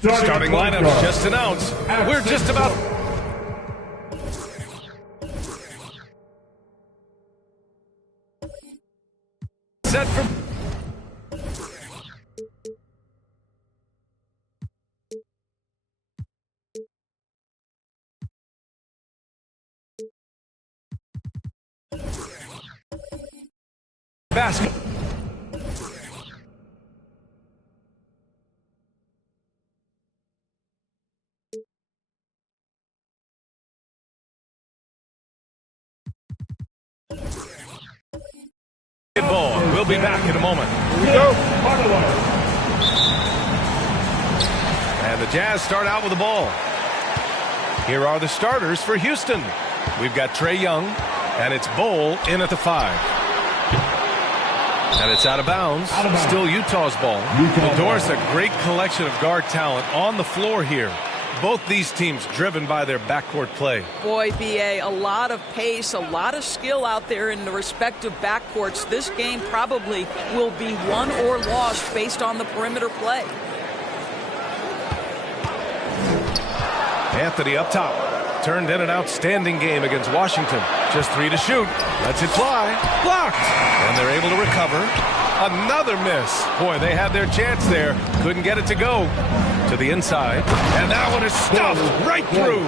Starting lineup just announced. We're just about... set for... basket. Ball. We'll be back in a moment. Here we go. And the Jazz start out with the ball. Here are the starters for Houston. We've got Trae Young, and it's Bol in at the 5. And it's out of bounds. Still Utah's ball. Doris, a great collection of guard talent on the floor here. Both these teams driven by their backcourt play. Boy, B.A., a lot of pace, a lot of skill out there in the respective backcourts. This game probably will be won or lost based on the perimeter play. Anthony up top. Turned in an outstanding game against Washington. Just 3 to shoot. Lets it fly. Blocked. And they're able to recover. Another miss. Boy, they had their chance there. Couldn't get it to go. To the inside. And that one is stuffed right through.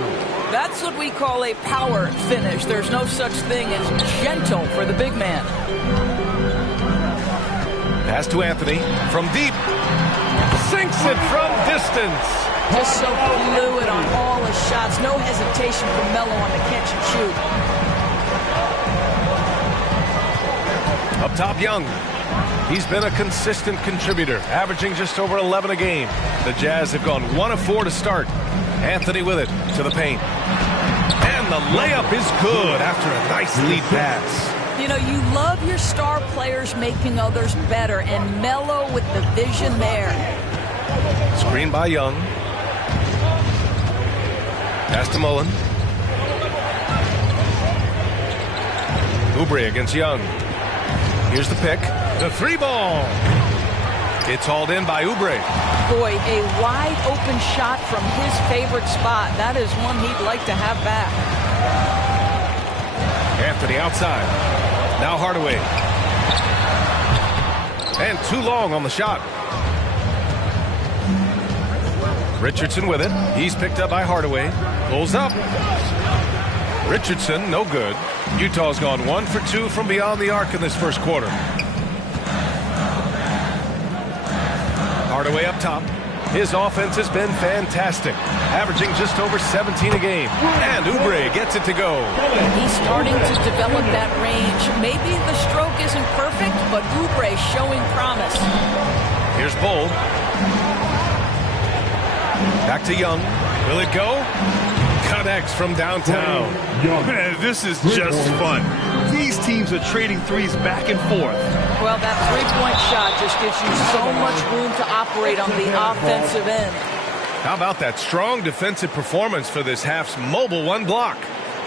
That's what we call a power finish. There's no such thing as gentle for the big man. Pass to Anthony from deep. Sinks it from distance. Just so fluid on all his shots. No hesitation from Melo on the catch and shoot. Up top, Young. He's been a consistent contributor, averaging just over 11 a game. The Jazz have gone 1 of 4 to start. Anthony with it to the paint. And the layup is good after a nice lead pass. You know, you love your star players making others better, and Melo with the vision there. Screen by Young. Pass to Mullen. Oubre against Young. Here's the pick. The 3-ball. It's hauled in by Oubre. Boy, a wide open shot from his favorite spot. That is one he'd like to have back. Anthony outside. Now Hardaway. And too long on the shot. Richardson with it. He's picked up by Hardaway. Pulls up. Richardson, no good. Utah's gone 1 for 2 from beyond the arc in this first quarter. Hardaway up top. His offense has been fantastic, averaging just over 17 a game. And Oubre gets it to go. He's starting to develop that range. Maybe the stroke isn't perfect, but Oubre showing promise. Here's Bull. Back to Young. Will it go? Connects from downtown. Man, this is just fun. These teams are trading threes back and forth. Well, that three-point shot just gives you so much room to operate on the offensive end. How about that strong defensive performance for this half's mobile one block?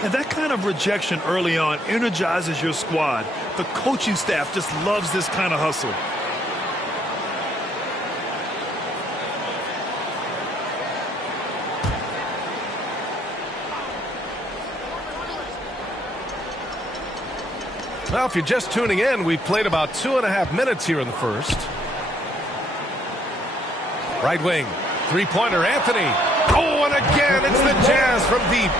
And that kind of rejection early on energizes your squad. The coaching staff just loves this kind of hustle. Well, if you're just tuning in, we've played about 2.5 minutes here in the first. Right wing, three-pointer, Anthony. Oh, and again, it's the Jazz from deep.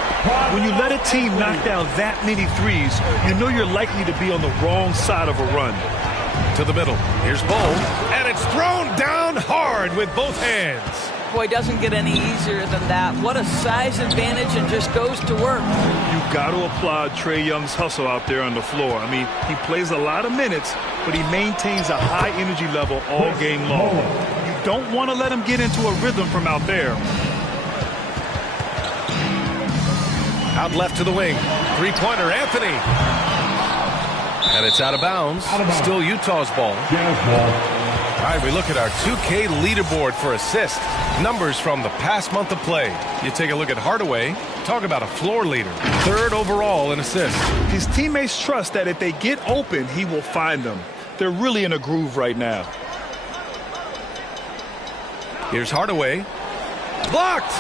When you let a team knock down that many threes, you know you're likely to be on the wrong side of a run. To the middle, here's Bull, and it's thrown down hard with both hands. Boy, doesn't get any easier than that. What a size advantage, and just goes to work. You got to applaud Trae Young's hustle out there on the floor. I mean, he plays a lot of minutes, but he maintains a high energy level all game long. You don't want to let him get into a rhythm from out there. Out left to the wing, three-pointer, Anthony. And it's out of bounds. Still Utah's ball. All right, we look at our 2K leaderboard for assists. Numbers from the past month of play. You take a look at Hardaway. Talk about a floor leader. 3rd overall in assists. His teammates trust that if they get open, he will find them. They're really in a groove right now. Here's Hardaway. Blocked!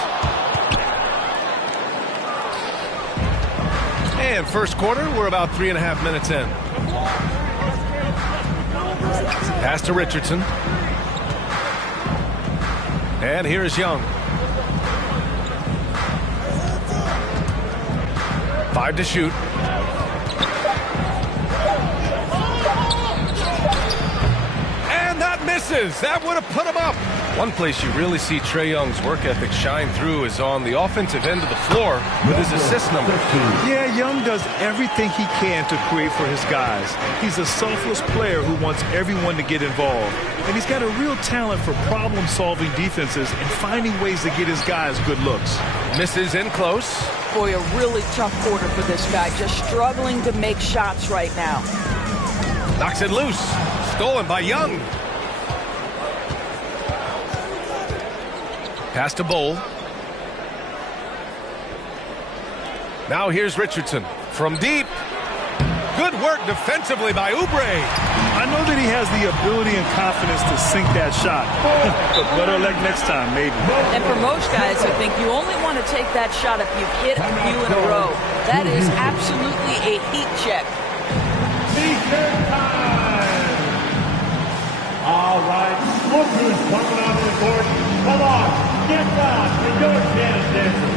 And first quarter, we're about 3.5 minutes in. Pass to Richardson. And here is Young. 5 to shoot. And that misses. That would have put him up. One place you really see Trae Young's work ethic shine through is on the offensive end of the floor with his assist number. Yeah, Young does everything he can to create for his guys. He's a selfless player who wants everyone to get involved. And he's got a real talent for problem-solving defenses and finding ways to get his guys good looks. Misses in close. Boy, a really tough quarter for this guy. Just struggling to make shots right now. Knocks it loose. Stolen by Young. Pass to Bull. Now here's Richardson from deep. Good work defensively by Oubre. I know that he has the ability and confidence to sink that shot. But better luck next time, maybe. And for most guys, I think you only want to take that shot if you've hit a few in a row. That is absolutely a heat check. Defense time. All right, smokers coming on the court. Come on, get down to your chances.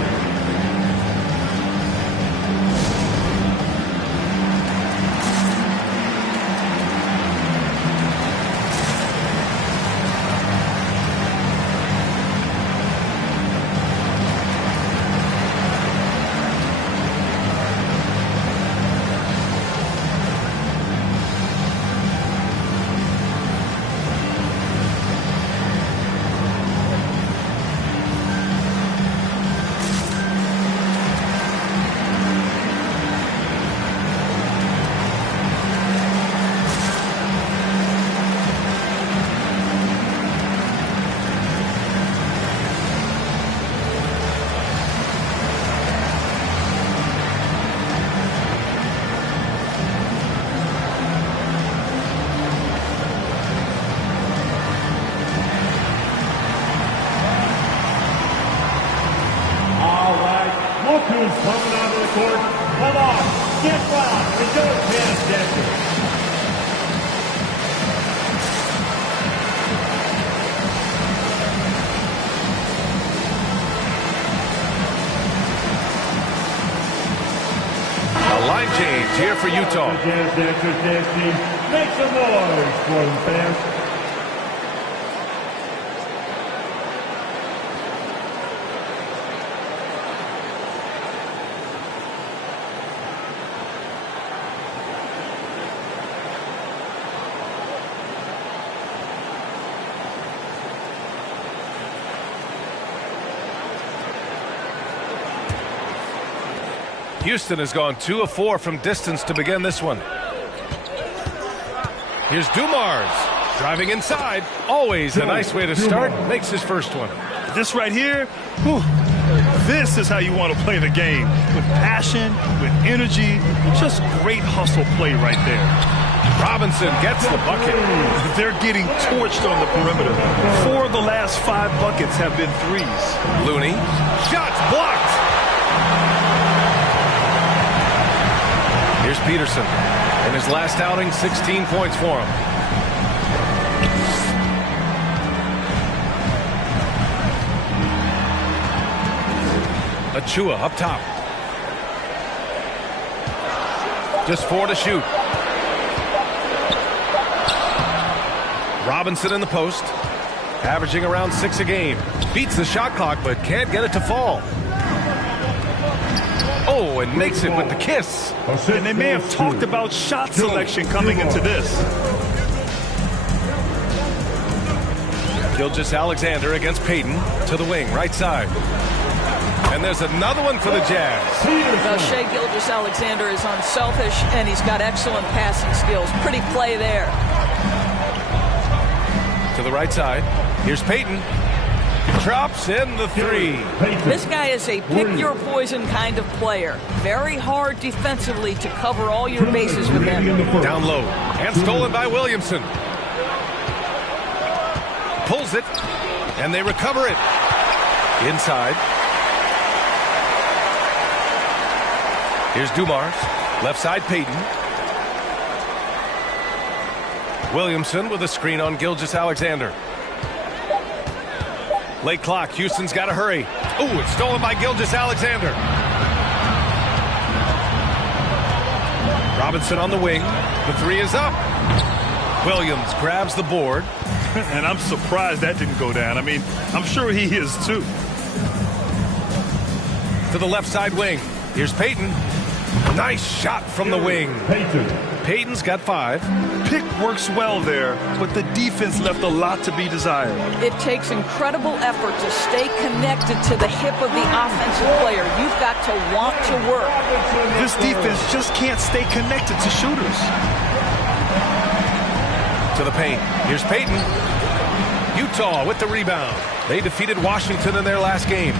court. Come on, get loud and don't pay attention. A line change here for Utah. Make some noise for them, fans. Houston has gone 2 of 4 from distance to begin this one. Here's Dumars driving inside. Always a nice way to start. Makes his first one. This right here, whew, this is how you want to play the game. With passion, with energy, just great hustle play right there. Robinson gets the bucket. They're getting torched on the perimeter. 4 of the last 5 buckets have been threes. Looney, shots blocked. Here's Peterson. In his last outing, 16 points for him. Achua up top. Just 4 to shoot. Robinson in the post. Averaging around 6 a game. Beats the shot clock, but can't get it to fall. Oh, and makes it with the kiss. And they may have talked about shot selection coming into this. Gilgeous-Alexander against Payton to the wing, right side. And there's another one for the Jazz. Well, Shai Gilgeous-Alexander is unselfish, and he's got excellent passing skills. Pretty play there. To the right side. Here's Payton. Drops in the 3. This guy is a pick-your-poison kind of player. Very hard defensively to cover all your bases with him. Down low. And stolen by Williamson. Pulls it. And they recover it. Inside. Here's Dumars. Left side, Payton. Williamson with a screen on Gilgeous-Alexander. Late clock. Houston's got to hurry. Oh, it's stolen by Gilgeous-Alexander. Robinson on the wing. The 3 is up. Williams grabs the board. And I'm surprised that didn't go down. I mean, I'm sure he is too. To the left side wing. Here's Payton. Nice shot from the wing. Payton's got 5. Pick works well there, but the defense left a lot to be desired. It takes incredible effort to stay connected to the hip of the offensive player. You've got to want to work. This defense just can't stay connected to shooters. To the paint. Here's Payton. Utah with the rebound. They defeated Washington in their last game.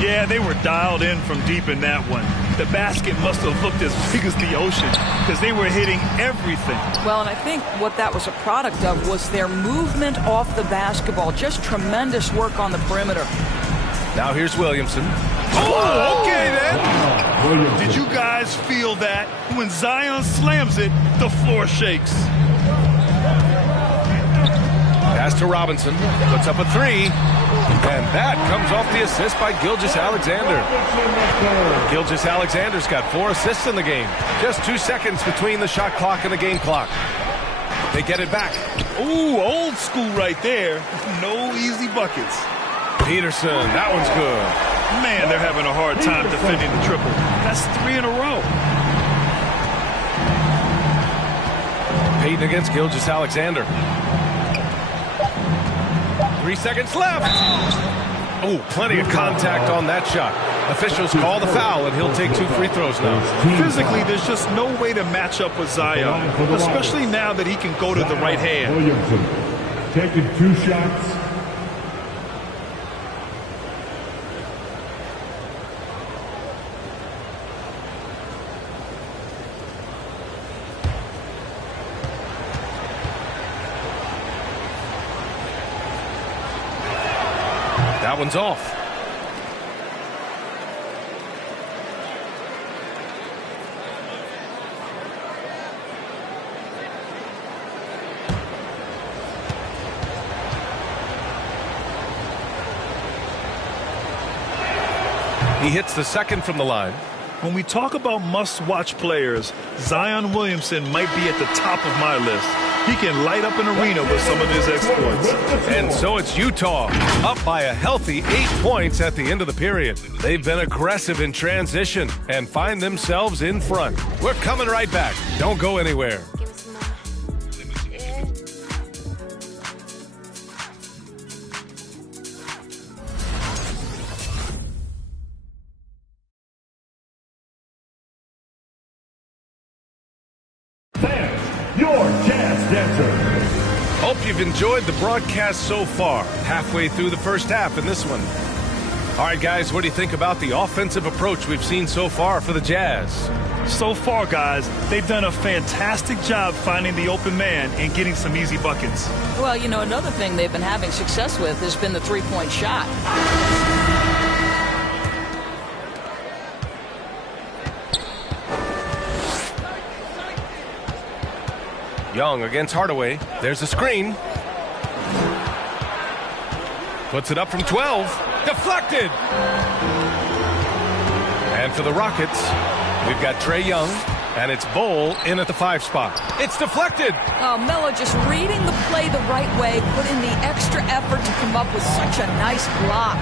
Yeah, they were dialed in from deep in that one. The basket must have looked as big as the ocean because they were hitting everything. Well, and I think what that was a product of was their movement off the basketball. Just tremendous work on the perimeter. Now here's Williamson. Oh, okay then. Wow. Did you guys feel that? When Zion slams it, the floor shakes. Pass to Robinson. Puts up a 3. And that comes off the assist by Gilgeous-Alexander. Gilgeous-Alexander's got 4 assists in the game. Just 2 seconds between the shot clock and the game clock. They get it back. Ooh, old school right there. No easy buckets. Peterson, that one's good. Man, they're having a hard time defending the triple. That's 3 in a row. Payton against Gilgeous-Alexander. 3 seconds left. Oh, plenty of contact on that shot. Officials call the foul, and he'll take 2 free throws now. Physically, there's just no way to match up with Zion, especially now that he can go to the right hand. Williamson taking 2 shots. That one's off. He hits the second from the line. When we talk about must-watch players, Zion Williamson might be at the top of my list. He can light up an arena with some of his exploits. And so it's Utah, up by a healthy 8 points at the end of the period. They've been aggressive in transition and find themselves in front. We're coming right back. Don't go anywhere. Your Jazz Dancer. Hope you've enjoyed the broadcast so far. Halfway through the first half in this one. All right, guys, what do you think about the offensive approach we've seen so far for the Jazz? So far, guys, they've done a fantastic job finding the open man and getting some easy buckets. Well, you know, another thing they've been having success with has been the three-point shot. Young against Hardaway. There's a screen. Puts it up from 12. Deflected. And for the Rockets, we've got Trae Young, and it's Bol in at the 5 spot. It's deflected. Oh, Melo just reading the play the right way, put in the extra effort to come up with such a nice block.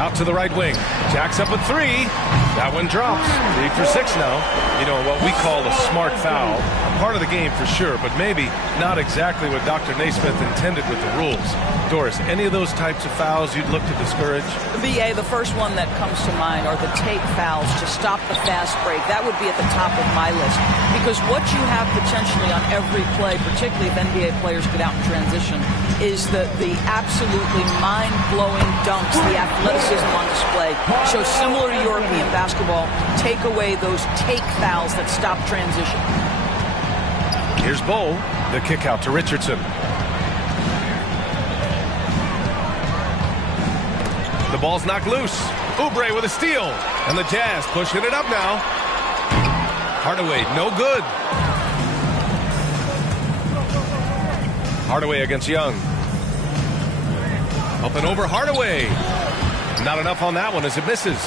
Out to the right wing. Jacks up a 3. That one drops. 3 for 6 now. You know, what we call a smart foul. Part of the game for sure, but maybe not exactly what Dr. Naismith intended with the rules. Doris, any of those types of fouls you'd look to discourage? BA, the first one that comes to mind are the take fouls to stop the fast break. That would be at the top of my list. Because what you have potentially on every play, particularly if NBA players get out in transition, is the absolutely mind-blowing dunks, the athleticism on display. So similar to European basketball, take away those take fouls that stop transition. Here's Bol, the kick out to Richardson. The ball's knocked loose. Oubre with a steal. And the Jazz pushing it up now. Hardaway, no good. Hardaway against Young. Up and over Hardaway. Not enough on that one as it misses.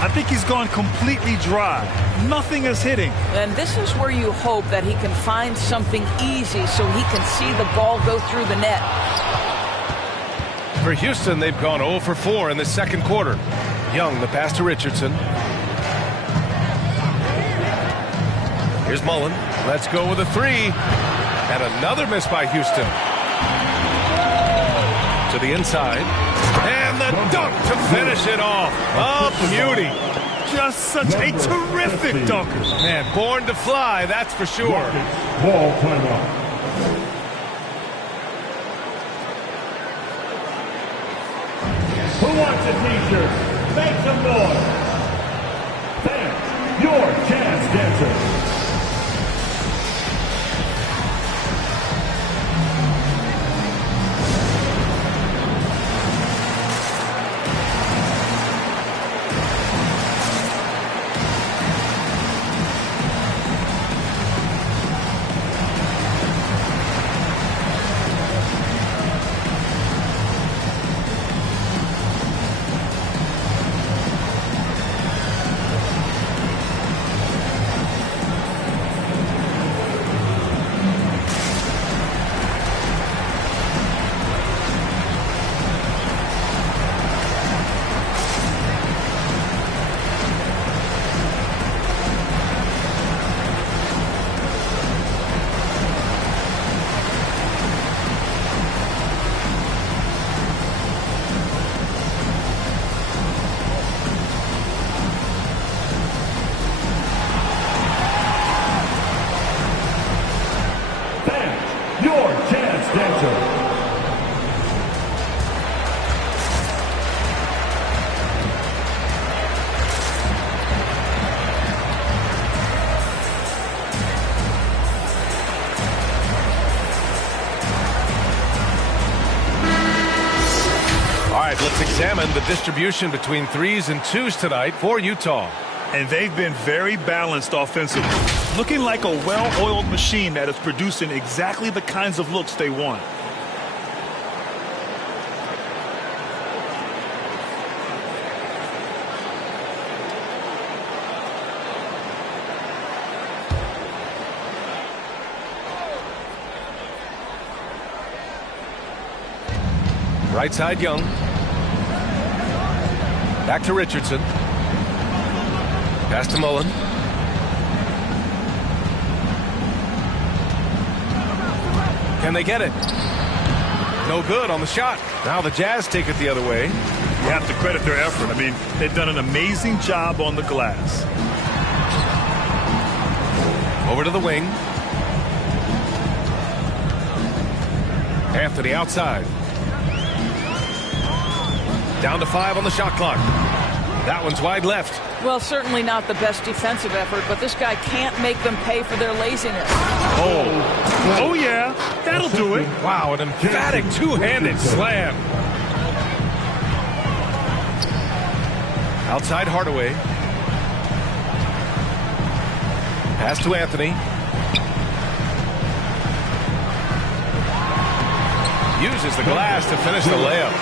I think he's gone completely dry. Nothing is hitting. And this is where you hope that he can find something easy so he can see the ball go through the net. For Houston, they've gone 0 for 4 in the second quarter. Young, the pass to Richardson. Here's Mullen. Let's go with a 3. And another miss by Houston. To the inside. And the dunk to finish it off. A beauty. Just such a terrific dunk. Man, born to fly, that's for sure. Ball timeout. Who wants a t-shirt? Make some noise. Thanks, your Jazz Dancer. Let's examine the distribution between 3s and 2s tonight for Utah. And they've been very balanced offensively, looking like a well-oiled machine that is producing exactly the kinds of looks they want. Right side, Young. Back to Richardson. Pass to Mullen. Can they get it? No good on the shot. Now the Jazz take it the other way. You have to credit their effort. I mean, they've done an amazing job on the glass. Over to the wing. Anthony outside. Down to 5 on the shot clock. That one's wide left. Well, certainly not the best defensive effort, but this guy can't make them pay for their laziness. Oh yeah, that'll do it. Wow, an emphatic two-handed slam. Outside Hardaway. Pass to Anthony. Uses the glass to finish the layup.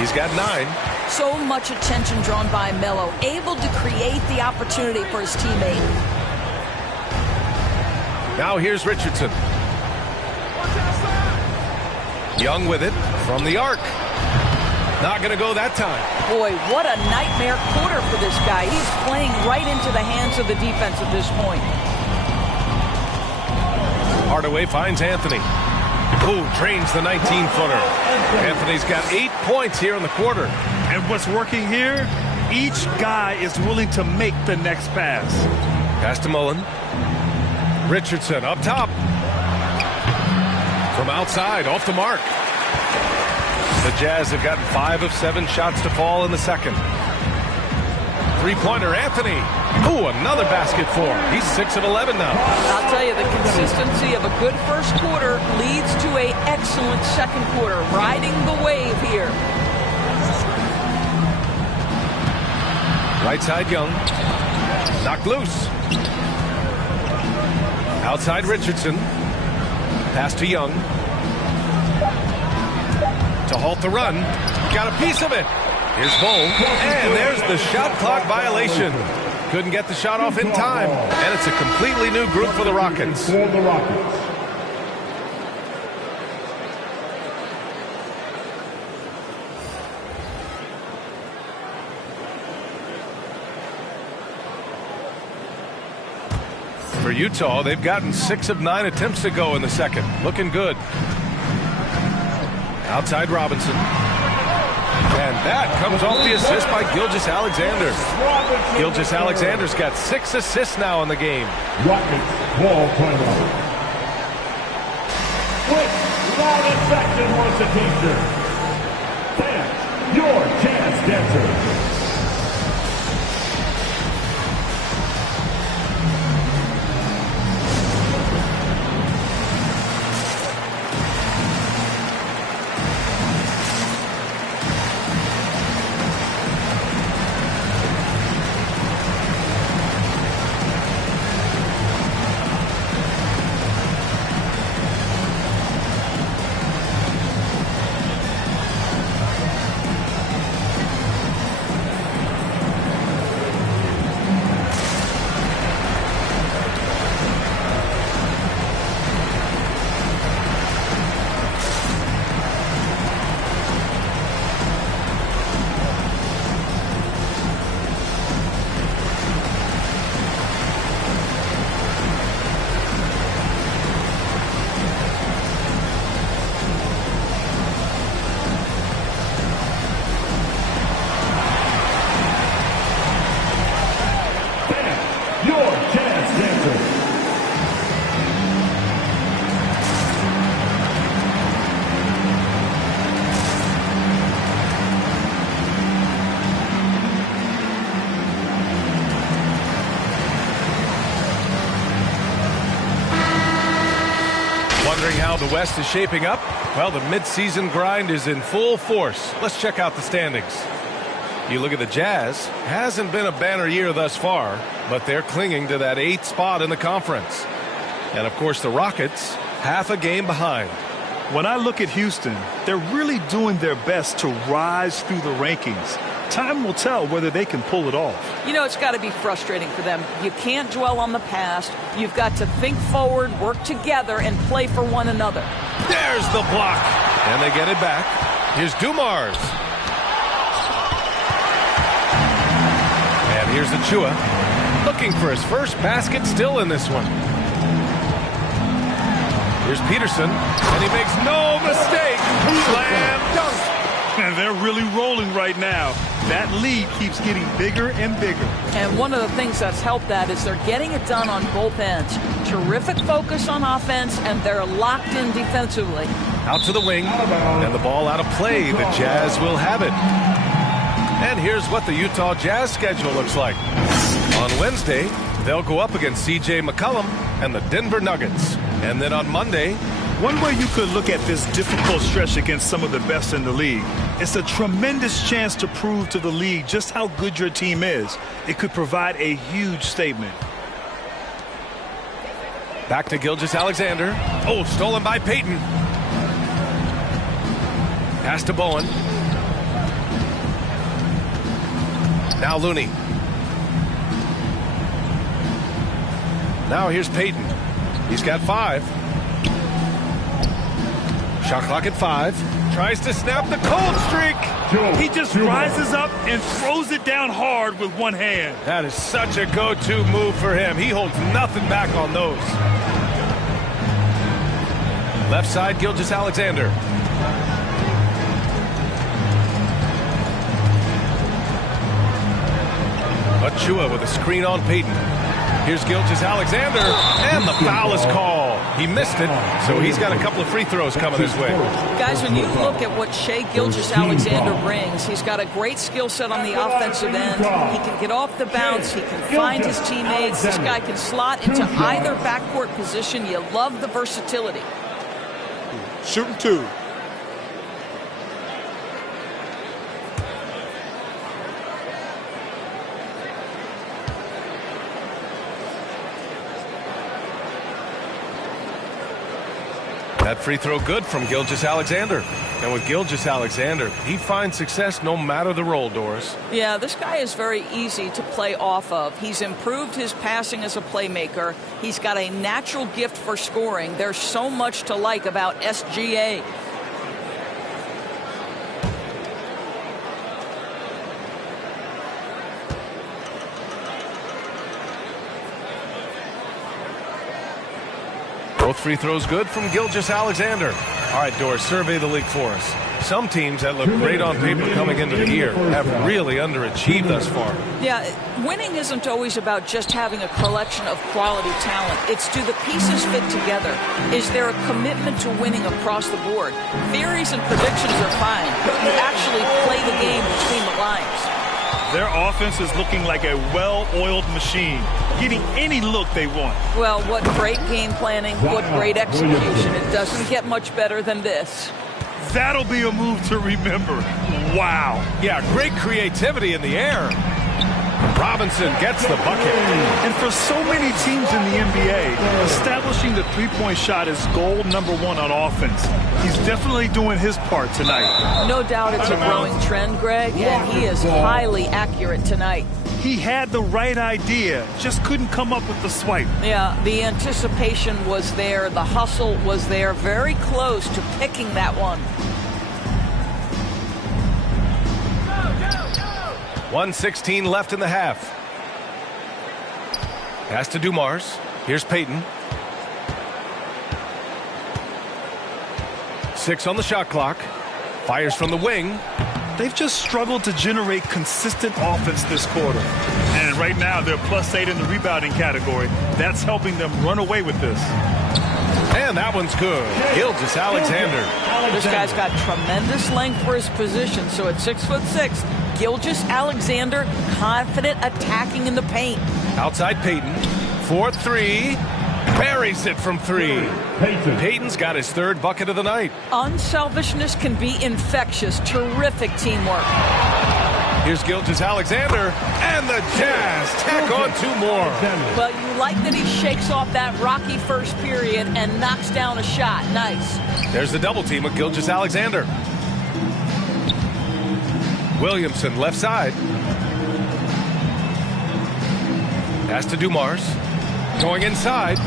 He's got 9. So much attention drawn by Melo, able to create the opportunity for his teammate. Now here's Richardson. Young with it from the arc. Not going to go that time. Boy, what a nightmare quarter for this guy. He's playing right into the hands of the defense at this point. Hardaway finds Anthony. Who drains the 19-footer. Anthony's got 8 points here in the quarter. And what's working here? Each guy is willing to make the next pass. Pass to Mullen. Richardson up top. From outside, off the mark. The Jazz have gotten 5 of 7 shots to fall in the second. Three-pointer, Anthony. Ooh, another basket for him. He's 6 of 11 now. I'll tell you, the consistency of a good first quarter leads to an excellent second quarter. Riding the wave here. Right side, Young. Knocked loose. Outside, Richardson. Pass to Young. To halt the run. Got a piece of it. Here's Bull. And there's the shot clock violation. Couldn't get the shot off in time. And it's a completely new group for the Rockets. For Utah, they've gotten 6 of 9 attempts to go in the second. Looking good. Outside Robinson. And that comes off the assist by Gilgeous-Alexander. Gilgeous-Alexander's got 6 assists now in the game. Rockets ball timeout. Quick, loud and section wants a t-shirt. Dance your Jazz Dancer. Wondering how the West is shaping up? Well, the midseason grind is in full force. Let's check out the standings. You look at the Jazz. Hasn't been a banner year thus far, but they're clinging to that 8th spot in the conference. And, of course, the Rockets, half a game behind. When I look at Houston, they're really doing their best to rise through the rankings. Time will tell whether they can pull it off. You know, it's got to be frustrating for them. You can't dwell on the past. You've got to think forward, work together, and play for one another. There's the block. And they get it back. Here's Dumars. And here's Achua. Looking for his first basket, still in this one. Here's Peterson, and he makes no mistake. Slam dunk. And they're really rolling right now. That lead keeps getting bigger and bigger. And one of the things that's helped that is they're getting it done on both ends. Terrific focus on offense, and they're locked in defensively. Out to the wing, and the ball out of play. The Jazz will have it. And here's what the Utah Jazz schedule looks like. On Wednesday, they'll go up against C.J. McCollum and the Denver Nuggets. And then on Monday, one way you could look at this difficult stretch against some of the best in the league, it's a tremendous chance to prove to the league just how good your team is. It could provide a huge statement. Back to Gilgeous-Alexander. Oh, stolen by Payton. Pass to Bowen. Now Looney. Now here's Payton. He's got 5. Shot clock at 5. Tries to snap the cold streak. He just rises up and throws it down hard with one hand. That is such a go-to move for him. He holds nothing back on those. Left side, Gilgeous-Alexander. Achua with a screen on Payton. Here's Gilgeous-Alexander, and the foul is called. He missed it, so he's got a couple of free throws coming his way. Guys, when you look at what Shai Gilgeous-Alexander brings, he's got a great skill set on the offensive end. He can get off the bounce. He can find his teammates. This guy can slot into either backcourt position. You love the versatility. Shooting 2. That free throw good from Gilgeous-Alexander. And with Gilgeous-Alexander, he finds success no matter the role, Doris. Yeah, this guy is very easy to play off of. He's improved his passing as a playmaker. He's got a natural gift for scoring. There's so much to like about SGA. Both free throws good from Gilgeous-Alexander. All right, Doris, survey the league for us. Some teams that look great on paper coming into the year have really underachieved thus far. Yeah, winning isn't always about just having a collection of quality talent. It's do the pieces fit together? Is there a commitment to winning across the board? Theories and predictions are fine, but you actually play the game between the lines. Their offense is looking like a well-oiled machine, getting any look they want. Well, what great game planning, what great execution. It doesn't get much better than this. That'll be a move to remember. Wow. Yeah, great creativity in the air. Robinson gets the bucket. And for so many teams in the NBA, establishing the three-point shot is goal number 1 on offense. He's definitely doing his part tonight. No doubt it's a growing trend, Greg, and he is highly accurate tonight. He had the right idea, just couldn't come up with the swipe. Yeah, the anticipation was there, the hustle was there, very close to picking that one. 1:16 left in the half. Pass to Dumars. Here's Payton. 6 on the shot clock. Fires from the wing. They've just struggled to generate consistent offense this quarter. And right now, they're +8 in the rebounding category. That's helping them run away with this. And that one's good. Gilgeous-Alexander. This guy's got tremendous length for his position, so at 6'6", Gilgeous-Alexander confident attacking in the paint. Outside Payton. 4-3. Buries it from 3. Payton's got his 3rd bucket of the night. Unselfishness can be infectious. Terrific teamwork. Here's Gilgeous-Alexander, and the Jazz tack on 2 more. Well, you like that he shakes off that rocky first period and knocks down a shot. Nice. There's the double team with Gilgeous-Alexander. Williamson left side. Pass to Dumars. Going inside.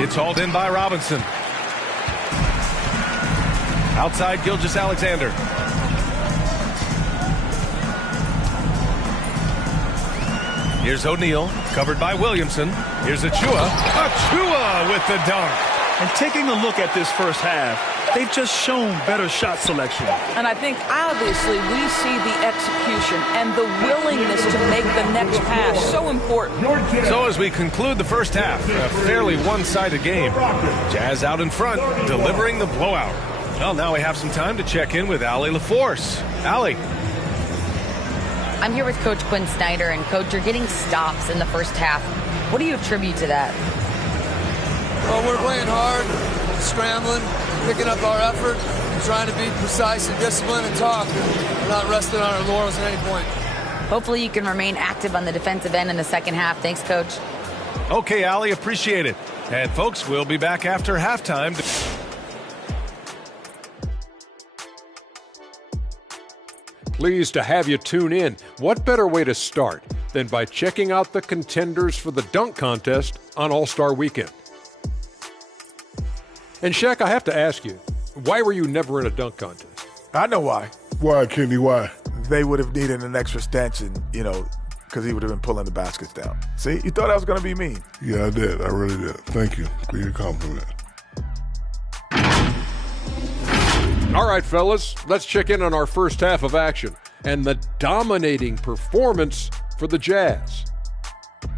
It's hauled in by Robinson. Outside Gilgeous-Alexander. Here's O'Neal, covered by Williamson. Here's Achua. Achua with the dunk. And taking a look at this first half, they've just shown better shot selection. And I think, obviously, we see the execution and the willingness to make the next pass so important. So as we conclude the first half, a fairly one-sided game. Jazz out in front, delivering the blowout. Well, now we have some time to check in with Allie LaForce. Allie. I'm here with Coach Quinn Snyder, and Coach, you're getting stops in the first half. What do you attribute to that? Well, we're playing hard, scrambling, picking up our effort, trying to be precise and disciplined and talk. We're not resting on our laurels at any point. Hopefully you can remain active on the defensive end in the second half. Thanks, Coach. Okay, Allie, appreciate it. And folks, we'll be back after halftime. Pleased to have you tune in. What better way to start than by checking out the contenders for the dunk contest on All-Star Weekend? And Shaq, I have to ask you, why were you never in a dunk contest? I know why. Why, Kenny, why? They would have needed an extra stanchion, because he would have been pulling the baskets down. See, you thought I was going to be mean. Yeah, I did. I really did. Thank you for your compliment. All right, fellas, let's check in on our first half of action and the dominating performance for the Jazz.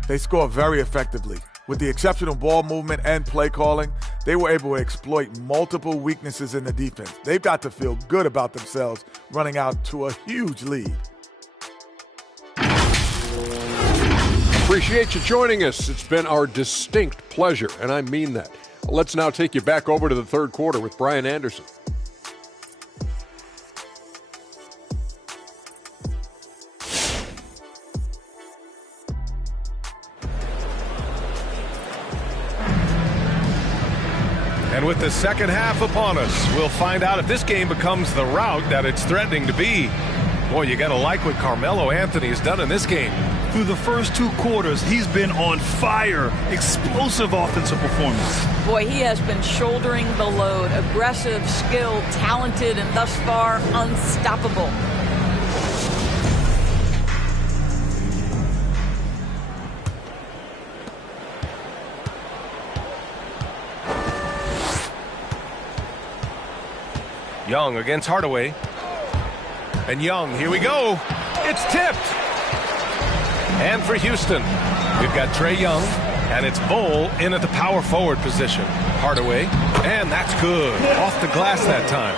They scored very effectively. With the exceptional ball movement and play calling, they were able to exploit multiple weaknesses in the defense. They've got to feel good about themselves running out to a huge lead. Appreciate you joining us. It's been our distinct pleasure, and I mean that. Let's now take you back over to the third quarter with Brian Anderson. And with the second half upon us, we'll find out if this game becomes the rout that it's threatening to be. Boy, you got to like what Carmelo Anthony has done in this game. Through the first two quarters, he's been on fire. Explosive offensive performance. Boy, he has been shouldering the load. Aggressive, skilled, talented, and thus far unstoppable. Young against Hardaway. And Young, here we go. It's tipped. And for Houston, we've got Trae Young, and it's Bol in at the power forward position. Hardaway, and that's good. Off the glass that time.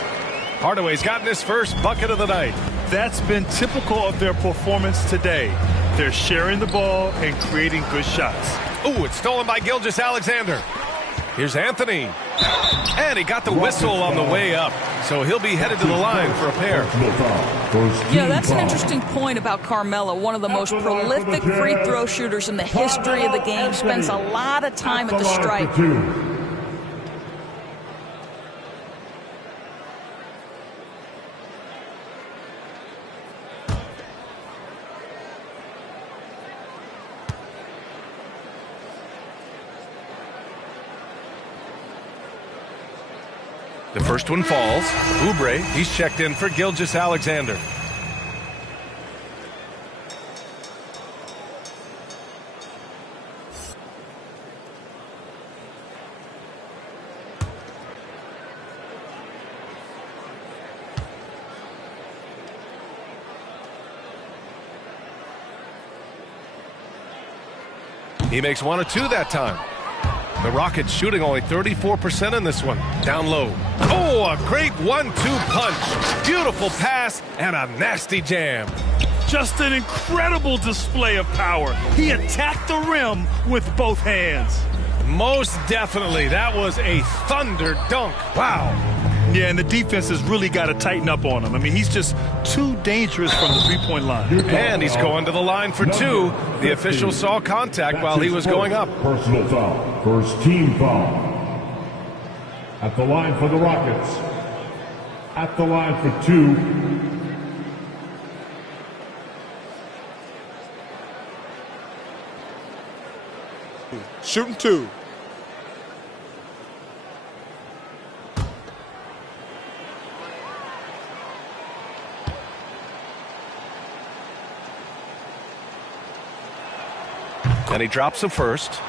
Hardaway's gotten his first bucket of the night. That's been typical of their performance today. They're sharing the ball and creating good shots. Ooh, it's stolen by Gilgeous-Alexander. Here's Anthony. And he got the whistle on the way up. So he'll be headed to the line for a pair. Yeah, that's an interesting point about Carmelo. One of the most prolific free throw shooters in the history of the game. Spends a lot of time at the stripe. The first one falls. Oubre, he's checked in for Gilgeous-Alexander. He makes one or two that time. The Rockets shooting only 34% in this one. Down low. Oh, a great 1-2 punch. Beautiful pass and a nasty jam. Just an incredible display of power. He attacked the rim with both hands. Most definitely. That was a thunder dunk. Wow. Yeah, and the defense has really got to tighten up on him. I mean, he's just too dangerous from the three-point line. And he's going to the line for two. The official saw contact while he was going up. Personal foul. First team foul. At the line for the Rockets. At the line for two. Shooting two. And he drops the first.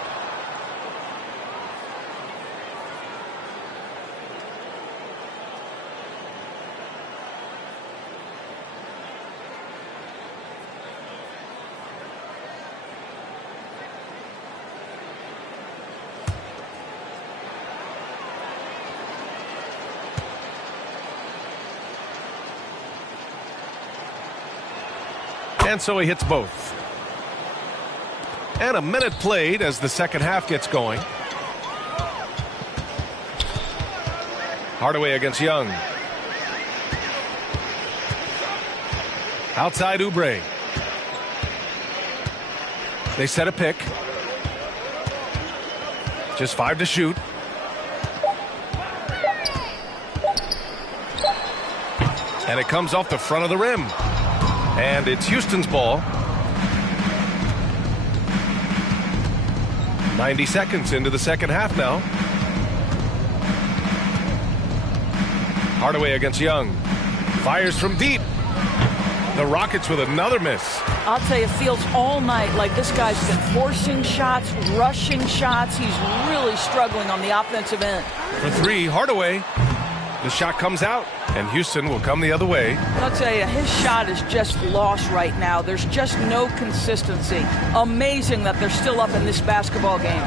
And so he hits both. And a minute played as the second half gets going. Hardaway against Young. Outside Oubre. They set a pick. Just 5 to shoot. And it comes off the front of the rim. And it's Houston's ball. 90 seconds into the second half now. Hardaway against Young. Fires from deep. The Rockets with another miss. I'll tell you, it feels all night like this guy's been forcing shots, rushing shots. He's really struggling on the offensive end. For three, Hardaway. The shot comes out, and Houston will come the other way. I'll tell you, his shot is just lost right now. There's just no consistency. Amazing that they're still up in this basketball game.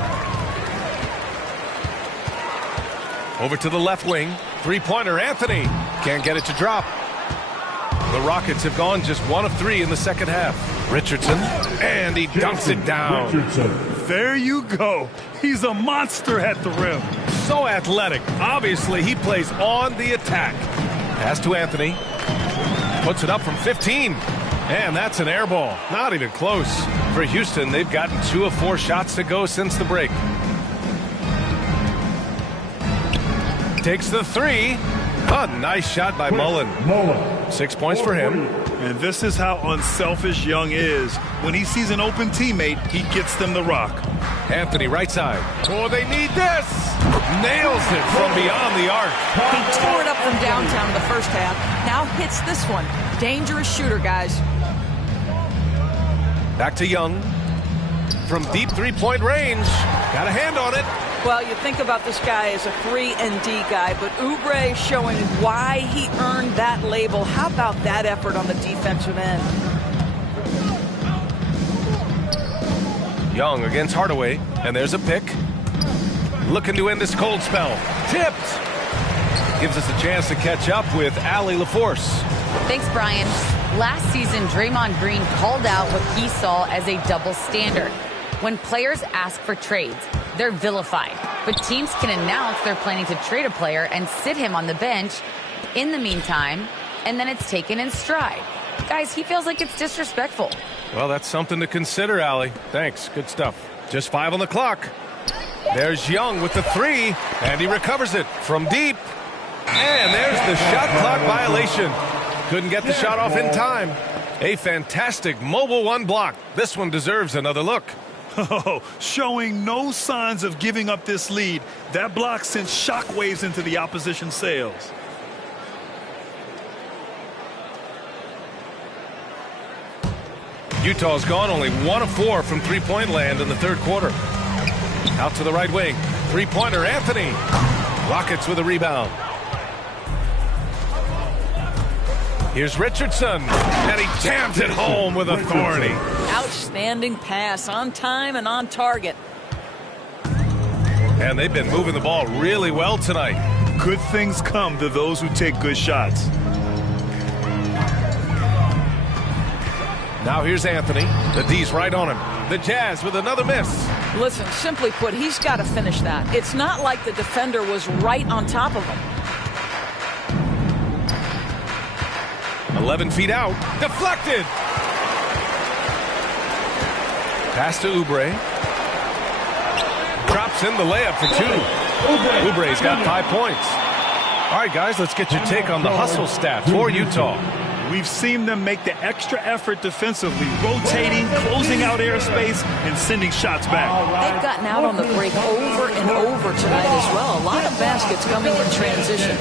Over to the left wing. Three-pointer, Anthony. Can't get it to drop. The Rockets have gone just 1 of 3 in the second half. Richardson, and he dunks it down. There you go. He's a monster at the rim. So athletic. Obviously, he plays on the attack. Pass to Anthony. Puts it up from 15. And that's an air ball. Not even close. For Houston, they've gotten 2 of 4 shots to go since the break. Takes the 3. A nice shot by Mullen. 6 points for him. And this is how unselfish Young is. When he sees an open teammate, he gets them the rock. Anthony right side. Oh, they need this. Nails it from beyond the arc. He tore it up from downtown in the first half. Now hits this one. Dangerous shooter, guys. Back to Young. From deep three-point range. Got a hand on it. Well, you think about this guy as a 3-and-D guy, but Oubre showing why he earned that label. How about that effort on the defensive end? Young against Hardaway, and there's a pick. Looking to end this cold spell. Tipped. Gives us a chance to catch up with Allie LaForce. Thanks, Brian. Last season, Draymond Green called out what he saw as a double standard. When players ask for trades, they're vilified. But teams can announce they're planning to trade a player and sit him on the bench in the meantime, and then it's taken in stride. Guys, he feels like it's disrespectful. Well, that's something to consider, Allie. Thanks. Good stuff. Just 5 on the clock. There's Young with the 3, and he recovers it from deep. And there's the shot clock violation. Couldn't get the shot off in time. A fantastic mobile 1 block. This one deserves another look. Oh, showing no signs of giving up this lead. That block sent shockwaves into the opposition sails. Utah's gone only 1 of 4 from three-point land in the third quarter. Out to the right wing. Three-pointer, Anthony. Rockets with a rebound. Here's Richardson, and he jams it home with authority. Outstanding pass, on time and on target. And they've been moving the ball really well tonight. Good things come to those who take good shots. Now here's Anthony. The D's right on him. The Jazz with another miss. Listen, simply put, he's got to finish that. It's not like the defender was right on top of him. 11 feet out. Deflected. Pass to Oubre. Drops in the layup for 2. Oubre's got 5 points. All right, guys, let's get your take on the hustle stat for Utah. We've seen them make the extra effort defensively, rotating, closing out airspace, and sending shots back. They've gotten out on the break over and over tonight as well. A lot of baskets coming in transition.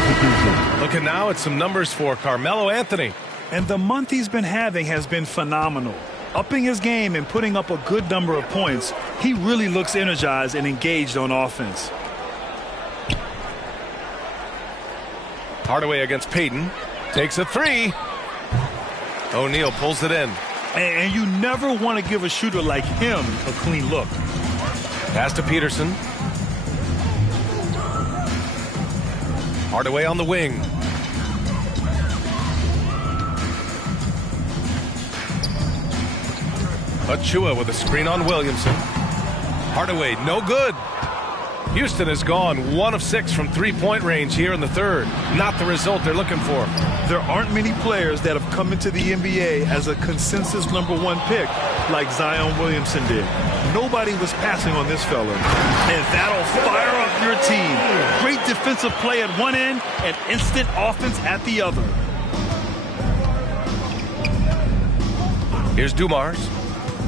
substitution. Looking now at some numbers for Carmelo Anthony. And the month he's been having has been phenomenal. Upping his game and putting up a good number of points, he really looks energized and engaged on offense. Hardaway against Payton. Takes a three. O'Neal pulls it in. And you never want to give a shooter like him a clean look. Pass to Peterson. Hardaway on the wing. Achua with a screen on Williamson. Hardaway, no good. Houston has gone 1 of 6 from three-point range here in the third. Not the result they're looking for. There aren't many players that have come into the NBA as a consensus #1 pick like Zion Williamson did. Nobody was passing on this fella. And that'll fire up your team. Great defensive play at one end and instant offense at the other. Here's Dumars.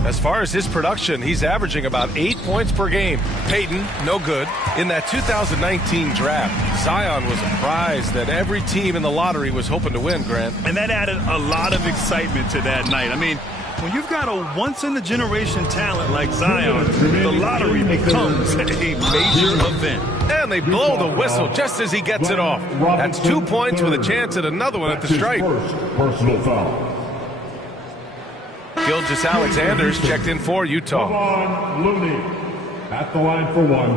As far as his production, he's averaging about 8 points per game. Payton, no good. In that 2019 draft, Zion was a prize that every team in the lottery was hoping to win, Grant. And that added a lot of excitement to that night. I mean, when you've got a once-in-a-generation talent like Zion, the lottery becomes a major event. And they blow the whistle just as he gets it off. That's 2 points with a chance at another one at the stripe. First personal foul. Gilgeous-Alexander's checked in for Utah. Kevon Looney at the line for one.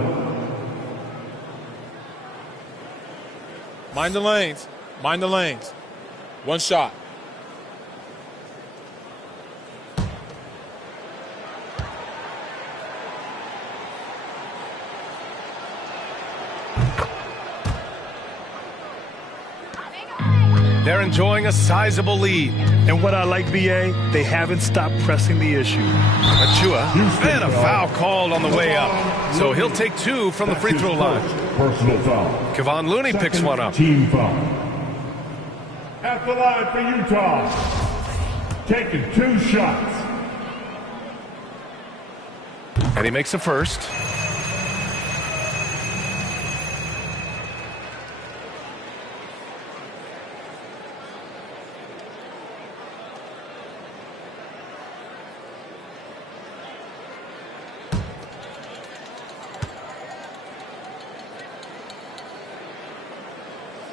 Mind the lanes. Mind the lanes. One shot. They're enjoying a sizable lead. And what I like, BA, they haven't stopped pressing the issue. Achua, and a foul called on the way up. So he'll take 2 from the free throw line. Personal foul. Kevon Looney picks one up. Team foul. At the line for Utah. Taking 2 shots. And he makes a first.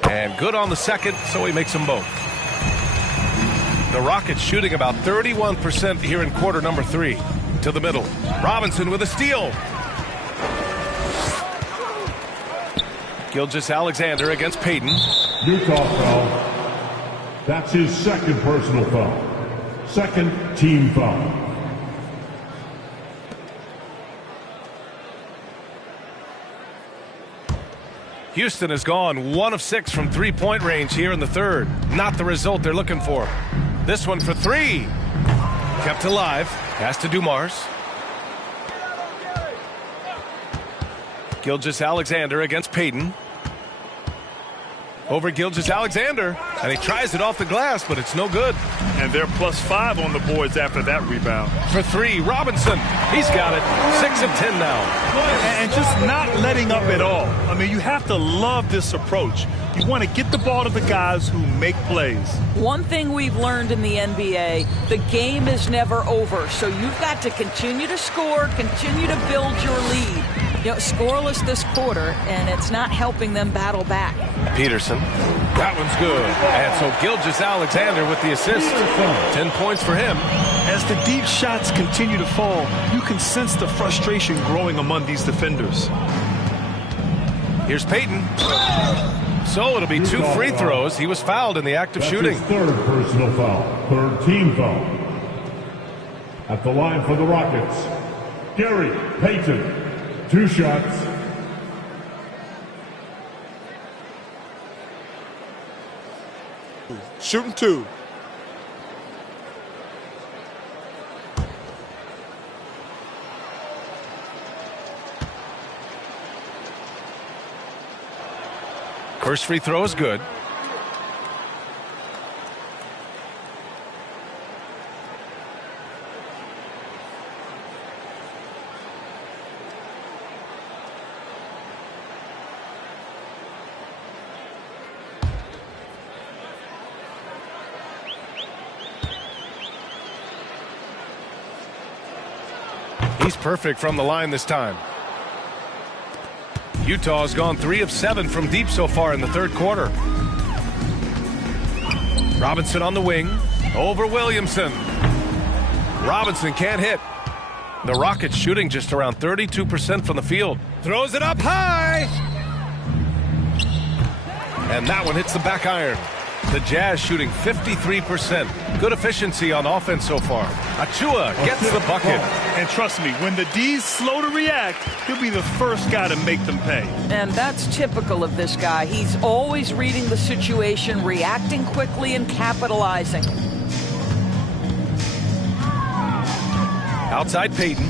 And good on the second, so he makes them both. The Rockets shooting about 31% here in quarter number 3. To the middle. Robinson with a steal. Gilgeous-Alexander against Payton. Utah foul. That's his second personal foul. Second team foul. Houston has gone 1 of 6 from three-point range here in the third. Not the result they're looking for. This one for 3. Kept alive. Pass to Dumars. Gilgeous-Alexander against Payton. Over Gilgeous-Alexander. And he tries it off the glass, but it's no good. And they're +5 on the boards after that rebound. For 3, Robinson. He's got it. 6 of 10 now. And just not letting up at all. I mean, you have to love this approach. You want to get the ball to the guys who make plays. One thing we've learned in the NBA, the game is never over. So you've got to continue to score, continue to build your lead. You know, scoreless this quarter, and it's not helping them battle back. Peterson. That one's good. And so Gilgeous-Alexander with the assist. 10 points for him. As the deep shots continue to fall, you can sense the frustration growing among these defenders. Here's Payton. So it'll be 2 free throws. He was fouled in the act of shooting. His third personal foul. Third team foul. At the line for the Rockets, Gary Payton. 2 shots. Shooting 2. First free throw is good. perfect from the line this time. Utah's gone 3 of 7 from deep so far in the third quarter. Robinson on the wing. Over Williamson. Robinson can't hit. The Rockets shooting just around 32% from the field. Throws it up high. And that one hits the back iron. The Jazz shooting 53%. Good efficiency on offense so far. Achua gets the bucket. And trust me, when the D's slow to react, he'll be the first guy to make them pay. And that's typical of this guy. He's always reading the situation, reacting quickly, and capitalizing. Outside Peyton.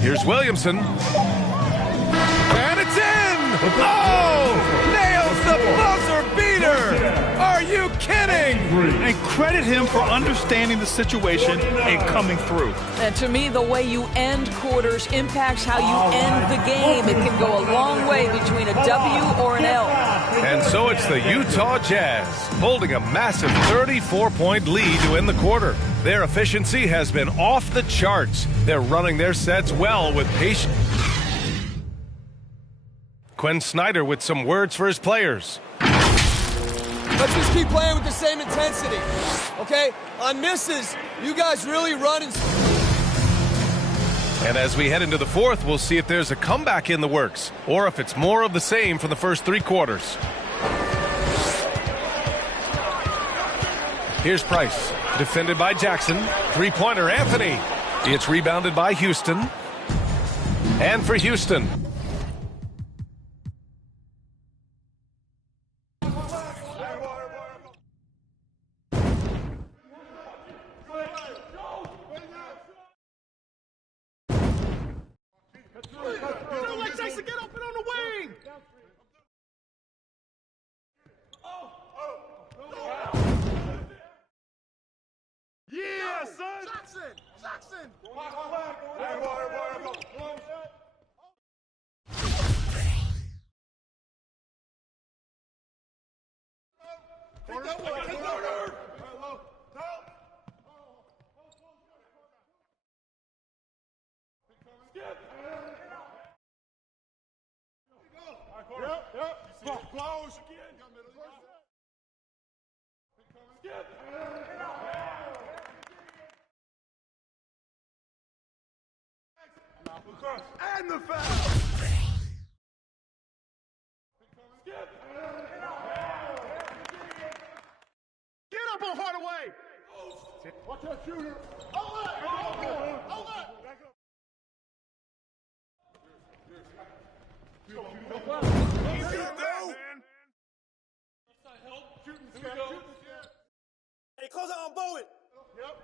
Here's Williamson. And it's in! Oh! Nails the buzzer beater! Are you kidding? And credit him for understanding the situation and coming through. And to me, the way you end quarters impacts how you end the game. It can go a long way between a W or an L. And so it's the Utah Jazz holding a massive 34-point lead to end the quarter. Their efficiency has been off the charts. They're running their sets well with patience. Quinn Snyder with some words for his players. Let's just keep playing with the same intensity, okay? On misses, you guys really run and... And as we head into the fourth, we'll see if there's a comeback in the works or if it's more of the same for the first 3 quarters. Here's Price, defended by Jackson. Three-pointer, Anthony. It's rebounded by Houston. And for Houston. And the foul! Get up on Hardaway! Watch that shooter! Hey, close out on Bowen! Yep.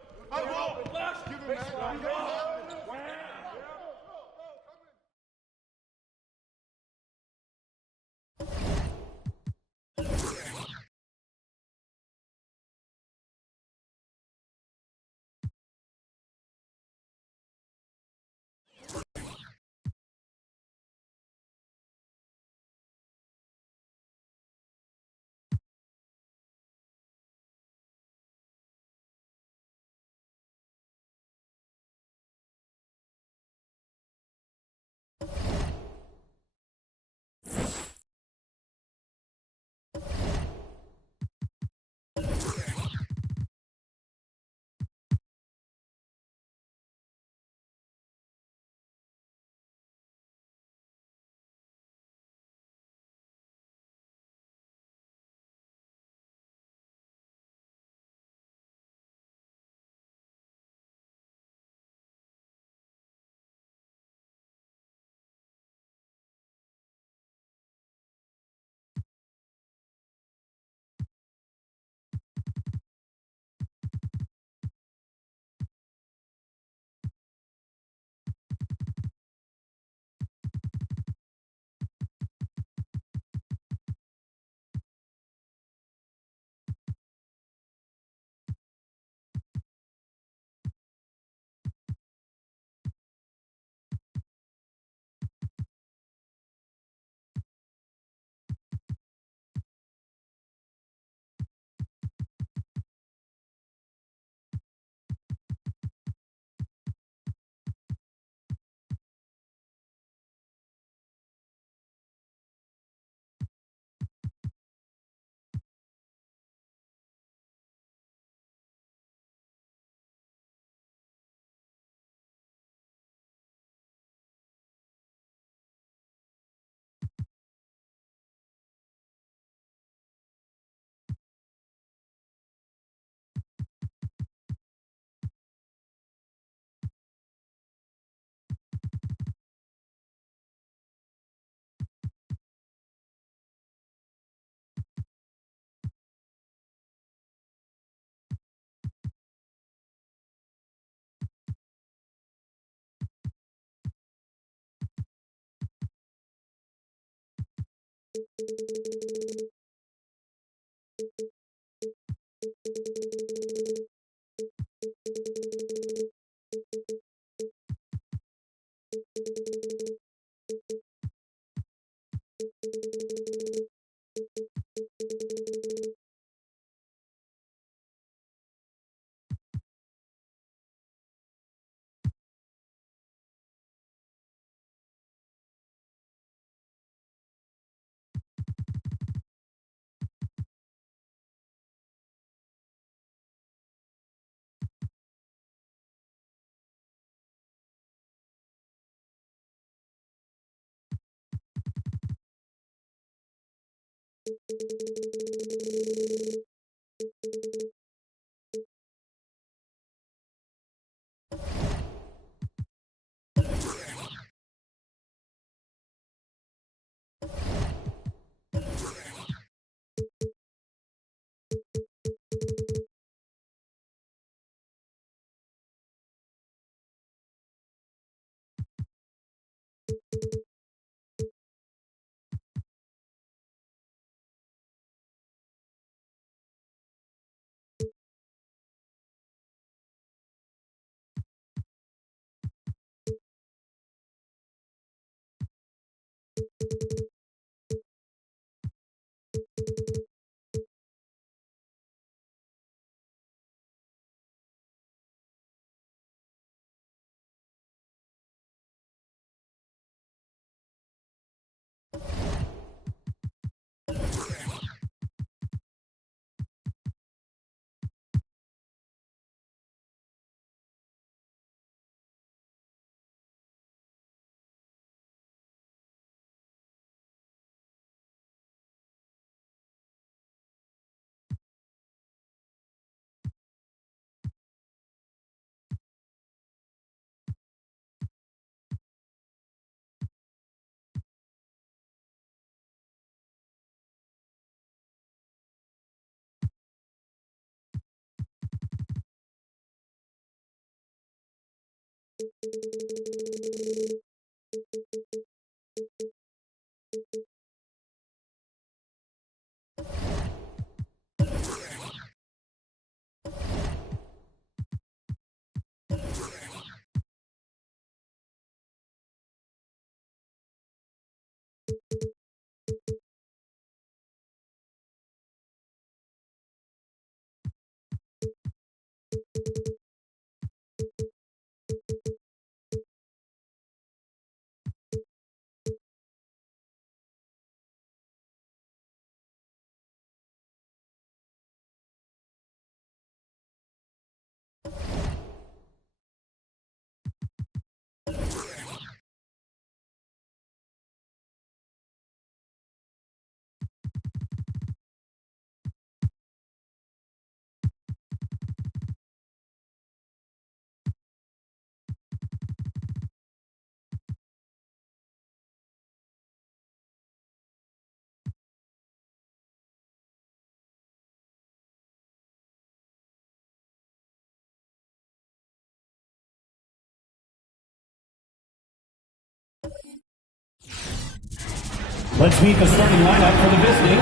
Let's meet the starting lineup for the visiting.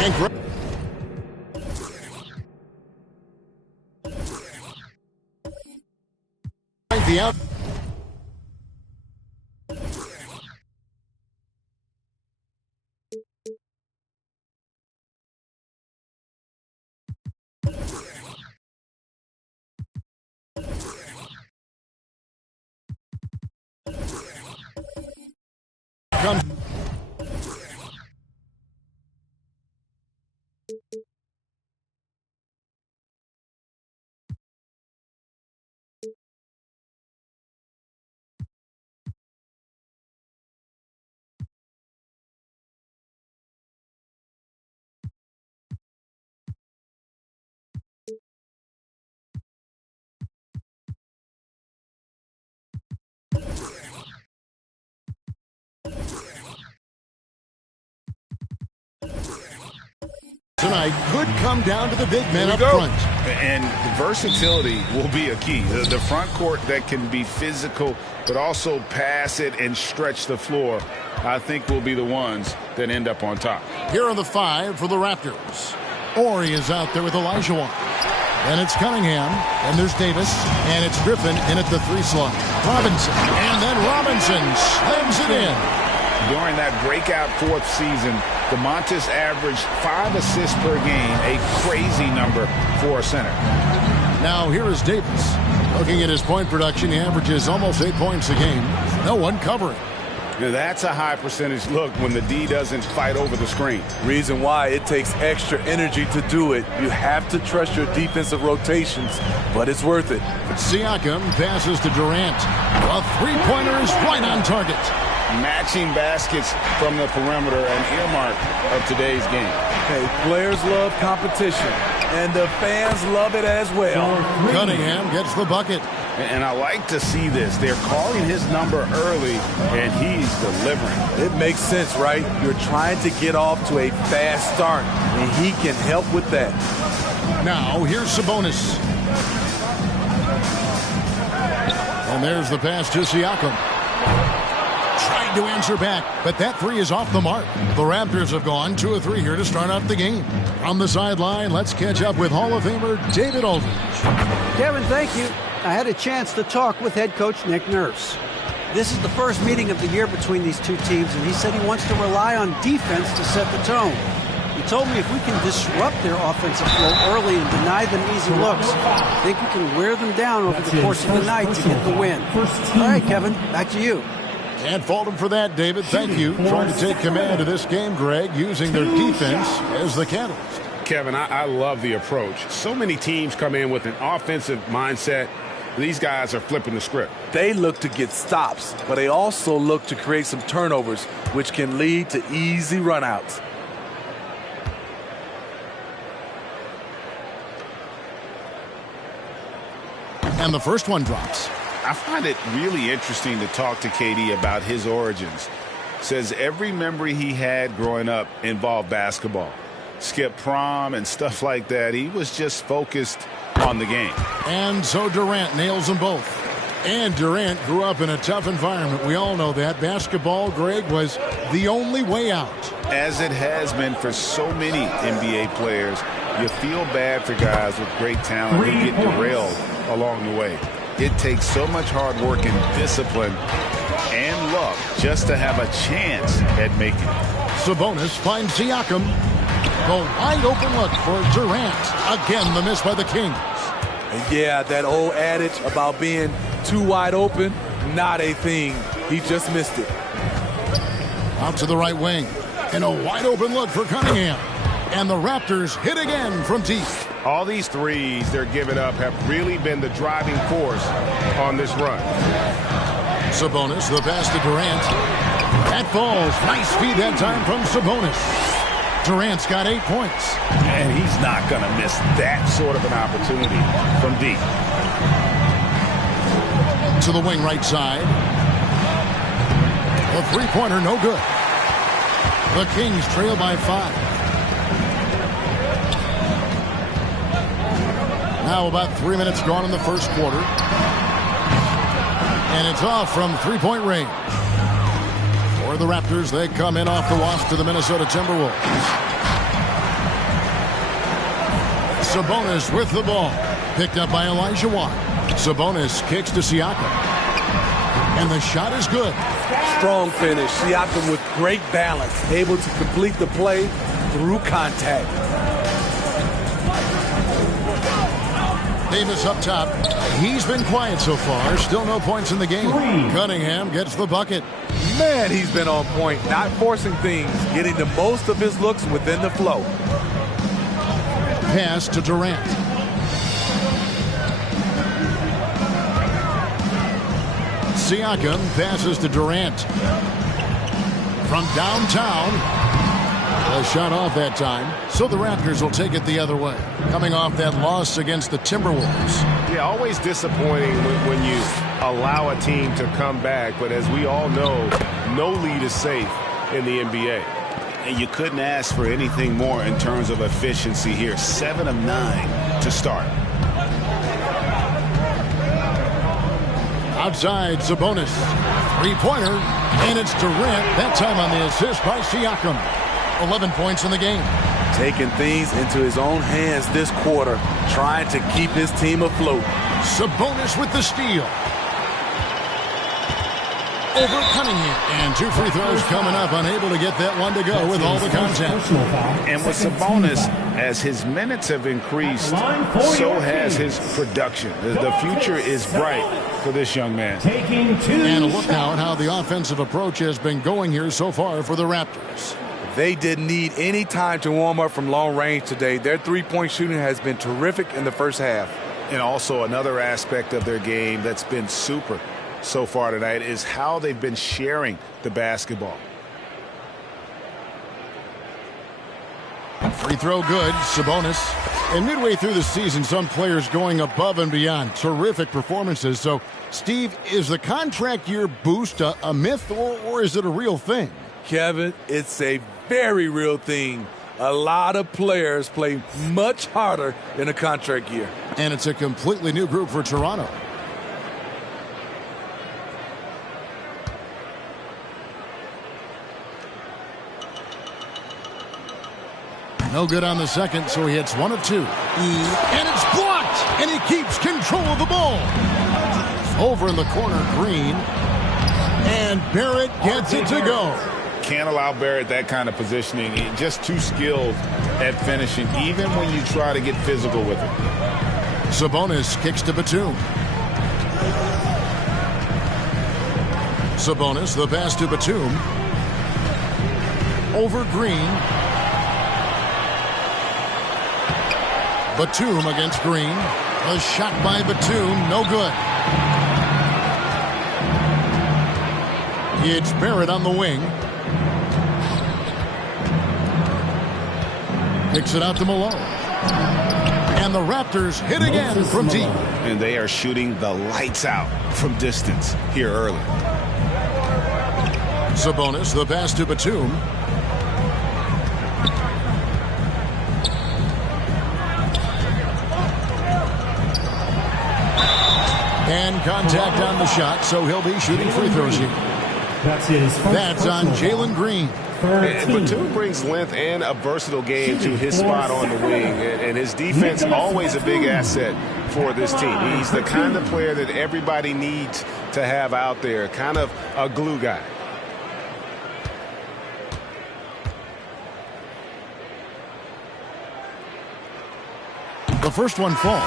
And the out. Come. tonight could come down to the big man up front. And versatility will be a key. The front court that can be physical but also pass it and stretch the floor, I think will be the ones that end up on top. Here are the 5 for the Raptors. Ori is out there with Olajuwon. And it's Cunningham. And there's Davis. And it's Griffin in at the 3 slot. Robinson. And then Robinson slams it in. During that breakout 4th season, DeMontis averaged 5 assists per game, a crazy number for a center. Now here is Davis. Looking at his point production, he averages almost 8 points a game. No one covering. Now that's a high percentage look when the D doesn't fight over the screen. Reason why it takes extra energy to do it. You have to trust your defensive rotations, but it's worth it. Siakam passes to Durant. A 3-pointer is right on target. Matching baskets from the perimeter, an earmark of today's game. Hey, players love competition, and the fans love it as well. Cunningham gets the bucket. And I like to see this. They're calling his number early, and he's delivering. It makes sense, right? You're trying to get off to a fast start, and he can help with that. Now, here's Sabonis. And there's the pass to Siakam. Trying to answer back, but that 3 is off the mark. The Raptors have gone 2 of 3 here to start off the game. From the sideline, let's catch up with Hall of Famer David Aldridge. Kevin, thank you. I had a chance to talk with head coach Nick Nurse. This is the first meeting of the year between these two teams, and he said he wants to rely on defense to set the tone. He told me if we can disrupt their offensive flow early and deny them easy looks, I think we can wear them down over the course of the night to get the win. All right, Kevin, back to you. Can't fault him for that, David. Thank you. Trying to take command of this game, Greg, using their defense as the catalyst. Kevin, I love the approach. So many teams come in with an offensive mindset. These guys are flipping the script. They look to get stops, but they also look to create some turnovers, which can lead to easy runouts. And the first one drops. I find it really interesting to talk to KD about his origins. Says every memory he had growing up involved basketball. Skip prom and stuff like that. He was just focused on the game. And so Durant nails them both. And Durant grew up in a tough environment. We all know that. Basketball, Greg, was the only way out. As it has been for so many NBA players, you feel bad for guys with great talent who get derailed along the way. It takes so much hard work and discipline and luck just to have a chance at making it. Sabonis finds Siakam. The wide open look for Durant. Again, the miss by the Kings. And yeah, that old adage about being too wide open, not a thing. He just missed it. Out to the right wing. And a wide open look for Cunningham. And the Raptors hit again from deep. All these threes they're giving up have really been the driving force on this run. Sabonis, the pass to Durant. That falls. Nice feed that time from Sabonis. Durant's got 8 points. And he's not going to miss that sort of an opportunity from deep. To the wing right side. A three-pointer, no good. The Kings trail by 5. Now about 3 minutes gone in the first quarter. And it's off from three-point range. For the Raptors, they come in off the loss to the Minnesota Timberwolves. Sabonis with the ball. Picked up by Olajuwon. Sabonis kicks to Siakam. And the shot is good. Strong finish. Siakam with great balance. Able to complete the play through contact. Davis up top. He's been quiet so far. Still no points in the game. Cunningham gets the bucket. Man, he's been on point. Not forcing things. Getting the most of his looks within the flow. Pass to Durant. Siakam passes to Durant. From downtown. A shot off that time. So the Raptors will take it the other way. Coming off that loss against the Timberwolves. Yeah, always disappointing when you allow a team to come back. But as we all know, no lead is safe in the NBA. And you couldn't ask for anything more in terms of efficiency here. 7 of 9 to start. Outside, Sabonis. Three-pointer, and it's Durant. That time on the assist by Siakam. 11 points in the game. Taking things into his own hands this quarter, trying to keep his team afloat. Sabonis with the steal. Over Cunningham. And 2 free throws coming up. Unable to get that one to go with all the contact. And with Sabonis, as his minutes have increased, so has his production. The future is bright for this young man. And look now at how the offensive approach has been going here so far for the Raptors. They didn't need any time to warm up from long range today. Their three-point shooting has been terrific in the first half. And also another aspect of their game that's been super so far tonight is how they've been sharing the basketball. Free throw good, Sabonis. And midway through the season, some players going above and beyond. Terrific performances. So, Steve, is the contract year boost a myth or is it a real thing? Kevin, it's a very real thing. A lot of players play much harder in a contract year. And it's a completely new group for Toronto. No good on the second, so he hits 1 of 2. And it's blocked, and he keeps control of the ball. Over in the corner, Green. And Barrett gets it to go. Can't allow Barrett that kind of positioning. He's just too skilled at finishing, even when you try to get physical with him. Sabonis kicks to Batum. Sabonis, the pass to Batum. Over Green. Batum against Green. A shot by Batum, no good. It's Barrett on the wing. Kicks it out to Malone. And the Raptors hit again from deep. And they are shooting the lights out from distance here early. Sabonis, the pass to Batum. And contact on the shot, so he'll be shooting free throws here. That's on Jalen Green. And Batum brings length and a versatile game to his spot on the wing. And his defense always a big asset for this team. He's the kind of player that everybody needs to have out there, kind of a glue guy. The first one falls.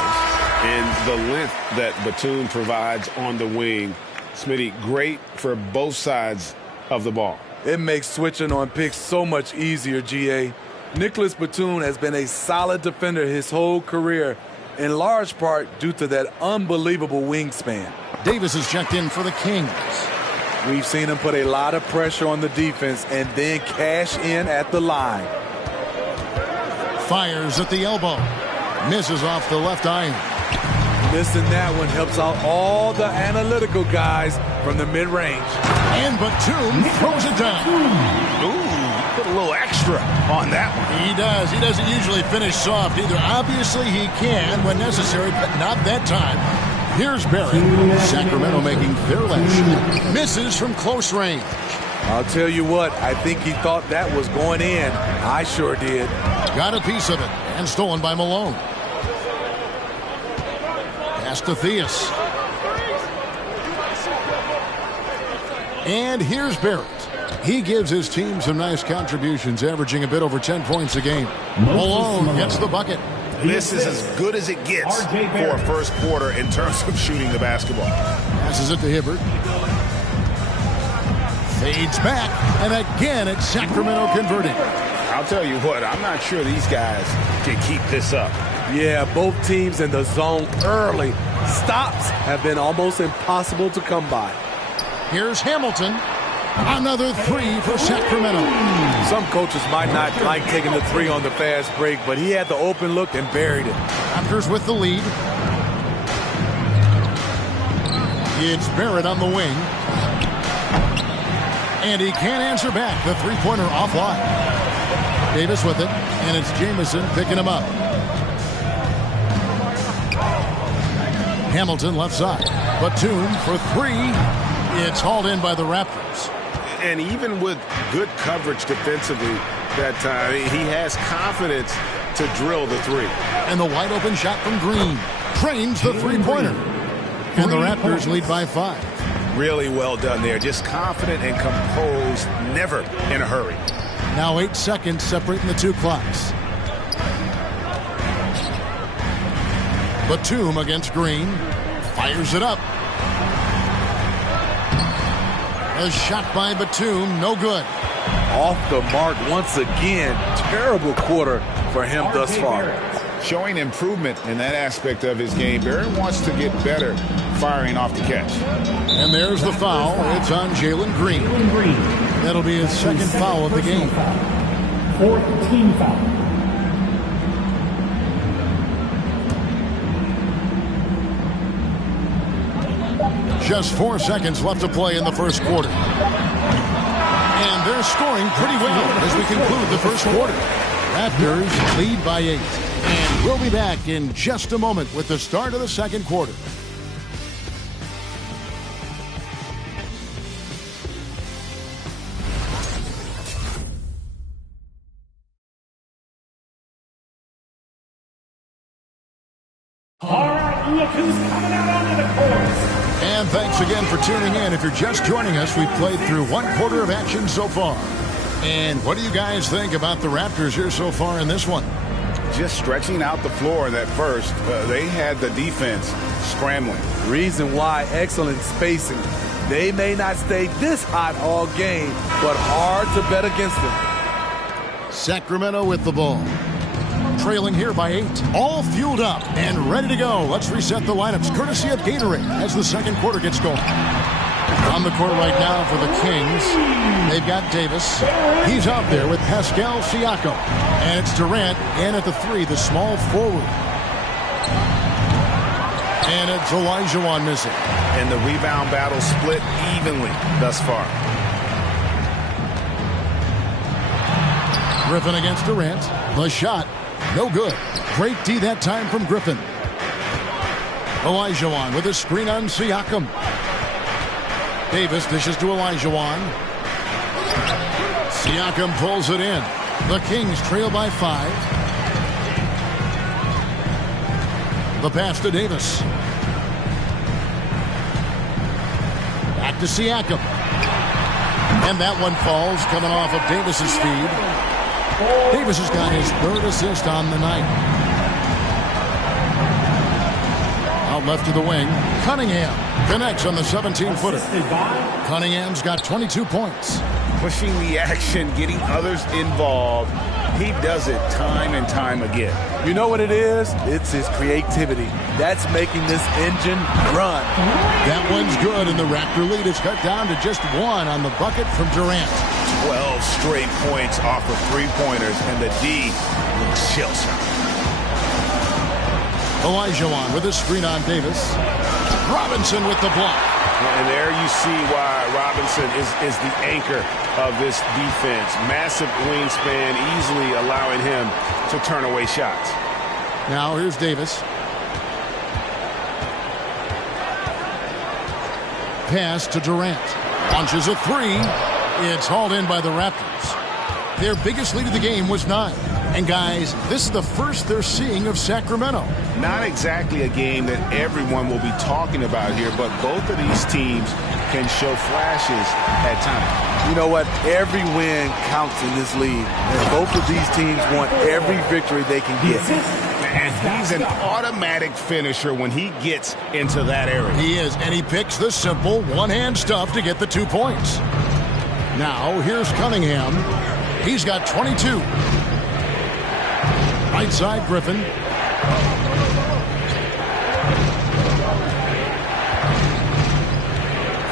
And the length that Batum provides on the wing, Smitty, great for both sides of the ball. It makes switching on picks so much easier, GA. Nicholas Batum has been a solid defender his whole career, in large part due to that unbelievable wingspan. Davis is checked in for the Kings. We've seen him put a lot of pressure on the defense and then cash in at the line. Fires at the elbow. Misses off the left iron. Missing that one helps out all the analytical guys from the mid-range. And Batum throws it down. Ooh, put a little extra on that one. He does. He doesn't usually finish soft either. Obviously, he can when necessary, but not that time. Here's Barrett. Sacramento making their last shot. Misses from close range. I'll tell you what, I think he thought that was going in. I sure did. Got a piece of it, and stolen by Malone. Pass to Theus. And here's Barrett. He gives his team some nice contributions, averaging a bit over 10 points a game. Malone gets the bucket. This is as good as it gets for a first quarter in terms of shooting the basketball. Passes it to Hibbert. Fades back, and again it's Sacramento converting. I'll tell you what, I'm not sure these guys can keep this up. Yeah, both teams in the zone early. Stops have been almost impossible to come by. Here's Hamilton. Another three for Sacramento. Some coaches might not like taking the three on the fast break, but he had the open look and buried it. Raptors with the lead. It's Barrett on the wing. And he can't answer back. The three-pointer offline. Davis with it, and it's Jamison picking him up. Hamilton left side. Batum for three. It's hauled in by the Raptors. And even with good coverage defensively that time, he has confidence to drill the three. And the wide open shot from Green trains the three-pointer. And the Raptors lead by 5. Really well done there. Just confident and composed, never in a hurry. Now 8 seconds separating the two clocks. Batum against Green. Fires it up. A shot by Batum, no good. Off the mark once again. Terrible quarter for him thus far. Showing improvement in that aspect of his game. Barry wants to get better firing off the catch. And there's the foul. It's on Jalen Green. That'll be his second foul of the game. 4th team foul. Just 4 seconds left to play in the first quarter. And they're scoring pretty well as we conclude the first quarter. Raptors lead by 8. And we'll be back in just a moment with the start of the second quarter. All right, look who's coming out onto the court. And thanks again for tuning in. If you're just joining us, we've played through 1 quarter of action so far. And what do you guys think about the Raptors here so far in this one? Just stretching out the floor in that first. They had the defense scrambling. Reason why, excellent spacing. They may not stay this hot all game, but hard to bet against them. Sacramento with the ball. Trailing here by 8. All fueled up and ready to go. Let's reset the lineups courtesy of Gatorade as the second quarter gets going. On the court right now for the Kings, they've got Davis. He's out there with Pascal Siakam. And it's Durant in at the 3, the small forward. And it's Olajuwon missing. And the rebound battle split evenly thus far. Griffin against Durant. The shot, no good. Great D that time from Griffin. Olajuwon with a screen on Siakam. Davis dishes to Olajuwon. Siakam pulls it in. The Kings trail by 5. The pass to Davis. Back to Siakam. And that one falls, coming off of Davis's feed. Davis has got his 3rd assist on the night. Out left to the wing. Cunningham connects on the 17-footer. Cunningham's got 22 points. Pushing the action, getting others involved. He does it time and time again. You know what it is? It's his creativity. That's making this engine run. That one's good, and the Raptor lead is cut down to just 1 on the bucket from Durant. 12 straight points off of 3-pointers, and the D looks shell-shocked. Olajuwon with a screen on Davis. Robinson with the block. And there you see why Robinson is the anchor of this defense. Massive wingspan, easily allowing him to turn away shots. Now here's Davis. Pass to Durant. Launches a 3. It's hauled in by the Raptors. Their biggest lead of the game was 9. And guys, this is the first they're seeing of Sacramento. Not exactly a game that everyone will be talking about here, but both of these teams can show flashes at times. You know what? Every win counts in this league. And both of these teams want every victory they can get. And he's an automatic finisher when he gets into that area. He is, and he picks the simple one-hand stuff to get the 2 points. Now, here's Cunningham. He's got 22. Right side, Griffin.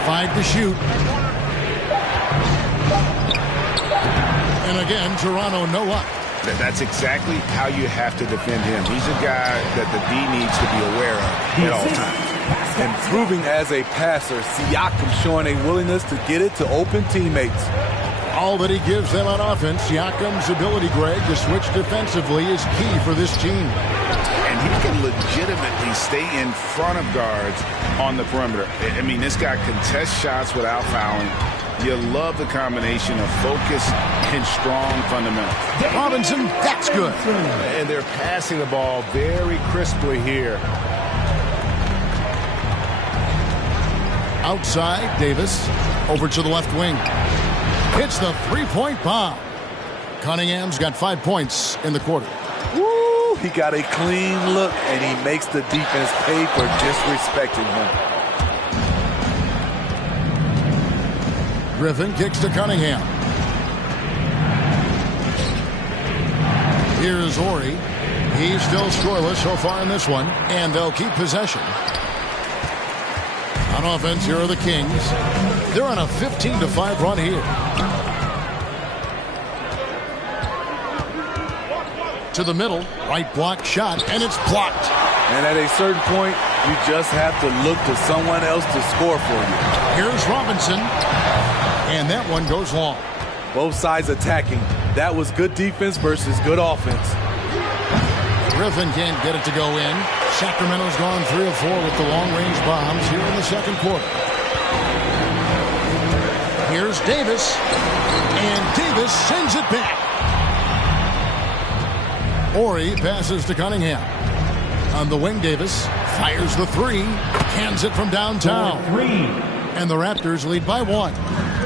Five to shoot. And again, Toronto no up. That's exactly how you have to defend him. He's a guy that the D needs to be aware of at all times. Improving as a passer, Siakam showing a willingness to get it to open teammates. All that he gives them on offense, Siakam's ability, Greg, to switch defensively is key for this team. And he can legitimately stay in front of guards on the perimeter. I mean, this guy contests shots without fouling. You love the combination of focus and strong fundamentals. Robinson, that's good. And they're passing the ball very crisply here. Outside, Davis. Over to the left wing. Hits the three-point bomb. Cunningham's got 5 points in the quarter. Woo! He got a clean look, and he makes the defense pay for disrespecting him. Griffin kicks to Cunningham. Here's Ori. He's still scoreless so far in this one, and they'll keep possession. On offense, here are the Kings. They're on a 15-5 run here. To the middle, right block shot, and it's blocked. And at a certain point, you just have to look to someone else to score for you. Here's Robinson. And that one goes long. Both sides attacking. That was good defense versus good offense. Griffin can't get it to go in. Sacramento's gone 3 of 4 with the long-range bombs here in the second quarter. Here's Davis. And Davis sends it back. Ori passes to Cunningham. On the wing, Davis fires the 3. Cans it from downtown. And the Raptors lead by 1.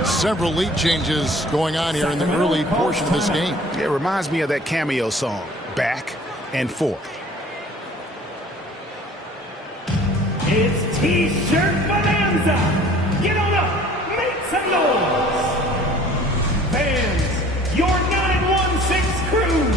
Several lead changes going on here in the early portion of this game. It reminds me of that Cameo song, Back and Forth. It's T-shirt bonanza. Get on up, make some noise. Fans, your 916 crew.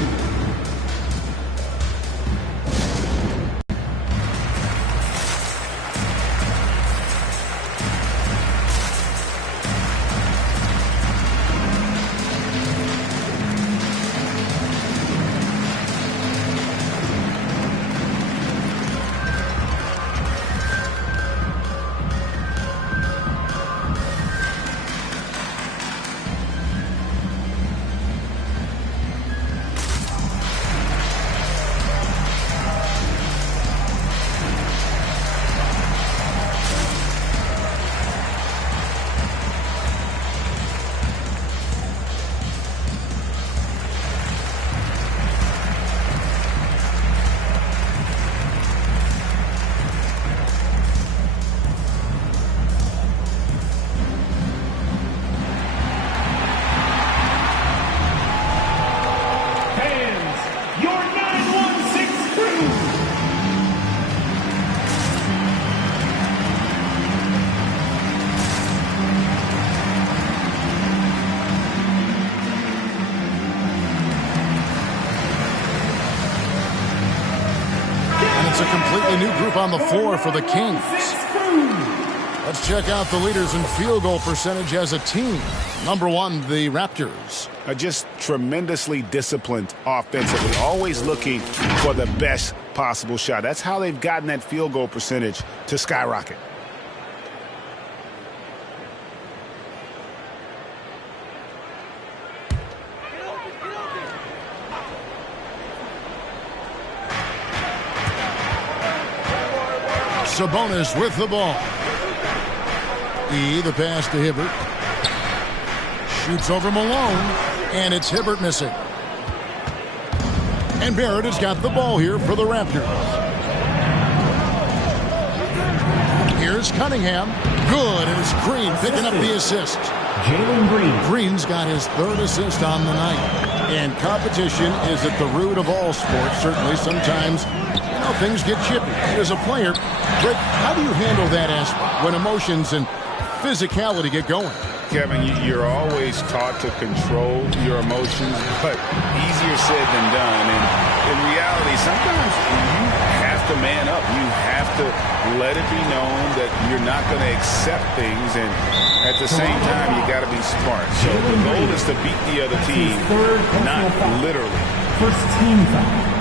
It's a completely new group on the floor for the Kings. Let's check out the leaders in field goal percentage as a team. Number 1, the Raptors. Are just tremendously disciplined offensively, always looking for the best possible shot. That's how they've gotten that field goal percentage to skyrocket. Sabonis with the ball. The pass to Hibbert. Shoots over Malone, and it's Hibbert missing. And Barrett has got the ball here for the Raptors. Here's Cunningham. Good, and it's Green picking up the assist. Jalen Green. Green's got his 3rd assist on the night. And competition is at the root of all sports. Certainly, sometimes things get chippy. And as a player, Rick, how do you handle that aspect when emotions and physicality get going? Kevin, you're always taught to control your emotions, but easier said than done. And in reality, sometimes you have to man up. You have to let it be known that you're not going to accept things. And at the same time, you got to be smart. So the goal is to beat the other team, not literally. First team foul.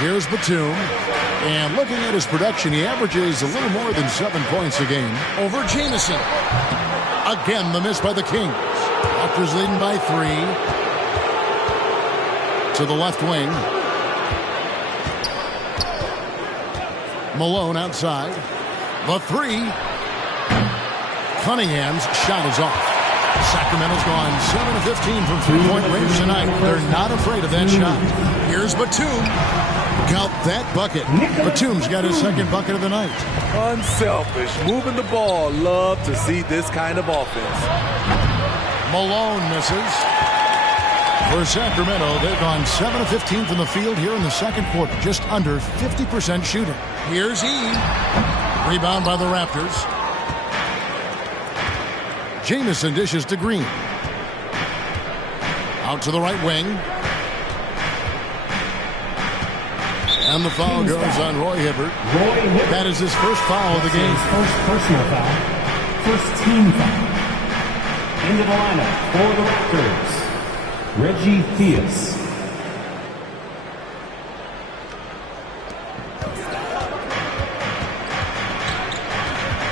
Here's Batum. And looking at his production, he averages a little more than 7 points a game over Jamison. Again, the miss by the Kings. Raptors leading by 3. To the left wing. Malone outside. The 3. Cunningham's shot is off. Sacramento's gone 7 of 15 from three-point range tonight. They're not afraid of that shot. Here's Batum. Count that bucket. Batum's got his second bucket of the night. Unselfish, moving the ball. Love to see this kind of offense. Malone misses. For Sacramento, they've gone 7 of 15 from the field here in the second quarter. Just under 50% shooting. Here's E. Rebound by the Raptors. Jamison dishes to Green. Out to the right wing. And the foul goes on Roy Hibbert. That is his first foul of the game. His first personal foul. First team foul. Into the lineup for the Raptors, Reggie Theus.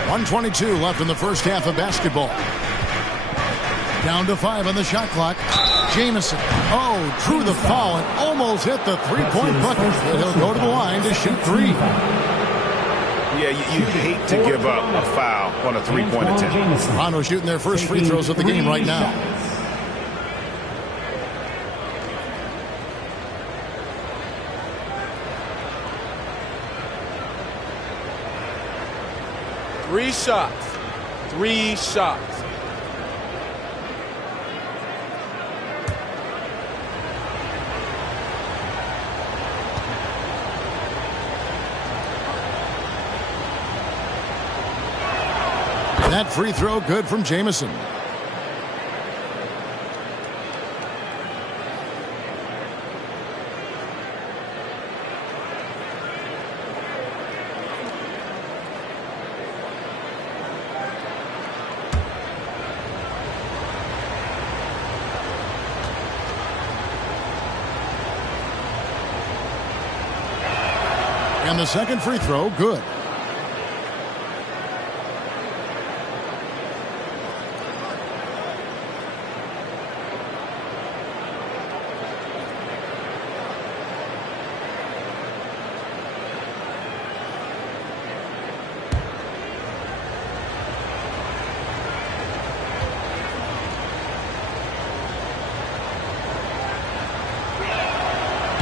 .122 left in the first half of basketball. Down to 5 on the shot clock. Jamison. Oh, drew the foul and almost hit the three-point bucket. But he'll go to the line to shoot 3. Yeah, you hate to give up a foul on a three-point attempt. Toronto shooting their first free throws of the game right now. Three shots. 3 shots. That free throw good from Jamison. And the second free throw, good.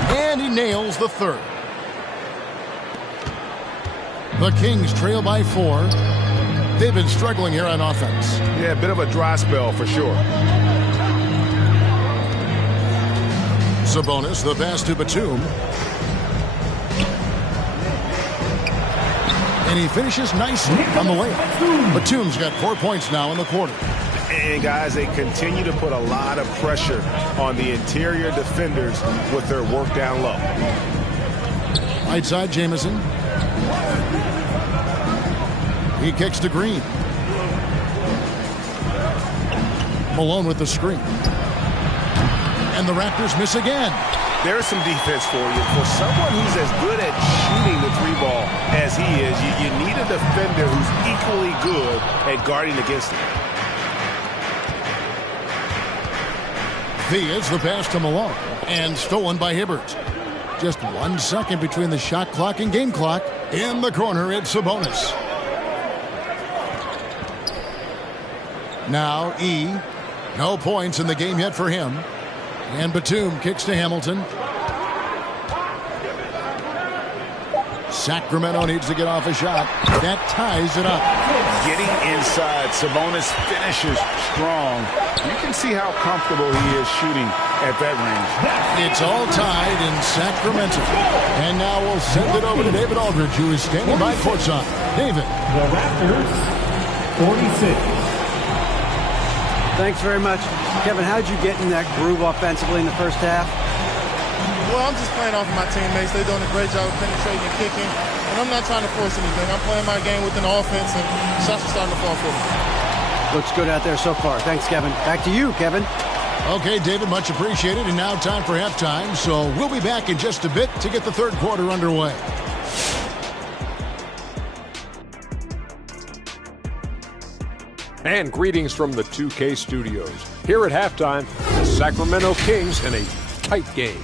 And he nails the third. The Kings trail by 4. They've been struggling here on offense. Yeah, a bit of a dry spell for sure. Sabonis, the pass to Batum. And he finishes nicely on the layup. Batum's got 4 points now in the quarter. And guys, they continue to put a lot of pressure on the interior defenders with their work down low. Right side, Jamison. He kicks to Green. Malone with the screen. And the Raptors miss again. There's some defense for you. For someone who's as good at shooting the 3-ball as he is, you need a defender who's equally good at guarding against him. Theus, the pass to Malone. And stolen by Hibbert. Just 1 second between the shot clock and game clock. In the corner, it's Sabonis. Now E. No points in the game yet for him. And Batum kicks to Hamilton. Sacramento needs to get off a shot. That ties it up. Getting inside, Sabonis finishes strong. You can see how comfortable he is shooting at that range. It's all tied in Sacramento. And now we'll send it over to David Aldridge, who is standing by courtside. David. The Raptors, 46. Thanks very much. Kevin, how'd you get in that groove offensively in the first half? Well, I'm just playing off of my teammates. They're doing a great job of penetrating and kicking. And I'm not trying to force anything. I'm playing my game within the offense, and shots are starting to fall for me. Looks good out there so far. Thanks, Kevin. Back to you, Kevin. Okay, David, much appreciated. And now time for halftime. So we'll be back in just a bit to get the third quarter underway. And greetings from the 2K studios. Here at halftime, the Sacramento Kings in a tight game.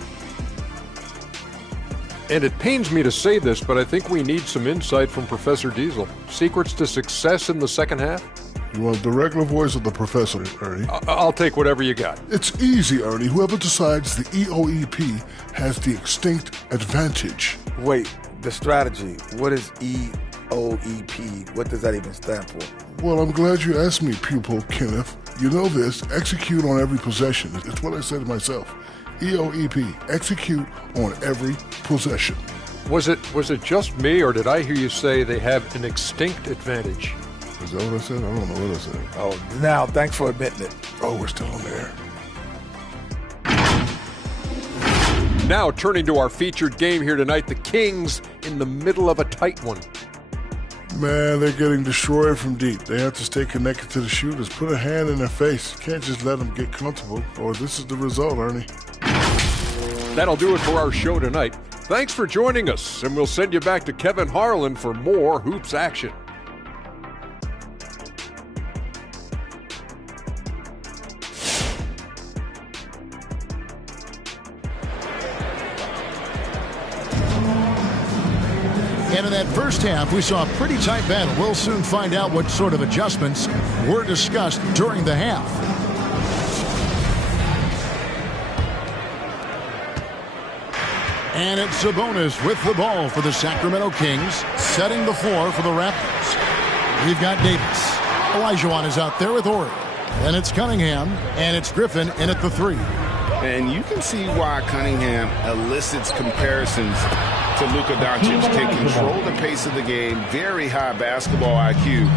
And it pains me to say this, but I think we need some insight from Professor Diesel. Secrets to success in the second half? You want the regular voice of the professor, Ernie? I'll take whatever you got. It's easy, Ernie. Whoever decides the EOEP has the extinct advantage. Wait, the strategy. What is EOEP? What does that even stand for? Well, I'm glad you asked me, pupil Kenneth. You know this, execute on every possession. It's what I said to myself. EOEP, execute on every possession. Was it just me, or did I hear you say they have an extinct advantage? Is that what I said? I don't know what I said. Oh, now, thanks for admitting it. Oh, we're still on there. Now turning to our featured game here tonight, the Kings in the middle of a tight one. Man, they're getting destroyed from deep. They have to stay connected to the shooters. Put a hand in their face. Can't just let them get comfortable, or this is the result, Ernie. That'll do it for our show tonight. Thanks for joining us, and we'll send you back to Kevin Harlan for more hoops action. And in that first half, we saw a pretty tight battle. We'll soon find out what sort of adjustments were discussed during the half. And it's Sabonis with the ball for the Sacramento Kings, setting the floor for the Raptors. We've got Davis. Olajuwon is out there with Horry. Then it's Cunningham, and it's Griffin in at the three. And you can see why Cunningham elicits comparisons to Luka Doncic. Can control the pace of the game, very high basketball IQ,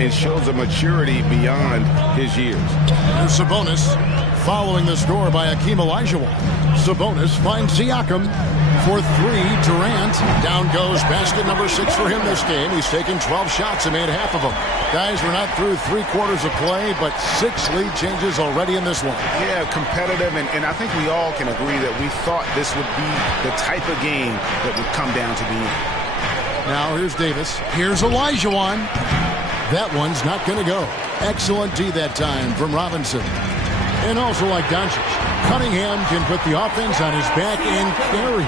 and shows a maturity beyond his years. Here's Sabonis following the score by Hakeem Olajuwon. Sabonis finds Siakam for three. Durant down goes basket number 6 for him this game. He's taken 12 shots and made half of them. Guys, we're not through 3 quarters of play, but 6 lead changes already in this one. Yeah, competitive, and I think we all can agree that we thought this would be the type of game that would come down to the end. Now here's Davis. Here's Olajuwon. That one's not going to go. Excellent D that time from Robinson. And also like Doncic, Cunningham can put the offense on his back and carry.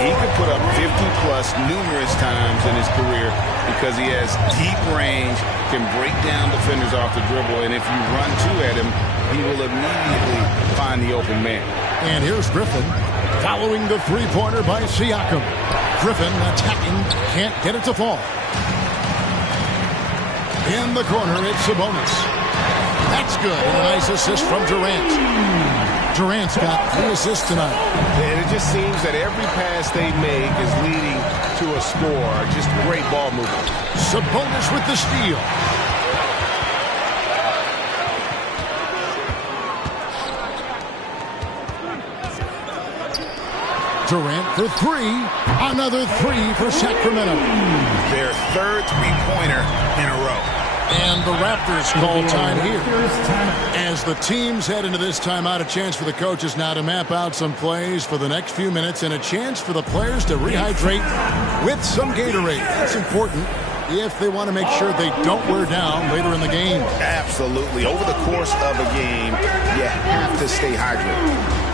He could put up 50-plus numerous times in his career because he has deep range, can break down defenders off the dribble, and if you run two at him, he will immediately find the open man. And here's Griffin following the three-pointer by Siakam. Griffin attacking, can't get it to fall. In the corner, it's Sabonis. That's good. And a nice assist from Durant. Durant's got 3 assists tonight. And it just seems that every pass they make is leading to a score. Just great ball movement. Sabonis with the steal. Durant for 3. Another 3 for Sacramento. Their third three-pointer in a row. And the Raptors call time here. As the teams head into this timeout, a chance for the coaches now to map out some plays for the next few minutes and a chance for the players to rehydrate with some Gatorade. That's important if they want to make sure they don't wear down later in the game. Absolutely. Over the course of a game, you have to stay hydrated.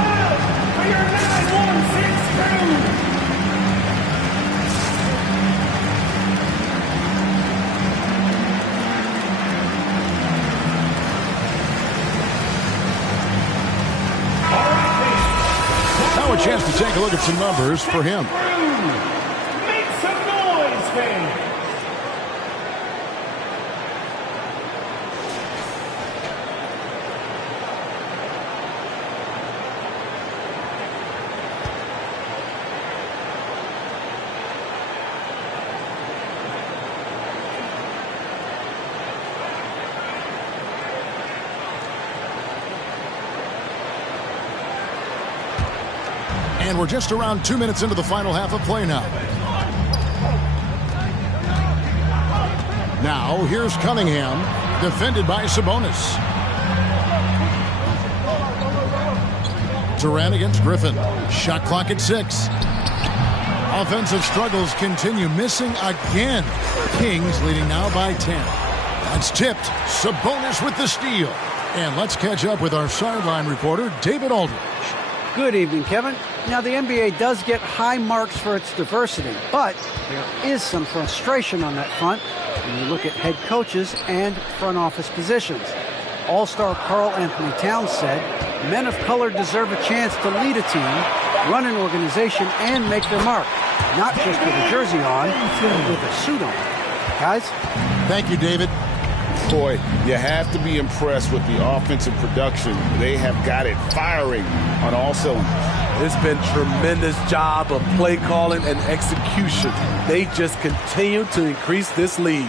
loud for your 916 crew. Now a chance to take a look at some numbers for him. Make some noise, fans. And we're just around 2 minutes into the final half of play now. Now, here's Cunningham, defended by Sabonis. Durant against Griffin. Shot clock at 6. Offensive struggles continue, missing again. Kings leading now by 10. That's tipped. Sabonis with the steal. And let's catch up with our sideline reporter, David Aldridge. Good evening, Kevin. Now, the NBA does get high marks for its diversity, but there is some frustration on that front when you look at head coaches and front office positions. All-star Karl Anthony Towns said, men of color deserve a chance to lead a team, run an organization, and make their mark, not just with a jersey on, but with a suit on. Guys? Thank you, David. Boy, you have to be impressed with the offensive production. They have got it firing on all cylinders. It's been tremendous job of play calling and execution. They just continue to increase this lead.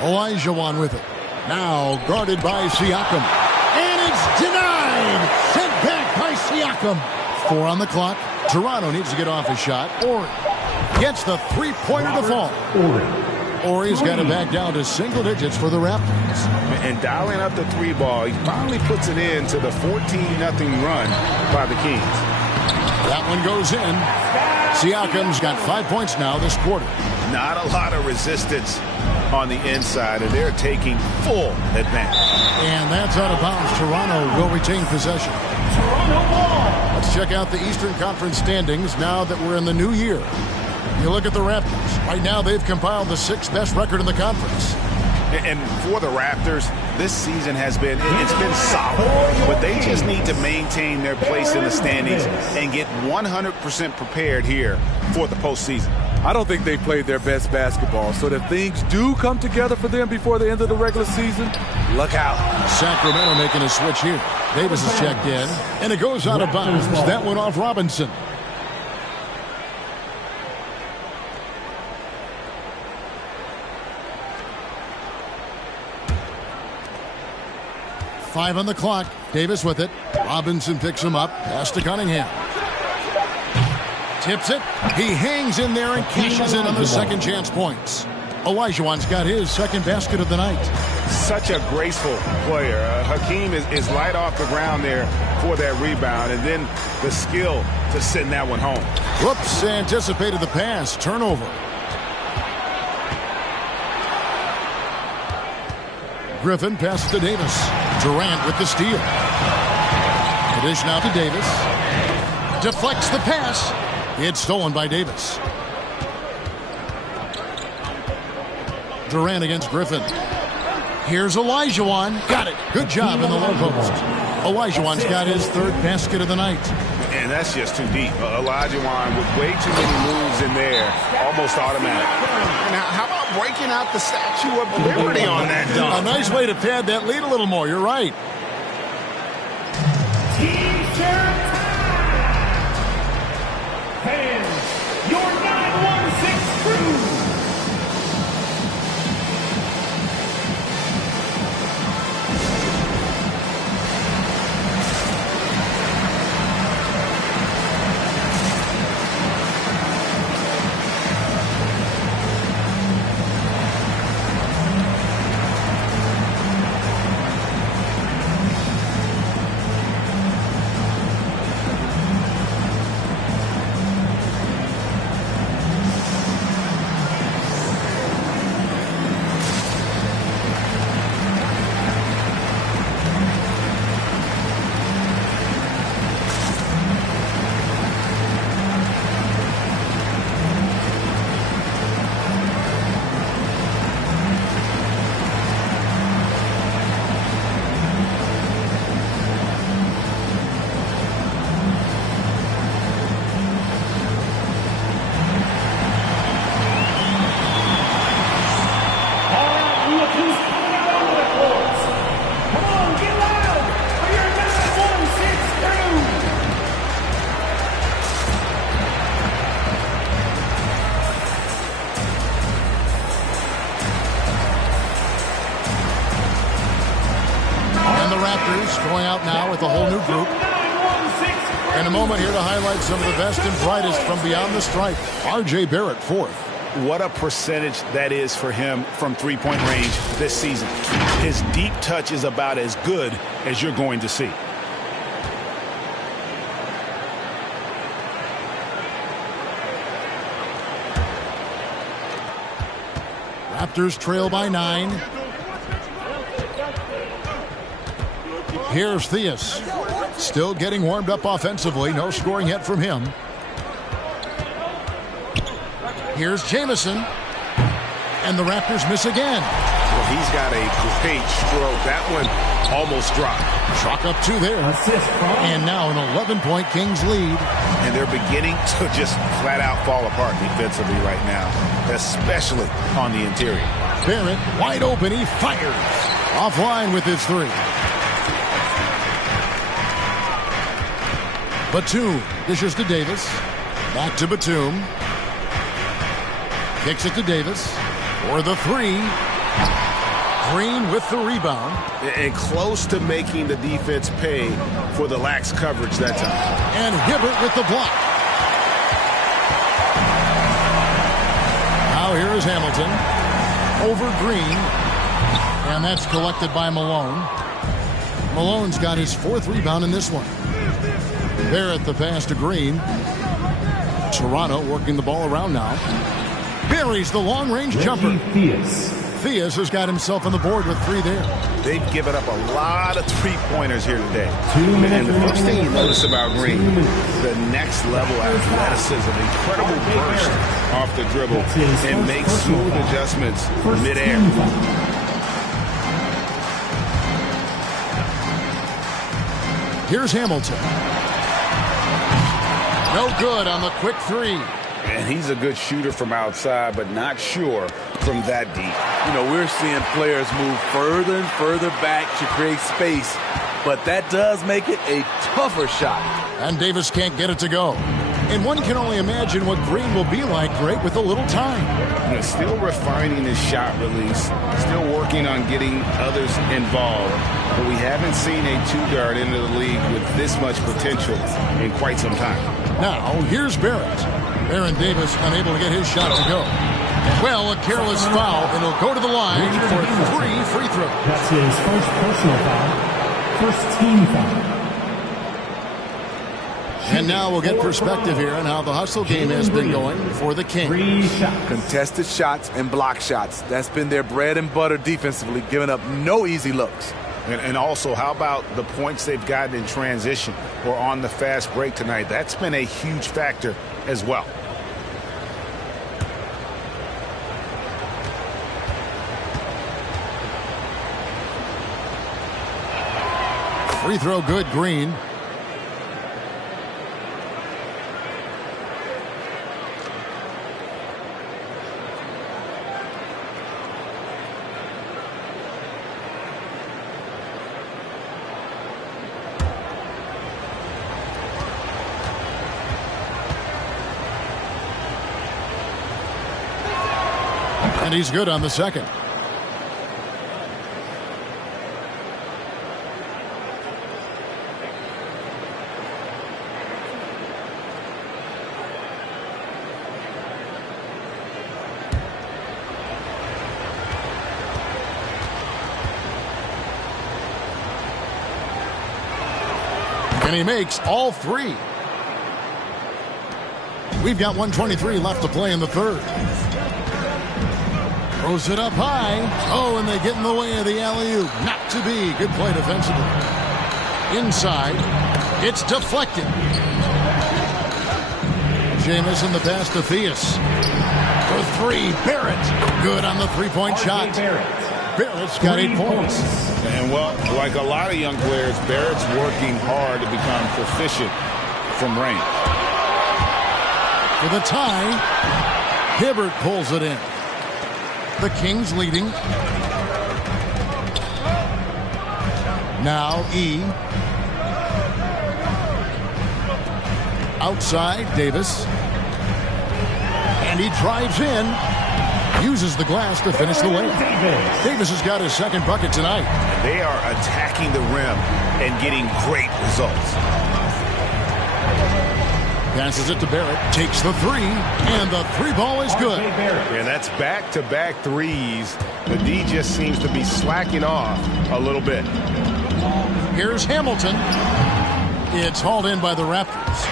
Olajuwon with it. Now guarded by Siakam. And it's denied. Sent back by Siakam. 4 on the clock. Toronto needs to get off a shot. Ori gets the three-pointer to fall. Ori's got it back down to single digits for the Raptors. And dialing up the 3 ball, he finally puts it into the 14-0 run by the Kings. That one goes in. Siakam's got 5 points now this quarter. Not a lot of resistance on the inside, and they're taking full advantage. And that's out of bounds. Toronto will retain possession. Let's check out the Eastern Conference standings now that we're in the new year. You look at the Raptors. Right now, they've compiled the 6th best record in the conference. And for the Raptors, this season it's been solid. But they just need to maintain their place in the standings and get 100% prepared here for the postseason. I don't think they played their best basketball. So if things do come together for them before the end of the regular season, look out. Sacramento making a switch here. Davis is checked in, and it goes out of bounds. That went off Robinson. Five on the clock. Davis with it. Robinson picks him up. Pass to Cunningham. Tips it. He hangs in there and cashes in on the second chance points. Olajuwon's got his second basket of the night. Such a graceful player. Hakeem is light off the ground there for that rebound, and then the skill to send that one home. Whoops, anticipated the pass. Turnover. Griffin passes to Davis. Durant with the steal. The dish now to Davis. Deflects the pass. It's stolen by Davis. Durant against Griffin. Here's Olajuwon. Got it. Good job in the low post. Olajuwon's got his 3rd basket of the night. And that's just too deep. Olajuwon with way too many moves in there. Almost automatic. Now, how about breaking out the Statue of Liberty on that dunk? A nice way to pad that lead a little more. You're right. T-shirt time! Fans, your 916 crew! In a moment here to highlight some of the best and brightest from beyond the stripe. R.J. Barrett, fourth. What a percentage that is for him from three-point range this season. His deep touch is about as good as you're going to see. Raptors trail by 9. Here's Theus. Still getting warmed up offensively. No scoring yet from him. Here's Jamison. And the Raptors miss again. Well, he's got a great stroke. That one almost dropped. Chalk up 2 there. And now an 11-point Kings lead. And they're beginning to just flat out fall apart defensively right now, especially on the interior. Barrett wide open. He fires. Offline with his 3. Batum dishes to Davis. Back to Batum. Kicks it to Davis for the 3. Green with the rebound. And close to making the defense pay for the lax coverage that time. And Hibbert with the block. Now here is Hamilton. Over Green. And that's collected by Malone. Malone's got his 4th rebound in this one. Barrett the pass to Green. Toronto working the ball around now. Buries the long-range jumper. Theus has got himself on the board with 3 there. They've given up a lot of three-pointers here today. And the first thing you notice about Green, the next level athleticism, incredible burst off the dribble, and makes smooth adjustments midair. Here's Hamilton. No good on the quick 3. And he's a good shooter from outside, but not sure from that deep. You know, we're seeing players move further and further back to create space, but that does make it a tougher shot. And Davis can't get it to go. And one can only imagine what Green will be like, Greg, with a little time. You know, still refining his shot release, still working on getting others involved. But we haven't seen a 2-guard into the league with this much potential in quite some time. Now, here's Barrett. Aaron Davis unable to get his shot to go. Well, a careless foul, and he'll go to the line for 3 free throws. That's his first personal foul. First team foul. And now we'll get perspective here on how the hustle game has been going for the Kings. Contested shots and block shots. That's been their bread and butter defensively, giving up no easy looks. And also, how about the points they've gotten in transition or on the fast break tonight? That's been a huge factor as well. Free throw good, Green. And he's good on the second. And he makes all 3. We've got 1:23 left to play in the third. Throws it up high. Oh, and they get in the way of the alley-oop. Not to be. Good play defensively. Inside. It's deflected. Jamison the pass to Theus. For 3. Barrett. Good on the 3-point shot. Barrett's got 8 points. And, well, like a lot of young players, Barrett's working hard to become proficient from range. For the tie, Hibbert pulls it in. The Kings leading. Now E. Outside, Davis. And he drives in. Uses the glass to finish the layup. Davis has got his second bucket tonight. They are attacking the rim and getting great results. Passes it to Barrett. Takes the three. And the three ball is good. And that's back-to-back threes. The D just seems to be slacking off a little bit. Here's Hamilton. It's hauled in by the Raptors.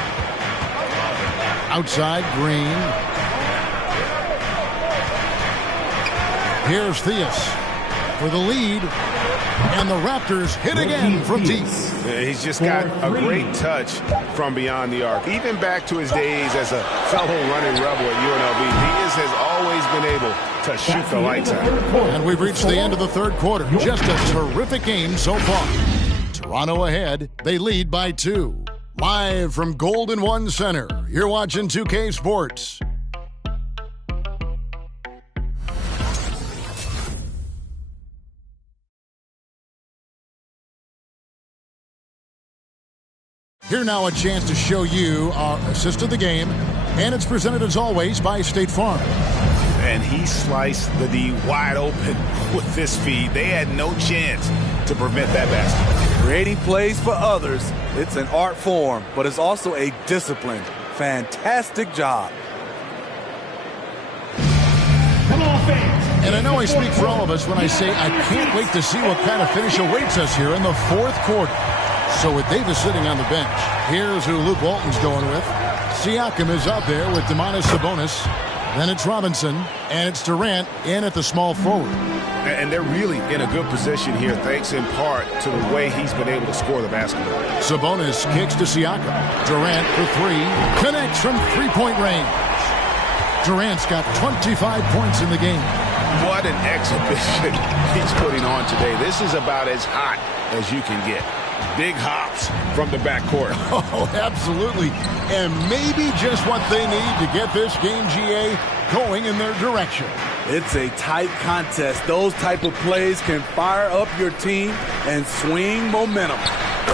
Outside, Green. Here's Theus for the lead. And the Raptors hit again from deep. He's just got a great touch from beyond the arc. Even back to his days as a fellow running rebel at UNLV, Theus has always been able to shoot the lights out. And we've reached the end of the third quarter. Just a terrific game so far. Toronto ahead. They lead by 2. Live from Golden One Center, you're watching 2K Sports. Here now a chance to show you our assist of the game, and it's presented as always by State Farm. And he sliced the D wide open with this feed. They had no chance to prevent that basket. Creating plays for others, it's an art form, but it's also a discipline. Fantastic job. Come on, fans. And I know I speak for all of us when I say I can't wait to see what kind of finish awaits us here in the fourth quarter. So with Davis sitting on the bench, here's who Luke Walton's going with. Siakam is out there with Domantas Sabonis. Then it's Robinson, and it's Durant in at the small forward. And they're really in a good position here, thanks in part to the way he's been able to score the basketball. Sabonis kicks to Siakam. Durant for three. Connects from three-point range. Durant's got 25 points in the game. What an exhibition he's putting on today. This is about as hot as you can get. Big hops from the backcourt. Oh, absolutely. And maybe just what they need to get this game, GA, going in their direction. It's a tight contest. Those type of plays can fire up your team and swing momentum.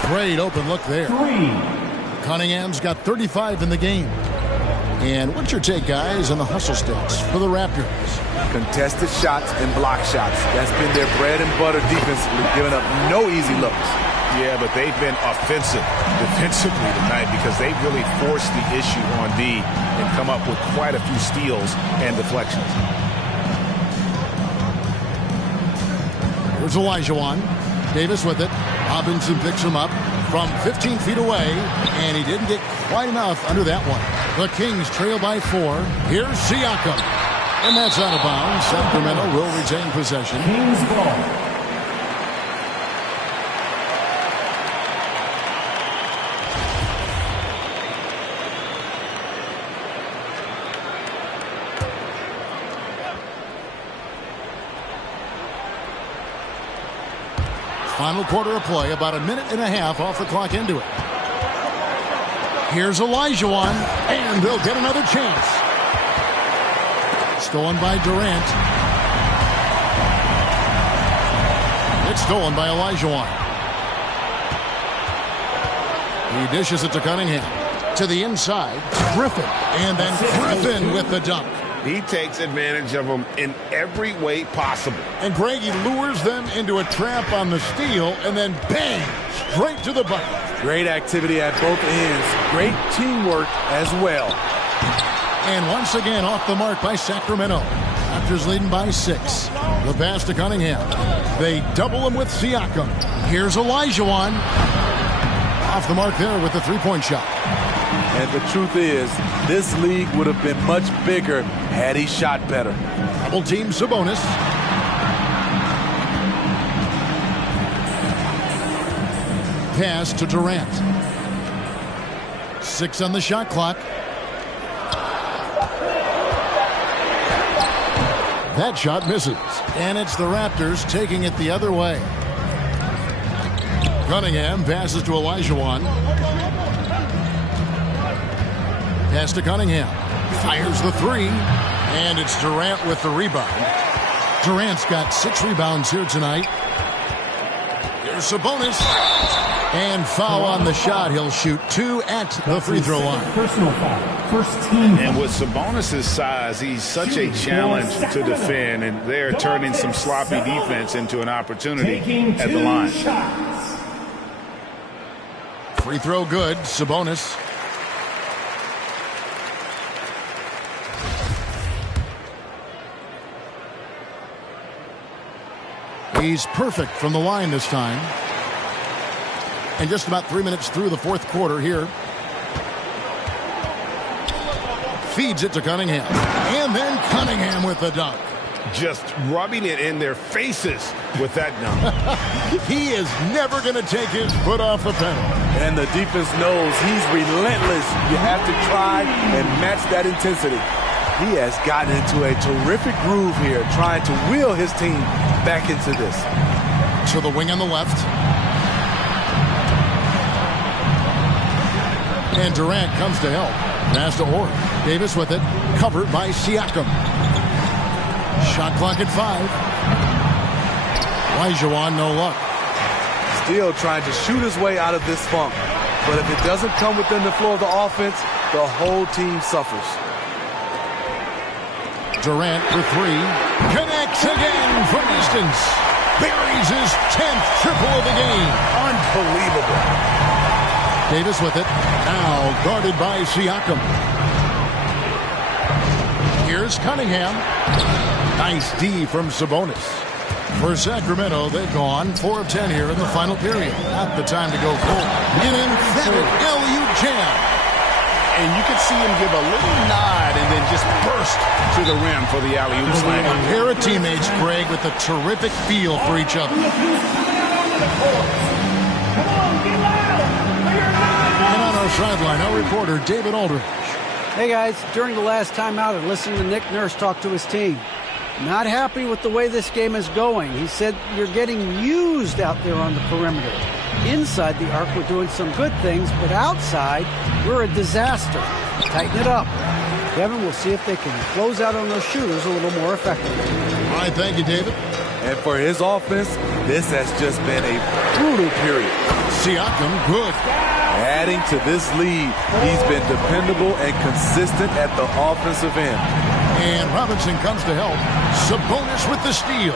Great open look there. Cunningham's got 35 in the game. And what's your take, guys, on the hustle stats for the Raptors? Contested shots and block shots. That's been their bread and butter defensively, giving up no easy looks. Yeah, but they've been offensive defensively tonight because they've really forced the issue on D and come up with quite a few steals and deflections. Here's Olajuwon. Davis with it. Robinson picks him up from 15 feet away, and he didn't get quite enough under that one. The Kings trail by 4. Here's Siakam. And that's out of bounds. Sacramento will retain possession. Kings ball. Final quarter of play, about a minute and a half off the clock into it. Here's Olajuwon, and they'll get another chance. Stolen by Durant. It's stolen by Olajuwon. He dishes it to Cunningham. To the inside, Griffin. And then Griffin with the dunk. He takes advantage of them in every way possible. And Greg, he lures them into a trap on the steal, and then bang, straight to the bucket. Great activity at both ends. Great teamwork as well. And once again, off the mark by Sacramento. Raptors leading by 6. The pass to Cunningham. They double him with Siakam. Here's Olajuwon. Off the mark there with the three-point shot. And the truth is, this league would have been much bigger had he shot better. Double team Sabonis. Pass to Durant. 6 on the shot clock. That shot misses. And it's the Raptors taking it the other way. Cunningham passes to Olajuwon. Pass to Cunningham. Fires the three. And it's Durant with the rebound. Durant's got 6 rebounds here tonight. Here's Sabonis. And foul on the shot. He'll shoot 2 at the free throw line. Personal foul. First team. And with Sabonis' size, he's such a challenge to defend. And they're turning some sloppy defense into an opportunity at the line. Shots. Free throw good. Sabonis. He's perfect from the line this time. And just about 3 minutes through the fourth quarter here. Feeds it to Cunningham. And then Cunningham with the dunk. Just rubbing it in their faces with that dunk. He is never going to take his foot off the pedal. And the defense knows he's relentless. You have to try and match that intensity. He has gotten into a terrific groove here, trying to wheel his team back into this. To the wing on the left. And Durant comes to help. Pass to Orr. Davis with it. Covered by Siakam. Shot clock at 5. Olajuwon, no luck. Still trying to shoot his way out of this funk. But if it doesn't come within the flow of the offense, the whole team suffers. Durant for 3. Connects again from distance. Buries his 10th triple of the game. Unbelievable. Davis with it. Now guarded by Siakam. Here's Cunningham. Nice D from Sabonis. For Sacramento, they've gone 4 of 10 here in the final period. Not the time to go full. An emphatic LU jam. And you could see him give a little nod and then just burst to the rim for the alley-oop slam. A pair of teammates, Greg, with a terrific feel for each other. And on our sideline, our reporter, David Aldridge. Hey, guys. During the last timeout, I listened to Nick Nurse talk to his team. Not happy with the way this game is going. He said, you're getting used out there on the perimeter. Inside the arc, we're doing some good things, but outside, we're a disaster. Tighten it up. Kevin, we'll see if they can close out on those shooters a little more effectively. All right, thank you, David. And for his offense, this has just been a brutal period. Siakam, good. Adding to this lead, he's been dependable and consistent at the offensive end. And Robinson comes to help. Sabonis with the steal.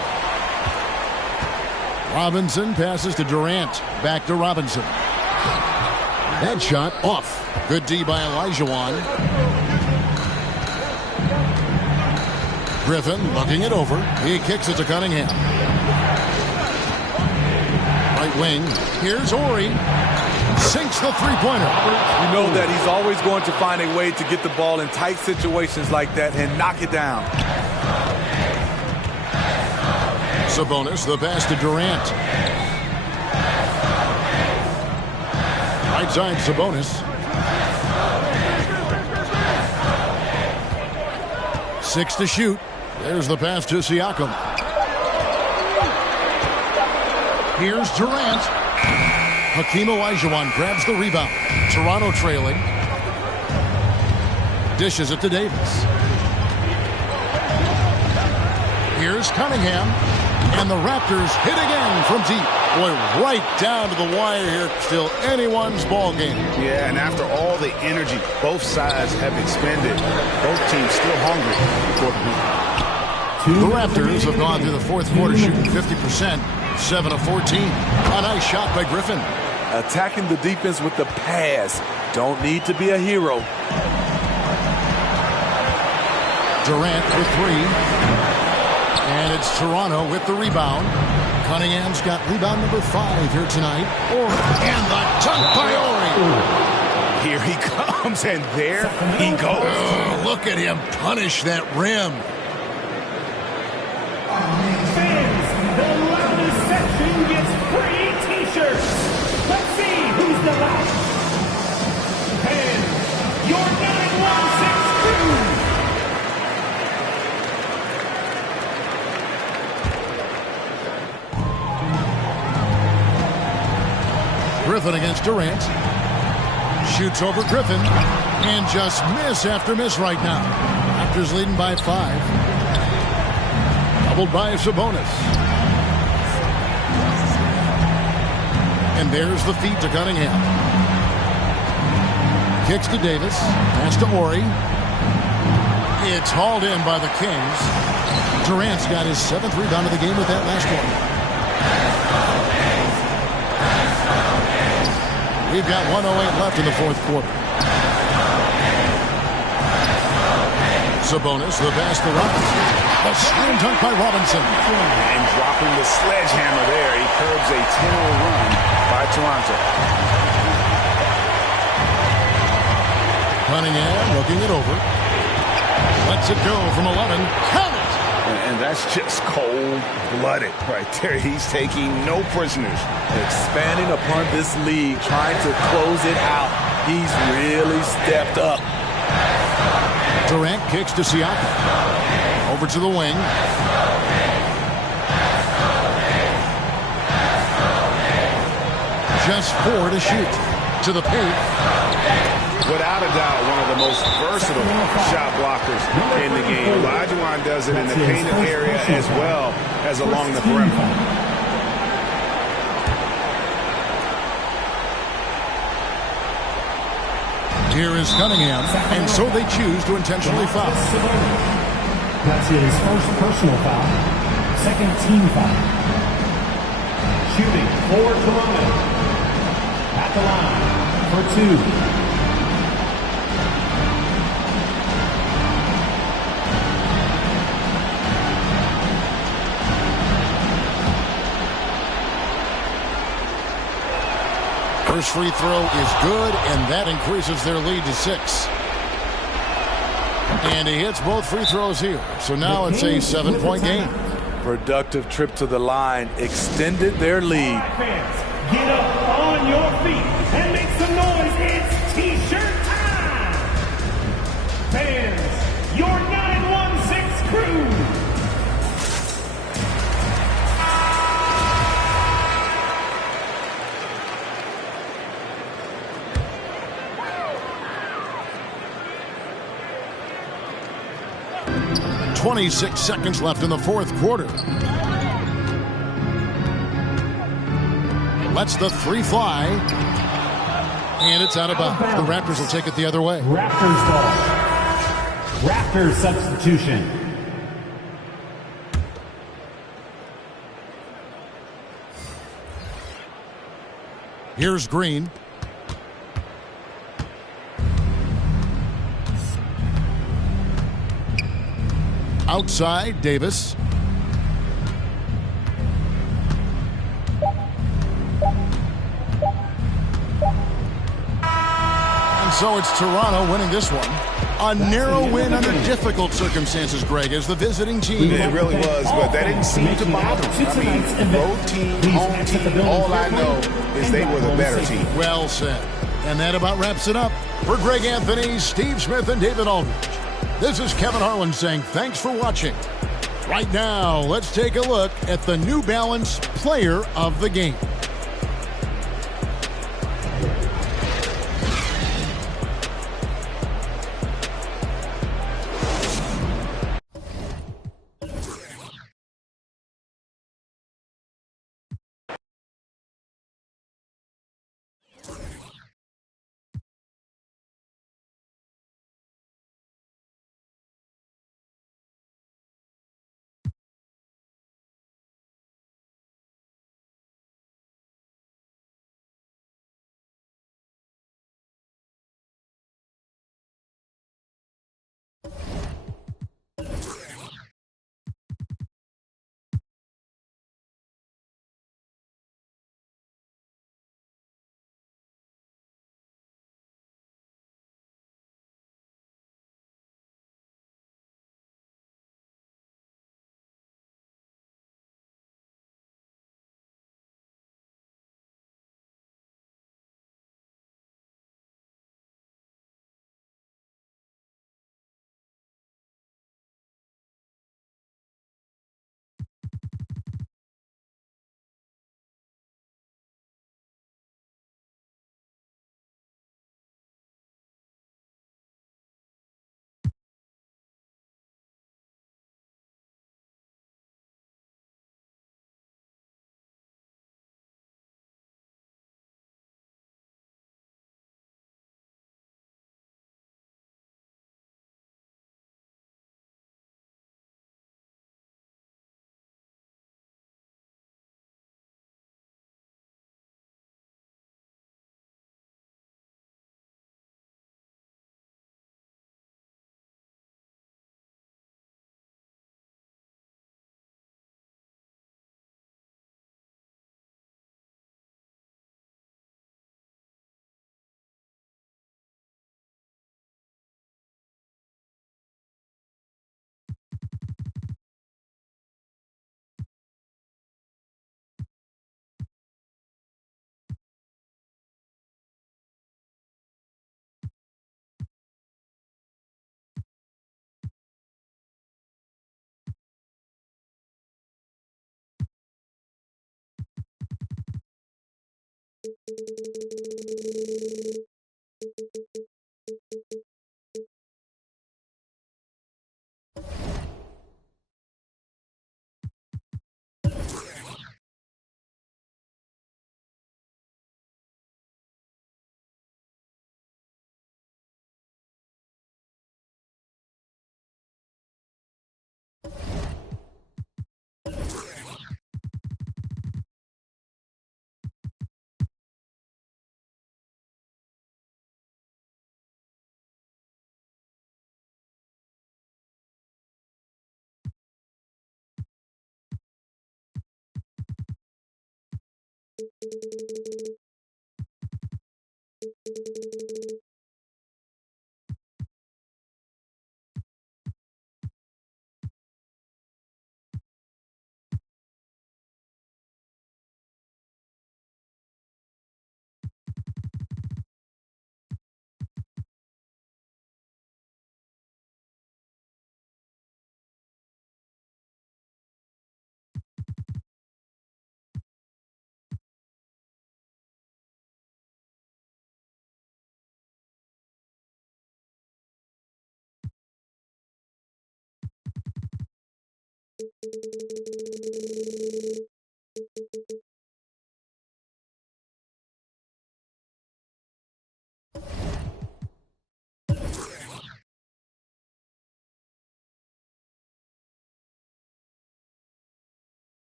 Robinson passes to Durant. Back to Robinson. That shot off. Good D by Olajuwon. Griffin looking it over. He kicks it to Cunningham. Right wing. Here's Horry. Sinks the three-pointer. You know that he's always going to find a way to get the ball in tight situations like that and knock it down. Sabonis, the pass to Durant. Right side, Sabonis. 6 to shoot. There's the pass to Siakam. Here's Durant. Hakeem Olajuwon grabs the rebound. Toronto trailing. Dishes it to Davis. Here's Cunningham. And the Raptors hit again from deep. Boy, right down to the wire here. Still anyone's ball game. Yeah, and after all the energy both sides have expended, both teams still hungry for the Raptors have gone through the fourth quarter shooting 50%. 7 of 14. A nice shot by Griffin. Attacking the defense with the pass. Don't need to be a hero. Durant for 3. And it's Toronto with the rebound. Cunningham's got rebound number 5 here tonight. And the dunk by Horry. Here he comes, and there he goes. Oh, look at him punish that rim. Fans, the loudest section gets free t-shirts. Let's see who's the loudest. And your 916 crew. Griffin against Durant. Shoots over Griffin. And just miss after miss right now. Raptors leading by 5. Doubled by Sabonis. And there's the feed to Cunningham. Kicks to Davis. Pass to Horry. It's hauled in by the Kings. Durant's got his 7th rebound of the game with that last one. We've got 1:08 left in the fourth quarter. Sabonis, the pass to Robinson. The screen dunk by Robinson. And dropping the sledgehammer there. He curbs a 10-0 run by Toronto. Cunningham looking it over. Lets it go from 11. Count it! And that's just cold-blooded right there. He's taking no prisoners. Expanding upon this league, trying to close it out. He's really stepped up. Durant kicks to Siakam. Over to the wing. Just 4 to shoot. To the paint. Without a doubt, one of the most versatile shot blockers in the game. Olajuwon does it in the painted area as well as along the perimeter. Here is Cunningham, and so they choose to intentionally foul. That's his first personal foul, second team foul. Shooting for Toronto. At the line for 2. First free throw is good, and that increases their lead to 6. And he hits both free throws here. So now it's a 7-point game. Productive trip to the line extended their lead. Fans, get up on your feet and make some noise. It's T-shirt time. Fans, your 916 crew. .26 seconds left in the fourth quarter. Lets the 3 fly. And it's out of bounds. The Raptors will take it the other way. Raptors ball. Raptors substitution. Here's Green. Outside, Davis. And so it's Toronto winning this one. A narrow win under difficult circumstances, Greg, as the visiting team. It really was, but that didn't seem to bother them. I mean, road team, home team, all I know is they were the better team. Well said. And that about wraps it up. For Greg Anthony, Steve Smith, and David Aldridge, this is Kevin Harlan saying thanks for watching. Right now, let's take a look at the New Balance Player of the Game.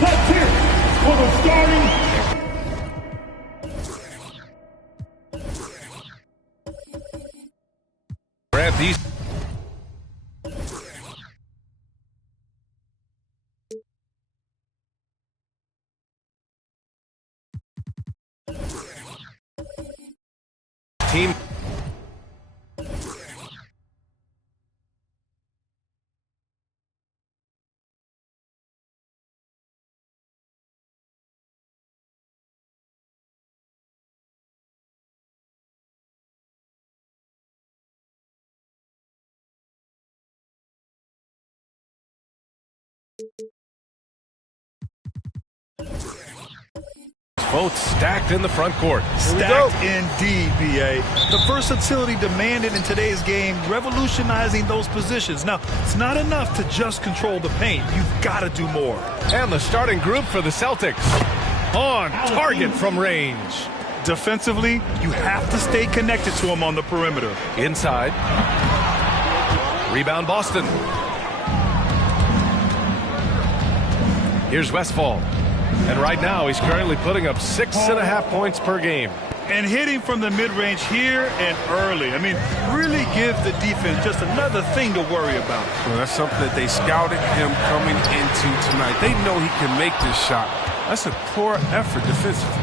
Let's hear it for the starting. Grab these. Team. Both stacked in the front court. Stacked indeed, B.A. The versatility demanded in today's game, revolutionizing those positions. Now, it's not enough to just control the paint. You've got to do more. And the starting group for the Celtics. On target from range. Defensively, you have to stay connected to him on the perimeter. Inside. Rebound Boston. Here's Westphal. And right now, he's currently putting up 6.5 points per game. And hitting from the mid-range here and early. I mean, really give the defense just another thing to worry about. Well, that's something that they scouted him coming into tonight. They know he can make this shot. That's a poor effort defensively.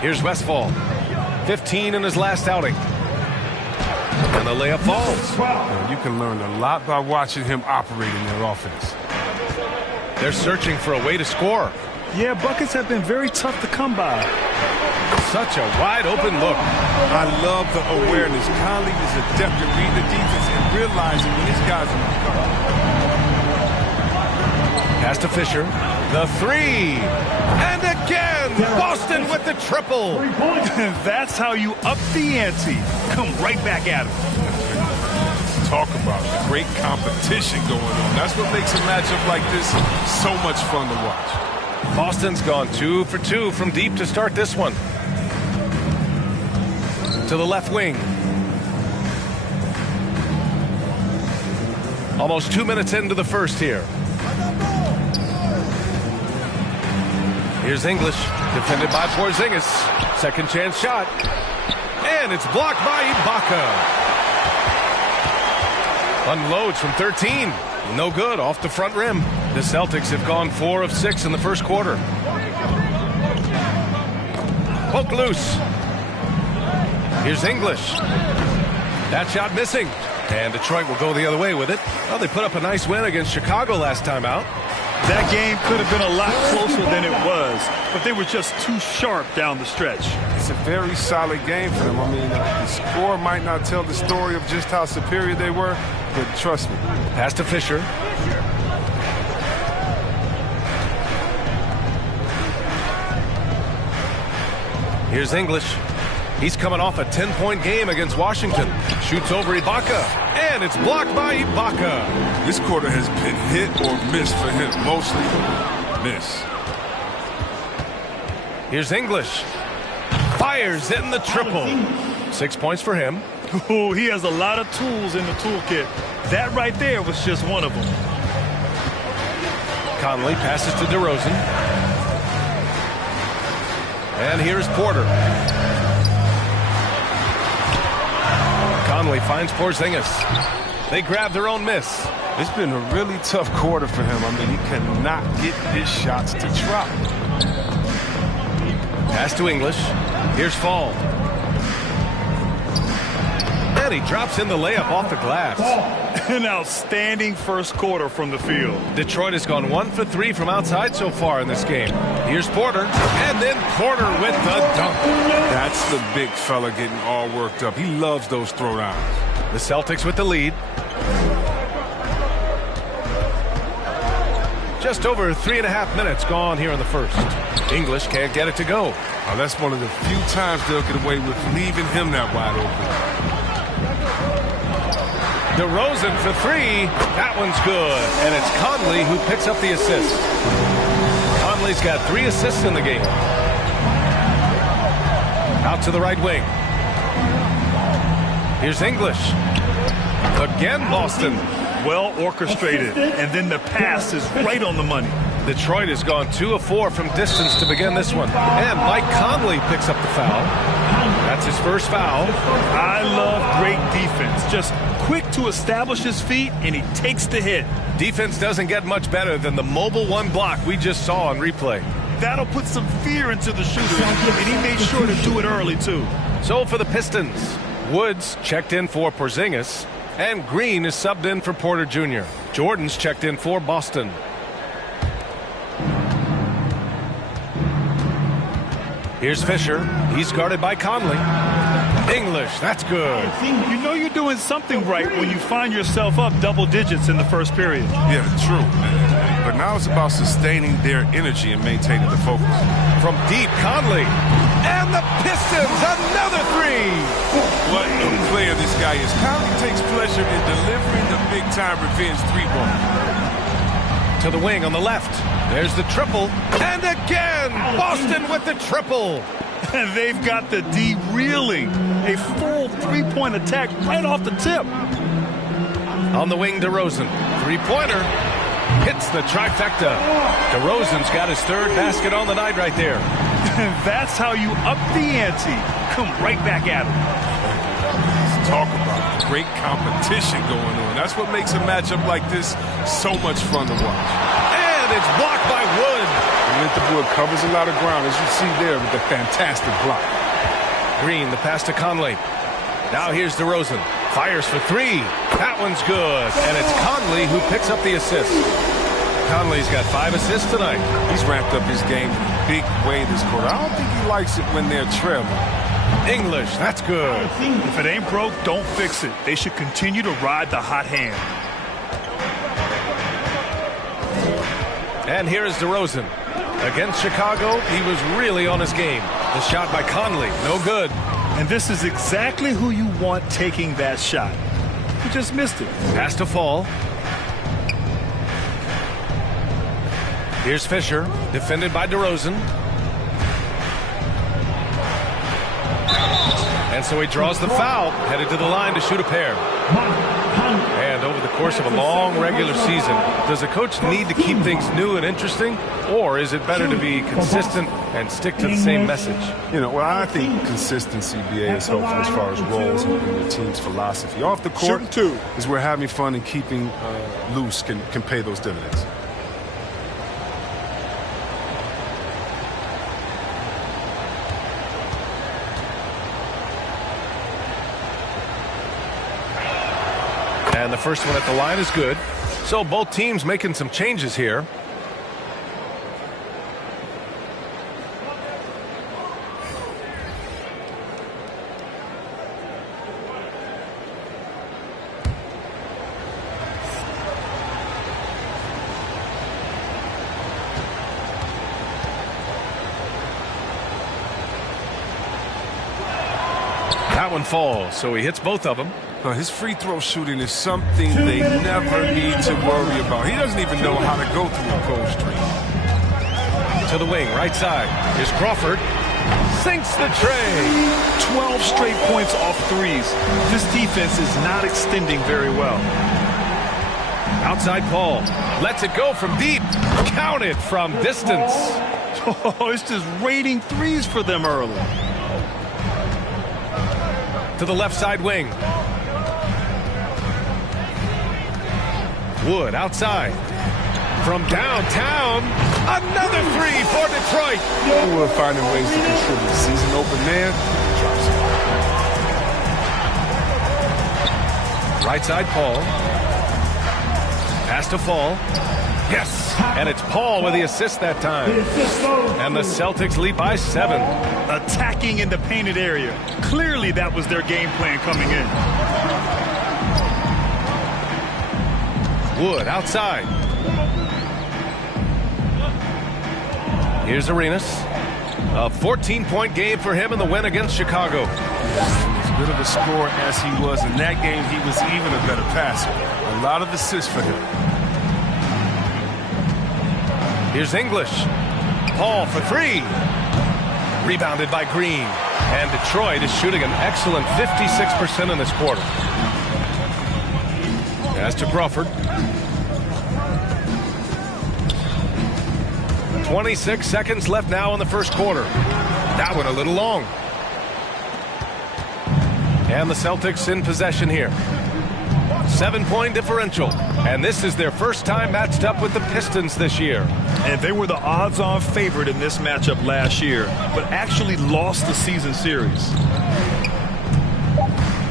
Here's Westphal. 15 in his last outing. And the layup falls. Well, you can learn a lot by watching him operate in their offense. They're searching for a way to score. Yeah, buckets have been very tough to come by. Such a wide-open look. I love the awareness. Conley is adept at reading the defense and realizing when these guys are covered. Pass to Fisher. The three. And again, Boston with the triple. That's how you up the ante. Come right back at him. Talk about great competition going on. That's what makes a matchup like this so much fun to watch. Boston's gone 2 for 2 from deep to start this one. To the left wing. Almost 2 minutes into the first here. Here's English, defended by Porzingis. Second chance shot. And it's blocked by Ibaka. Unloads from 13. No good, off the front rim. The Celtics have gone 4 of 6 in the first quarter. Poke loose. Here's English. That shot missing. And Detroit will go the other way with it. Well, they put up a nice win against Chicago last time out. That game could have been a lot closer than it was, but they were just too sharp down the stretch. It's a very solid game for them. I mean, the score might not tell the story of just how superior they were, but trust me. Pass to Fisher. Here's English. He's coming off a 10-point game against Washington. Shoots over Ibaka, and it's blocked by Ibaka. This quarter has been hit or miss for him. Mostly miss. Here's English. Fires in the triple. 6 points for him. Ooh, he has a lot of tools in the toolkit. That right there was just one of them. Conley passes to DeRozan. And here's Porter. Conley finds Porzingis. They grab their own miss. It's been a really tough quarter for him. I mean, he cannot get his shots to drop. Pass to English. Here's Fall. And he drops in the layup off the glass. An outstanding first quarter from the field. Detroit has gone 1 for 3 from outside so far in this game. Here's Porter. And then Porter with the dunk. That's the big fella getting all worked up. He loves those throwdowns. The Celtics with the lead. Just over 3.5 minutes gone here in the first. English can't get it to go. Oh, that's one of the few times they'll get away with leaving him that wide open. DeRozan for 3. That one's good. And it's Conley who picks up the assist. Conley's got 3 assists in the game. Out to the right wing. Here's English. Again, Boston. Well orchestrated. And then the pass is right on the money. Detroit has gone 2 of 4 from distance to begin this one. And Mike Conley picks up the foul. That's his first foul. I love great defense. Just quick to establish his feet, and he takes the hit. Defense doesn't get much better than the mobile one block we just saw on replay. That'll put some fear into the shooter, and he made sure to do it early, too. So for the Pistons, Woods checked in for Porzingis, and Green is subbed in for Porter Jr. Jordan's checked in for Boston. Here's Fisher. He's guarded by Conley. English, that's good. You know you're doing something right when you find yourself up double digits in the first period. Yeah, true. But now it's about sustaining their energy and maintaining the focus. From deep, Conley. And the Pistons, another 3. What a player this guy is. Conley takes pleasure in delivering the big-time revenge 3-ball. To the wing on the left. There's the triple. And again, Boston with the triple. And they've got the D reeling. A full 3-point attack right off the tip. On the wing, DeRozan. 3-pointer. Hits the trifecta. DeRozan's got his 3rd basket on the night right there. And that's how you up the ante. Come right back at him. Let's talk about great competition going on. That's what makes a matchup like this so much fun to watch. And it's blocked by Wood. The Wood covers a lot of ground, as you see there, with the fantastic block. Green, the pass to Conley. Now here's DeRozan. Fires for 3. That one's good. And it's Conley who picks up the assist. Conley's got 5 assists tonight. He's ramped up his game in a big way this quarter. I don't think he likes it when they're trailing. English, that's good. If it ain't broke, don't fix it. They should continue to ride the hot hand. And here is DeRozan. Against Chicago, he was really on his game. The shot by Conley, no good. And this is exactly who you want taking that shot. He just missed it. Pass to Fall. Here's Fisher, defended by DeRozan. And so he draws the foul, headed to the line to shoot a pair. And over the course of a long regular season, does a coach need to keep things new and interesting? Or is it better to be consistent and stick to the same message? You know, well, I think consistency, BA, is helpful as far as roles and the team's philosophy. Off the court is where having fun and keeping loose can pay those dividends. And the first one at the line is good. So both teams making some changes here. That one falls, so he hits both of them. His free throw shooting is something they never need to worry about. He doesn't even know how to go through a cold streak. To the wing, right side. Here's Crawford. Sinks the tray. 12 straight points off threes. This defense is not extending very well. Outside Paul. Lets it go from deep. Counted from distance. Oh, it's just raining threes for them early. To the left side wing. Wood outside. From downtown, another three for Detroit. We're finding ways to contribute. Season open there. Right side Paul. Pass to Fall. Yes, and it's Paul with the assist that time. And the Celtics lead by 7. Attacking in the painted area. Clearly that was their game plan coming in. Wood outside. Here's Arenas. A 14-point game for him in the win against Chicago. As good of a scorer as he was in that game, he was even a better passer. A lot of assists for him. Here's English. Paul for 3. Rebounded by Green. And Detroit is shooting an excellent 56% in this quarter. Pass to Crawford. 26 seconds left now in the first quarter. That one a little long. And the Celtics in possession here. 7-point differential. And this is their first time matched up with the Pistons this year. And they were the odds-on favorite in this matchup last year, but actually lost the season series.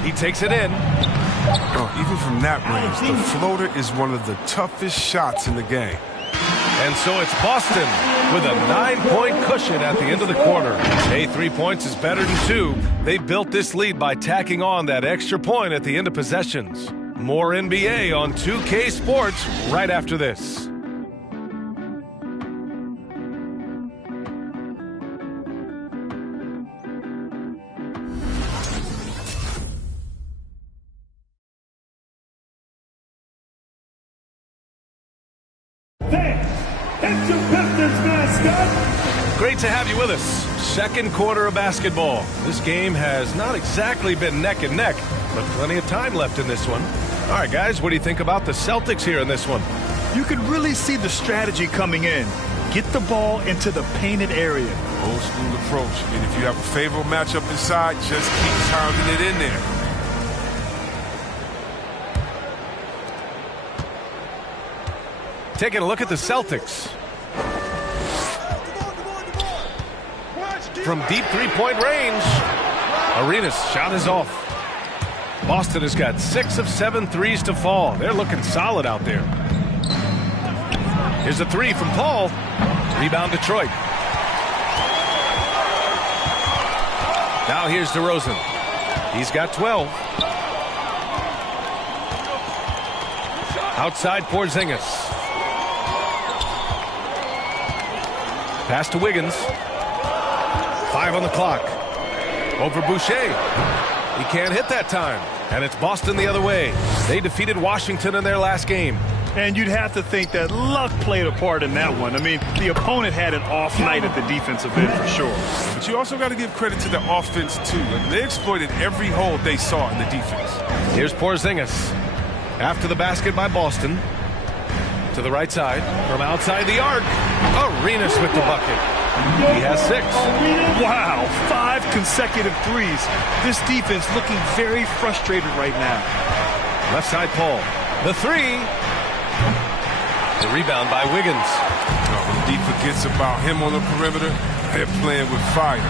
He takes it in. Oh, even from that range, the floater is one of the toughest shots in the game. And so it's Boston with a 9-point cushion at the end of the quarter. Hey, 3 points is better than 2. They built this lead by tacking on that extra point at the end of possessions. More NBA on 2K Sports right after this. Great to have you with us. Second quarter of basketball. This game has not exactly been neck and neck, but plenty of time left in this one. All right, guys, what do you think about the Celtics here in this one? You can really see the strategy coming in. Get the ball into the painted area. Old school approach. And if you have a favorable matchup inside, just keep pounding it in there. Taking a look at the Celtics. From deep three-point range, Arenas' shot is off. Boston has got 6 of 7 threes to fall. They're looking solid out there. Here's a 3 from Paul. Rebound Detroit. Now here's DeRozan. He's got 12. Outside Porzingis. Pass to Wiggins. 5 on the clock. Over Boucher. He can't hit that time. And it's Boston the other way. They defeated Washington in their last game. And you'd have to think that luck played a part in that one. I mean, the opponent had an off night at the defensive end for sure. But you also got to give credit to the offense, too. They exploited every hole they saw in the defense. Here's Porzingis. After the basket by Boston. To the right side. From outside the arc. Arenas with the bucket. He has 6. Wow, 5 consecutive threes. This defense looking very frustrated right now. Left side Paul. The 3. The rebound by Wiggins. When D forgets about him on the perimeter, they're playing with fire.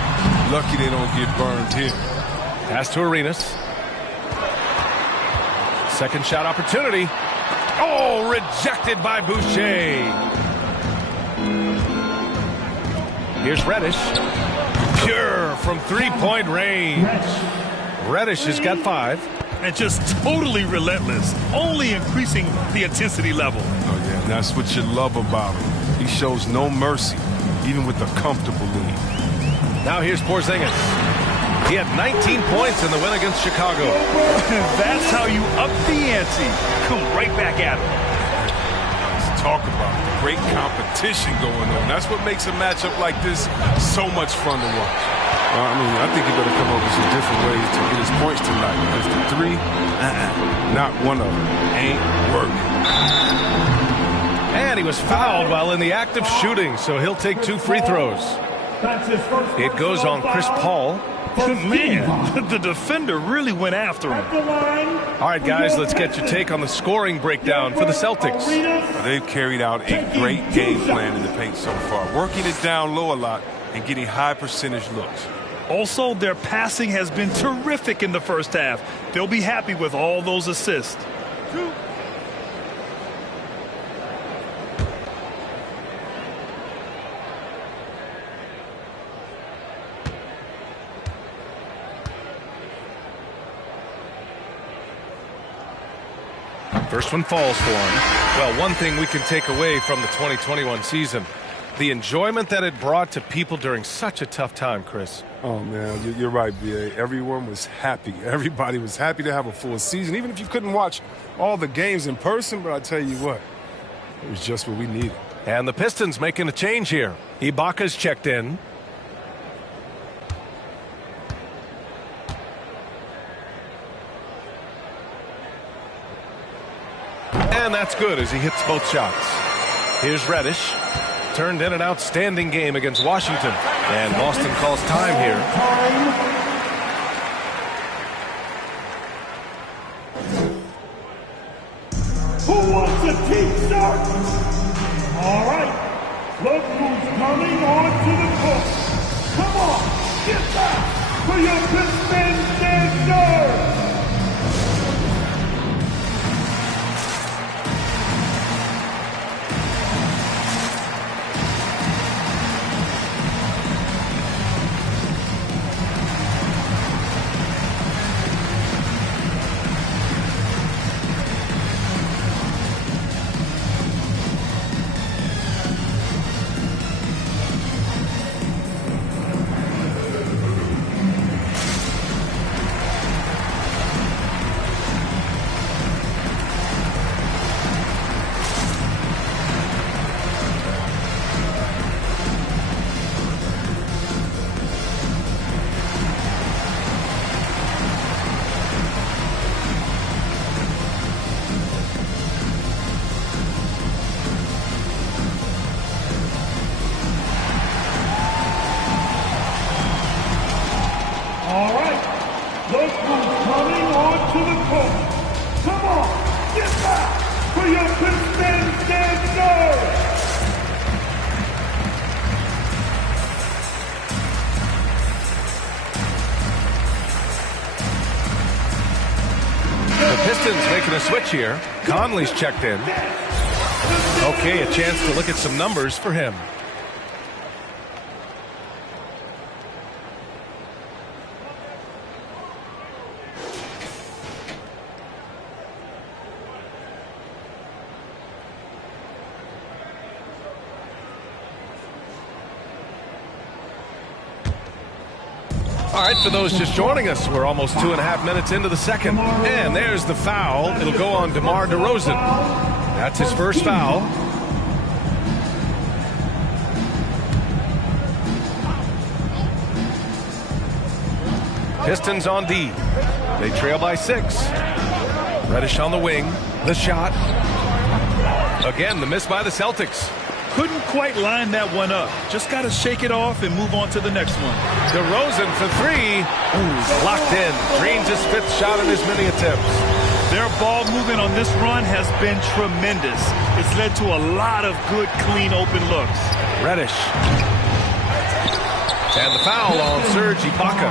Lucky they don't get burned here. Pass to Arenas. Second shot opportunity. Oh, rejected by Boucher. Here's Reddish. Pure from three-point range. Reddish has got 5. And just totally relentless, only increasing the intensity level. Oh, yeah, that's what you love about him. He shows no mercy, even with a comfortable lead. Now here's Porzingis. He had 19 points in the win against Chicago. That's how you up the ante. Come right back at him. Let's talk about great competition going on. That's what makes a matchup like this so much fun to watch. I think he better come up with some different ways to get his points tonight, because the three, not one of them ain't working. And he was fouled while in the act of shooting, so he'll take 2 free throws. It goes on Chris Paul. Man, the defender really went after him. All right, guys, let's get your take on the scoring breakdown for the Celtics. They've carried out a great game plan in the paint so far, working it down low a lot and getting high percentage looks. Also, their passing has been terrific in the first half. They'll be happy with all those assists. First one falls for him. Well, one thing we can take away from the 2021 season, the enjoyment that it brought to people during such a tough time, Chris. Oh, man, you're right, B.A. Everyone was happy. Everybody was happy to have a full season, even if you couldn't watch all the games in person. But I tell you what, it was just what we needed. And the Pistons making a change here. Ibaka's checked in. And that's good as he hits both shots. Here's Reddish. Turned in an outstanding game against Washington. And Boston calls time here. Who wants a team start? All right. Look who's coming onto the court. Come on, get back for your Pistons standard. All right, look who's coming onto the court. Come on, get back for your Pistons standard. The Pistons making a switch here. Conley's checked in. Okay, a chance to look at some numbers for him. All right, for those just joining us, we're almost 2.5 minutes into the second. And there's the foul. It'll go on DeMar DeRozan. That's his first foul. Pistons on D. They trail by 6. Reddish on the wing. The shot. Again, the miss by the Celtics. Couldn't quite line that one up. Just got to shake it off and move on to the next one. DeRozan for 3. Ooh, locked in. Dreams his 5th shot in his many attempts. Their ball movement on this run has been tremendous. It's led to a lot of good, clean, open looks. Reddish. And the foul on Serge Ibaka.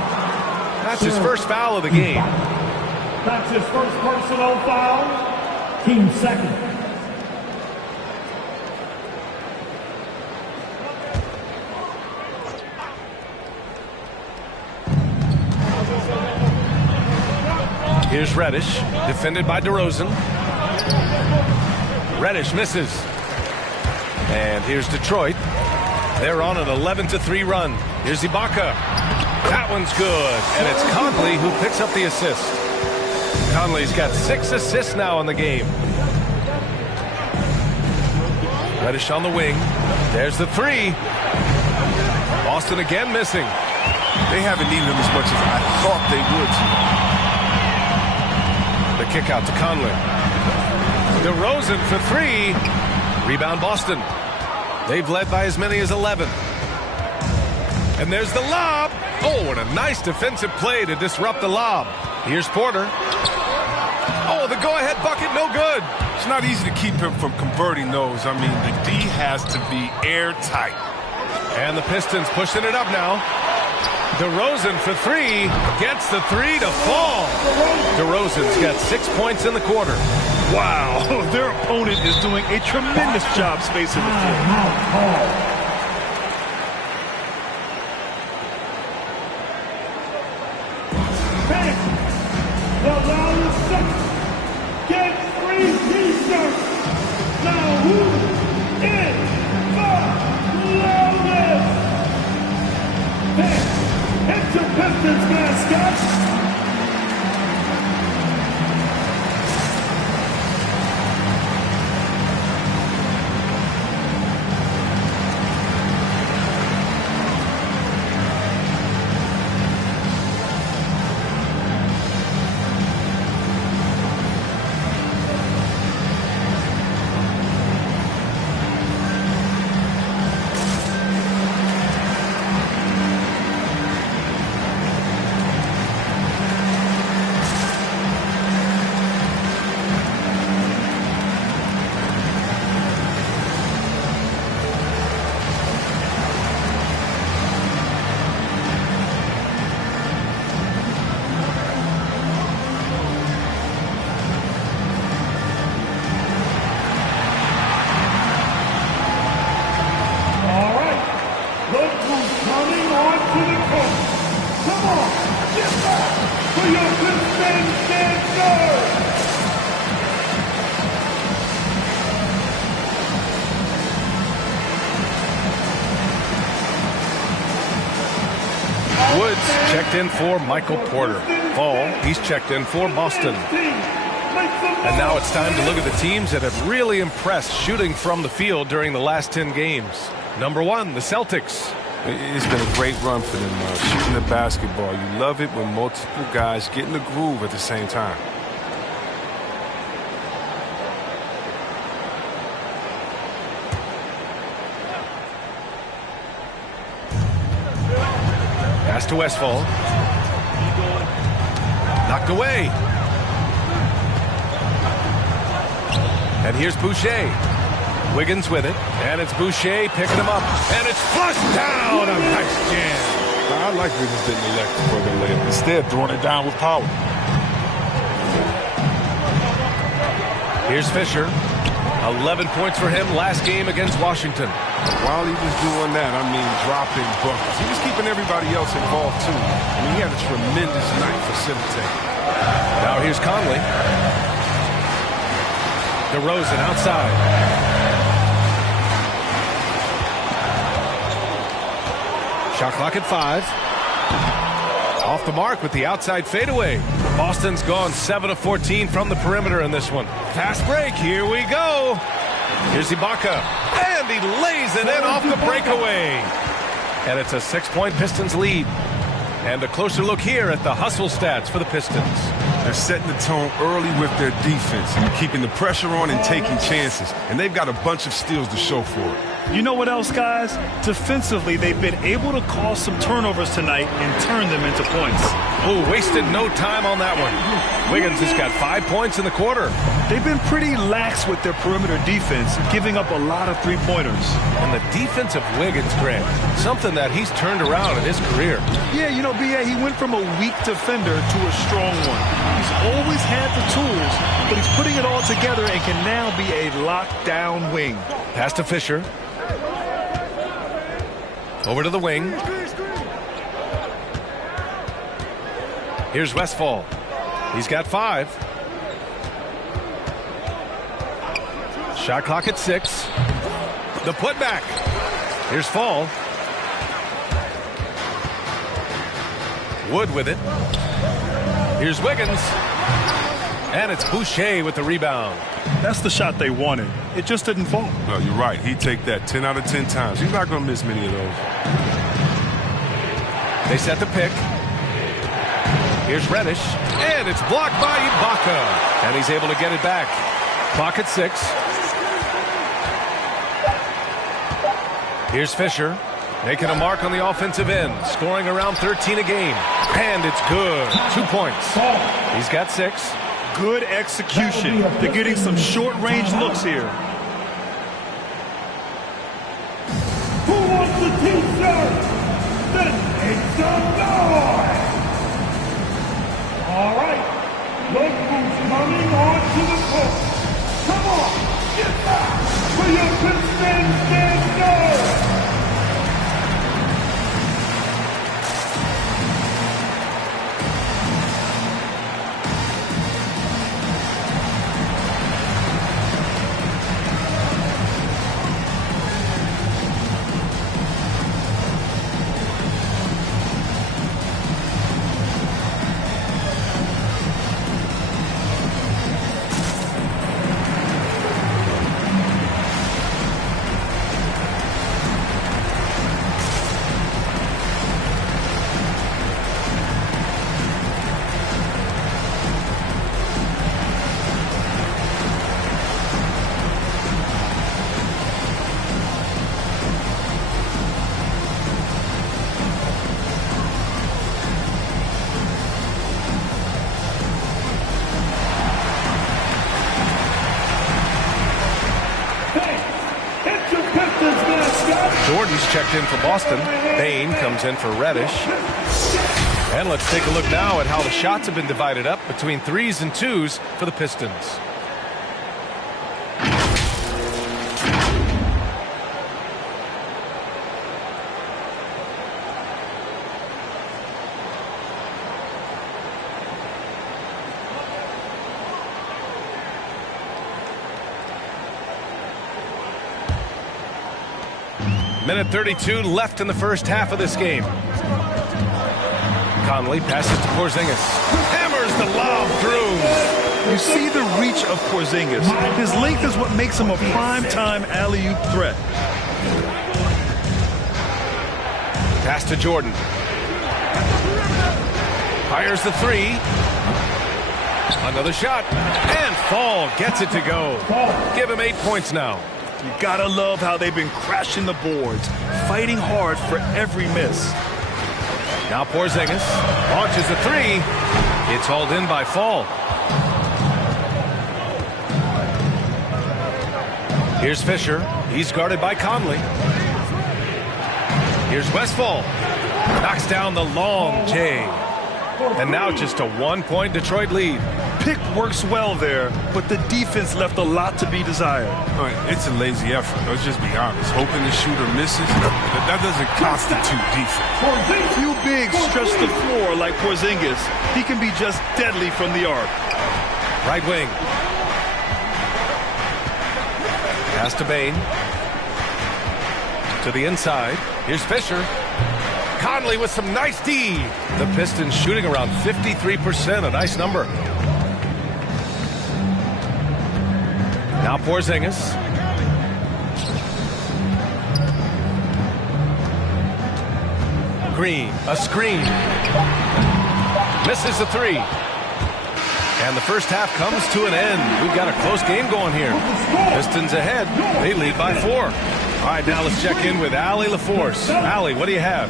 That's his first foul of the game. That's his first personal foul. Team second. Here's Reddish, defended by DeRozan. Reddish misses. And here's Detroit. They're on an 11-3 run. Here's Ibaka. That one's good. And it's Conley who picks up the assist. Conley's got 6 assists now in the game. Reddish on the wing. There's the 3. Boston again missing. They haven't needed him as much as I thought they would. The kick out to Conley. DeRozan for 3. Rebound Boston. They've led by as many as 11. And there's the lob. Oh, and a nice defensive play to disrupt the lob. Here's Porter. Oh, the go-ahead bucket, no good. It's not easy to keep him from converting those. I mean, the D has to be airtight. And the Pistons pushing it up now. DeRozan for 3. Gets the 3 to fall. DeRozan's got 6 points in the quarter. Wow, their opponent is doing a tremendous job spacing the floor. The loudest second. Get 3 t-shirts. Now who is the loudest? Hey, it's your Pistons mascot. Woods checked in for Michael Porter. Fall, he's checked in for Boston. And now it's time to look at the teams that have really impressed shooting from the field during the last 10 games. Number 1, the Celtics. It's been a great run for them shooting the basketball. You love it when multiple guys get in the groove at the same time. Pass to Westfall. Knocked away. And here's Boucher. Wiggins with it. And it's Boucher picking him up. And it's flushed down. A nice jam. I like Wiggins didn't elect for the layup. Instead, throwing it down with power. Here's Fisher. 11 points for him last game against Washington. While he was doing that, I mean, dropping buckets. He was keeping everybody else involved, too. I mean, he had a tremendous night facilitating. Now here's Conley. DeRozan outside. Shot clock at 5. Off the mark with the outside fadeaway. Boston's gone 7 of 14 from the perimeter in this one. Fast break. Here we go. Here's Ibaka. And he lays it in off the breakaway. And it's a 6-point Pistons lead. And a closer look here at the hustle stats for the Pistons. They're setting the tone early with their defense, keeping the pressure on and taking chances. And they've got a bunch of steals to show for it. You know what else, guys? Defensively, they've been able to cause some turnovers tonight and turn them into points. Oh, wasted no time on that one. Wiggins has got 5 points in the quarter. They've been pretty lax with their perimeter defense, giving up a lot of three-pointers. And the defense of Wiggins, Grant, something that he's turned around in his career. Yeah, you know, B.A., he went from a weak defender to a strong one. He's always had the tools, but he's putting it all together and can now be a lockdown wing. Pass to Fisher. Over to the wing. Here's Westfall. He's got 5. Shot clock at 6. The putback. Here's Fall. Wood with it. Here's Wiggins. And it's Boucher with the rebound. That's the shot they wanted. It just didn't fall. No, you're right. He'd take that 10 out of 10 times. He's not going to miss many of those. They set the pick. Here's Reddish. And it's blocked by Ibaka. And he's able to get it back. Clock at 6. Here's Fisher. Making a mark on the offensive end. Scoring around 13 a game. And it's good. 2 points. He's got 6. Good execution. They're getting some short-range looks here. Who wants the t-shirt? Then make some noise! All right. Look who's coming onto the court. Come on, get back where your Pistons can go! Jordan's checked in for Boston. Bain comes in for Reddish. And let's take a look now at how the shots have been divided up between 3s and 2s for the Pistons. Minute 32 left in the first half of this game. Conley passes to Porzingis. Hammers the lob through. You see the reach of Porzingis. His length is what makes him a prime-time alley-oop threat. Pass to Jordan. Fires the 3. Another shot. And Fall gets it to go. Give him 8 points now. You gotta love how they've been crashing the boards, fighting hard for every miss. Now Porzingis launches a 3. It's hauled in by Fall. Here's Fisher. He's guarded by Conley. Here's Westfall. Knocks down the long J. And now just a 1-point Detroit lead. Pick works well there, but the defense left a lot to be desired. It's a lazy effort. Let's just be honest. Hoping the shooter misses, that doesn't constitute defense. Few bigs stretch the floor like Porzingis. He can be just deadly from the arc. Right wing. Pass to Bain. To the inside. Here's Fisher. Conley with some nice D. The Pistons shooting around 53%. A nice number. Now Porzingis. Green, a screen. Misses the 3. And the first half comes to an end. We've got a close game going here. Pistons ahead. They lead by 4. All right, now let's check in with Allie LaForce. Allie, what do you have?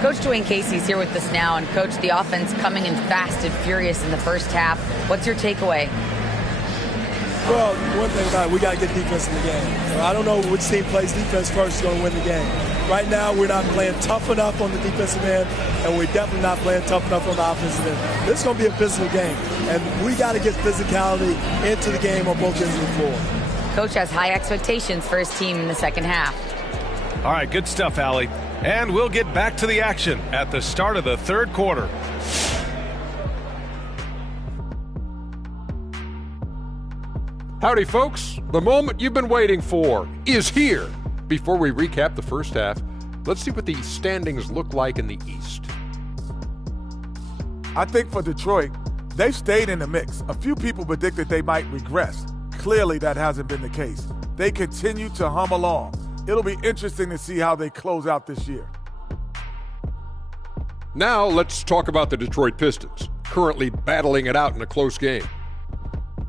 Coach Dwayne Casey's here with us now. And, Coach, the offense coming in fast and furious in the first half. What's your takeaway? Well, one thing about it, we got to get defense in the game. I don't know which team plays defense first is going to win the game. Right now, we're not playing tough enough on the defensive end, and we're definitely not playing tough enough on the offensive end. This is going to be a physical game, and we got to get physicality into the game on both ends of the floor. Coach has high expectations for his team in the second half. All right, good stuff, Allie. And we'll get back to the action at the start of the third quarter. Howdy, folks. The moment you've been waiting for is here. Before we recap the first half, Let's see what the standings look like in the East. I think for Detroit, they've stayed in the mix. A few people predicted they might regress. Clearly, that hasn't been the case. They continue to hum along. It'll be interesting to see how they close out this year. Now let's talk about the Detroit Pistons, currently battling it out in a close game.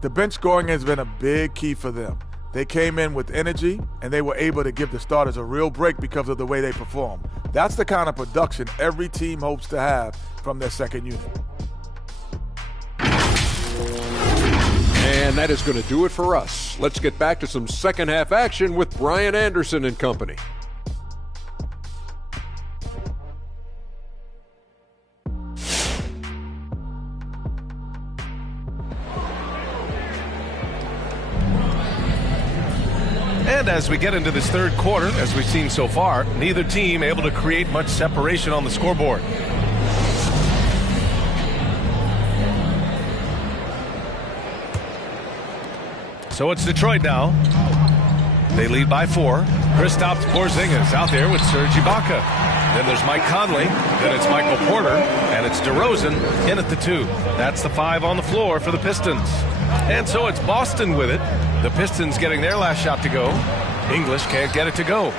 The bench scoring has been a big key for them. They came in with energy, and they were able to give the starters a real break because of the way they perform. That's the kind of production every team hopes to have from their second unit. And that is going to do it for us. Let's get back to some second half action with Brian Anderson and company. And as we get into this third quarter, as we've seen so far, neither team able to create much separation on the scoreboard. So it's Detroit now. They lead by 4. Kristaps Porzingis out there with Serge Ibaka. Then there's Mike Conley. Then it's Michael Porter. And it's DeRozan in at the 2. That's the 5 on the floor for the Pistons. And so it's Boston with it. The Pistons getting their last shot to go. English can't get it to go.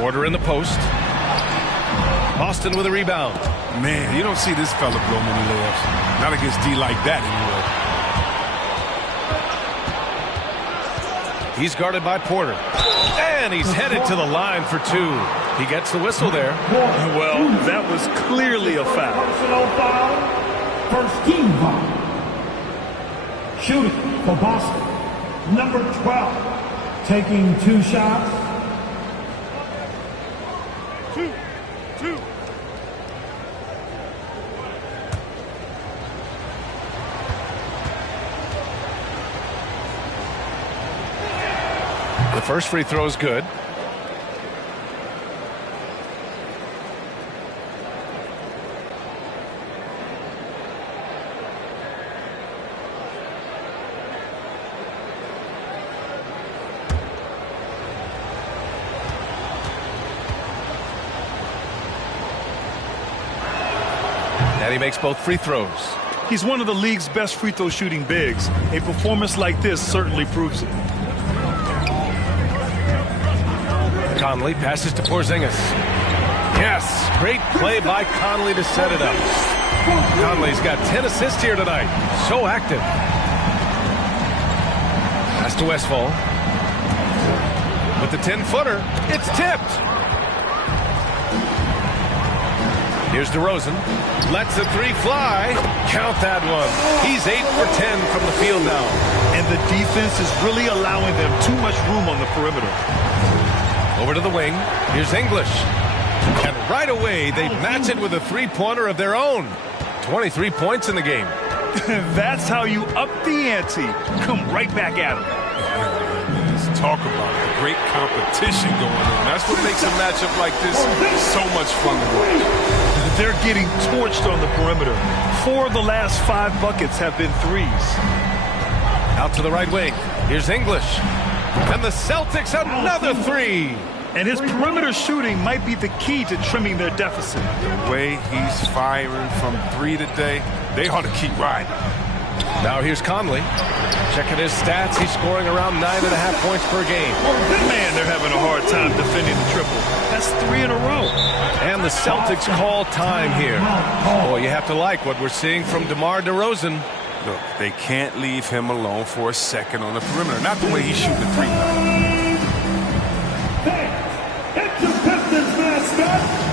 Porter in the post. Boston with a rebound. Man, you don't see this fella blow many layups. Not against D like that anyway. He's guarded by Porter. And he's headed to the line for 2. He gets the whistle there. Well, that was clearly a foul. Personal foul. First team foul. Shooting for Boston. Number 12. Taking 2 shots. 2. The first free throw is good. And he makes both free throws. He's one of the league's best free throw shooting bigs. A performance like this certainly proves it. Conley passes to Porzingis. Yes, great play by Conley to set it up. Conley's got 10 assists here tonight. So active. Pass to Westphal. With the 10-footer, it's tipped. Here's DeRozan. Lets the 3 fly. Count that one. He's 8 for 10 from the field now. And the defense is really allowing them too much room on the perimeter. Over to the wing. Here's English. And right away, they match it with a 3-pointer of their own. 23 points in the game. That's how you up the ante. Come right back at him. Let's talk about it. Great competition going on. That's what makes a matchup like this so much fun to watch. They're getting torched on the perimeter. 4 of the last 5 buckets have been threes. Out to the right wing. Here's English. And the Celtics another 3. And his perimeter shooting might be the key to trimming their deficit. The way he's firing from 3 today, they ought to keep riding. Now here's Conley. Checking his stats, he's scoring around 9.5 points per game. Man, they're having a hard time defending the triple. That's 3 in a row. And the Celtics call time here. Boy, you have to like what we're seeing from DeMar DeRozan. Look, they can't leave him alone for a second on the perimeter. Not the way he's shooting the 3 now. It's the Pistons mascot.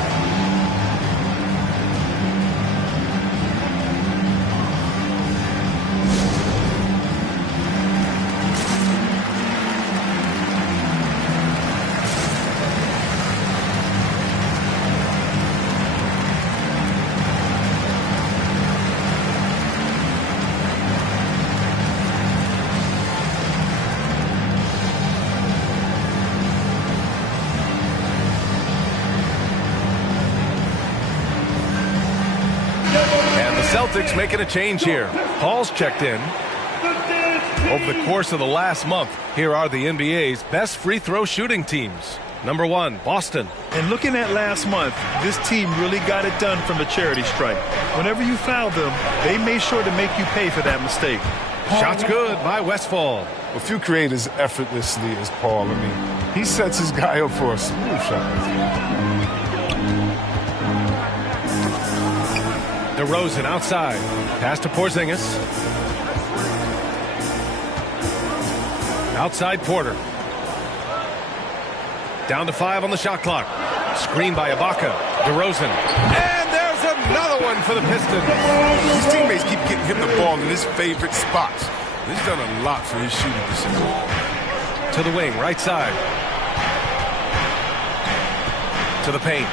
Celtics making a change here. Hall's checked in. The dance Over the course of the last month, here are the NBA's best free throw shooting teams. Number 1, Boston. And looking at last month, this team really got it done from the charity stripe. Whenever you fouled them, they made sure to make you pay for that mistake. Shots good by Westfall. A few create as effortlessly as Paul. I mean, he sets his guy up for a smooth shot. DeRozan outside. Pass to Porzingis. Outside Porter. Down to 5 on the shot clock. Screen by Ibaka. DeRozan. And there's another one for the Pistons. His teammates keep getting him the ball in his favorite spots. He's done a lot for his shooting this season. To the wing, right side. To the paint.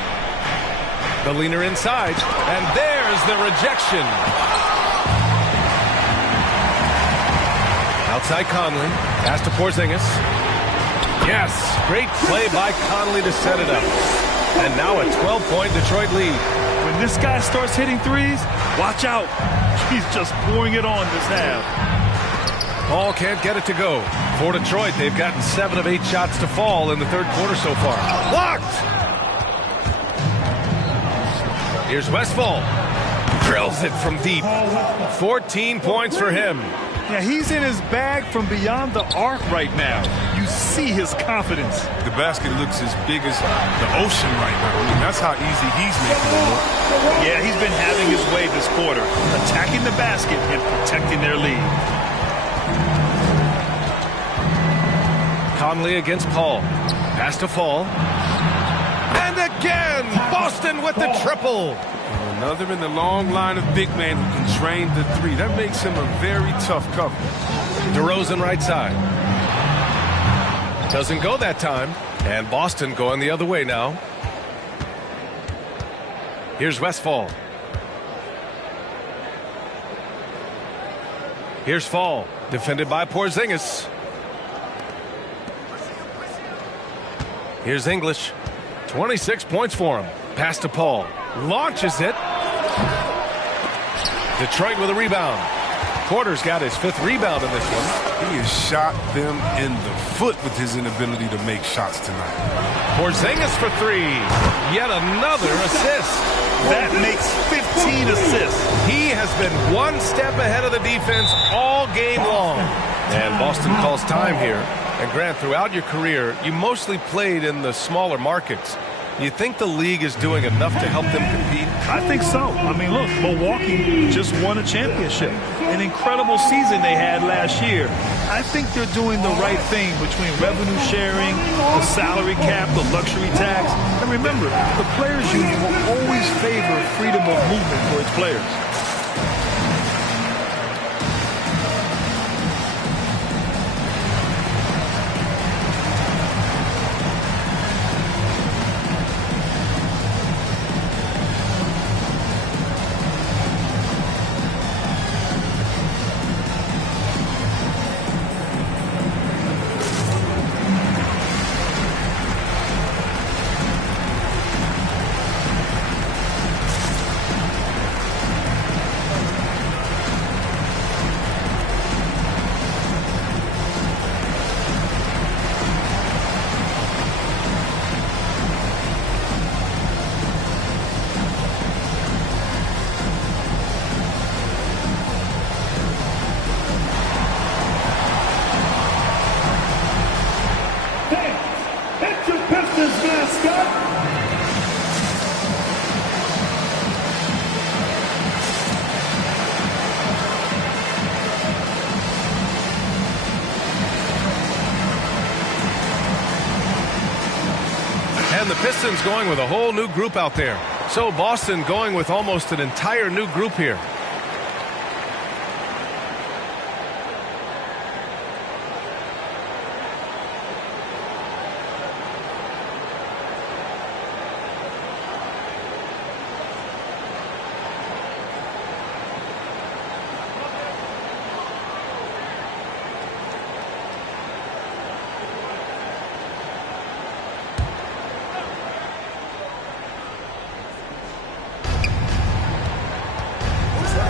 The leaner inside. And there's the rejection. Outside Conley. Pass to Porzingis. Yes, great play by Conley to set it up. And now a 12-point Detroit lead. When this guy starts hitting threes, watch out. He's just pouring it on this half. Paul can't get it to go. For Detroit, they've gotten 7 of 8 shots to fall in the third quarter so far. Blocked! Here's Westfall. Drills it from deep. 14 points for him. Yeah, he's in his bag from beyond the arc right now. You see his confidence. The basket looks as big as the ocean right now. I mean, that's how easy he's making it look. Yeah, he's been having his way this quarter, attacking the basket and protecting their lead. Conley against Paul. Pass to Fall. And again, Boston with the triple. Another in the long line of big men who can drain the three. That makes him a very tough cover. DeRozan right side. Doesn't go that time. And Boston going the other way now. Here's Westfall. Here's Fall. Defended by Porzingis. Here's English. 26 points for him. Pass to Paul. Launches it. Detroit with a rebound. Porter's got his 5th rebound in this one. He has shot them in the foot with his inability to make shots tonight. Porzingis for 3. Yet another assist. That makes 15 assists. He has been one step ahead of the defense all game long. And Boston calls time here. And Grant, throughout your career, you mostly played in the smaller markets. You think the league is doing enough to help them compete? I think so. I mean, look, Milwaukee just won a championship. An incredible season they had last year. I think they're doing the right thing between revenue sharing, the salary cap, the luxury tax. And remember, the players' union will always favor freedom of movement for its players. And the Pistons going with a whole new group out there. So Boston going with almost an entire new group here.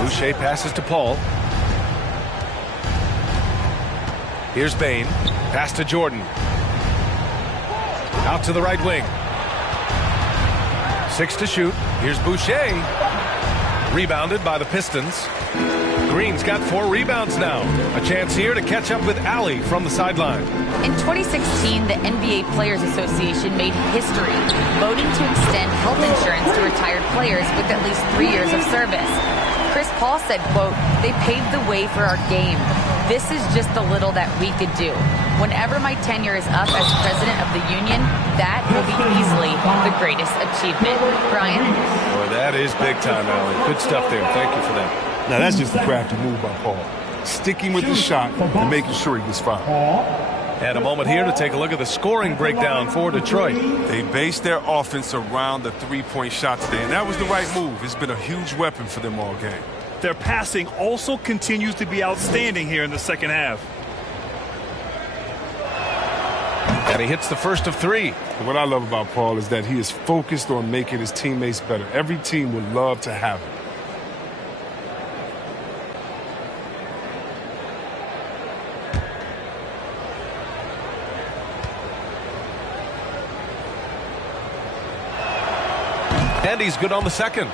Boucher passes to Paul. Here's Bain. Pass to Jordan. Out to the right wing. 6 to shoot. Here's Boucher. Rebounded by the Pistons. Green's got 4 rebounds now. A chance here to catch up with Allie from the sideline. In 2016, the NBA Players Association made history, voting to extend health insurance to retired players with at least 3 years of service. Chris Paul said, quote, "They paved the way for our game. This is just the little that we could do. Whenever my tenure is up as president of the union, that will be easily the greatest achievement." Brian? Boy, that is big time, Allie. Good stuff there. Thank you for that. Now, that's just a crafty move by Paul. Sticking with the shot and making sure he gets fouled. And a moment here to take a look at the scoring breakdown for Detroit. They based their offense around the three-point shot today, and that was the right move. It's been a huge weapon for them all game. Their passing also continues to be outstanding here in the second half. And he hits the first of 3. What I love about Paul is that he is focused on making his teammates better. Every team would love to have him. And he's good on the second.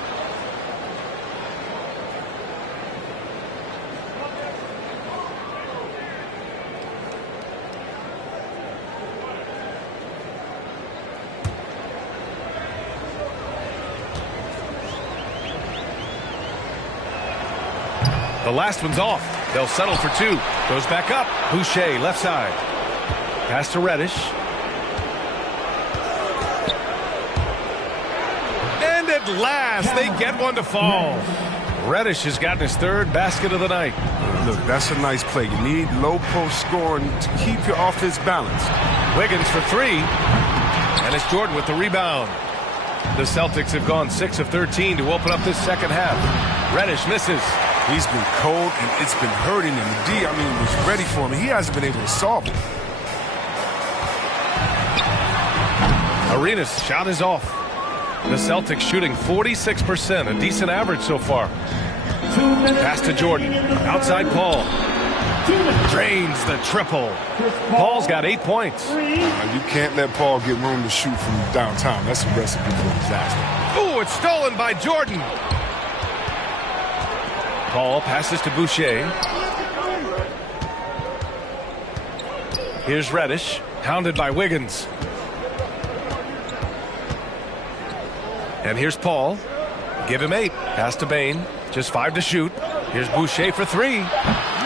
The last one's off. They'll settle for 2. Goes back up. Boucher, left side. Pass to Reddish. And at last, they get one to fall. Reddish has gotten his 3rd basket of the night. Look, that's a nice play. You need low post scoring to keep your offense balanced. Wiggins for 3. And it's Jordan with the rebound. The Celtics have gone 6 of 13 to open up this second half. Reddish misses. He's been cold, and it's been hurting him. The D, was ready for him. He hasn't been able to solve it. Arenas' shot is off. The Celtics shooting 46%, a decent average so far. Pass to Jordan. Outside Paul. Drains the triple. Paul's got 8 points. You can't let Paul get room to shoot from downtown. That's a recipe for disaster. Ooh, it's stolen by Jordan. Paul passes to Boucher. Here's Reddish, hounded by Wiggins. And here's Paul. Give him 8. Pass to Bain. Just 5 to shoot. Here's Boucher for 3.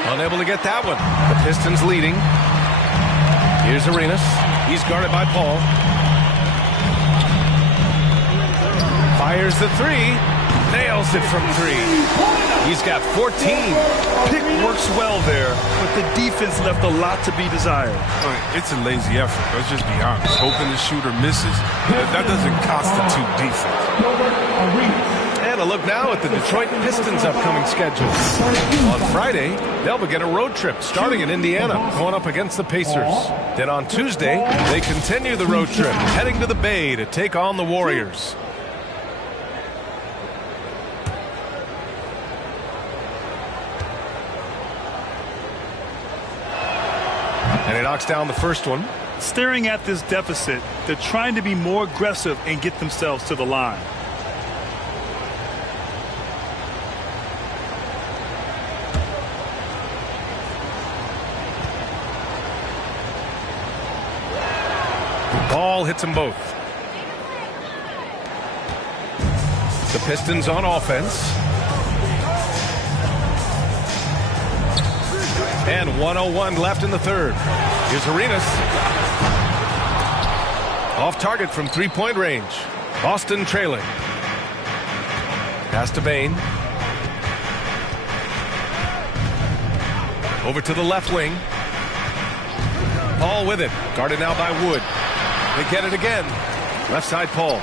Unable to get that one. The Pistons leading. Here's Arenas. He's guarded by Paul. Fires the 3. Nails it from 3. He's got 14. Pick works well there, but the defense left a lot to be desired. It's a lazy effort. Let's just be honest. Hoping the shooter misses, that doesn't constitute defense. And a look now at the Detroit Pistons' upcoming schedule. On Friday, they'll begin a road trip starting in Indiana, going up against the Pacers. Then on Tuesday, they continue the road trip, heading to the Bay to take on the Warriors. And he knocks down the first one. Staring at this deficit, they're trying to be more aggressive and get themselves to the line. Ball hits them both. The Pistons on offense. And 1:01 left in the 3rd. Here's Arenas. Off target from 3-point range. Boston trailing. Pass to Bain. Over to the left wing. Paul with it. Guarded now by Wood. They get it again. Left side Paul.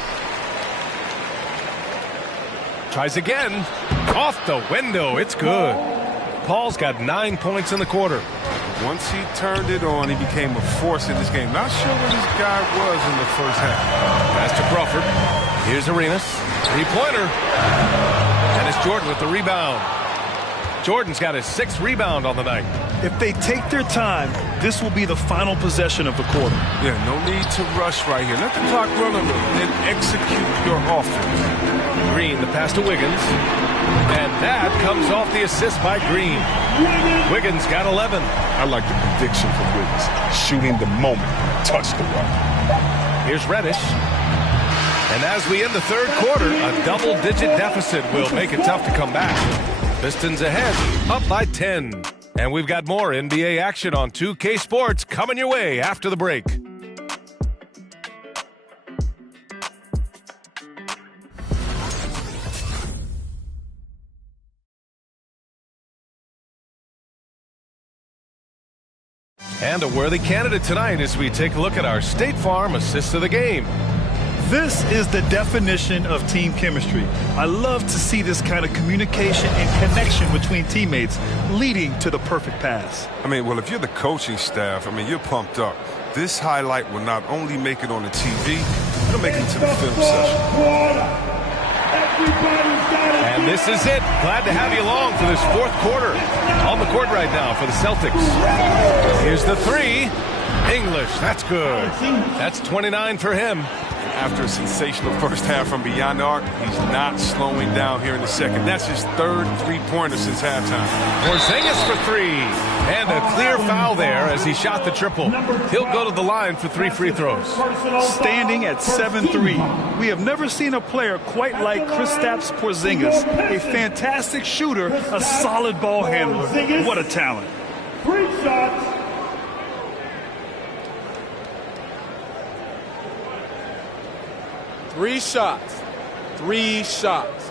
Tries again. Off the window. It's good. Paul's got 9 points in the quarter. Once he turned it on, he became a force in this game. Not sure where this guy was in the first half. Pass to Crawford. Here's Arenas. 3-pointer. And it's Jordan with the rebound. Jordan's got his 6th rebound on the night. If they take their time, this will be the final possession of the quarter. Yeah, no need to rush right here. Let the clock run a little and execute your offense. Green, the pass to Wiggins. And that comes off the assist by Green. Wiggins got 11. I like the prediction for Wiggins. Shooting the moment, touch the ball. Here's Reddish. And as we end the third quarter, a double-digit deficit will make it tough to come back. Pistons ahead, up by 10. And we've got more NBA action on 2K Sports coming your way after the break. And a worthy candidate tonight as we take a look at our State Farm assist of the game. This is the definition of team chemistry. I love to see this kind of communication and connection between teammates leading to the perfect pass. I mean, well, if you're the coaching staff, I mean, you're pumped up. This highlight will not only make it on the TV, it'll make it to the film session. And this is it. Glad to have you along for this fourth quarter. On the court right now for the Celtics. Here's the three. English, that's good. That's 29 for him. After a sensational first half from beyond the arc, he's not slowing down here in the second. That's his third three-pointer since halftime. Porzingis for three. And a clear foul there as he shot the triple. He'll go to the line for 3 free throws. Standing at 7-3. We have never seen a player quite like Kristaps Porzingis. A fantastic shooter, a solid ball handler. What a talent. 3 shots. Three shots. 3 shots.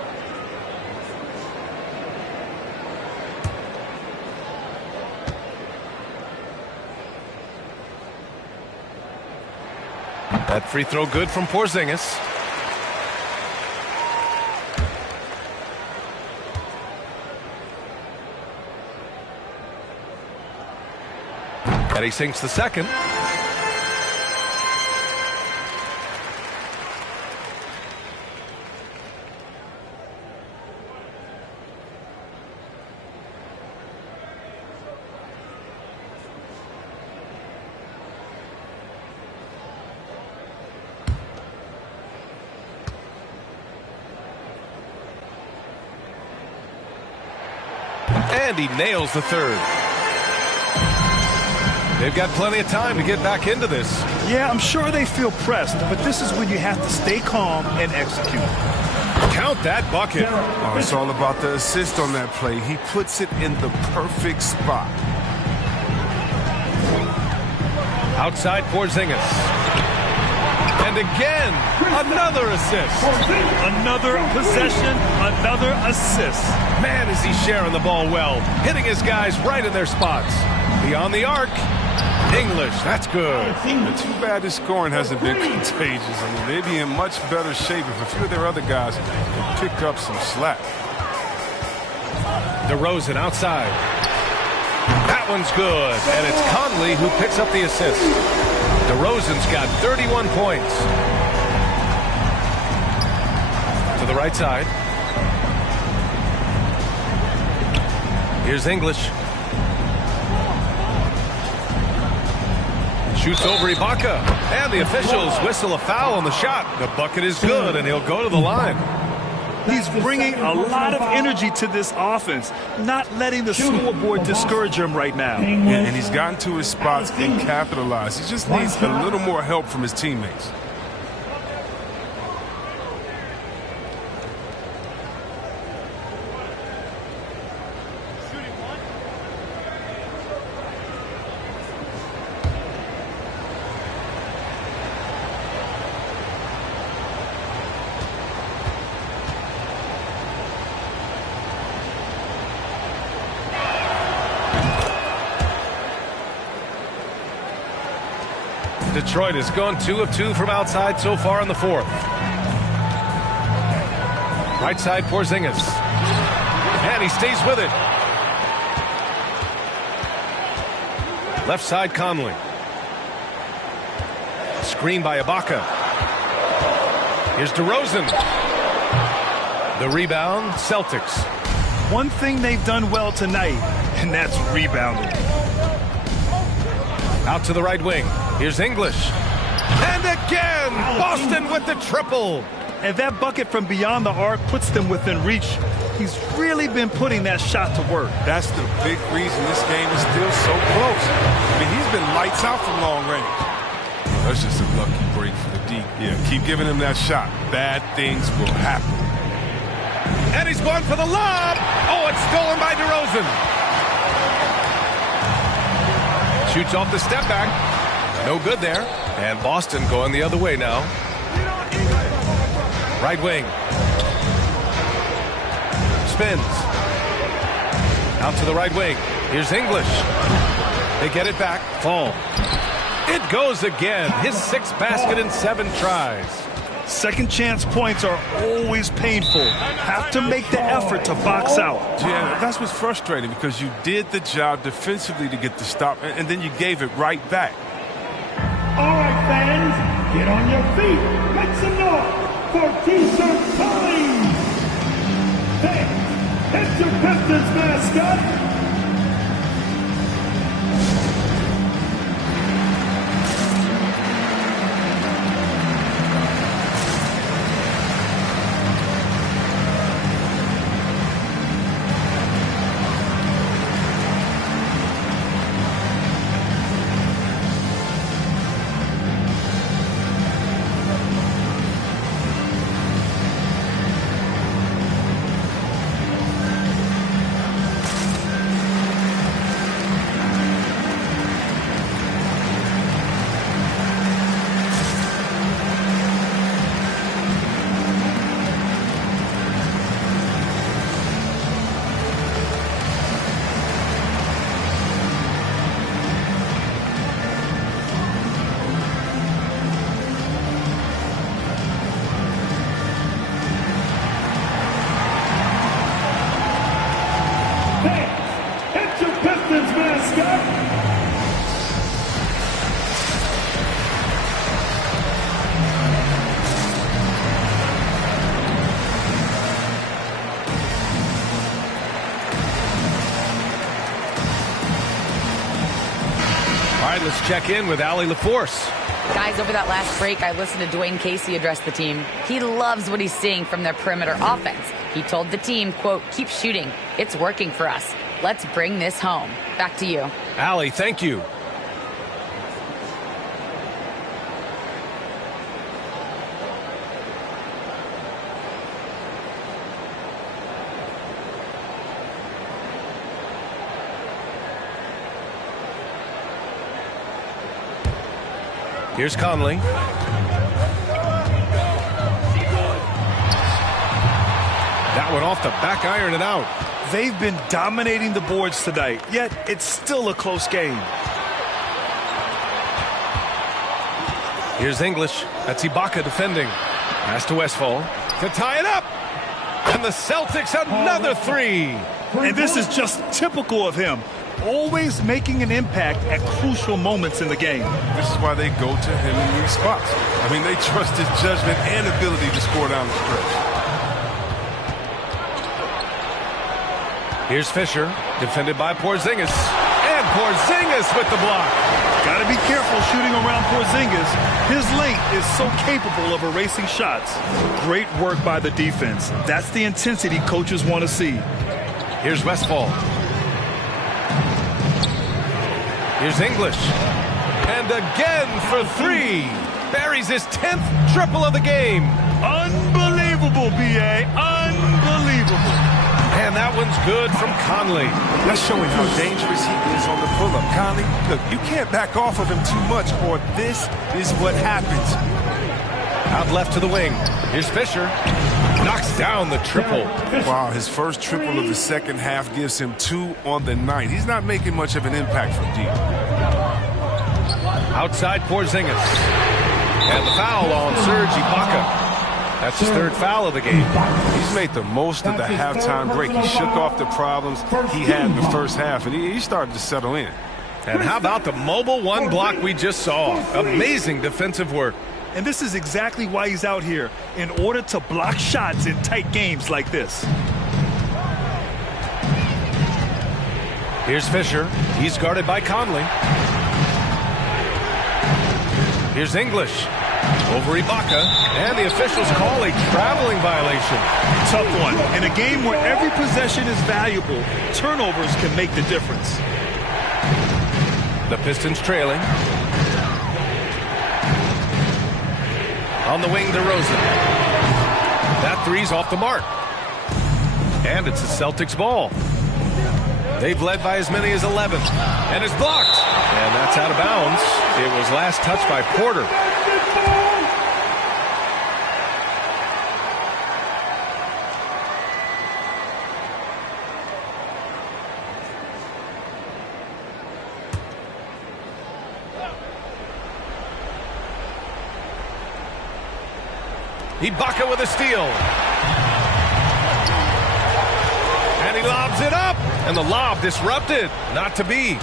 That free throw good from Porzingis. And he sinks the second. And he nails the third. They've got plenty of time to get back into this. Yeah, I'm sure they feel pressed, but this is when you have to stay calm and execute. Count that bucket. Oh, it's all about the assist on that play. He puts it in the perfect spot. Outside Porzingis. And again, another assist. Another possession, another assist. Man, is he sharing the ball well. Hitting his guys right in their spots. Beyond the arc. English, that's good. Too bad his scoring hasn't been contagious. I mean, they'd be in much better shape if a few of their other guys could pick up some slack. DeRozan outside. That one's good. And it's Conley who picks up the assist. DeRozan's got 31 points. To the right side. Here's English. Shoots over Ibaka. And the officials whistle a foul on the shot. The bucket is good, and he'll go to the line. He's bringing a lot of energy to this offense, not letting the scoreboard discourage him right now. Yeah, and he's gotten to his spots and capitalized. He just needs a little more help from his teammates. Detroit has gone 2 of 2 from outside so far in the fourth. Right side Porzingis. And he stays with it. Left side Conley. Screen by Ibaka. Here's DeRozan. The rebound, Celtics. One thing they've done well tonight, and that's rebounding. Out to the right wing. Here's English. And again, Boston with the triple. And that bucket from beyond the arc puts them within reach. He's really been putting that shot to work. That's the big reason this game is still so close. I mean, he's been lights out from long range. That's just a lucky break for the D. Yeah, keep giving him that shot. Bad things will happen. And he's going for the lob. Oh, it's stolen by DeRozan. Shoots off the step back. No good there. And Boston going the other way now. Right wing. Spins. Out to the right wing. Here's English. They get it back. Fall. It goes again. His 6th basket in 7 tries. Second chance points are always painful. Have to make the effort to box out. Yeah, that's what's frustrating because you did the job defensively to get the stop, and then you gave it right back. All right, fans, get on your feet. Make some noise for T-shirt time. Fans, it's your Pistons mascot. Let's check in with Allie LaForce. Guys, over that last break, I listened to Dwayne Casey address the team. He loves what he's seeing from their perimeter offense. He told the team, quote, keep shooting. It's working for us. Let's bring this home. Back to you. Allie, thank you. Here's Conley. That one off the back iron and out. They've been dominating the boards tonight, yet it's still a close game. Here's English. That's Ibaka defending. Pass to Westfall to tie it up. And the Celtics another 3. And this is just typical of him. Always making an impact at crucial moments in the game. This is why they go to him in these spots. I mean, they trust his judgment and ability to score down the stretch. Here's Fisher, defended by Porzingis. And Porzingis with the block. Got to be careful shooting around Porzingis. His length is so capable of erasing shots. Great work by the defense. That's the intensity coaches want to see. Here's Westfall. Here's English. And again for 3. Buries his 10th triple of the game. Unbelievable, B.A. Unbelievable. And that one's good from Conley. That's showing how dangerous he is on the pull-up. Conley, look, you can't back off of him too much or this is what happens. Out left to the wing. Here's Fisher. Knocks down the triple. Wow, his first triple of the second half gives him 2 on the night. He's not making much of an impact from deep. Outside Porzingis. And the foul on Serge Ibaka. That's his 3rd foul of the game. He's made the most of the halftime break. He shook off the problems he had in the first half, and he started to settle in. And how about the mobile 1 block we just saw? Amazing defensive work. And this is exactly why he's out here, in order to block shots in tight games like this. Here's Fisher. He's guarded by Conley. Here's English. Over Ibaka. And the officials call a traveling violation. Tough one. In a game where every possession is valuable, turnovers can make the difference. The Pistons trailing. On the wing, DeRozan. That three's off the mark. And it's the Celtics ball. They've led by as many as 11. And it's blocked. And that's out of bounds. It was last touched by Porter. Ibaka with a steal. And he lobs it up. And the lob disrupted. Not to be.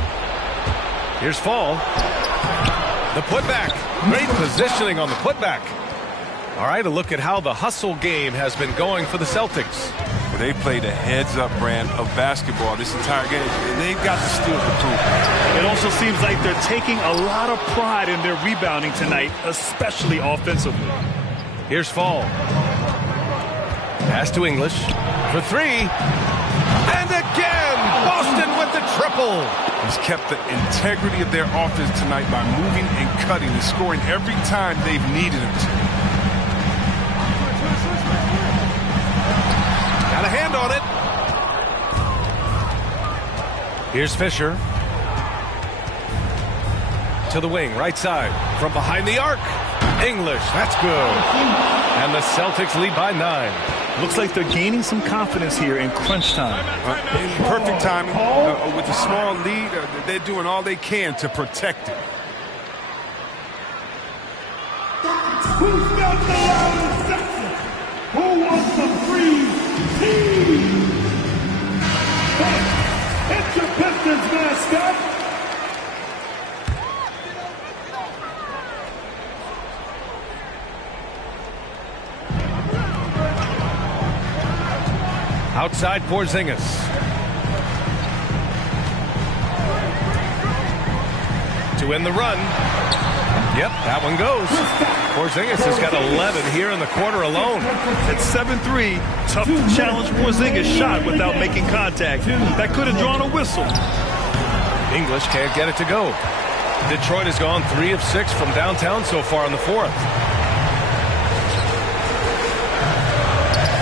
Here's Fall. The putback. Great positioning on the putback. All right, a look at how the hustle game has been going for the Celtics. They played a heads-up brand of basketball this entire game, and they've got the steals to prove it. It also seems like they're taking a lot of pride in their rebounding tonight, especially offensively. Here's Fall. Pass to English for three. And again, Boston with the triple. He's kept the integrity of their offense tonight by moving and cutting and scoring every time they've needed him to. Got a hand on it. Here's Fisher. To the wing, right side. From behind the arc. English, that's good. And the Celtics lead by 9. Looks like they're gaining some confidence here in crunch time. Perfect timing. With a small lead, they're doing all they can to protect it. Who's got the loudest section? Who wants some free tea? It's your Pistons mascot. Outside Porzingis. To end the run. Yep, that one goes. Porzingis has got 11 here in the quarter alone. At 7-3, tough to challenge Porzingis' shot without making contact. That could have drawn a whistle. English can't get it to go. Detroit has gone 3 of 6 from downtown so far in the fourth.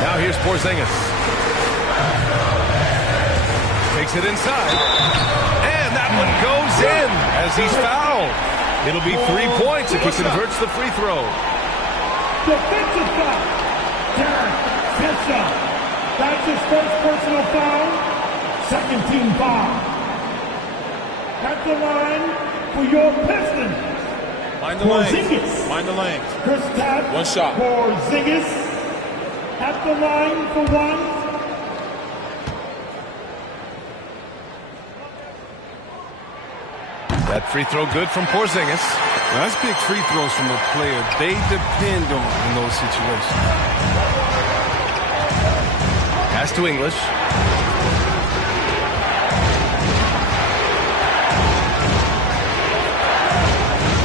Now here's Porzingis. Takes it inside. And that one goes in as he's fouled. It'll be 3 points if he converts the free throw. Defensive foul. Derek Fisher. That's his first personal foul. Second team foul. At the line for your Pistons. Mind the lanes. Mind the lanes. Kristaps One shot. Porzingis. At the line for one. That free throw good from Porzingis. Now, that's big free throws from a player they depend on in those situations. Pass to English.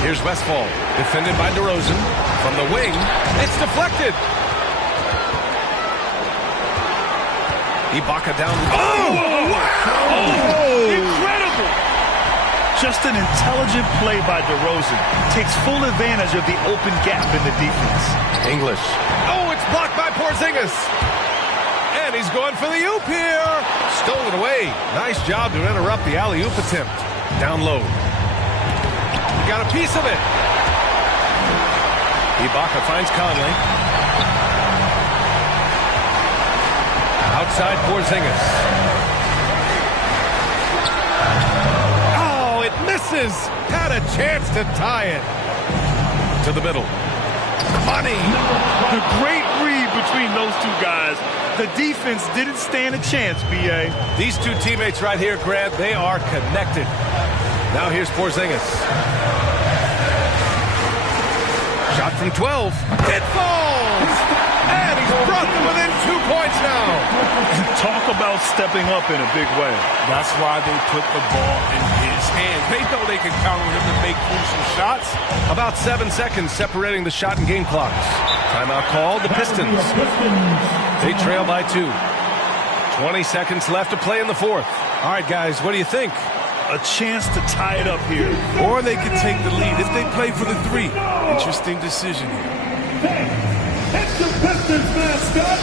Here's Westfall. Defended by DeRozan. From the wing. It's deflected. Ibaka down. Oh! Wow! Oh! Incredible! Just an intelligent play by DeRozan. Takes full advantage of the open gap in the defense. English. Oh, it's blocked by Porzingis. And he's going for the oop here. Stolen away. Nice job to interrupt the alley-oop attempt. Down low. He got a piece of it. Ibaka finds Conley. Outside Porzingis. Oh, it misses. Had a chance to tie it. To the middle. Money. A great read between those two guys. The defense didn't stand a chance, B.A. These two teammates right here, Grant, they are connected. Now here's Porzingis. Shot from 12. It falls! And he's brought them within 2 points now. Talk about stepping up in a big way. That's why they put the ball in his hands. They know they can count on him to make crucial shots. About 7 seconds separating the shot and game clocks. Timeout called. The Pistons. They trail by 2. 20 seconds left to play in the fourth. All right, guys, what do you think? A chance to tie it up here. Or they could take the lead if they play for the 3. Interesting decision here. It's the Pistons mascot.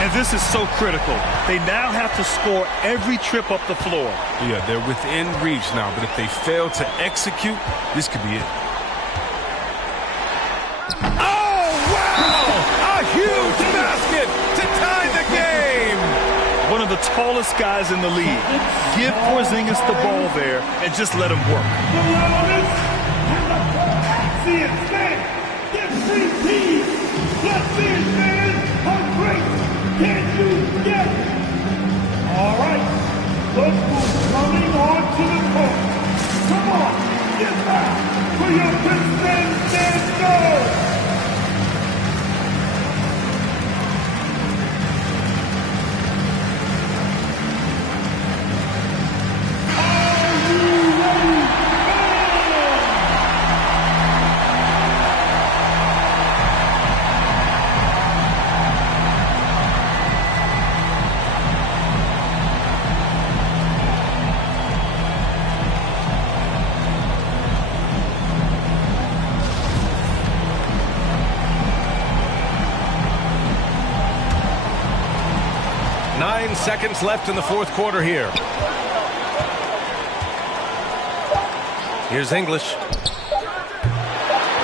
And this is so critical. They now have to score every trip up the floor. Yeah, they're within reach now, but if they fail to execute, this could be it. Oh, wow! A huge basket to tie the game! One of the tallest guys in the league. Give Porzingis the ball there and just let him work. Get 3 P's. Let's see it, man. How great can you get? All right. Look who's coming onto the court. Come on. Get back for your Pistons and go. Seconds left in the fourth quarter here. Here's English.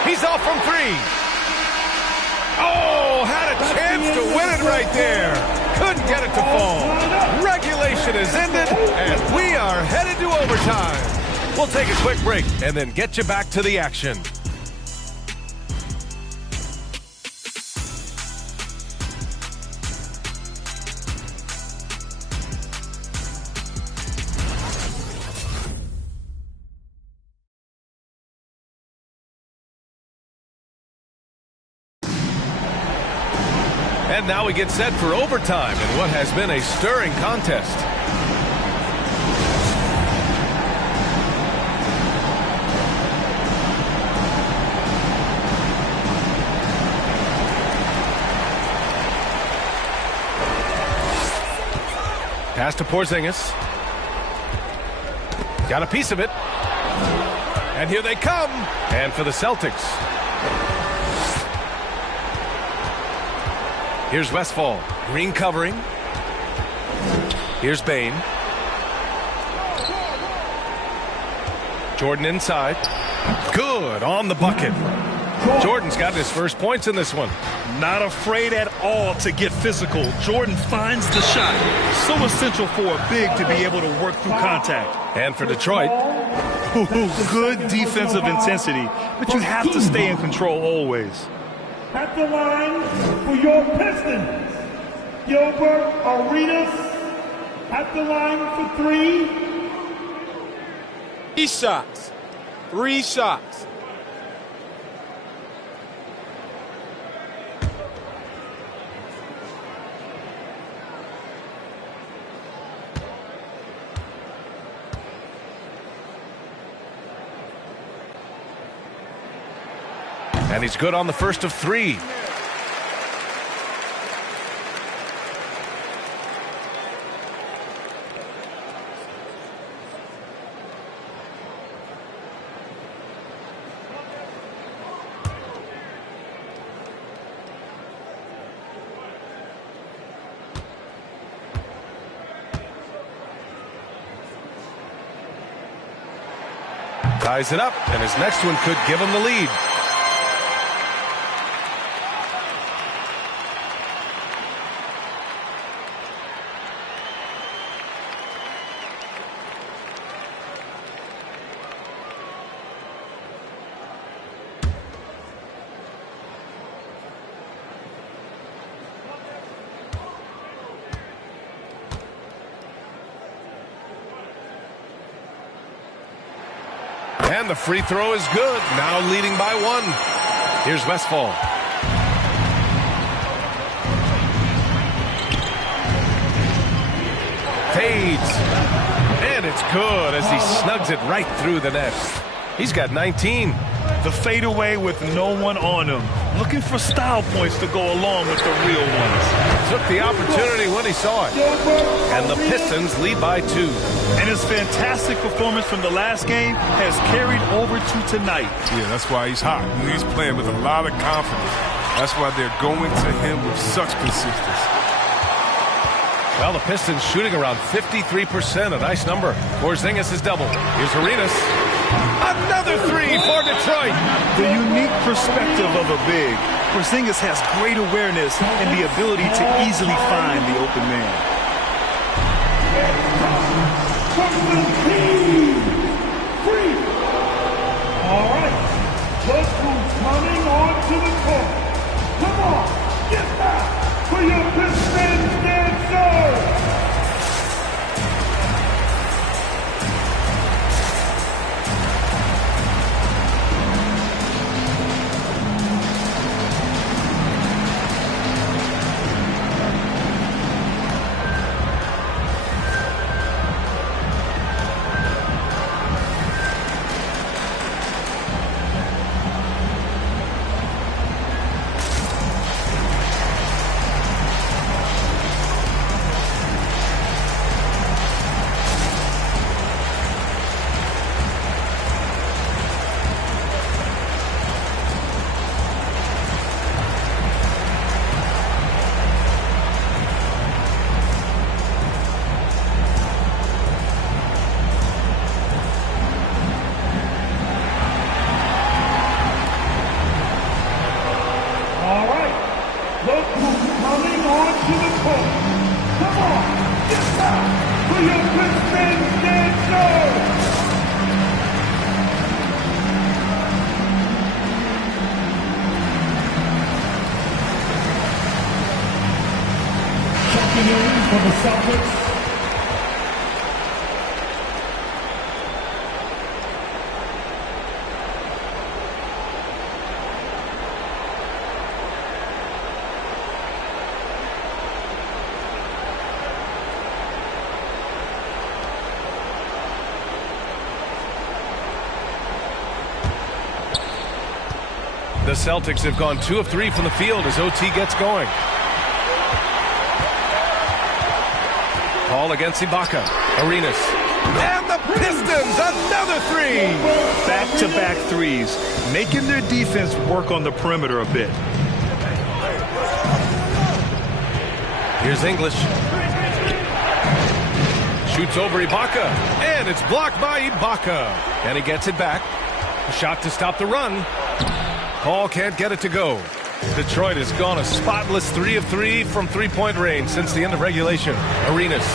He's off from 3. Oh, had a chance to win it right there. Couldn't get it to fall. Regulation is ended, and we are headed to overtime. We'll take a quick break and then get you back to the action. And now we get set for overtime in what has been a stirring contest. Pass to Porzingis. Got a piece of it. And here they come. And for the Celtics. Here's Westphal. Green covering. Here's Bane. Jordan inside. Good on the bucket. Jordan's got his first points in this one. Not afraid at all to get physical. Jordan finds the shot. So essential for a big to be able to work through contact. And for Detroit. Good defensive intensity, but you have to stay in control always. At the line for your Pistons, Gilbert Arenas. At the line for 3. 3 shots. 3 shots. And he's good on the first of 3. Ties it up, and his next one could give him the lead. And the free throw is good. Now leading by 1. Here's Westphal. Fades. And it's good as he snugs it right through the net. He's got 19. The fadeaway with no one on him. Looking for style points to go along with the real ones. Took the opportunity when he saw it. And the Pistons lead by 2. And his fantastic performance from the last game has carried over to tonight. Yeah, that's why he's hot. He's playing with a lot of confidence. That's why they're going to him with such consistency. Well, the Pistons shooting around 53%, a nice number. Porzingis is double. Here's Arenas. Another 3 for Detroit. The unique perspective of a big. Porzingis has great awareness and the ability to easily find the open man. All right, look who's coming onto the court. Come on, get back for your Pistons dancer. For the Celtics. The Celtics have gone 2 of 3 from the field as OT gets going. Paul against Ibaka. Arenas. And the Pistons, another 3. Back-to-back threes, making their defense work on the perimeter a bit. Here's English. Shoots over Ibaka. And it's blocked by Ibaka. And he gets it back. A shot to stop the run. Paul can't get it to go. Detroit has gone a spotless 3 of 3 from three-point range since the end of regulation. Arenas.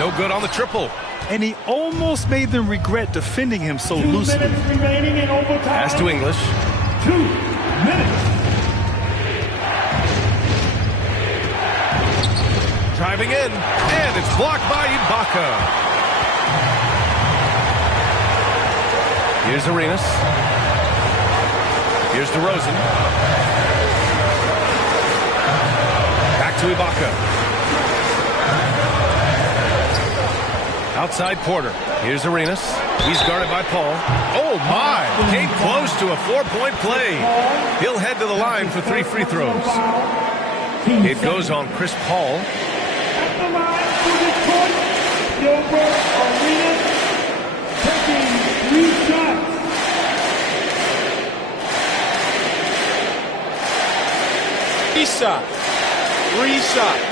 No good on the triple. And he almost made them regret defending him so loosely. 2 minutes remaining in overtime. Pass to English. 2 minutes. Driving in. And it's blocked by Ibaka. Here's Arenas. Here's DeRozan. Back to Ibaka. Outside Porter. Here's Arenas. He's guarded by Paul. Oh, my. Came close to a 4-point play. He'll head to the line for 3 free throws. It goes on Chris Paul. At the line for Detroit, Gilbert Arenas taking 3 shots. Three shots.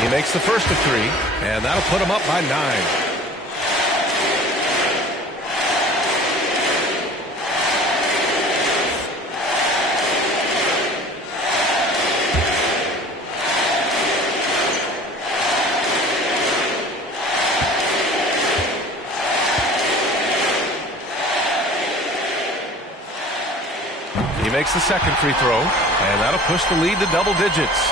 He makes the first of 3, and that'll put him up by 9. makes the second free throw, and that'll push the lead to double digits.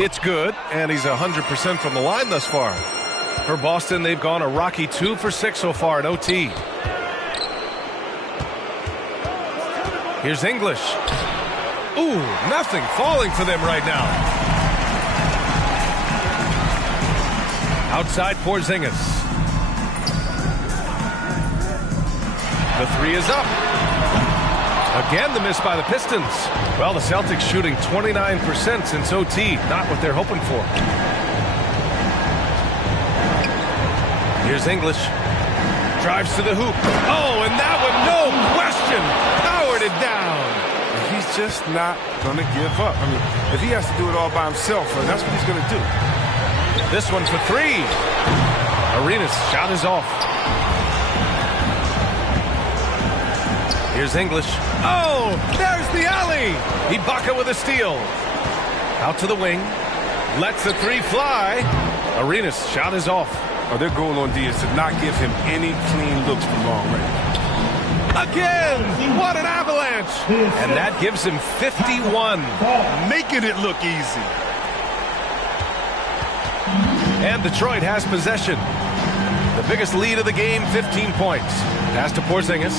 It's good, and he's 100% from the line thus far. For Boston, they've gone a rocky 2 for 6 so far at OT. Here's English. Ooh, nothing falling for them right now. Outside Porzingis. The three is up. Again, the miss by the Pistons. Well, the Celtics shooting 29% since OT. Not what they're hoping for. Here's English. Drives to the hoop. Oh, and that one, no question, powered it down. He's just not going to give up. I mean, if he has to do it all by himself, that's what he's going to do. This one for three. Arenas' shot is off. Here's English. Oh, there's the alley. Ibaka with a steal. Out to the wing. Lets the three fly. Arenas' shot is off. Oh, their goal on D is to not give him any clean looks from long range. Again! What an avalanche! And that gives him 51. Making it look easy. And Detroit has possession. The biggest lead of the game, 15 points. Pass to Porzingis.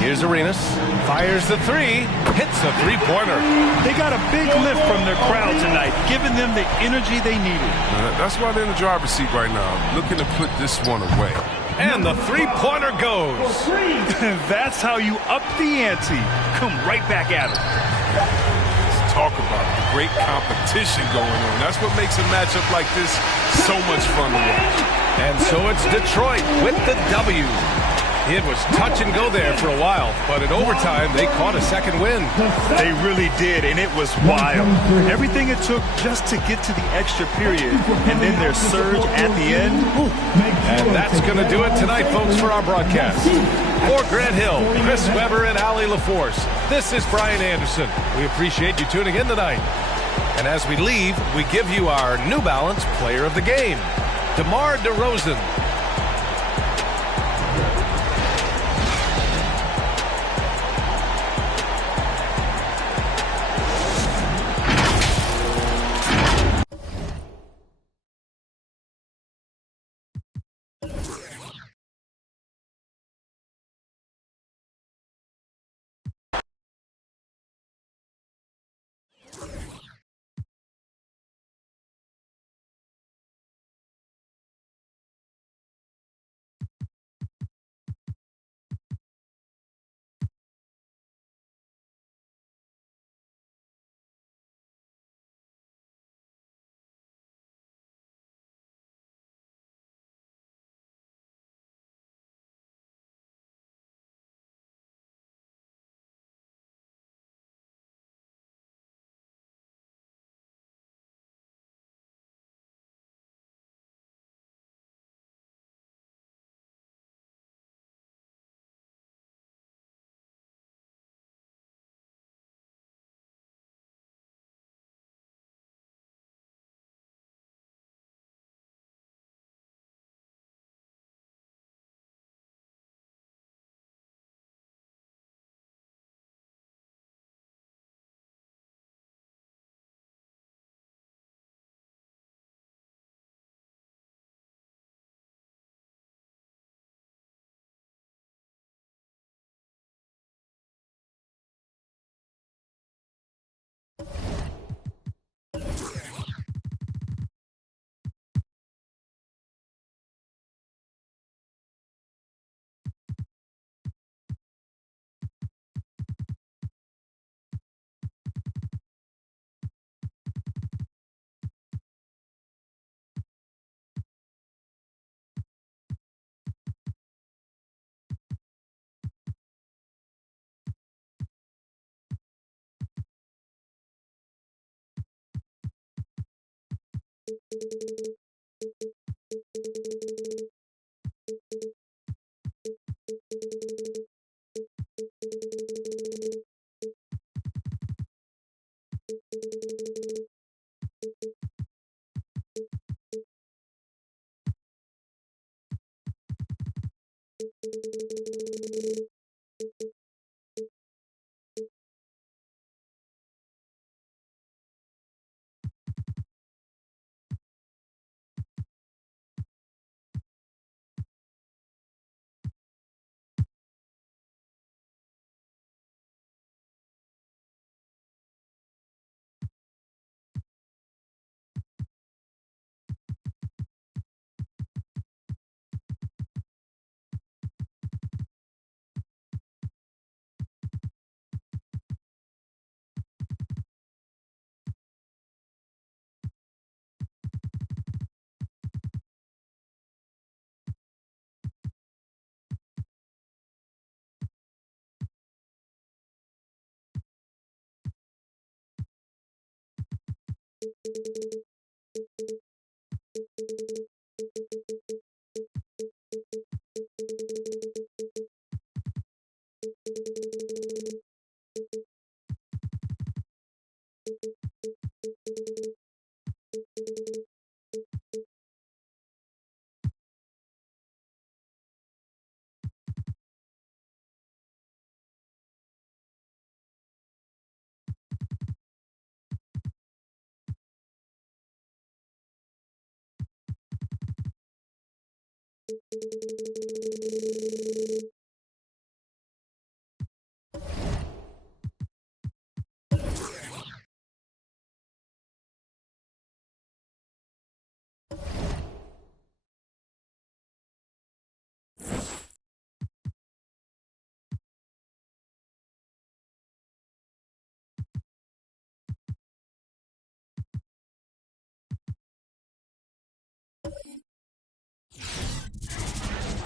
Here's Arenas. Fires the three. Hits a three-pointer. They got a big lift from their crowd tonight, giving them the energy they needed. That's why they're in the driver's seat right now, looking to put this one away. And the three-pointer goes. That's how you up the ante. Come right back at it. Let's talk about the great competition going on. That's what makes a matchup like this so much fun to watch. And so it's Detroit with the W. It was touch and go there for a while, but in overtime, they caught a second win. They really did, and it was wild. Everything it took just to get to the extra period, and then their surge at the end. And that's going to do it tonight, folks, for our broadcast. For Grant Hill, Chris Webber, and Allie LaForce, this is Brian Anderson. We appreciate you tuning in tonight. And as we leave, we give you our New Balance Player of the Game, DeMar DeRozan.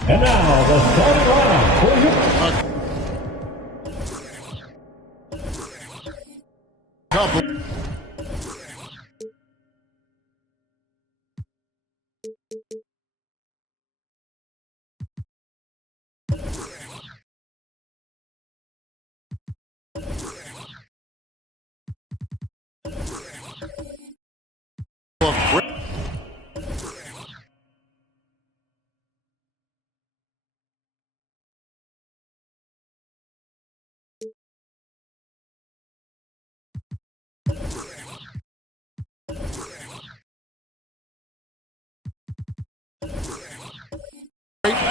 And now the starting lineup for your couple.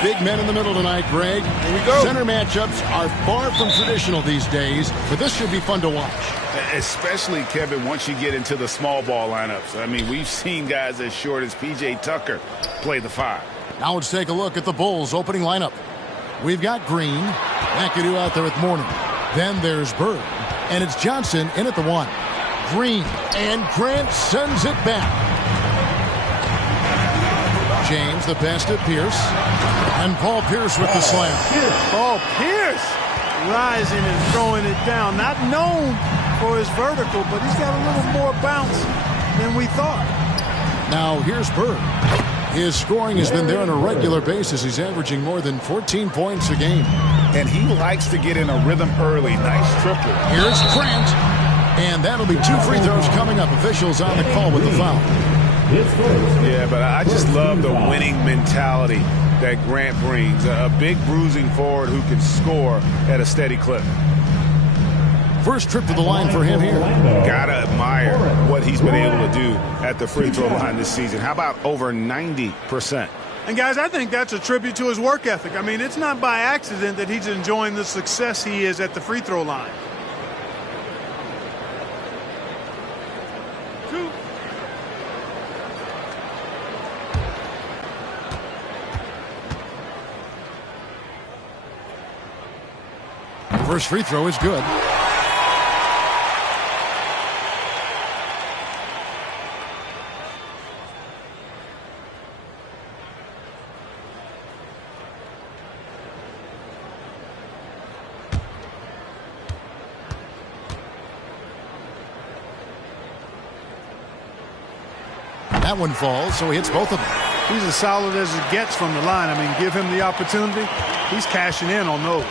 Big men in the middle tonight, Greg. Here we go. Center matchups are far from traditional these days, but this should be fun to watch. Especially, Kevin, once you get into the small ball lineups. I mean, we've seen guys as short as P.J. Tucker play the 5. Now let's take a look at the Bulls' opening lineup. We've got Green, McAdoo out there with Mourning. Then there's Bird, and it's Johnson in at the 1. Green, and Grant sends it back. James, the pass to Pierce. And Paul Pierce with the slam. Paul Pierce rising and throwing it down. Not known for his vertical, but he's got a little more bounce than we thought. Now here's Bird. His scoring has been there on a regular basis. He's averaging more than 14 points a game. And he likes to get in a rhythm early. Nice triple. Here's Grant. And that'll be 2 free throws coming up. Officials on the call with the foul. Yeah, but I just love the winning mentality that Grant brings. A big bruising forward who can score at a steady clip. First trip to the line for him here. Gotta admire what he's been able to do at the free throw line this season. How about over 90%? And guys, I think that's a tribute to his work ethic. I mean, it's not by accident that he's enjoying the success he is at the free throw line. First free throw is good. That one falls, so he hits both of them. He's as solid as it gets from the line. I mean, give him the opportunity. He's cashing in on those.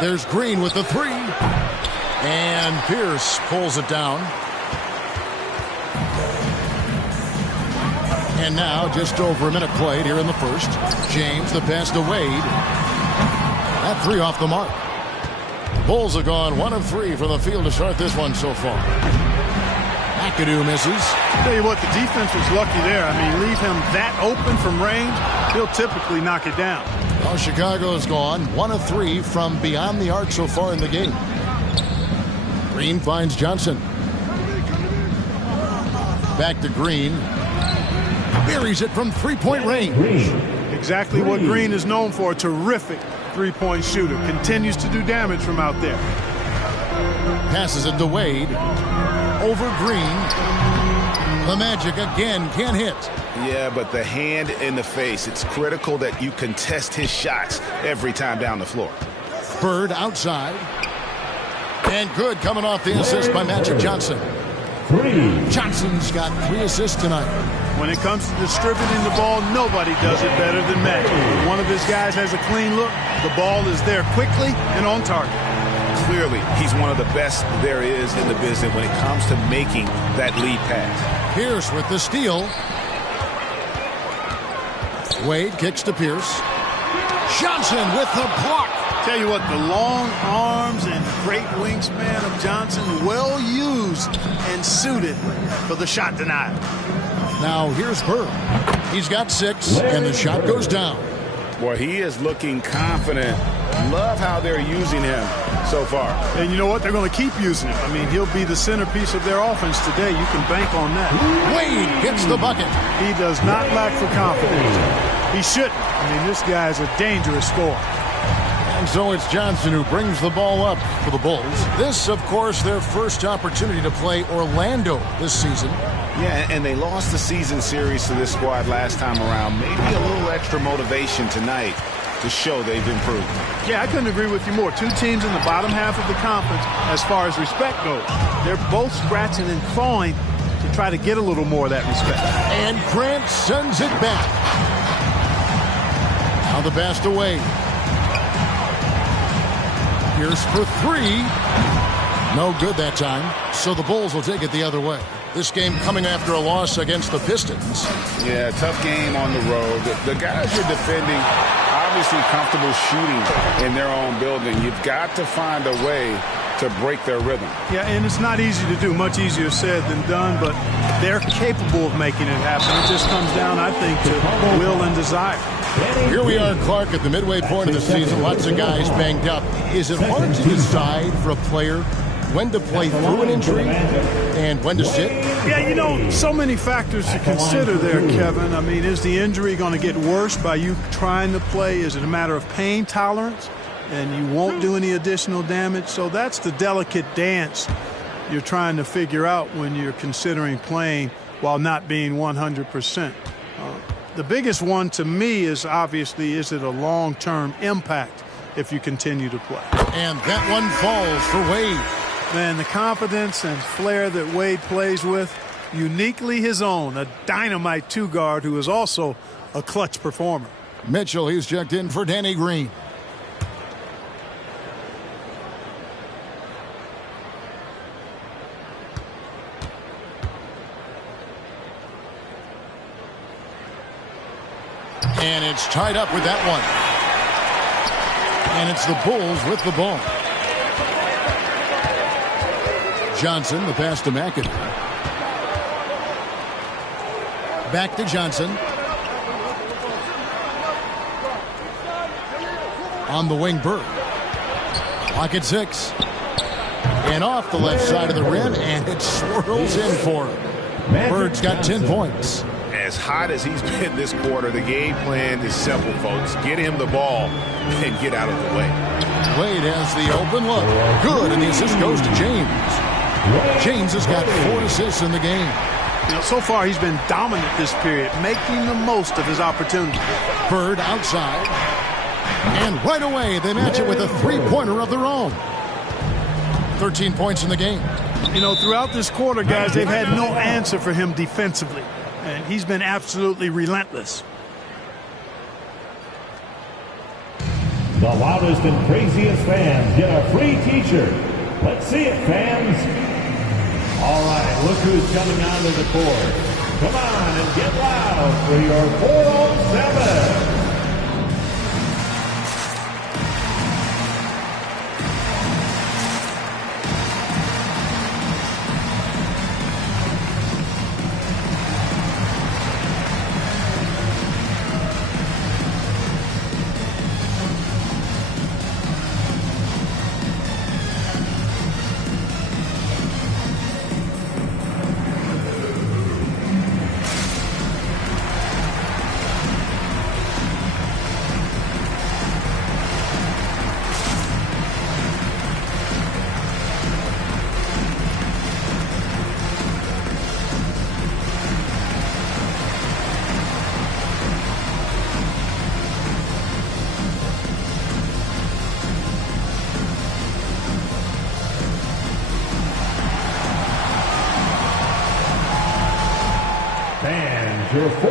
There's Green with the three. And Pierce pulls it down. And now just over a minute played here in the first. James, the pass to Wade. That three off the mark. Bulls have gone 1 of 3 from the field to start this one so far. McAdoo misses. Tell you what, the defense was lucky there. I mean, leave him that open from range, he'll typically knock it down. Well, Chicago's gone 1 of 3 from beyond the arc so far in the game. Green finds Johnson. Back to Green. Buries it from three-point range. Exactly what Green is known for, a terrific three-point shooter. Continues to do damage from out there. Passes it to Wade. Over Green. The Magic again can't hit. Yeah, but the hand in the face, it's critical that you contest his shots every time down the floor. Bird outside. And good coming off the assist by Magic Johnson. Johnson's got 3 assists tonight. When it comes to distributing the ball, nobody does it better than Magic. When one of his guys has a clean look, the ball is there quickly and on target. Clearly, he's one of the best there is in the business when it comes to making that lead pass. Pierce with the steal. Wade kicks to Pierce. Johnson with the block. Tell you what, the long arms and great wingspan of Johnson, well used and suited for the shot denial. Now here's Bird. He's got 6, and the shot goes down. Boy, he is looking confident. Love how they're using him so far. And you know what? They're going to keep using him. I mean, he'll be the centerpiece of their offense today. You can bank on that. Wade gets the bucket. He does not lack for confidence. He shouldn't. I mean, this guy is a dangerous scorer. And so it's Johnson who brings the ball up for the Bulls. This, of course, their first opportunity to play Orlando this season. Yeah, and they lost the season series to this squad last time around. Maybe a little extra motivation tonight to show they've improved. Yeah, I couldn't agree with you more. Two teams in the bottom half of the conference as far as respect goes. They're both scratching and clawing to try to get a little more of that respect. And Grant sends it back. Now the pass to Wade. Pierce for 3. No good that time. So the Bulls will take it the other way. This game coming after a loss against the Pistons. Yeah, tough game on the road. The guys you're defending, obviously comfortable shooting in their own building. You've got to find a way to break their rhythm. Yeah, and it's not easy to do. Much easier said than done, but they're capable of making it happen. It just comes down, I think, to will and desire. Here we are, Clark, at the midway point of the season. Lots of guys banged up. Is it hard to decide for a player when to play through an injury and when to sit? Yeah, you know, so many factors to consider there, Kevin. I mean, is the injury going to get worse by you trying to play? Is it a matter of pain tolerance and you won't do any additional damage? So that's the delicate dance you're trying to figure out when you're considering playing while not being 100%. The biggest one to me is obviously, is it a long-term impact if you continue to play? And that one falls for Wade. Man, the confidence and flair that Wade plays with, uniquely his own, a dynamite two-guard who is also a clutch performer. Mitchell, he's checked in for Danny Green. And it's tied up with that one. And it's the Bulls with the ball. Johnson, the pass to McAdoo. Back to Johnson. On the wing, Bird. Pocket 6. And off the left side of the rim, and it swirls in for him. Bird's got 10 points. As hot as he's been this quarter, the game plan is simple, folks. Get him the ball and get out of the way. Wade has the open look. Good, and the assist goes to James. James has got 4 assists in the game. You know, so far he's been dominant this period, making the most of his opportunity. Bird outside. And right away they match it with a three-pointer of their own. 13 points in the game. You know, throughout this quarter, guys, they've had no answer for him defensively. And he's been absolutely relentless. The loudest and craziest fans get a free t-shirt. Let's see it, fans. All right, look who's coming onto the court. Come on and get loud for your 407. Your 407.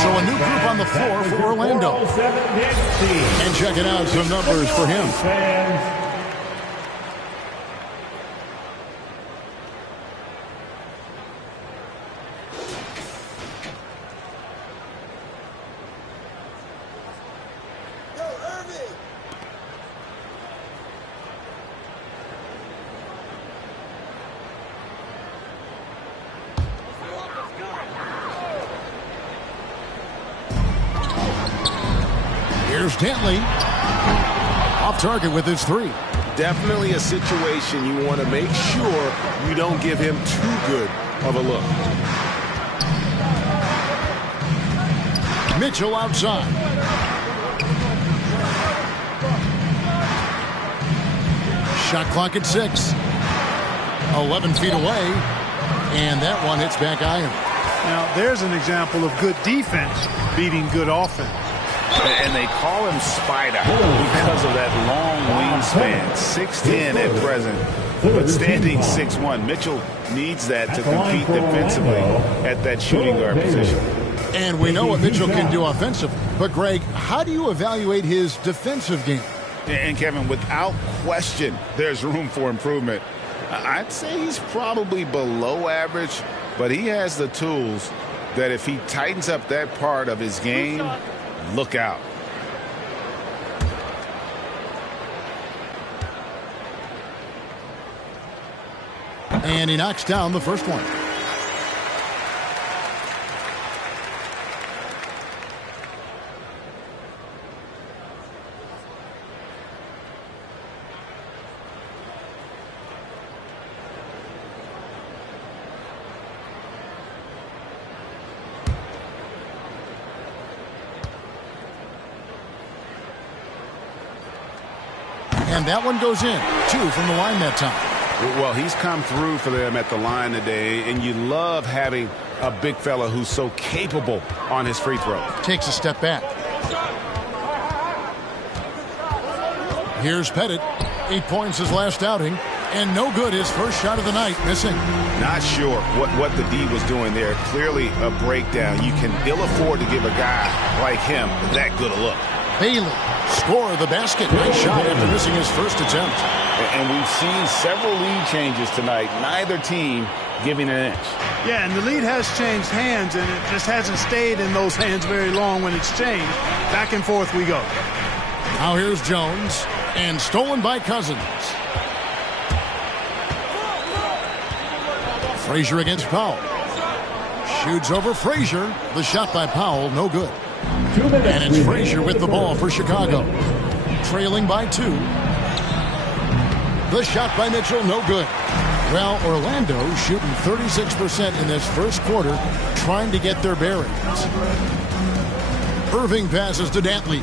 So a new group on the floor for Orlando. And check it out, some numbers for him. Here's Dantley. Off target with his three. Definitely a situation you want to make sure you don't give him too good of a look. Mitchell outside. Shot clock at 6. 11 feet away. And that one hits back iron. Now, there's an example of good defense beating good offense. And they call him Spider because of that long wingspan. 6'10" at present, but standing 6'1". Mitchell needs that to compete defensively at that shooting guard position. And we know what Mitchell can do offensively. But, Greg, how do you evaluate his defensive game? And, Kevin, without question, there's room for improvement. I'd say he's probably below average, but he has the tools that if he tightens up that part of his game, look out. And he knocks down the first one. And that one goes in. 2 from the line that time. Well, he's come through for them at the line today, and you love having a big fella who's so capable on his free throw. Takes a step back. Here's Pettit. 8 points his last outing, and no good his first shot of the night, missing. Not sure what the D was doing there. Clearly a breakdown. You can ill afford to give a guy like him that good a look. Bailey, score of the basket. Nice shot after missing his first attempt. And we've seen several lead changes tonight. Neither team giving an inch. Yeah, and the lead has changed hands, and it just hasn't stayed in those hands very long when it's changed. Back and forth we go. Now here's Jones, and stolen by Cousins. Frazier against Powell. Shoots over Frazier. The shot by Powell, no good. And it's Frazier with the ball for Chicago. Trailing by 2. The shot by Mitchell, no good. Well, Orlando shooting 36% in this first quarter, trying to get their bearings. Irving passes to Dantley.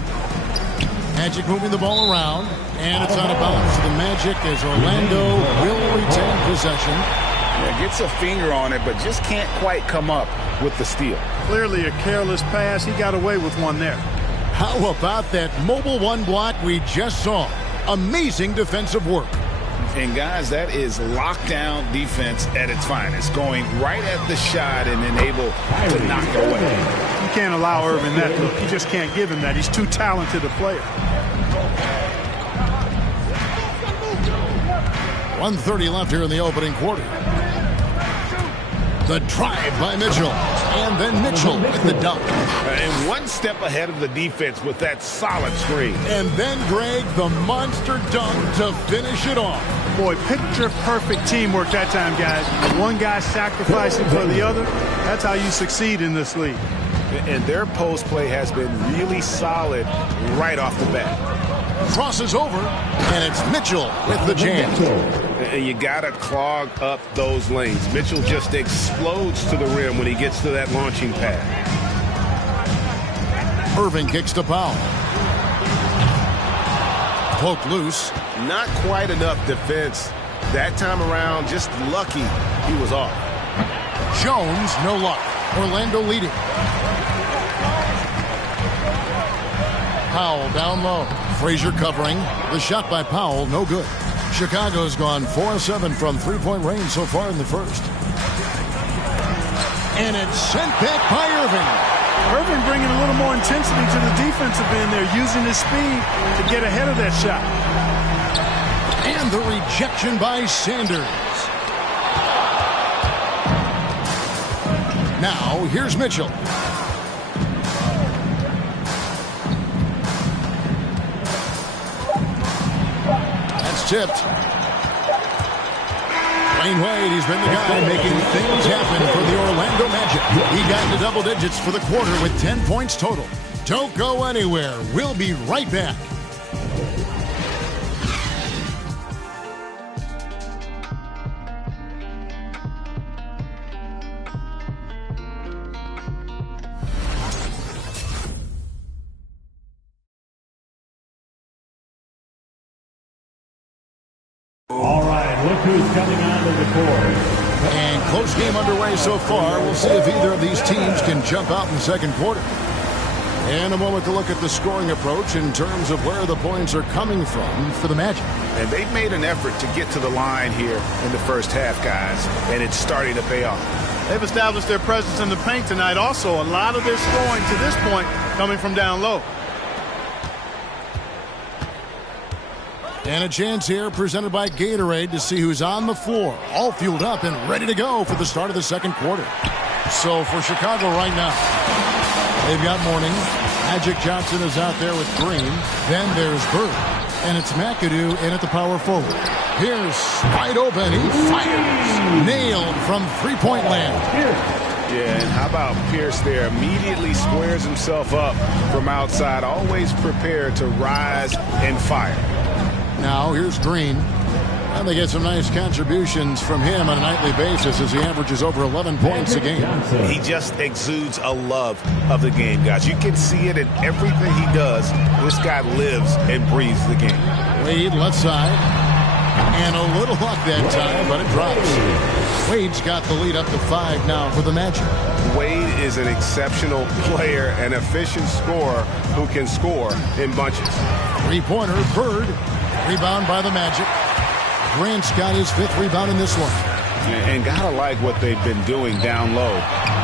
Magic moving the ball around, and it's out of bounds to the Magic as Orlando will retain possession. Yeah, gets a finger on it, but just can't quite come up with the steal. Clearly a careless pass. He got away with one there. How about that mobile one block we just saw? Amazing defensive work. And guys, that is lockdown defense at its finest, going right at the shot and then able to knock it away. You can't allow Irving that look. You just can't give him that. He's too talented a player. 1:30 left here in the opening quarter. The drive by Mitchell. And then Mitchell with the dunk. And one step ahead of the defense with that solid screen. And then, Greg, the monster dunk to finish it off. Boy, picture-perfect teamwork that time, guys. One guy sacrificing for the other. That's how you succeed in this league. And their post play has been really solid right off the bat. Crosses over, and it's Mitchell with the jam. And you got to clog up those lanes. Mitchell just explodes to the rim when he gets to that launching pad. Irving kicks to Powell. Poked loose. Not quite enough defense. That time around, just lucky he was off. Jones, no luck. Orlando leading. Powell down low. Frazier covering. The shot by Powell, no good. Chicago's gone 4-7 from three-point range so far in the first. And it's sent back by Irving. Irving bringing a little more intensity to the defensive end there, using his speed to get ahead of that shot. And the rejection by Sanders. Now, here's Mitchell. That's tipped. Dwayne Wade, he's been the guy making things happen for the Orlando Magic. He got into double digits for the quarter with 10 points total. Don't go anywhere. We'll be right back. All right, look who's coming onto the court. And close game underway so far. We'll see if either of these teams can jump out in the second quarter. And a moment to look at the scoring approach in terms of where the points are coming from for the Magic. And they've made an effort to get to the line here in the first half, guys, and it's starting to pay off. They've established their presence in the paint tonight. Also, a lot of their scoring to this point coming from down low. And a chance here presented by Gatorade to see who's on the floor, all fueled up and ready to go for the start of the second quarter. So for Chicago right now, they've got Mourning. Magic Johnson is out there with Green. Then there's Bird. And it's McAdoo in at the power forward. Pierce wide open. He fires. Nailed from three-point land. Yeah, and how about Pierce there? Immediately squares himself up from outside. Always prepared to rise and fire. Now here's Green. And they get some nice contributions from him on a nightly basis as he averages over 11 points a game. He just exudes a love of the game, guys. You can see it in everything he does. This guy lives and breathes the game. Wade left side. And a little luck that time, but it drops. Wade's got the lead up to 5 now for the Magic. Wade is an exceptional player, an efficient scorer who can score in bunches. Three-pointer, Bird. Rebound by the Magic. Grant's got his 5th rebound in this one. And gotta like what they've been doing down low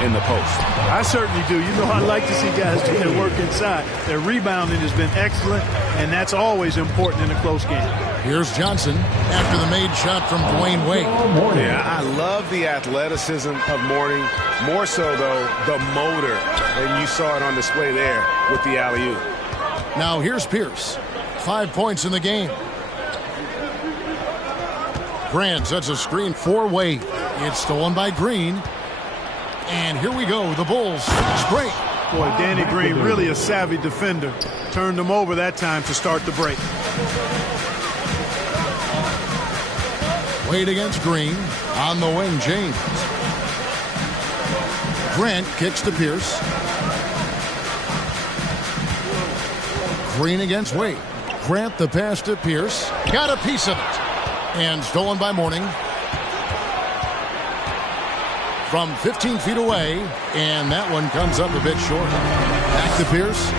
in the post. I certainly do. You know, I like to see guys do their work inside. Their rebounding has been excellent, and that's always important in a close game. Here's Johnson after the made shot from Dwayne Wade. Yeah, I love the athleticism of Mourning. More so, though, the motor. And you saw it on display there with the alley-oop. Now here's Pierce. 5 points in the game. Grant sets a screen for Wade. It's stolen by Green. And here we go. The Bulls break. Boy, Danny Green, really a savvy defender. Turned them over that time to start the break. Wade against Green. On the wing, James. Grant kicks to Pierce. Green against Wade. Grant the pass to Pierce. Got a piece of it. And stolen by Mourning. From 15 feet away. And that one comes up a bit short. Back to Pierce.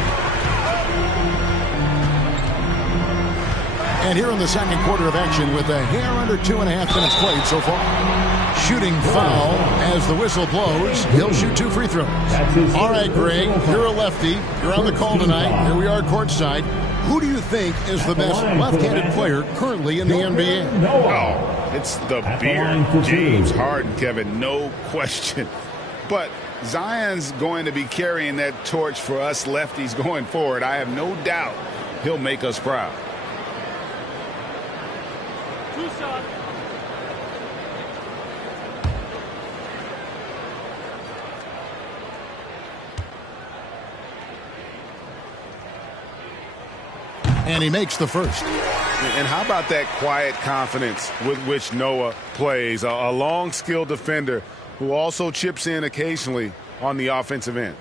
And here in the second quarter of action with a hair under 2.5 minutes played so far. Shooting foul as the whistle blows. He'll shoot 2 free throws. All right, Greg, you're a lefty. You're on the call tonight. Here we are courtside. Who do you think is the best left-handed player currently in the NBA? Oh, it's the beard. James Harden, Kevin, no question. But Zion's going to be carrying that torch for us lefties going forward. I have no doubt he'll make us proud. 2 shots. And he makes the first. And how about that quiet confidence with which Noah plays? A long, skilled defender who also chips in occasionally on the offensive end.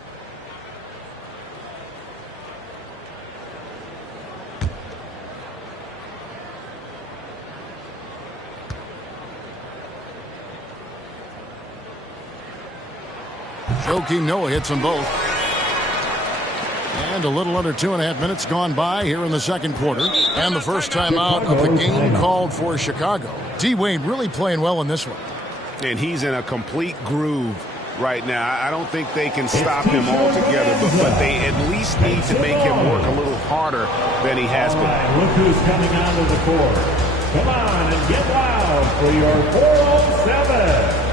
Joakim Noah hits them both. And a little under 2.5 minutes gone by here in the second quarter. And the first time out of the game called for Chicago. D-Wade really playing well in this one. And he's in a complete groove right now. I don't think they can stop him altogether, but they at least need to make him work a little harder than he has been. Look who's coming out of the court. Come on and get loud for your 407.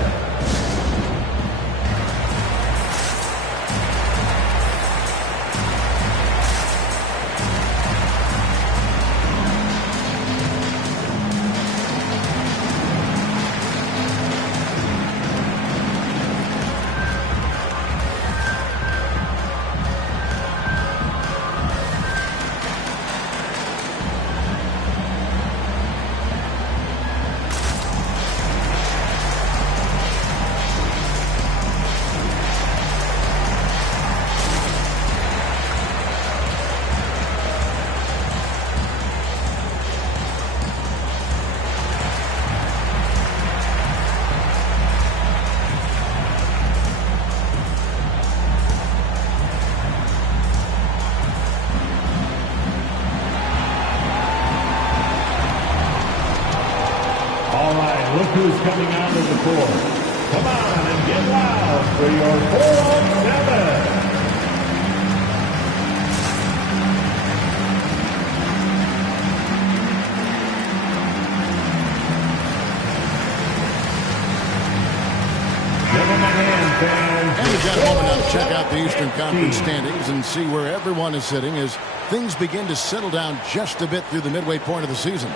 Look who's coming out of the court. Come on and get loud for your 407. And we've got a moment now to check out the Eastern Conference standings and see where everyone is sitting as things begin to settle down just a bit through the midway point of the season.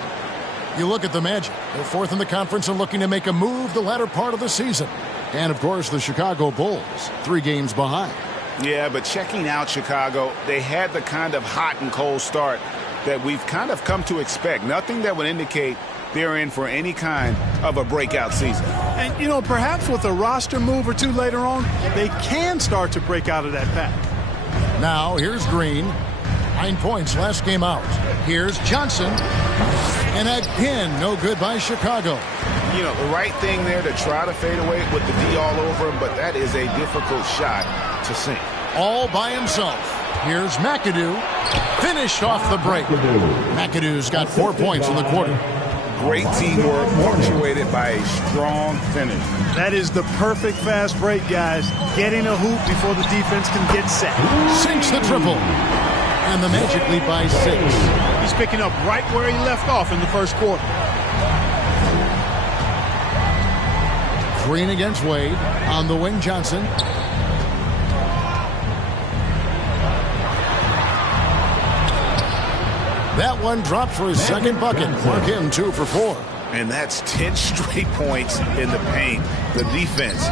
You look at the Magic. They're fourth in the conference and looking to make a move the latter part of the season. And, of course, the Chicago Bulls, 3 games behind. Yeah, but checking out Chicago, they had the kind of hot and cold start that we've kind of come to expect. Nothing that would indicate they're in for any kind of a breakout season. And, you know, perhaps with a roster move or two later on, they can start to break out of that pack. Now, here's Green. 9 points last game out. Here's Johnson. And that pin, no good by Chicago. You know, the right thing there to try to fade away with the D all over him, but that is a difficult shot to sink. All by himself. Here's McAdoo. Finished off the break. McAdoo's got 4 points in the quarter. Great teamwork, punctuated by a strong finish. That is the perfect fast break, guys. Getting a hoop before the defense can get set. Sinks the triple. And the Magic lead by 6. He's picking up right where he left off in the first quarter. Green against Wade. On the wing, Johnson. That one dropped for his second bucket. Mark him 2 for 4. And that's 10 straight points in the paint. The defense,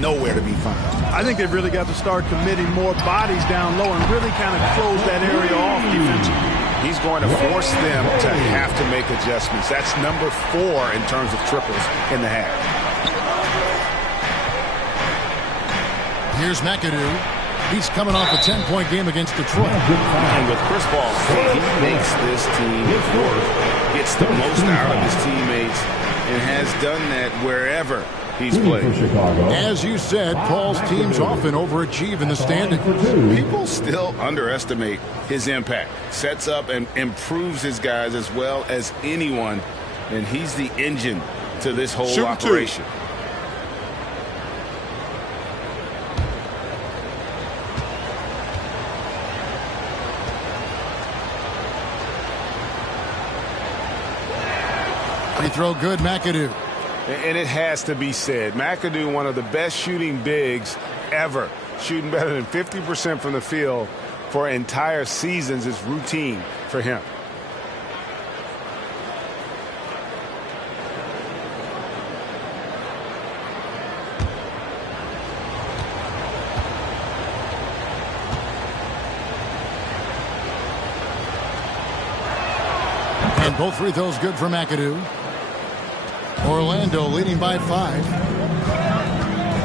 nowhere to be found. I think they've really got to start committing more bodies down low and really kind of close that area off defensively. He's going to force them to have to make adjustments. That's number 4 in terms of triples in the half. Here's McAdoo. He's coming off a 10-point game against Detroit. And with Chris Paul, he makes this team work, gets the most out of his teammates, and has done that wherever he's played. As you said, Paul's teams often overachieve in the standings. People still underestimate his impact. Sets up and improves his guys as well as anyone, and he's the engine to this whole operation. Free throw good, McAdoo. And it has to be said, McAdoo, one of the best shooting bigs ever, shooting better than 50% from the field for entire seasons is routine for him. And both free throws good for McAdoo. Orlando leading by 5.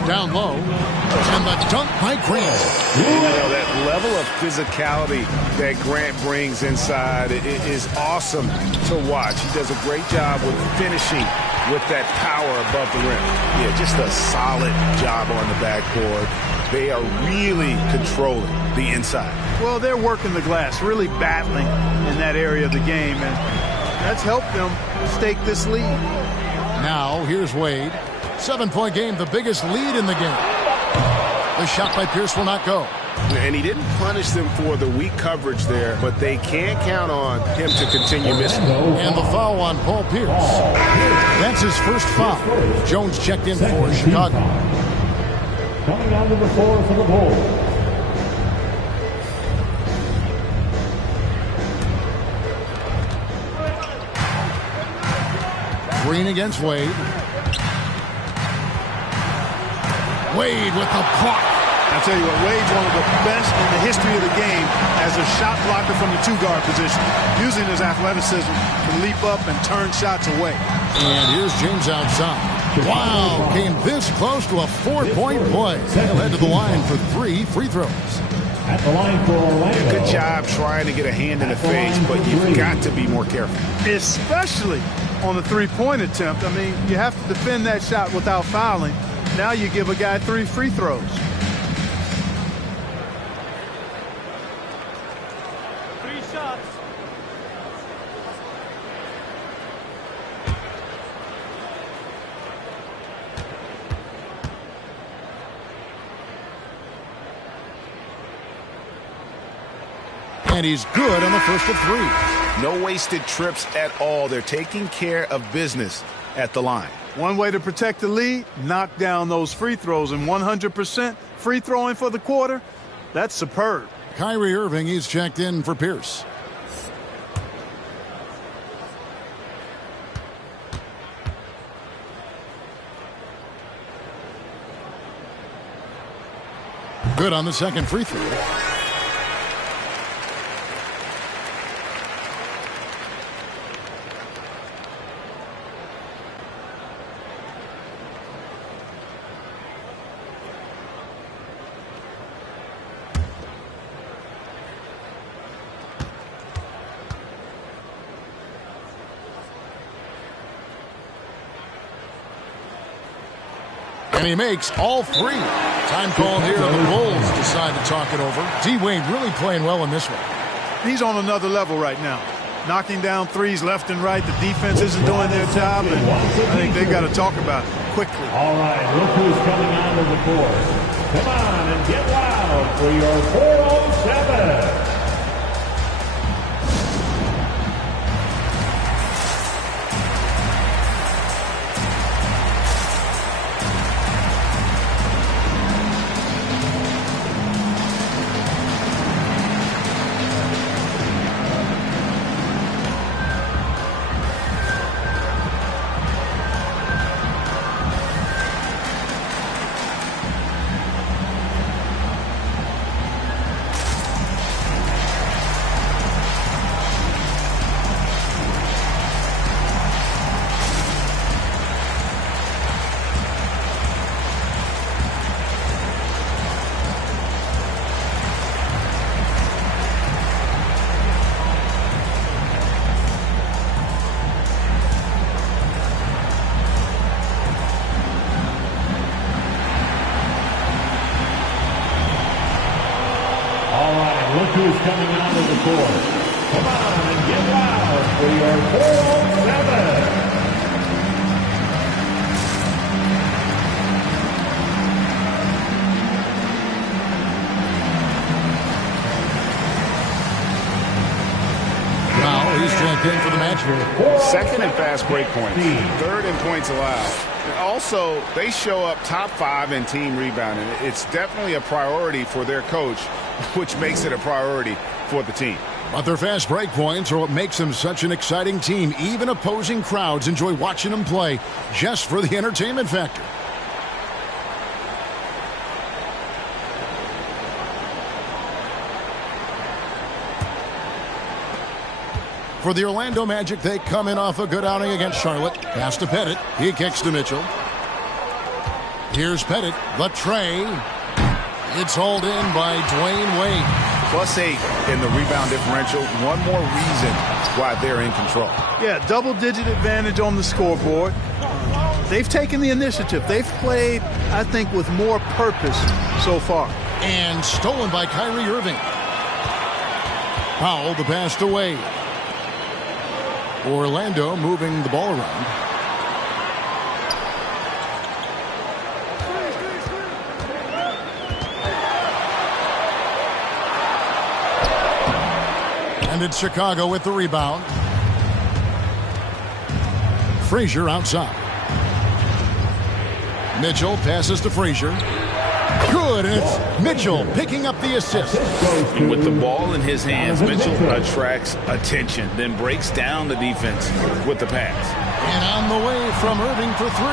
Down low. And the dunk by Grant. You know, that level of physicality that Grant brings inside is awesome to watch. He does a great job with finishing with that power above the rim. Yeah, just a solid job on the backboard. They are really controlling the inside. Well, they're working the glass, really battling in that area of the game, and that's helped them stake this lead. Now, here's Wade. 7-point game, the biggest lead in the game. The shot by Pierce will not go. And he didn't punish them for the weak coverage there, but they can't count on him to continue missing. And the foul on Paul Pierce. That's his first foul. Jones checked in for Chicago. Coming on to the floor for the Bulls. Green against Wade. Wade with the block. I'll tell you what, Wade's one of the best in the history of the game as a shot blocker from the two-guard position, using his athleticism to leap up and turn shots away. And here's James outside. Wow, came this close to a 4-point play. He'll head to the line for 3 free throws. At the line for Orlando. Good job trying to get a hand in the face, but you've got to be more careful. Especially on the three-point attempt. I mean, you have to defend that shot without fouling. Now you give a guy 3 free throws. And he's good on the first of 3. No wasted trips at all. They're taking care of business at the line. One way to protect the lead, knock down those free throws, and 100% free throwing for the quarter, that's superb. Kyrie Irving, he's checked in for Pierce. Good on the second free throw. And he makes all 3. Time called here. The Bulls decide to talk it over. D-Wade really playing well in this one. He's on another level right now. Knocking down threes left and right. The defense isn't doing their job, and I think they've got to talk about it quickly. All right, look who's coming onto the court. Come on and get loud for your 407. Look who's coming out of the court. Come on and get loud for your 407. He's checked in for the match. Second in fast break points. Third in points allowed. And also, they show up top 5 in team rebounding. It's definitely a priority for their coach, which makes it a priority for the team. But their fast break points are what makes them such an exciting team. Even opposing crowds enjoy watching them play just for the entertainment factor. For the Orlando Magic, they come in off a good outing against Charlotte. Pass to Pettit. He kicks to Mitchell. Here's Pettit. The tray. It's hauled in by Dwayne Wade. +8 in the rebound differential. One more reason why they're in control. Yeah, double-digit advantage on the scoreboard. They've taken the initiative. They've played, I think, with more purpose so far. And stolen by Kyrie Irving. Powell, the pass to Wade. Orlando moving the ball around. And it's Chicago with the rebound. Frazier outside. Mitchell passes to Frazier. Good, and it's Mitchell picking up the assist. With the ball in his hands, Mitchell attracts attention, then breaks down the defense with the pass. And on the way from Irving for 3,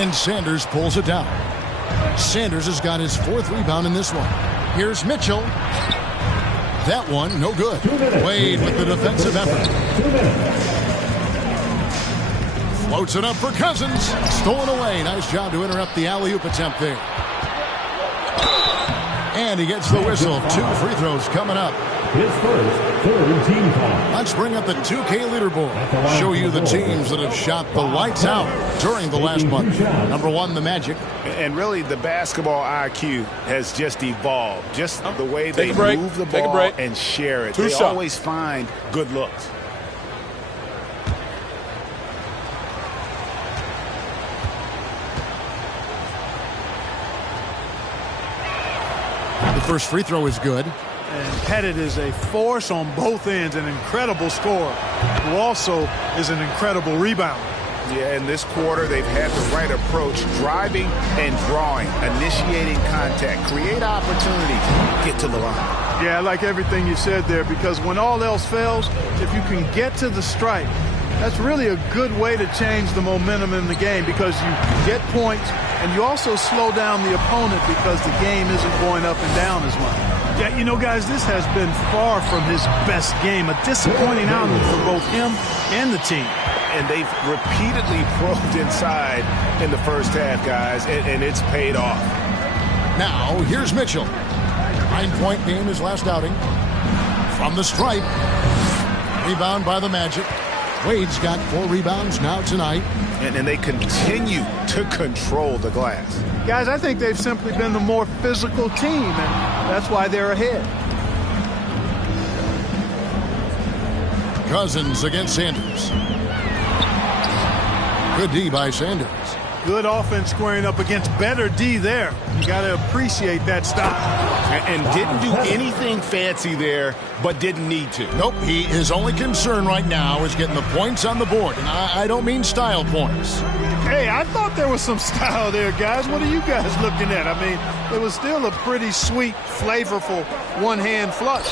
and Sanders pulls it down. Sanders has got his 4th rebound in this one. Here's Mitchell. That one, no good. Wade with the defensive effort. Floats it up for Cousins. Stolen away. Nice job to interrupt the alley-oop attempt there. And he gets the whistle. 2 free throws coming up. His first, 3rd team foul. Let's bring up the 2K leaderboard. Show you the teams that have shot the lights out during the last month. Number 1, the Magic. And really, the basketball IQ has just evolved. Just the way they move the ball and share it. They always find good looks. The first free throw is good. And Pettit is a force on both ends, an incredible scorer, who also is an incredible rebounder. Yeah, in this quarter, they've had the right approach, driving and drawing, initiating contact, create opportunities, get to the line. Yeah, I like everything you said there, because when all else fails, if you can get to the stripe, that's really a good way to change the momentum in the game, because you get points and you also slow down the opponent because the game isn't going up and down as much. Yeah, you know, guys, this has been far from his best game. A disappointing outing for both him and the team. And they've repeatedly probed inside in the first half, guys, and it's paid off. Now, here's Mitchell. 9-point game his last outing. From the stripe. Rebound by the Magic. Wade's got 4 rebounds now tonight. And they continue to control the glass. Guys, I think they've simply been the more physical team, and that's why they're ahead. Cousins against Sanders. Good D by Sanders. Good offense squaring up against better D there. You got to appreciate that stop. And didn't do anything fancy there, but didn't need to. Nope, his only concern right now is getting the points on the board. And I don't mean style points. Hey, I thought there was some style there, guys. What are you guys looking at? I mean, it was still a pretty sweet, flavorful one-hand flush.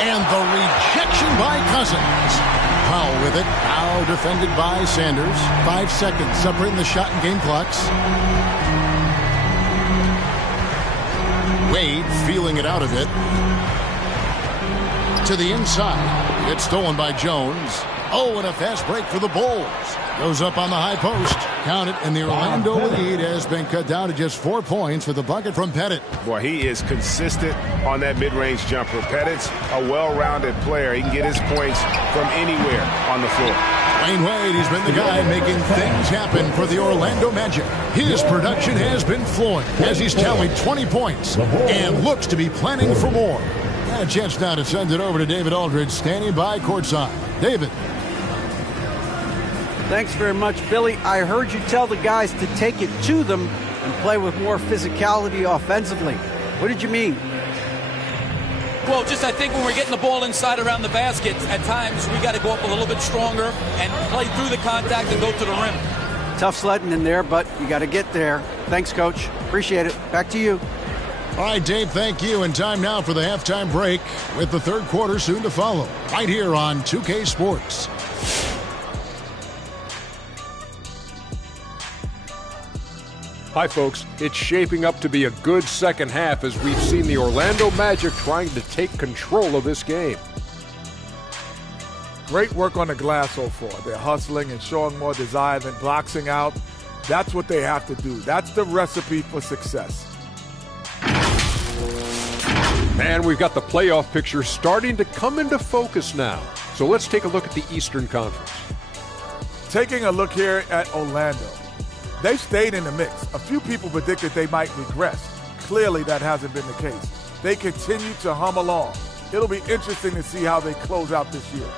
And the rejection by Cousins. Powell with it. Now defended by Sanders. 5 seconds separating the shot and game clocks. Wade feeling it out of it. To the inside. It's stolen by Jones. Oh, and a fast break for the Bulls. Goes up on the high post. Count it, and the Orlando lead has been cut down to just 4 points with the bucket from Pettit. Boy, he is consistent on that mid-range jumper. Pettit's a well-rounded player. He can get his points from anywhere on the floor. Dwayne Wade, he's been the guy making things happen for the Orlando Magic. His production has been flowing as he's tallied 20 points and looks to be planning for more. And a chance now to send it over to David Aldridge, standing by courtside. David. Thanks very much, Billy. I heard you tell the guys to take it to them and play with more physicality offensively. What did you mean? Well, just I think when we're getting the ball inside around the basket, at times we got to go up a little bit stronger and play through the contact and go to the rim. Tough sledding in there, but you got to get there. Thanks, Coach. Appreciate it. Back to you. All right, Dave, thank you. And time now for the halftime break with the third quarter soon to follow. Right here on 2K Sports. Hi, folks. It's shaping up to be a good second half as we've seen the Orlando Magic trying to take control of this game. Great work on the glass so far. They're hustling and showing more desire than boxing out. That's what they have to do. That's the recipe for success. And we've got the playoff picture starting to come into focus now. So let's take a look at the Eastern Conference. Taking a look here at Orlando. They stayed in the mix. A few people predicted they might regress. Clearly, that hasn't been the case. They continue to hum along. It'll be interesting to see how they close out this year.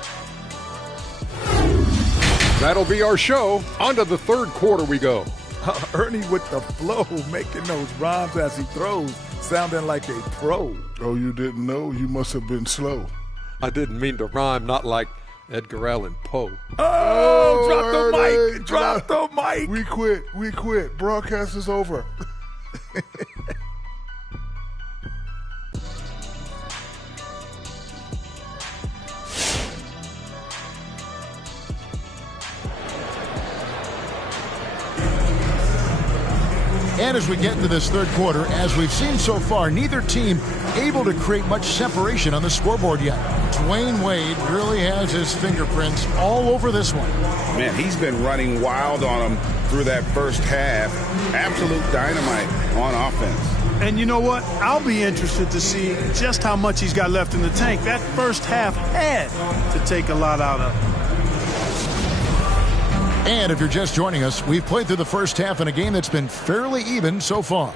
That'll be our show. On to the third quarter we go. Ernie with the flow, making those rhymes as he throws, sounding like a pro. Oh, you didn't know? You must have been slow. I didn't mean to rhyme, not like Edgar Allan Poe. Oh, drop the mic. Drop the mic. We quit. Broadcast is over. And as we get into this third quarter, as we've seen so far, neither team able to create much separation on the scoreboard yet. Dwayne Wade really has his fingerprints all over this one. Man, he's been running wild on them through that first half. Absolute dynamite on offense. And you know what? I'll be interested to see just how much he's got left in the tank. That first half had to take a lot out of him. And if you're just joining us, we've played through the first half in a game that's been fairly even so far.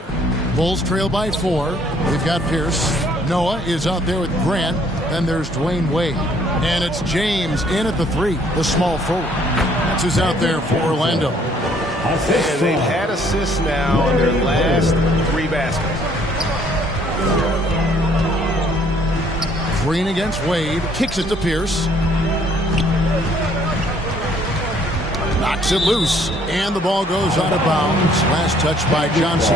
Bulls trail by 4. We've got Pierce. Noah is out there with Grant. Then there's Dwayne Wade. And it's James in at the 3, the small forward. That's who's out there for Orlando. And they've had assists now on their last 3 baskets. Green against Wade. Kicks it to Pierce. Knocks it loose, and the ball goes out of bounds. Last touch by Johnson.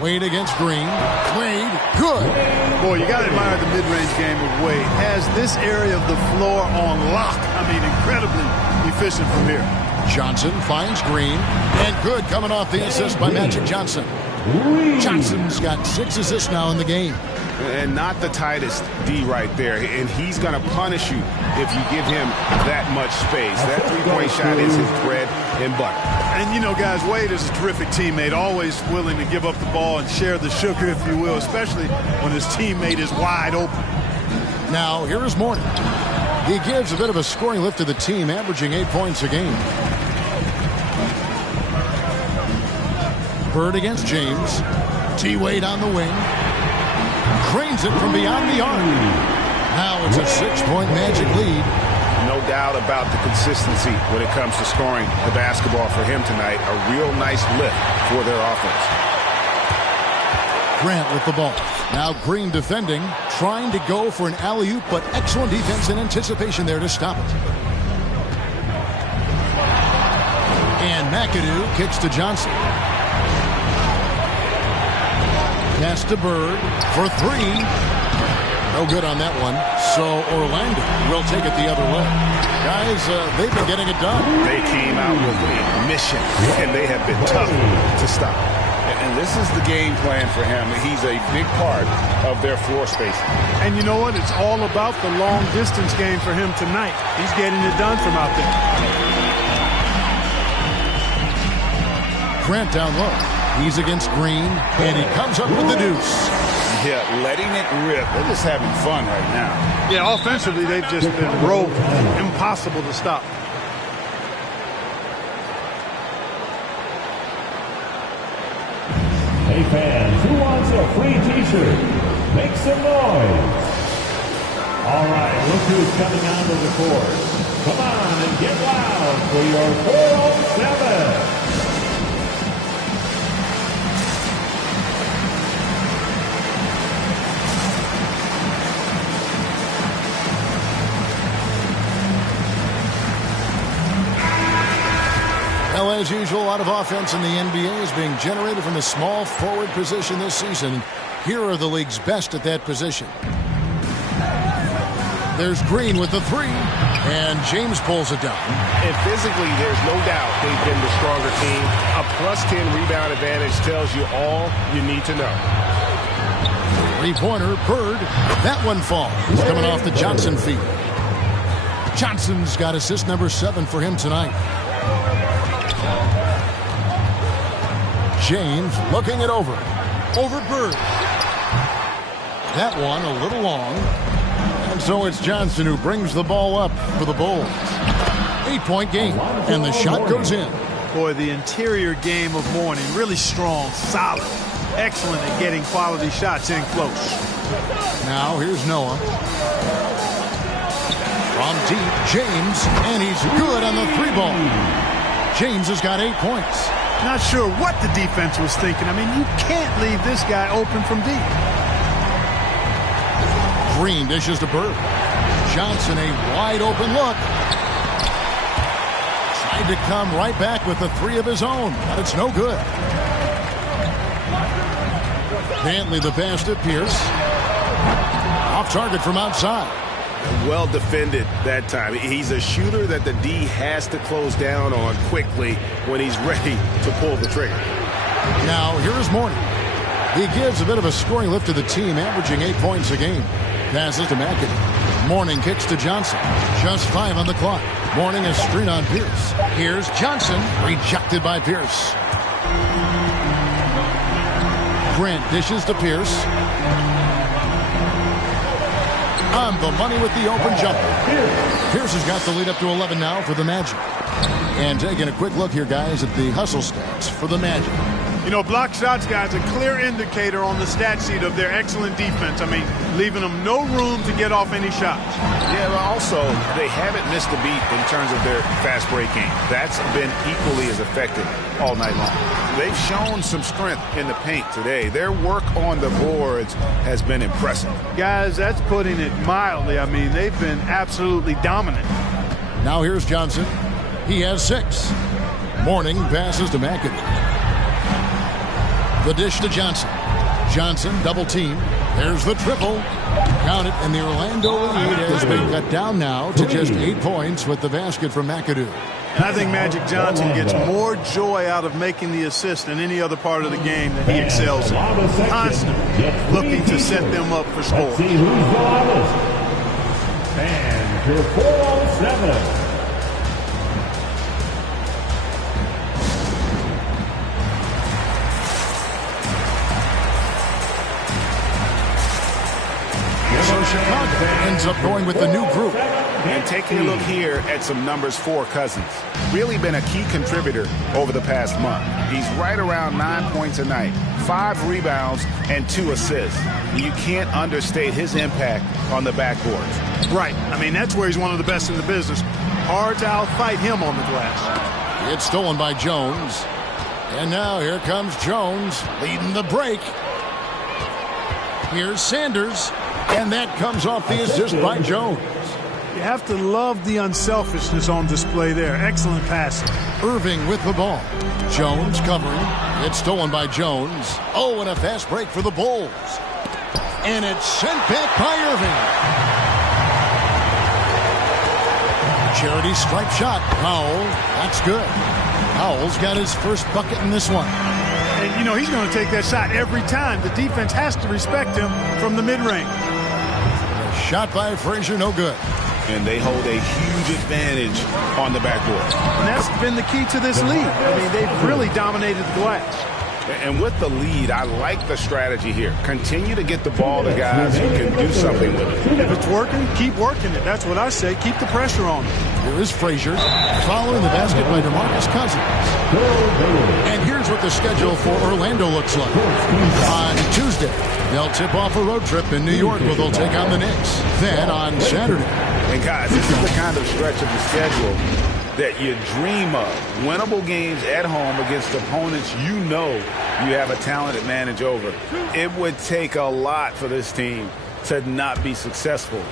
Wade against Green. Wade, good. Boy, you got to admire the mid-range game of Wade. Has this area of the floor on lock. I mean, incredibly efficient from here. Johnson finds Green, and good coming off the assist by Magic Johnson. Johnson's got 6 assists now in the game. And not the tightest D right there. And he's going to punish you if you give him that much space. That three-point shot is his bread and butter. And, you know, guys, Wade is a terrific teammate, always willing to give up the ball and share the sugar, if you will, especially when his teammate is wide open. Now, here is Morton. He gives a bit of a scoring lift to the team, averaging 8 points a game. Bird against James. T-Wade on the wing. Cranes it from beyond the arc. Now it's a 6-point Magic lead. No doubt about the consistency when it comes to scoring the basketball for him tonight. A real nice lift for their offense. Grant with the ball. Now Green defending, trying to go for an alley-oop, but excellent defense and anticipation there to stop it. And McAdoo kicks to Johnson. Pass to Bird for 3. No good on that one. So Orlando will take it the other way. Guys, they've been getting it done. They came out with a mission, and they have been tough to stop. And this is the game plan for him. He's a big part of their floor space. And you know what? It's all about the long-distance game for him tonight. He's getting it done from out there. Grant down low. He's against Green, and he comes up with the deuce. Yeah, letting it rip. They're just having fun right now. Yeah, offensively, they've just been broke. Impossible to stop. Hey fans, who wants a free t-shirt? Make some noise. All right, look who's coming onto the court. Come on and get loud for your 407. Well, as usual, a lot of offense in the NBA is being generated from the small forward position this season. Here are the league's best at that position. There's Green with the three, and James pulls it down. And physically, there's no doubt they've been the stronger team. A +10 rebound advantage tells you all you need to know. Three-pointer, Bird. That one falls. Coming off the Johnson feed. Johnson's got assist number 7 for him tonight. James looking it over. Over Bird. That one a little long. And so it's Johnson who brings the ball up for the Bulls. 8-point game. And the shot goes in. Boy, the interior game of Morning. Really strong, solid. Excellent at getting quality shots in close. Now here's Noah. From deep, James. And he's good on the 3-ball. James has got 8 points. Not sure what the defense was thinking. I mean, you can't leave this guy open from deep. Green dishes to Bird. Johnson, a wide open look. Tried to come right back with the 3 of his own, but it's no good. Bentley the pass to Pierce. Off target from outside. Well defended that time. He's a shooter that the D has to close down on quickly when he's ready to pull the trigger. Now, here is Morning. He gives a bit of a scoring lift to the team, averaging 8 points a game. Passes to McAdoo. Morning kicks to Johnson. Just 5 on the clock. Morning a screen on Pierce. Here's Johnson. Rejected by Pierce. Grant dishes to Pierce. On the money with the open jumper. Pierce has got the lead up to 11 now for the Magic. And taking a quick look here, guys, at the hustle stats for the Magic. You know, block shots, guys, a clear indicator on the stat sheet of their excellent defense. I mean, leaving them no room to get off any shots. Yeah, but also, they haven't missed a beat in terms of their fast break game. That's been equally as effective all night long. They've shown some strength in the paint today. Their work on the boards has been impressive. Guys, that's putting it mildly. I mean, they've been absolutely dominant. Now here's Johnson. He has 6. Morning passes to McAdoo. The dish to Johnson. Johnson double team. There's the triple. Count it, and the Orlando lead has been cut down now to just 8 points with the basket from McAdoo. And I think Magic Johnson gets more joy out of making the assist than any other part of the game that he excels in. Constantly looking to set them up for score. Let's see who's the loudest. And your 407. So Chicago ends up going with the new group. And taking a look here at some numbers for Cousins. Really been a key contributor over the past month. He's right around 9 points a night, 5 rebounds, and 2 assists. You can't understate his impact on the backboard. Right. I mean, that's where he's one of the best in the business. Hard to outfight him on the glass. It's stolen by Jones. And now here comes Jones leading the break. Here's Sanders. And that comes off the assist by Jones. You have to love the unselfishness on display there. Excellent passing. Irving with the ball. Jones covering. It's stolen by Jones. Oh, and a fast break for the Bulls. And it's sent back by Irving. Charity stripe shot. Powell. That's good. Powell's got his first bucket in this one. And, you know, he's going to take that shot every time. The defense has to respect him from the mid-range. Shot by Frazier, no good. And they hold a huge advantage on the backboard. And that's been the key to this league. I mean, they've really dominated the glass. And with the lead, I like the strategy here. Continue to get the ball to guys who can do something with it. If it's working, keep working it. That's what I say. Keep the pressure on him. Here is Frazier, following the basket by DeMarcus Cousins. And here's what the schedule for Orlando looks like. On Tuesday, they'll tip off a road trip in New York where they'll take on the Knicks. Then on Saturday. And guys, this is the kind of stretch of the schedule that you dream of. Winnable games at home against opponents you know you have a talented advantage over. It would take a lot for this team to not be successful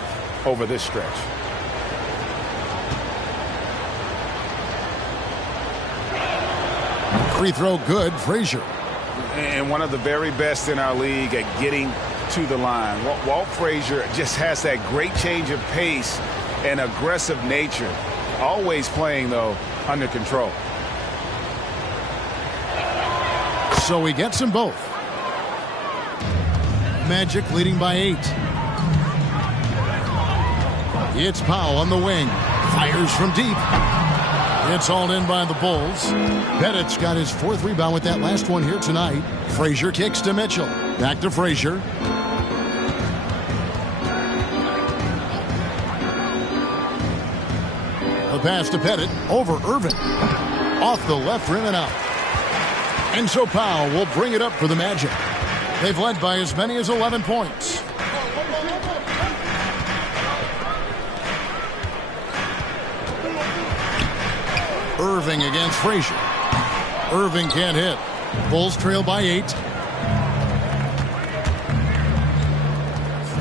over this stretch. Free throw good, Frazier. And one of the very best in our league at getting to the line. Walt Frazier just has that great change of pace and aggressive nature. Always playing, though, under control. So he gets them both. Magic leading by 8. It's Powell on the wing. Fires from deep. It's hauled in by the Bulls. Pettit's got his 4th rebound with that last one here tonight. Frazier kicks to Mitchell. Back to Frazier. The pass to Pettit over Irving. Off the left rim and out. And so Powell will bring it up for the Magic. They've led by as many as 11 points. Irving against Frazier. Irving can't hit. Bulls trail by 8.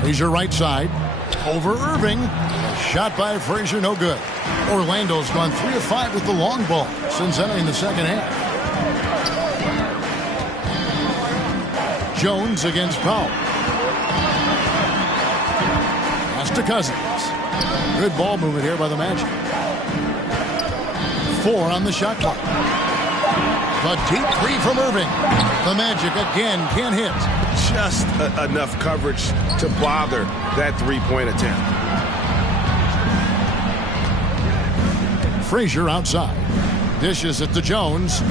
Frazier right side. Over Irving. Shot by Frazier, no good. Orlando's gone 3 of 5 with the long ball since entering the second half. Jones against Powell. Pass to Cousins. Good ball movement here by the Magic. 4 on the shot clock. The deep 3 from Irving. The Magic again can't hit. Just enough coverage to bother that three-point attempt. Frazier outside. Dishes it to Jones.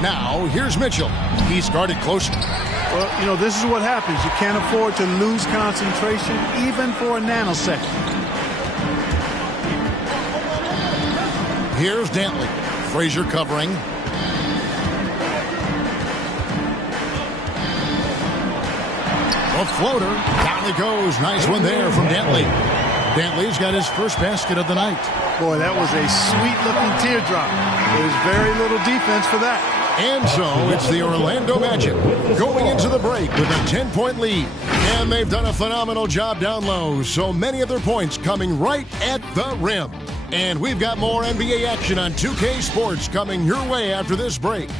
Now, here's Mitchell. He's guarded closely. Well, you know, this is what happens. You can't afford to lose concentration even for a nanosecond. Here's Dantley. Frazier covering. A floater. Down it goes. Nice one there from Dantley. Dantley's got his first basket of the night. Boy, that was a sweet-looking teardrop. There's very little defense for that. And so it's the Orlando Magic going into the break with a 10-point lead. And they've done a phenomenal job down low. So many of their points coming right at the rim. And we've got more NBA action on 2K Sports coming your way after this break.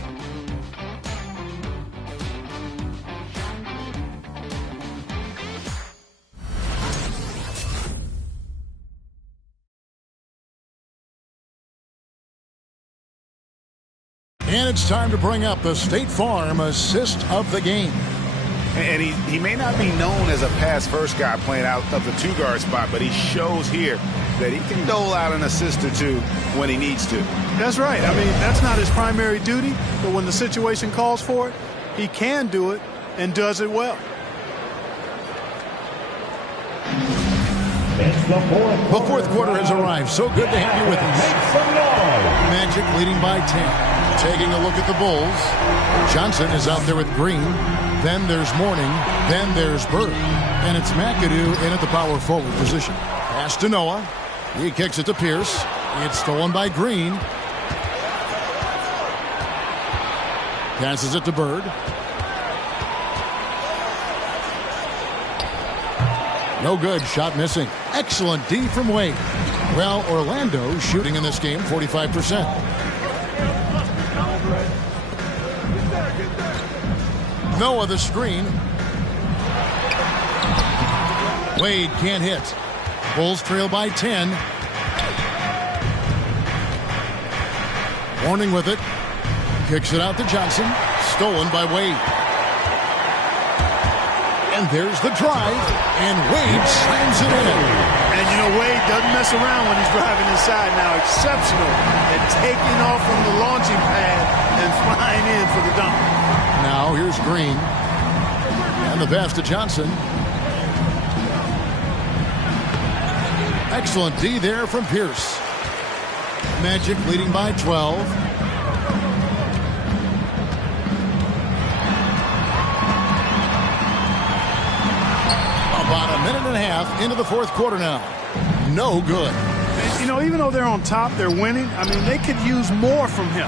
And it's time to bring up the State Farm assist of the game. And he may not be known as a pass-first guy playing out of the two-guard spot, but he shows here that he can dole out an assist or two when he needs to. That's right. I mean, that's not his primary duty, but when the situation calls for it, he can do it and does it well. The fourth quarter has arrived. So good to have you with us. Magic leading by 10. Taking a look at the Bulls. Johnson is out there with Green. Then there's Mourning. Then there's Bird. And it's McAdoo in at the power forward position. Pass to Noah. He kicks it to Pierce. It's stolen by Green. Passes it to Bird. No good. Shot missing. Excellent D from Wade. Well, Orlando shooting in this game 45%. Noah the screen. Wade can't hit. Bulls trail by 10. Warning with it. Kicks it out to Johnson. Stolen by Wade. And there's the drive, and Wade slams it in. And you know, Wade doesn't mess around when he's driving inside now. Exceptional at taking off from the launching pad and flying in for the dunk. Now here's Green. And the pass to Johnson. Excellent D there from Pierce. Magic leading by 12. About a minute and a half into the fourth quarter now. No good. You know, even though they're on top, they're winning. I mean, they could use more from him.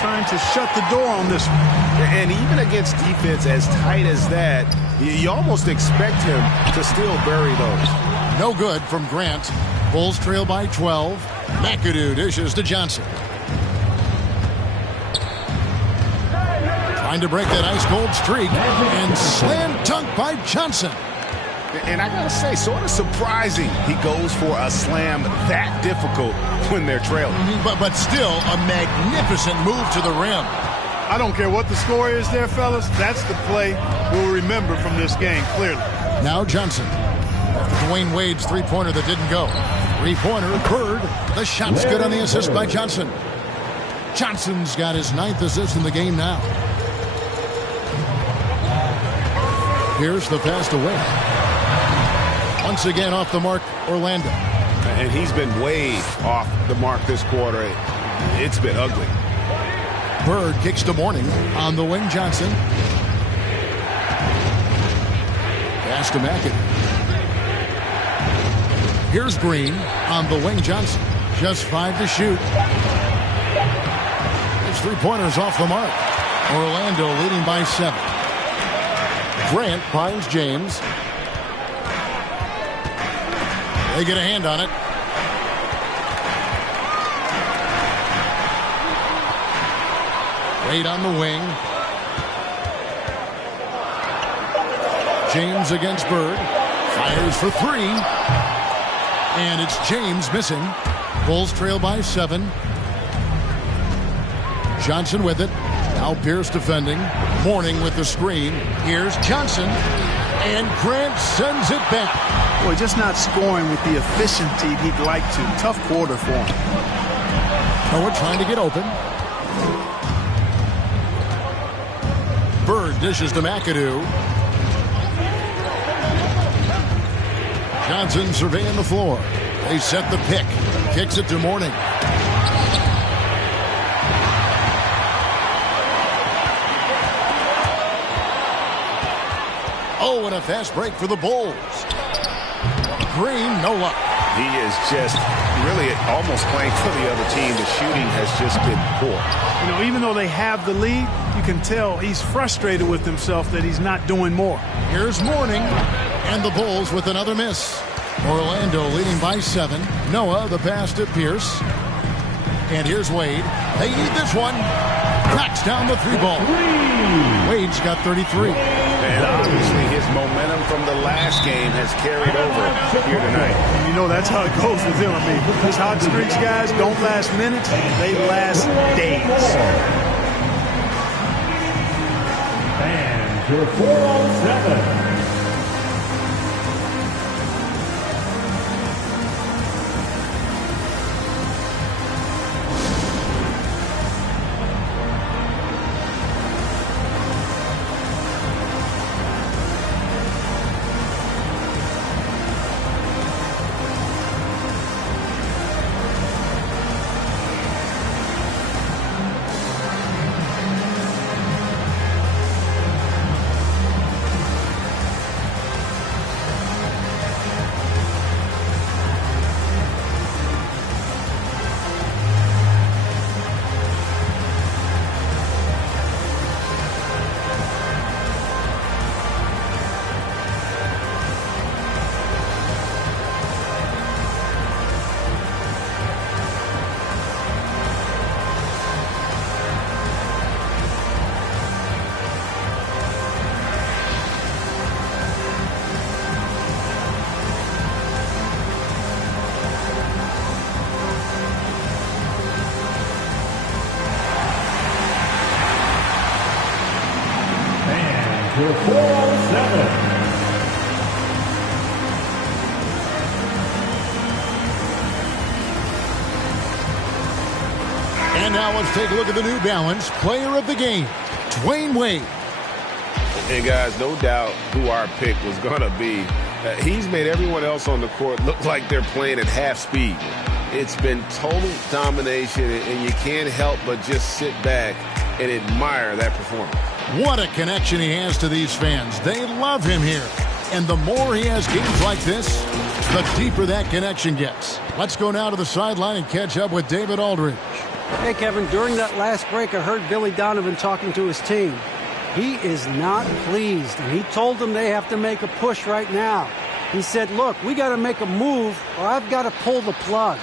Trying to shut the door on this one. And even against defense as tight as that, you almost expect him to still bury those. No good from Grant. Bulls trail by 12. McAdoo dishes to Johnson. Trying to break that ice-cold streak. And slam dunk by Johnson. And I gotta say, sort of surprising he goes for a slam that difficult when they're trailing. But still a magnificent move to the rim. I don't care what the score is there, fellas. That's the play we'll remember from this game, clearly. Now Johnson. After Dwayne Wade's three-pointer that didn't go. Three-pointer, Bird. The shot's good on the assist by Johnson. Johnson's got his 9th assist in the game now. Here's the pass to Wade. Once again off the mark, Orlando. And he's been way off the mark this quarter. It's been ugly. Bird kicks to Mourning on the wing. Johnson. Pass to McAdoo. Here's Green on the wing. Johnson. Just 5 to shoot. His three-pointer's off the mark. Orlando leading by 7. Grant finds James. They get a hand on it. Wade on the wing. James against Bird. Fires for 3. And it's James missing. Bulls trail by 7. Johnson with it. Now Pierce defending. Mourning with the screen. Here's Johnson. And Grant sends it back. Boy, just not scoring with the efficiency he'd like to. Tough quarter for him. Noah trying to get open. Bird dishes to McAdoo. Johnson surveying the floor. They set the pick. Kicks it to Mourning. Oh, and a fast break for the Bulls. Green, no luck. He is just really almost playing for the other team. The shooting has just been poor. You know, even though they have the lead, you can tell he's frustrated with himself that he's not doing more. Here's Mourning, and the Bulls with another miss. Orlando leading by 7. Noah, the pass to Pierce. And here's Wade. They need this one. Cracks down the 3-ball. Wade's got 33. And obviously his momentum from the last game has carried over here tonight. And you know, that's how it goes with him. I mean, these hot streaks, guys, don't last minutes. They last days. And your 4-on-7. now let's take a look at the New Balance Player of the Game, Dwayne Wade. And guys, no doubt who our pick was going to be. He's made everyone else on the court look like they're playing at half speed. It's been total domination, and you can't help but just sit back and admire that performance. What a connection he has to these fans. They love him here. And the more he has games like this, the deeper that connection gets. Let's go now to the sideline and catch up with David Aldridge. Hey, Kevin, during that last break, I heard Billy Donovan talking to his team. He is not pleased, and he told them they have to make a push right now. He said, look, we got to make a move, or I've got to pull the plug.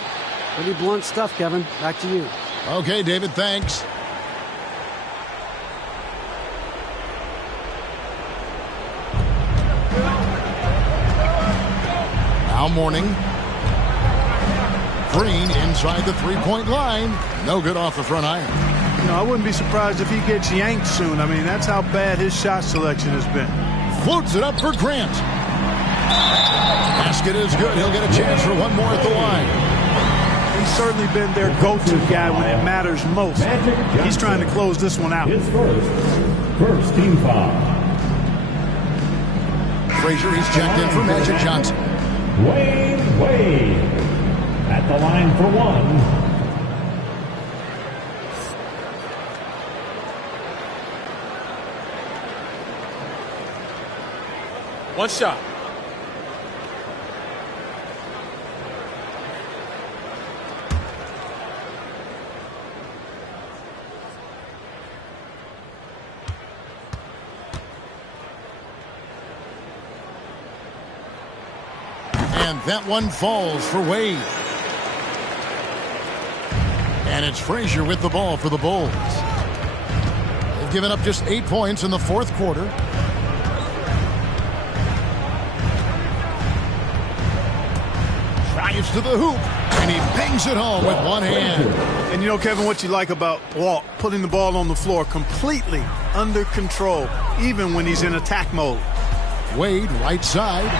Pretty blunt stuff, Kevin. Back to you. Okay, David, thanks. Now Mourning. Green inside the three-point line. No good off the front iron. I wouldn't be surprised if he gets yanked soon. I mean, that's how bad his shot selection has been. Floats it up for Grant. Basket is good. He'll get a chance for one more at the line. He's certainly been their go-to guy when it matters most. He's trying to close this one out. His first team foul. Frazier, he's checked in for Magic Johnson. Dwayne Wade at the line for one. One shot. And that one falls for Wade. And it's Frazier with the ball for the Bulls. They've given up just 8 points in the fourth quarter. Drives to the hoop, and he bangs it home with one hand. And you know, Kevin, what you like about Walt, putting the ball on the floor completely under control, even when he's in attack mode. Wade, right side.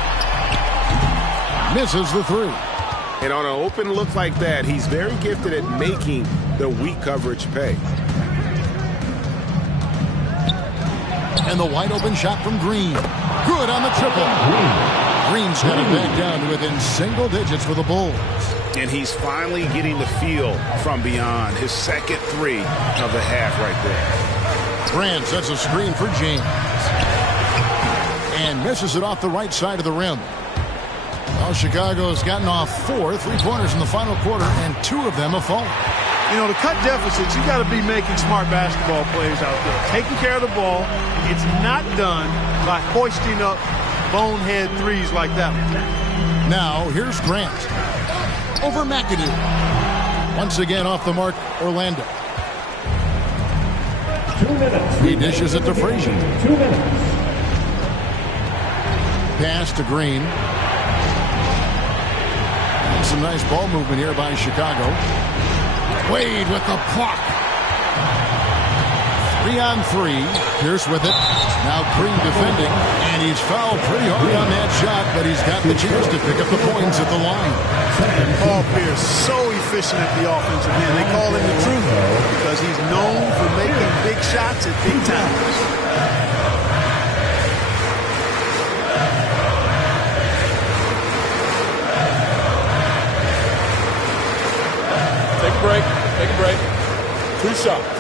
Misses the three. And on an open look like that, he's very gifted at making the weak coverage pay. And the wide open shot from Green. Good on the triple. Green's got it back down to within single digits for the Bulls. And he's finally getting the feel from beyond. His second three of the half right there. Grant sets a screen for James. And misses it off the right side of the rim. Well, Chicago's gotten off 4 3-pointers in the final quarter, and 2 of them have fallen. You know, to cut deficits, you got to be making smart basketball plays out there. Taking care of the ball. It's not done by hoisting up bonehead threes like that one. Now, here's Grant. Over McAdoo. Once again off the mark, Orlando. 2 minutes. He dishes it to Frazier. 2 minutes. Pass to Green. And some nice ball movement here by Chicago. Wade with the block. 3-on-3. Pierce with it. Now Green defending. And he's fouled pretty hard on that shot, but he's got the chance to pick up the points at the line. Paul Pierce, so efficient at the offensive end. They call him the truth because he's known for making big shots at big times. Take a break. Take a break. 2 shots.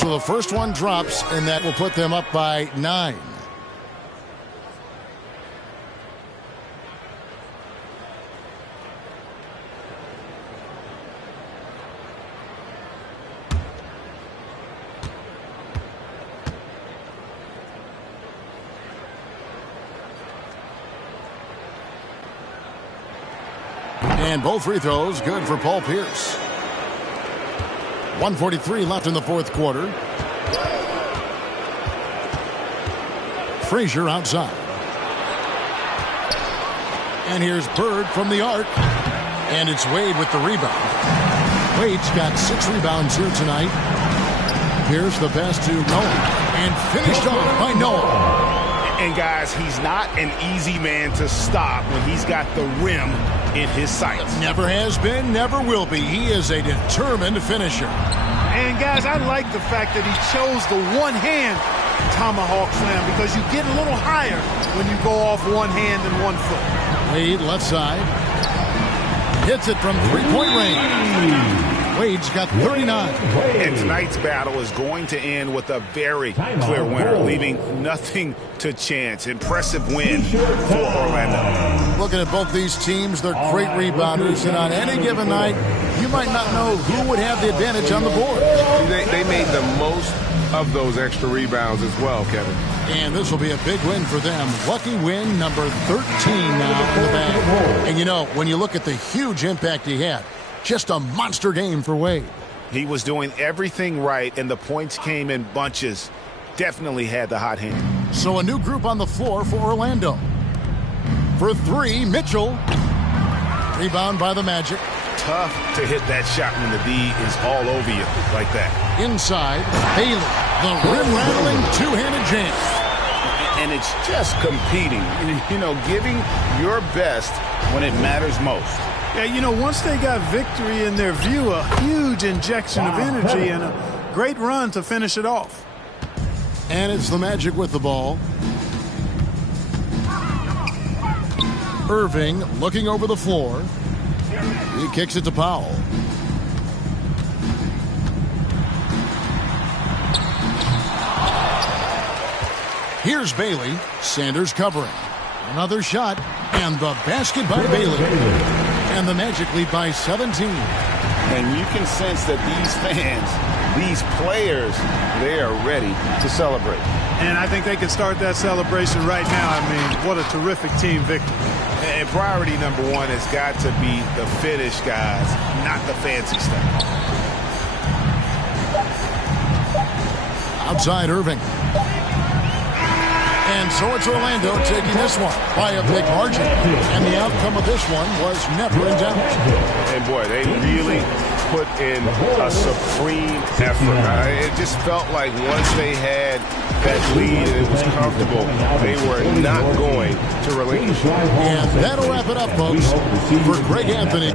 So the first one drops, and that will put them up by 9. And both free throws good for Paul Pierce. 1:43 left in the fourth quarter. Frazier outside. And here's Bird from the arc. And it's Wade with the rebound. Wade's got 6 rebounds here tonight. Here's the pass to Noah, and finished off by Noah. And guys, he's not an easy man to stop when he's got the rim in his sights. Never has been, never will be. He is a determined finisher. And guys, I like the fact that he chose the one-hand tomahawk slam because you get a little higher when you go off one hand and 1 foot. Wade left side. Hits it from three-point range. Wade's got 39. And tonight's battle is going to end with a very clear winner, leaving nothing to chance. Impressive win for Orlando. Looking at both these teams, they're great rebounders, and on any given night, you might not know who would have the advantage on the board. They made the most of those extra rebounds as well, Kevin. And this will be a big win for them. Lucky win number 13 now in the bag. And you know, when you look at the huge impact he had, just a monster game for Wade. He was doing everything right, and the points came in bunches. Definitely had the hot hand. So a new group on the floor for Orlando. For three, Mitchell. Rebound by the Magic. Tough to hit that shot when the D is all over you like that. Inside, Bailey. The rim-rattling two-handed jam. And it's just competing, you know, giving your best when it matters most. Yeah, you know, once they got victory in their view, a huge injection of energy and a great run to finish it off. And it's the Magic with the ball. Irving looking over the floor. He kicks it to Powell. Here's Bailey. Sanders covering. Another shot. And the basket by Bailey. And the Magic lead by 17. And you can sense that these fans, these players, they are ready to celebrate. And I think they can start that celebration right now. I mean, what a terrific team victory. And priority number one has got to be the finish, guys, not the fancy stuff. Outside Irving. And so it's Orlando taking this one by a big margin. And the outcome of this one was never in doubt. And boy, they really put in a supreme effort. It just felt like once they had that lead and it was comfortable, they were not going to relinquish. And that'll wrap it up, folks. For Greg Anthony.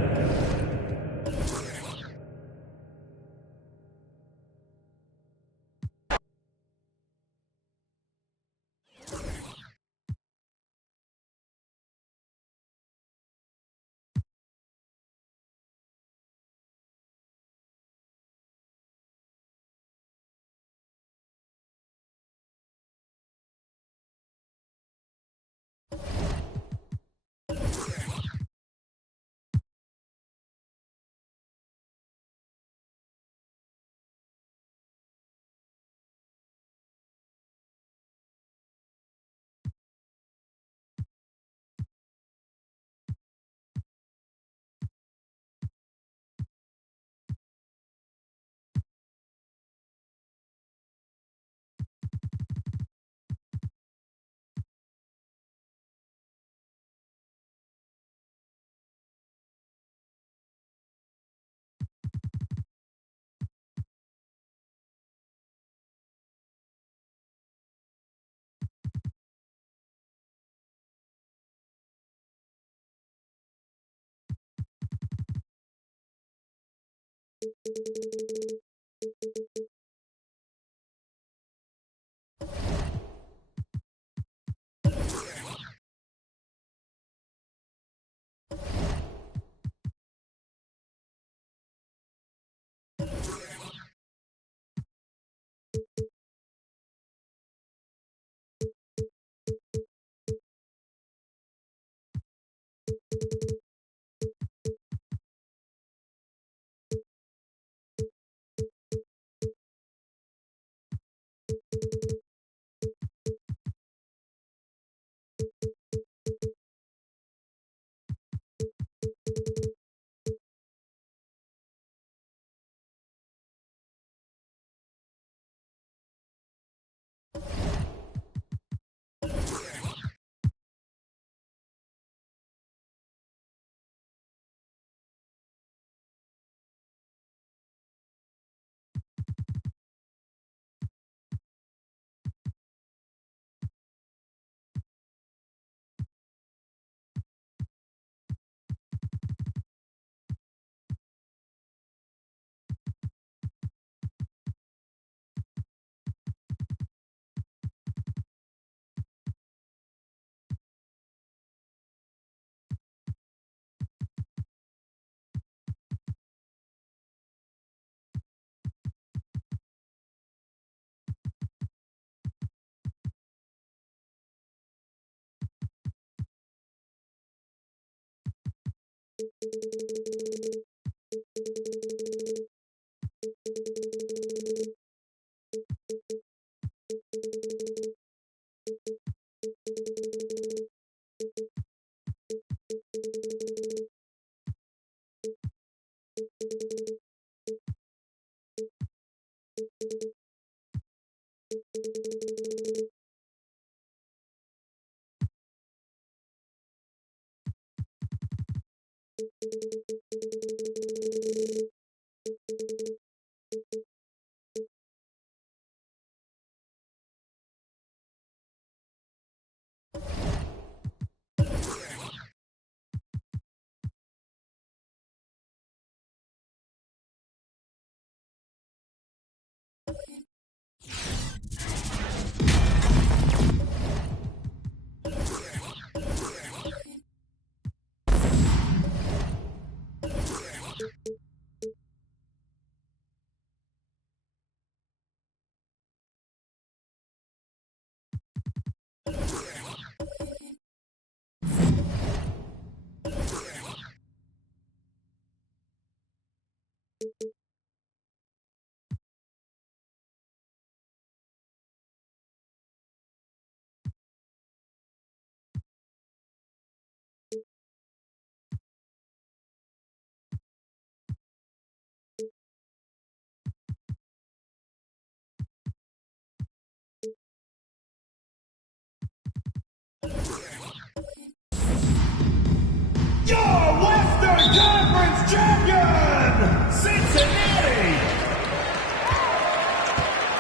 Your Western Conference champion, Cincinnati!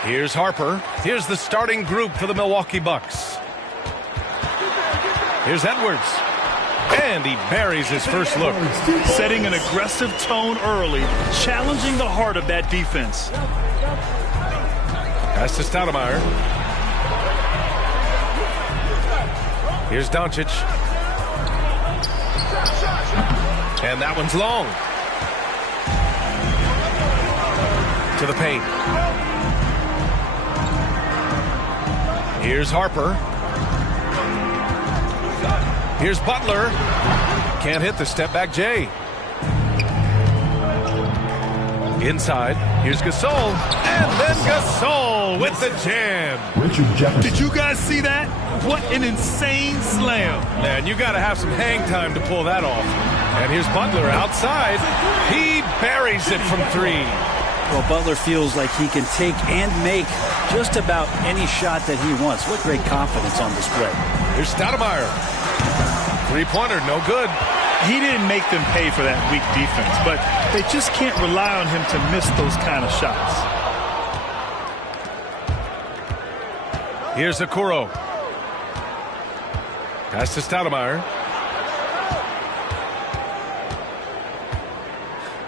Here's Harper. Here's the starting group for the Milwaukee Bucks. Here's Edwards. And he buries his first look. Setting an aggressive tone early, challenging the heart of that defense. Pass to Stoudemire. Here's Doncic. And that one's long. To the paint. Here's Harper. Here's Butler. Can't hit the step back J. Inside. Here's Gasol. And then Gasol with the jam. Did you guys see that? What an insane slam. Man, you got to have some hang time to pull that off. And here's Butler outside. He buries it from three. Well, Butler feels like he can take and make just about any shot that he wants. What great confidence on display. Here's Stoudemire. Three-pointer, no good. He didn't make them pay for that weak defense, but they just can't rely on him to miss those kind of shots. Here's Okoro. Pass to Stoudemire.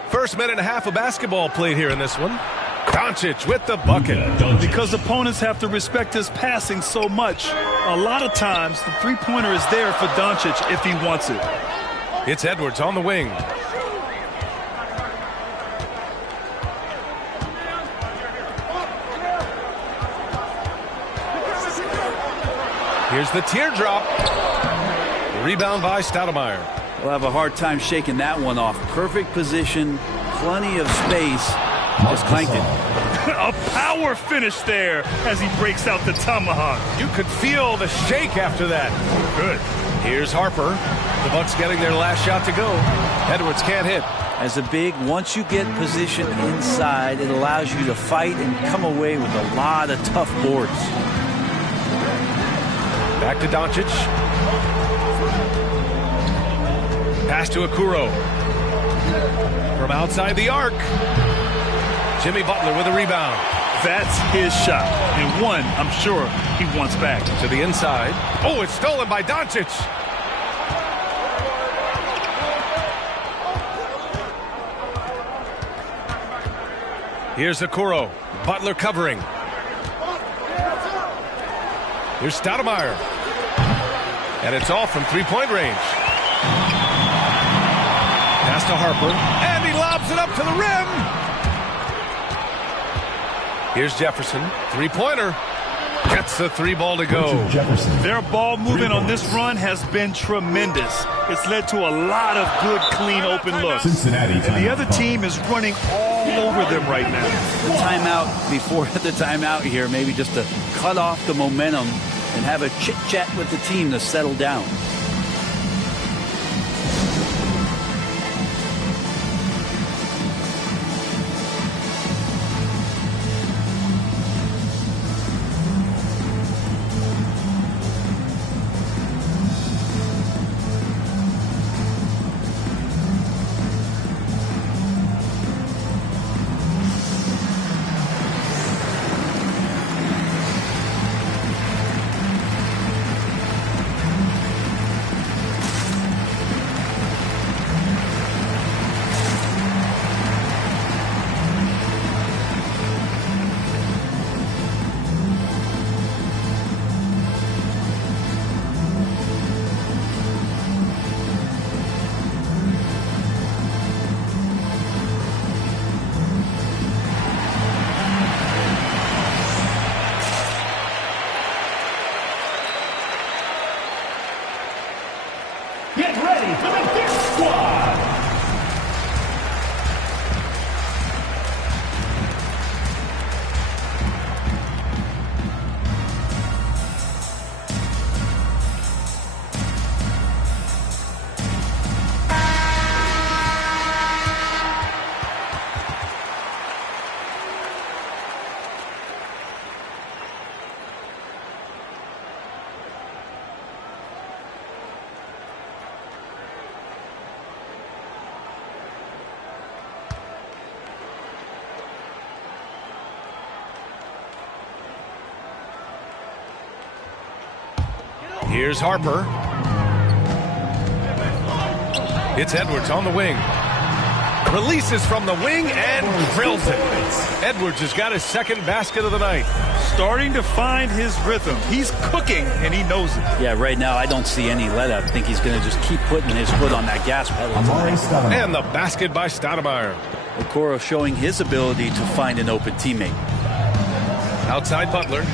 First minute and a half of basketball played here in this one. Doncic with the bucket. Because opponents have to respect his passing so much, a lot of times the three-pointer is there for Doncic if he wants it. It's Edwards on the wing. Here's the teardrop. The rebound by Stoudemire. We'll have a hard time shaking that one off. Perfect position, plenty of space. Just clanked it. A power finish there as he breaks out the tomahawk. You could feel the shake after that. Good. Here's Harper. The Bucks getting their last shot to go. Edwards can't hit. As a big, once you get positioned inside, it allows you to fight and come away with a lot of tough boards. Back to Doncic. Pass to Okoro. From outside the arc. Jimmy Butler with a rebound. That's his shot. And one, I'm sure, he wants back. To the inside. Oh, it's stolen by Doncic. Here's Okoro. Butler covering. Here's Stoudemire. And it's all from three-point range. Pass to Harper. And he lobs it up to the rim. Here's Jefferson. Three-pointer. Gets the 3 ball to go. Their ball movement on this run has been tremendous. It's led to a lot of good, clean, open looks. And the other team is running all over them right now. The timeout before the timeout here, maybe just to cut off the momentum and have a chit-chat with the team to settle down. Get ready for the Dick Squad! Here's Harper. It's Edwards on the wing. Releases from the wing and drills it. Edwards has got his second basket of the night. Starting to find his rhythm. He's cooking, and he knows it. Yeah, right now I don't see any let up. I think he's going to just keep putting his foot on that gas pedal. And the basket by Stoudemire. Okoro showing his ability to find an open teammate. Outside Butler.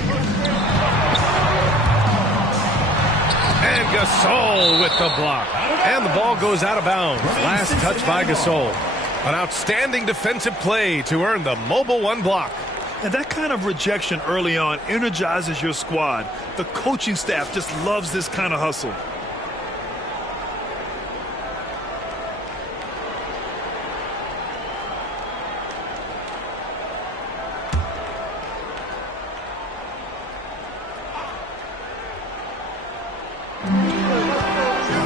And Gasol with the block. And the ball goes out of bounds. Last touch by Gasol. An outstanding defensive play to earn the mobile 1 block. And that kind of rejection early on energizes your squad. The coaching staff just loves this kind of hustle.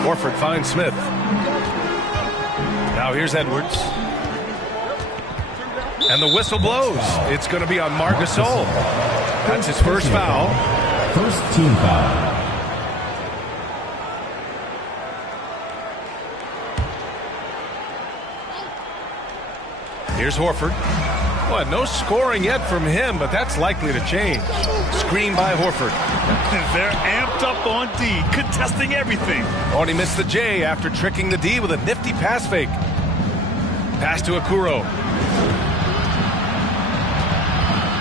Horford finds Smith. Now here's Edwards. And the whistle blows. It's going to be on Mar Gasol. That's his first foul. First team foul. Here's Horford. Well, no scoring yet from him, but that's likely to change. Screen by Horford. They're amped up on D, contesting everything. Only missed the J after tricking the D with a nifty pass fake. Pass to Okoro.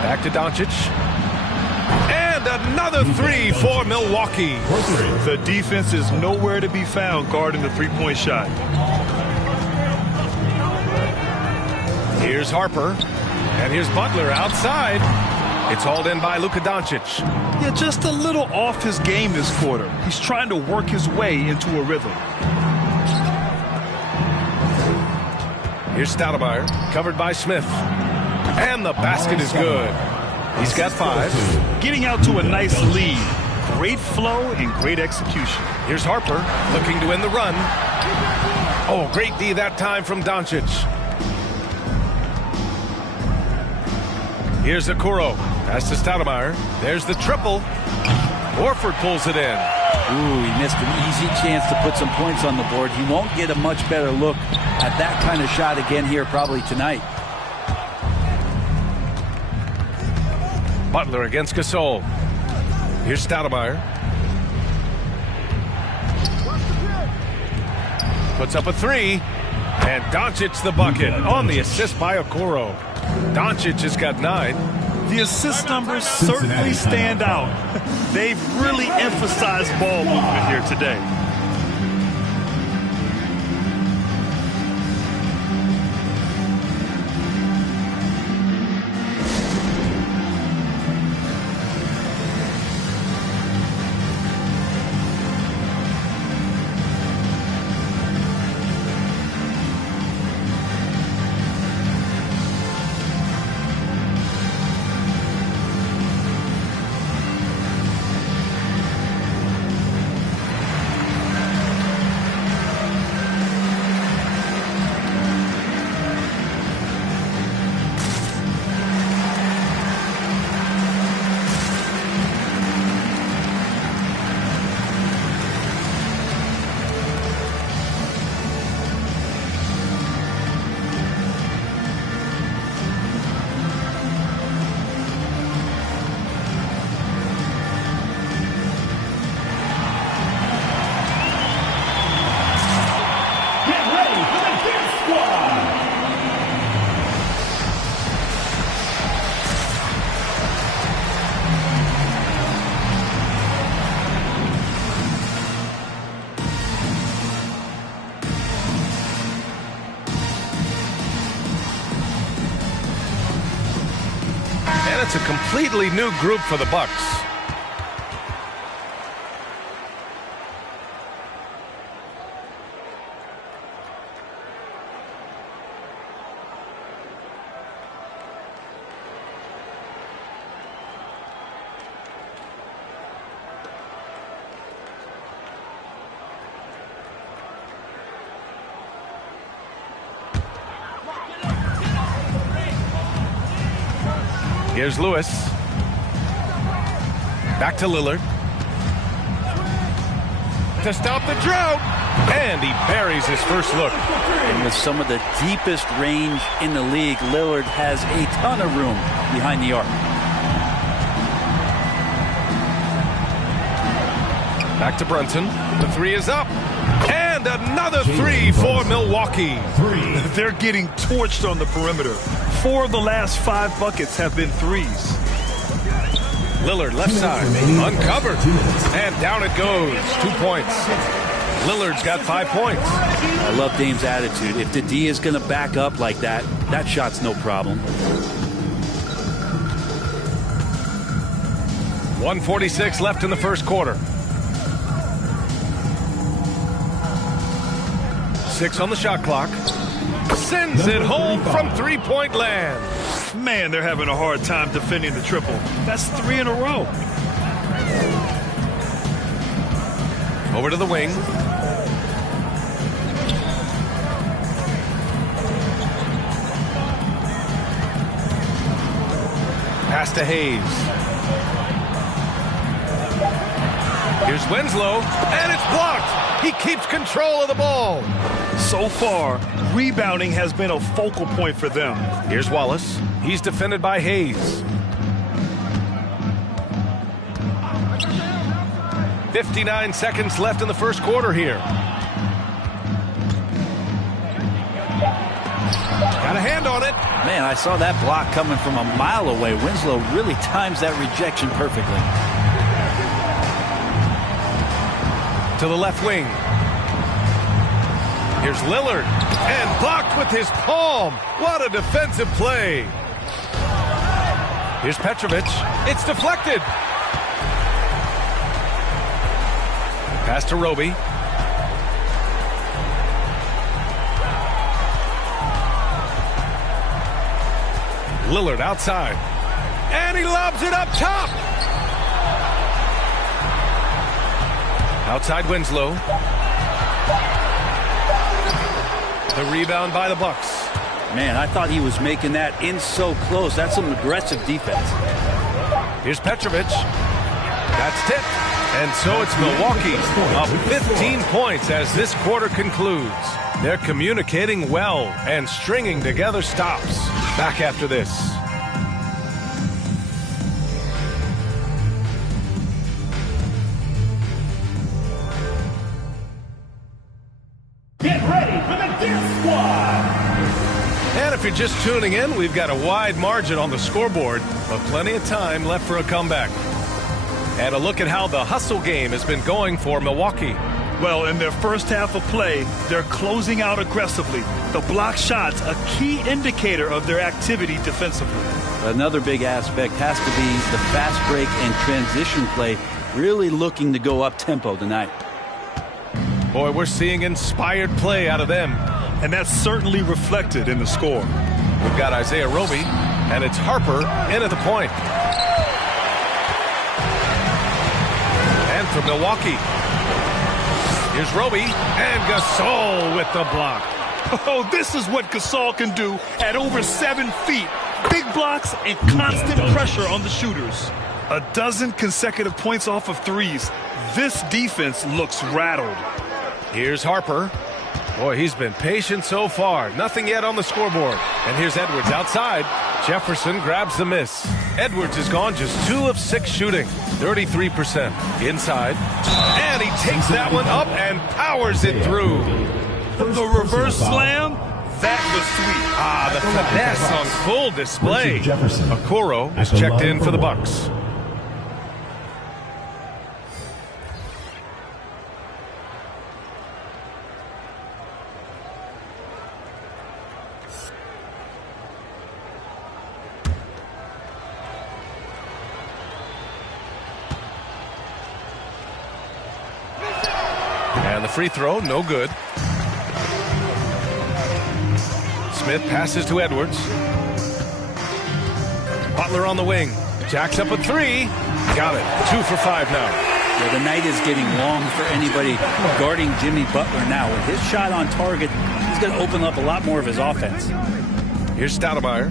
Back to Doncic. And another 3 for Milwaukee. The defense is nowhere to be found guarding the three-point shot. Here's Harper. And here's Butler outside. It's hauled in by Luka Doncic. Yeah, just a little off his game this quarter. He's trying to work his way into a rhythm. Here's Stoudemire, covered by Smith. And the basket is good. He's got 5. Getting out to a nice lead. Great flow and great execution. Here's Harper, looking to win the run. Oh, great D that time from Doncic. Here's Okoro. Pass to Stoudemire. There's the triple. Horford pulls it in. Ooh, he missed an easy chance to put some points on the board. He won't get a much better look at that kind of shot again here probably tonight. Butler against Gasol. Here's Stoudemire. Puts up a 3. And Doncic the bucket on the assist by Okoro. Doncic has got 9. The assist numbers certainly stand out. They've really emphasized ball movement here today. And it's a completely new group for the Bucks. Here's Lewis. Back to Lillard. To stop the drought. And he buries his first look. And with some of the deepest range in the league, Lillard has a ton of room behind the arc. Back to Brunson. The three is up. And another three for Milwaukee. They're getting torched on the perimeter. 4 of the last 5 buckets have been threes. Lillard left side, uncovered, and down it goes. 2 points. Lillard's got 5 points. I love Dame's attitude. If the D is going to back up like that, that shot's no problem. 1:46 left in the first quarter. 6 on the shot clock. Sends it home from three-point land. Man, they're having a hard time defending the triple. That's 3 in a row. Over to the wing. Pass to Hayes. Here's Winslow, and it's blocked. He keeps control of the ball. So far, rebounding has been a focal point for them. Here's Wallace. He's defended by Hayes. 59 seconds left in the first quarter here. Got a hand on it. Man, I saw that block coming from a mile away. Winslow really times that rejection perfectly. To the left wing. Here's Lillard, and blocked with his palm. What a defensive play. Here's Petrovic. It's deflected. Pass to Roby. Lillard outside. And he lobs it up top. Outside Winslow. The rebound by the Bucks. Man, I thought he was making that in so close. That's some aggressive defense. Here's Petrovic. That's tipped. And so it's Milwaukee up 15 points as this quarter concludes. They're communicating well and stringing together stops. Back after this. Get ready for the Gear Squad! And if you're just tuning in, we've got a wide margin on the scoreboard, but plenty of time left for a comeback. And a look at how the hustle game has been going for Milwaukee. Well, in their first half of play, they're closing out aggressively. The block shots, a key indicator of their activity defensively. Another big aspect has to be the fast break and transition play, really looking to go up tempo tonight. Boy, we're seeing inspired play out of them. And that's certainly reflected in the score. We've got Isaiah Roby, and it's Harper in at the point. And for Milwaukee, here's Roby, and Gasol with the block. Oh, this is what Gasol can do at over 7 feet. Big blocks and constant pressure on the shooters. A dozen consecutive points off of threes. This defense looks rattled. Here's Harper. Boy, he's been patient so far. Nothing yet on the scoreboard. And here's Edwards outside. Jefferson grabs the miss. Edwards has gone just 2 of 6 shooting, 33%. Inside. And he takes that one up and powers it through. The reverse slam, that was sweet. Ah, the finesse on full display. Okoro is checked in for the Bucks. And the free throw, no good. Smith passes to Edwards. Butler on the wing. Jacks up a 3. Got it. 2 for 5 now. Yeah, the night is getting long for anybody guarding Jimmy Butler now. With his shot on target, he's going to open up a lot more of his offense. Here's Stoudemire.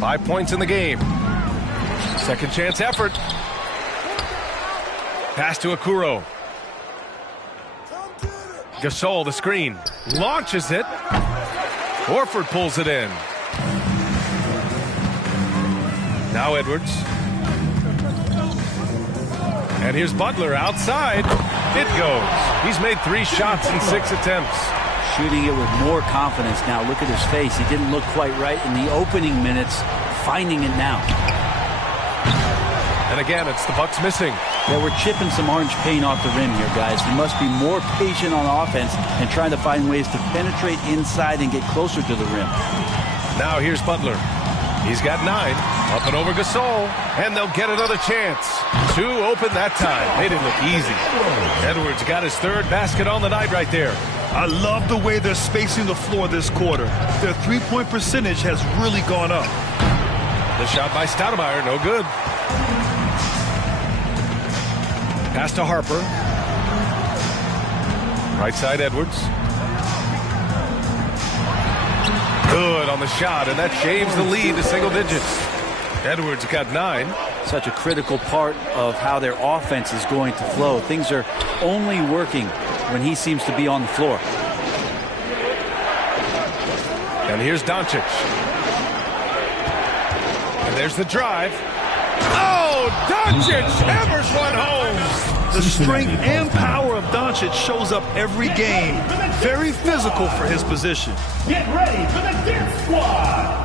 5 points in the game. Second chance effort. Pass to Okoro. Gasol, the screen. Launches it. Horford pulls it in. Now Edwards. And here's Butler outside. It goes. He's made 3 shots in 6 attempts. Shooting it with more confidence now. Look at his face. He didn't look quite right in the opening minutes. Finding it now. And again, it's the Bucks missing. Yeah, we're chipping some orange paint off the rim here, guys. We must be more patient on offense and trying to find ways to penetrate inside and get closer to the rim. Now here's Butler. He's got 9. Up and over Gasol. And they'll get another chance. 2 open that time. Made it look easy. Edwards got his 3rd basket on the night right there. I love the way they're spacing the floor this quarter. Their three-point percentage has really gone up. The shot by Stoudemire, no good. Pass to Harper. Right side, Edwards. Good on the shot, and that shaves the lead to single digits. Edwards got 9. Such a critical part of how their offense is going to flow. Things are only working when he seems to be on the floor. And here's Doncic. And there's the drive. Oh, Doncic hammers one home. The strength and power of Doncic shows up every game. Very physical for his position. Get ready for the Dance Squad.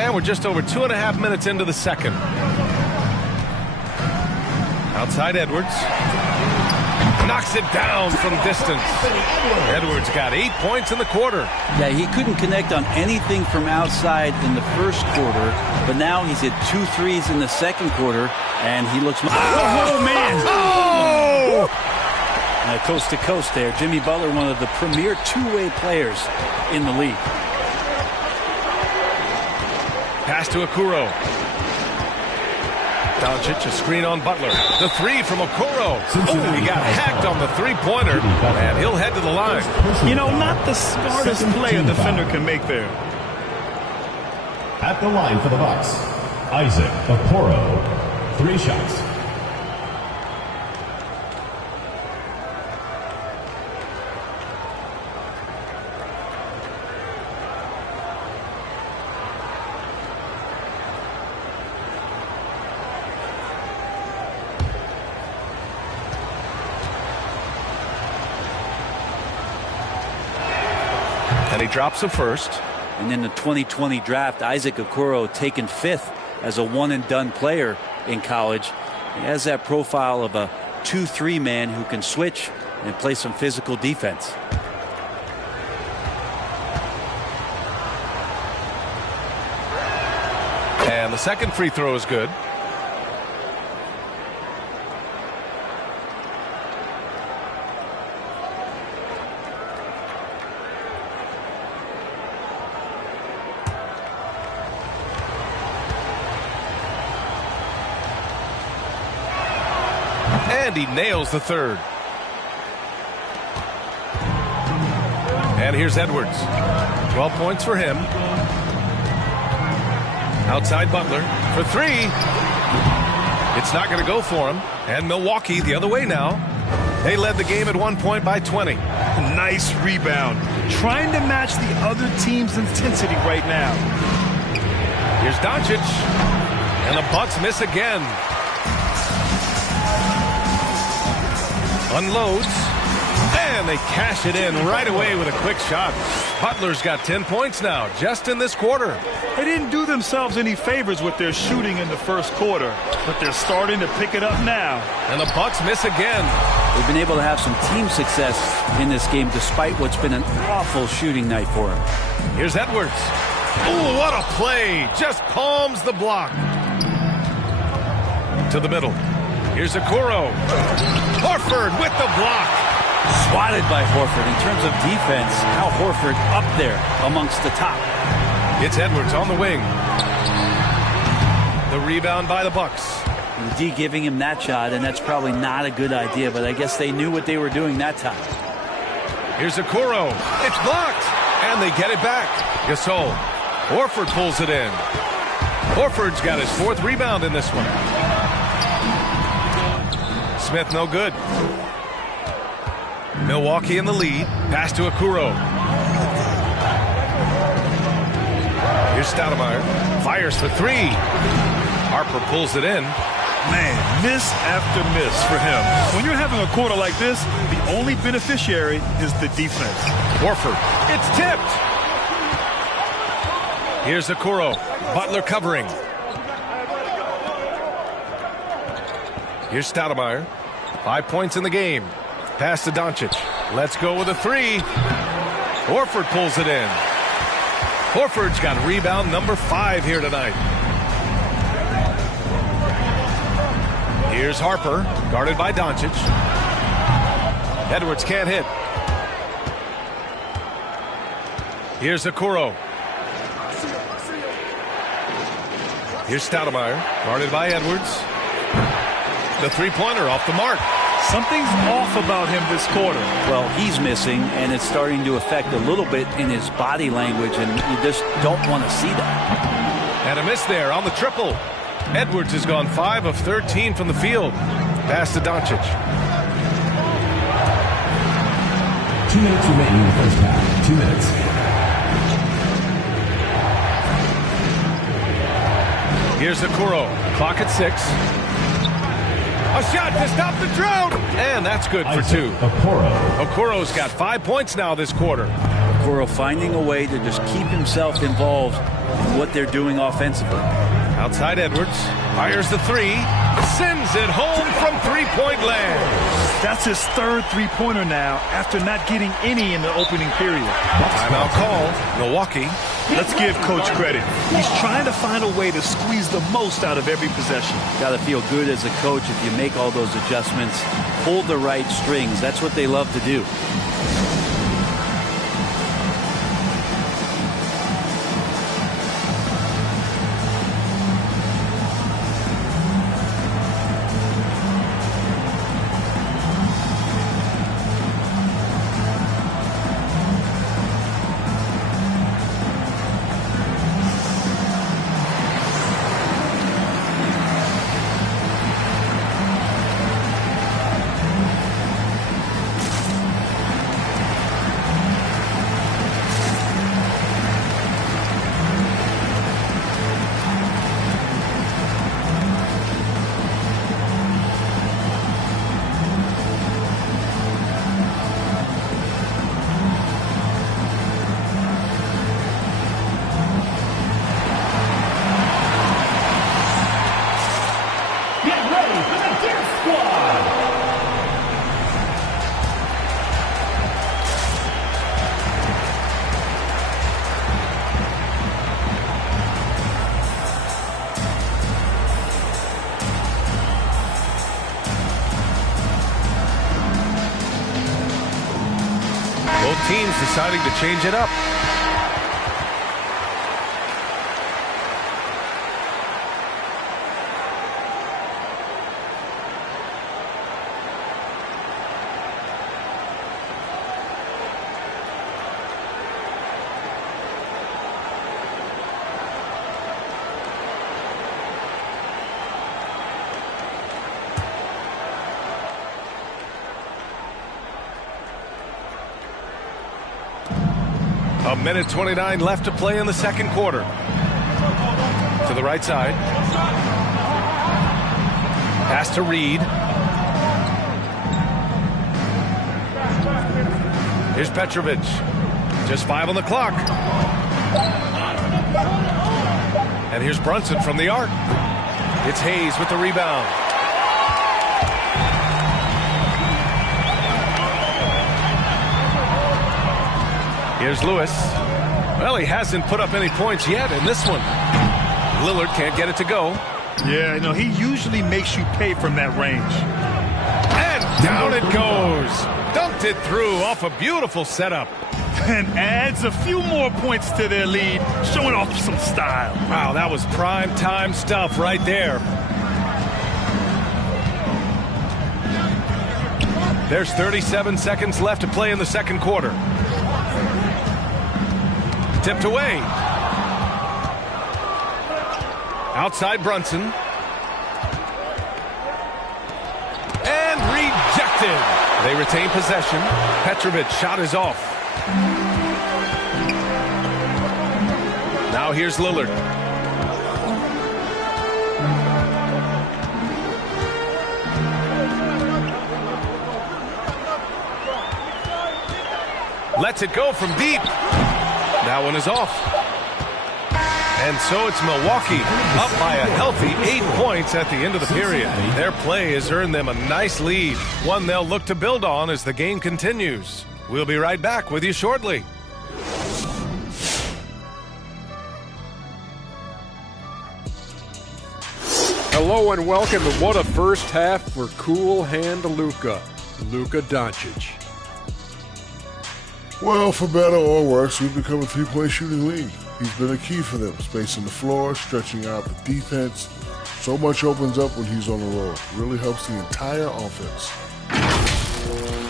And we're just over 2.5 minutes into the second. Outside Edwards. Knocks it down from distance. Edwards got 8 points in the quarter. Yeah, he couldn't connect on anything from outside in the first quarter, but now he's hit 2 threes in the second quarter, and he looks... Oh, man! Oh! Coast to coast there. Jimmy Butler, one of the premier two-way players in the league. Pass to Okoro. Doncic, a screen on Butler. The three from Okoro. Oh, he got hacked on the three-pointer, and he'll head to the line. You know, not the smartest play a defender can make there. At the line for the Bucks, Isaac Okoro. 3 shots. And he drops the first. And in the 2020 draft, Isaac Okoro taken 5th as a one-and-done player in college. He has that profile of a 2-3 man who can switch and play some physical defense. And the second free throw is good. And he nails the third. And here's Edwards. 12 points for him. Outside Butler for 3. It's not going to go for him. And Milwaukee the other way now. They led the game at 1 point by 20. Nice rebound. Trying to match the other team's intensity right now. Here's Doncic. And the Bucks miss again. Unloads. And they cash it in right away with a quick shot. Butler's got 10 points now, just in this quarter. They didn't do themselves any favors with their shooting in the first quarter, but they're starting to pick it up now. And the Bucks miss again. They've been able to have some team success in this game despite what's been an awful shooting night for them. Here's Edwards. Oh, what a play. Just palms the block. To the middle. Here's Okoro. Horford with the block. Swatted by Horford. In terms of defense, Al Horford up there amongst the top. It's Edwards on the wing. The rebound by the Bucks. The D giving him that shot, and that's probably not a good idea, but I guess they knew what they were doing that time. Here's Okoro. It's blocked, and they get it back. Gasol. Horford pulls it in. Horford's got his 4th rebound in this one. Smith no good. Milwaukee in the lead. Pass to Okoro. Here's Stoudemire. Fires for 3. Harper pulls it in. Man, miss after miss for him. When you're having a quarter like this, the only beneficiary is the defense. Horford. It's tipped. Here's Okoro. Butler covering. Here's Stoudemire. 5 points in the game. Pass to Doncic. Let's go with a 3. Horford pulls it in. Horford's got rebound number 5 here tonight. Here's Harper, guarded by Doncic. Edwards can't hit. Here's Okoro. Here's Stoudemire, guarded by Edwards. The three-pointer off the mark. Something's off about him this quarter. Well, he's missing, and it's starting to affect a little bit in his body language, and you just don't want to see that. And a miss there on the triple. Edwards has gone 5 of 13 from the field. Pass to Doncic. 2 minutes remaining in the first half. 2 minutes. Here's Okoro. Clock at 6. A shot to stop the drought. And that's good for 2. Okoro's got 5 points now this quarter. Okoro finding a way to just keep himself involved in what they're doing offensively. Outside Edwards, fires the three, sends it home from three-point land. That's his third three-pointer now after not getting any in the opening period. Timeout call, Milwaukee. Let's give Coach credit. He's trying to find a way to squeeze the most out of every possession. Got to feel good as a coach if you make all those adjustments, pull the right strings. That's what they love to do. Both teams deciding to change it up. A minute 29 left to play in the second quarter. To the right side. Pass to Reed. Here's Petrovic. Just 5 on the clock. And here's Brunson from the arc. It's Hayes with the rebound. Here's Lewis. Well, he hasn't put up any points yet in this one. Lillard can't get it to go. Yeah, no, he usually makes you pay from that range. And down it goes. Dunked it through off a beautiful setup. And adds a few more points to their lead, showing off some style. Wow, that was prime time stuff right there. There's 37 seconds left to play in the second quarter. Tipped away. Outside Brunson. And rejected. They retain possession. Petrovic shot is off. Now here's Lillard. Lets it go from deep. That one is off. And so it's Milwaukee up by a healthy 8 points at the end of the period. Their play has earned them a nice lead, one they'll look to build on as the game continues. We'll be right back with you shortly. Hello and welcome to what a first half for Cool Hand Luka Doncic. Well, for better or worse, we've become a three-point shooting league. He's been a key for them, spacing the floor, stretching out the defense. So much opens up when he's on the roll. Really helps the entire offense.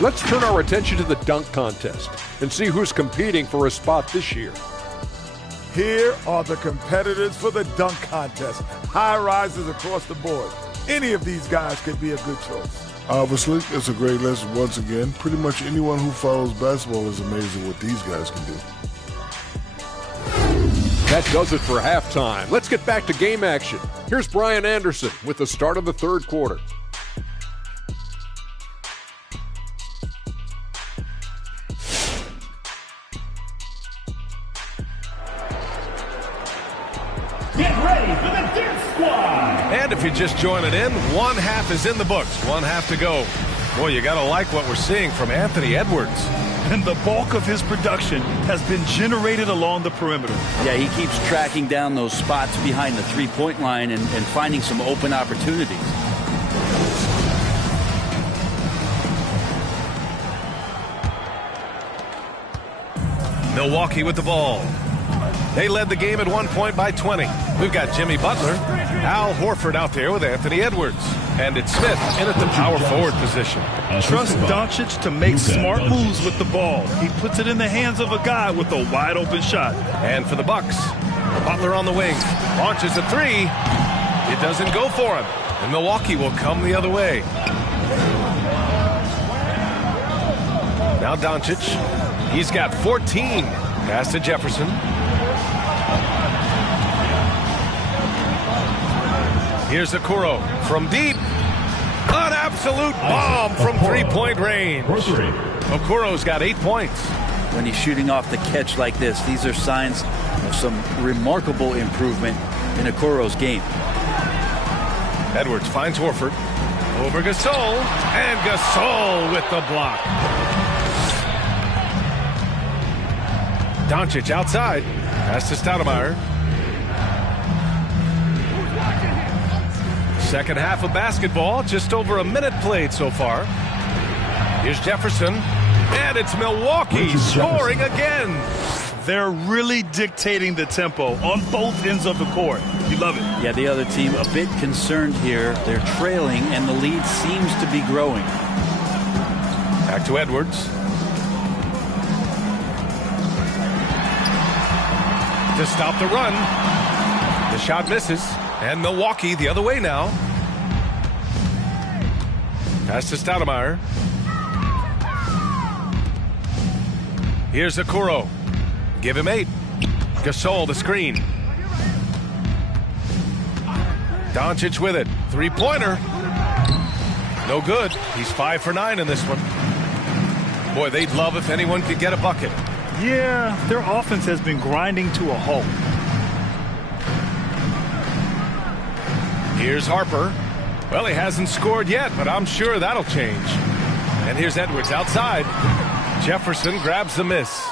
Let's turn our attention to the dunk contest and see who's competing for a spot this year. Here are the competitors for the dunk contest. High risers across the board. Any of these guys could be a good choice. Obviously, it's a great lesson once again. Pretty much anyone who follows basketball is amazing what these guys can do. That does it for halftime. Let's get back to game action. Here's Brian Anderson with the start of the third quarter. ready for the dance squad. And if you're just joining in, one half is in the books. One half to go. Boy, you got to like what we're seeing from Anthony Edwards. And the bulk of his production has been generated along the perimeter. Yeah, he keeps tracking down those spots behind the three-point line and finding some open opportunities. Milwaukee with the ball. They led the game at one point by 20. We've got Jimmy Butler, Al Horford out there with Anthony Edwards. And it's Smith in at the power forward position. Trust Doncic to make smart moves with the ball. He puts it in the hands of a guy with a wide open shot. And for the Bucks, Butler on the wing. Launches a three. It doesn't go for him. And Milwaukee will come the other way. Now Doncic. He's got 14. Pass to Jefferson. Here's Okoro from deep. An absolute bomb from three-point range. Okoro's got 8 points. When he's shooting off the catch like this, these are signs of some remarkable improvement in Okoro's game. Edwards finds Horford. Over Gasol. And Gasol with the block. Doncic outside. Pass to Stoudemire. Second half of basketball. Just over a minute played so far. Here's Jefferson. And it's Milwaukee scoring again. They're really dictating the tempo on both ends of the court. You love it. Yeah, the other team a bit concerned here. They're trailing, and the lead seems to be growing. Back to Edwards. To stop the run. The shot misses. And Milwaukee the other way now. Pass to Stoudemire. Here's Okoro. Give him 8. Gasol the screen. Doncic with it. Three-pointer. No good. He's 5 for 9 in this one. Boy, they'd love if anyone could get a bucket. Yeah, their offense has been grinding to a halt. Here's Harper. Well, he hasn't scored yet, but I'm sure that'll change. And here's Edwards outside. Jefferson grabs the miss.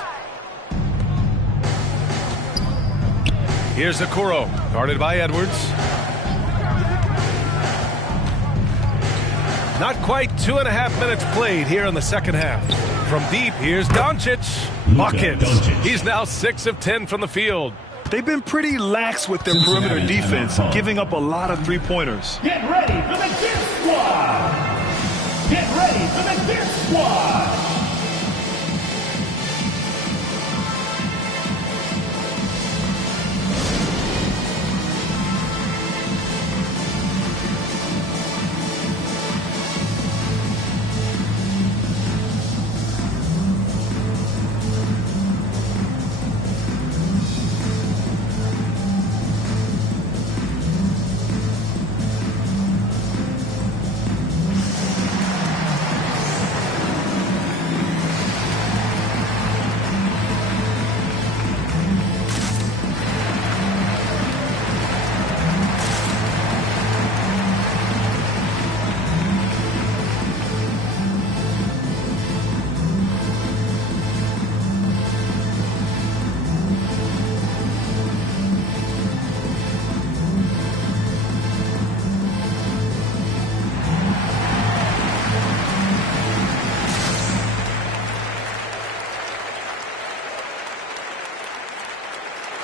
Here's Okoro, guarded by Edwards. Not quite 2.5 minutes played here in the second half. From deep, here's Doncic. Buckets. He's now 6 of 10 from the field. They've been pretty lax with their perimeter defense, giving up a lot of three-pointers. Get ready for the dance squad. Get ready for the dance squad.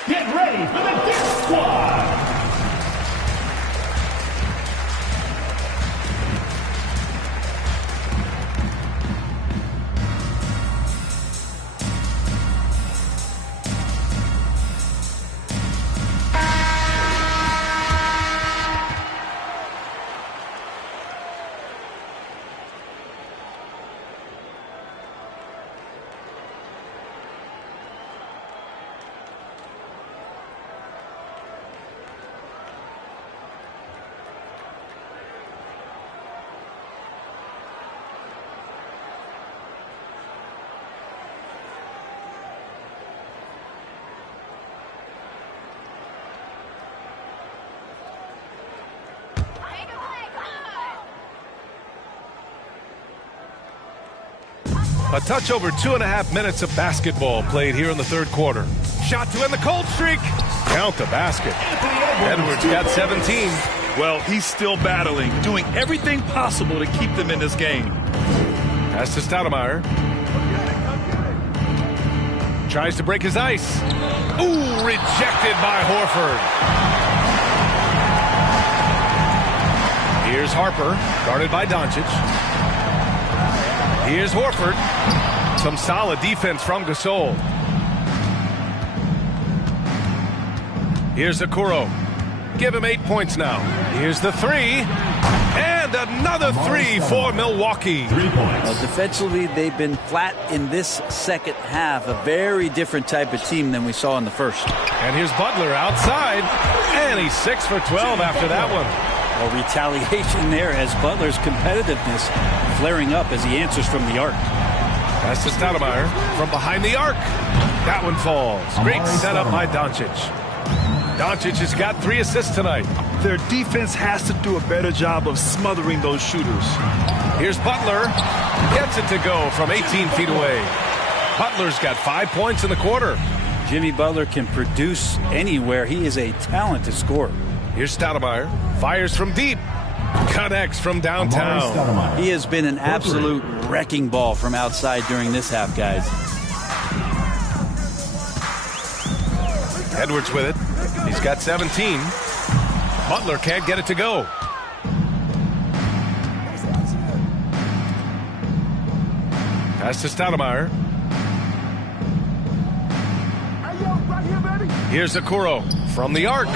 Get ready for the dance squad. A touch over 2.5 minutes of basketball played here in the third quarter. Shot to end the cold streak. Count the basket. Edwards got 17. Well, he's still battling, doing everything possible to keep them in this game. Pass to Stoudemire. Tries to break his ice. Ooh, rejected by Horford. Here's Harper, guarded by Doncic. Here's Horford. Some solid defense from Gasol. Here's Okoro. Give him 8 points now. Here's the three. And another three for Milwaukee. 3 points. Well, defensively, they've been flat in this second half. A very different type of team than we saw in the first. And here's Butler outside. And he's 6 for 12 after that one. Well, retaliation there as Butler's competitiveness flaring up as he answers from the arc. Pass to Stoudemire from behind the arc. That one falls. Great setup by Doncic. Doncic has got 3 assists tonight. Their defense has to do a better job of smothering those shooters. Here's Butler. Gets it to go from 18 feet away. Butler's got 5 points in the quarter. Jimmy Butler can produce anywhere. He is a talented scorer. Here's Stoudemire. Fires from deep. Connects from downtown. He has been an absolute wrecking ball from outside during this half, guys. Edwards with it. He's got 17. Butler can't get it to go. Pass to Stoudemire. Here's Okoro from the arc.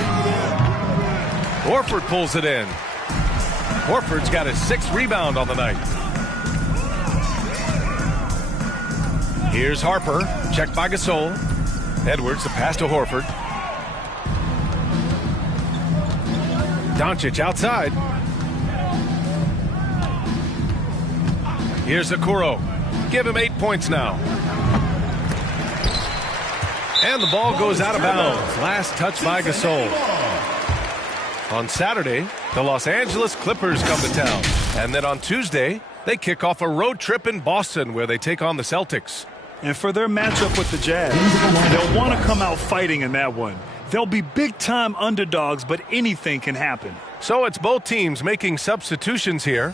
Horford pulls it in. Horford's got his 6th rebound on the night. Here's Harper. Checked by Gasol. Edwards, the pass to Horford. Doncic outside. Here's Okoro. Give him 8 points now. And the ball goes out of bounds. Last touch by Gasol. On Saturday, the Los Angeles Clippers come to town. And then on Tuesday, they kick off a road trip in Boston where they take on the Celtics. And for their matchup with the Jazz, they'll want to come out fighting in that one. They'll be big-time underdogs, but anything can happen. So it's both teams making substitutions here.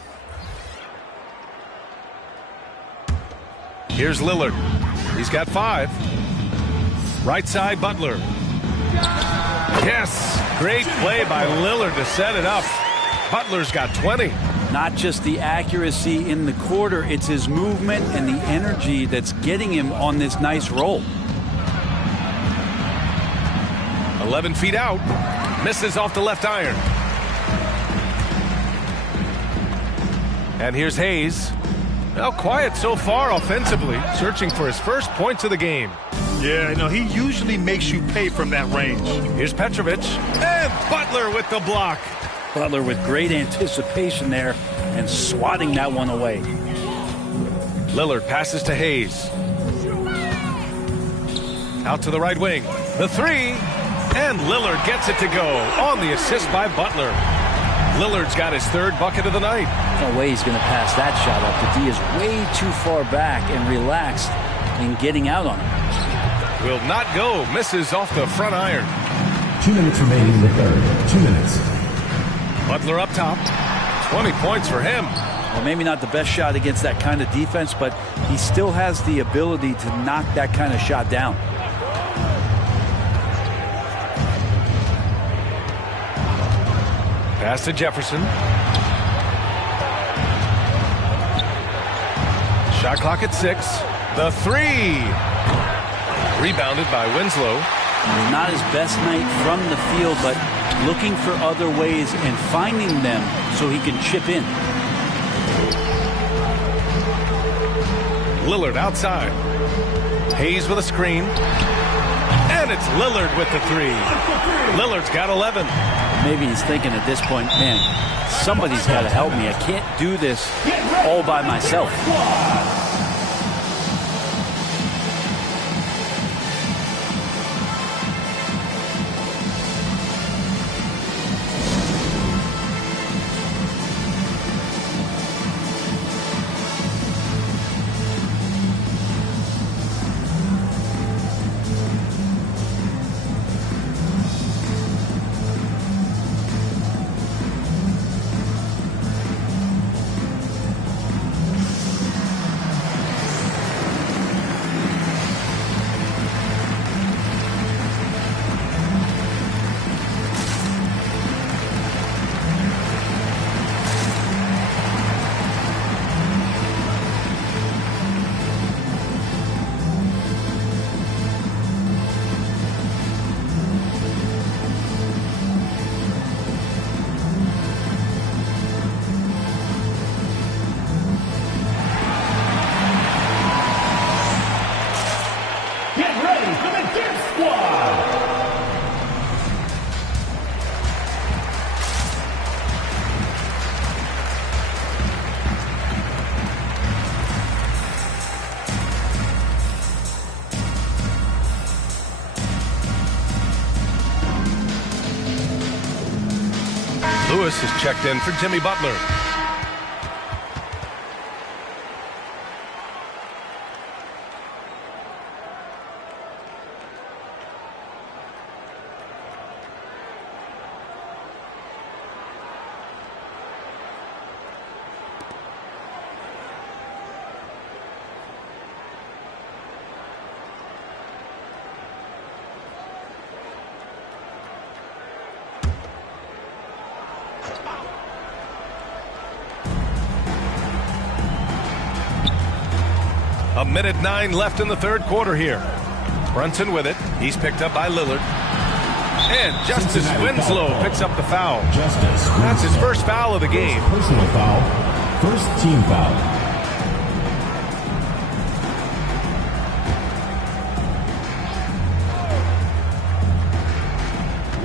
Here's Lillard. He's got 5. Right side, Butler. Yes, great play by Lillard to set it up. Butler's got 20. Not just the accuracy in the quarter, it's his movement and the energy that's getting him on this nice roll. 11 feet out. Misses off the left iron. And here's Hayes. Well, quiet so far offensively, searching for his first points of the game. Yeah, he usually makes you pay from that range. Here's Petrovic. And Butler with the block. Butler with great anticipation there and swatting that one away. Lillard passes to Hayes. Out to the right wing. The three. And Lillard gets it to go on the assist by Butler. Lillard's got his 3rd bucket of the night. No way he's going to pass that shot up. The D is way too far back and relaxed in getting out on it. Will not go. Misses off the front iron. 2 minutes remaining in the third. 2 minutes. Butler up top. 20 points for him. Well, maybe not the best shot against that kind of defense, but he still has the ability to knock that kind of shot down. Pass to Jefferson. Shot clock at 6. The three. Rebounded by Winslow. Not his best night from the field, but looking for other ways and finding them so he can chip in. Lillard outside. Hayes with a screen. And it's Lillard with the three. Lillard's got 11. Maybe he's thinking at this point, man, somebody's got to help me. I can't do this all by myself. ready for the Gift Squad. Lewis is checked in for Jimmy Butler. A minute 9 left in the third quarter here. Brunson with it. He's picked up by Lillard. And Justice Winslow picks up the foul. That's his first foul of the game. Personal foul. First team foul.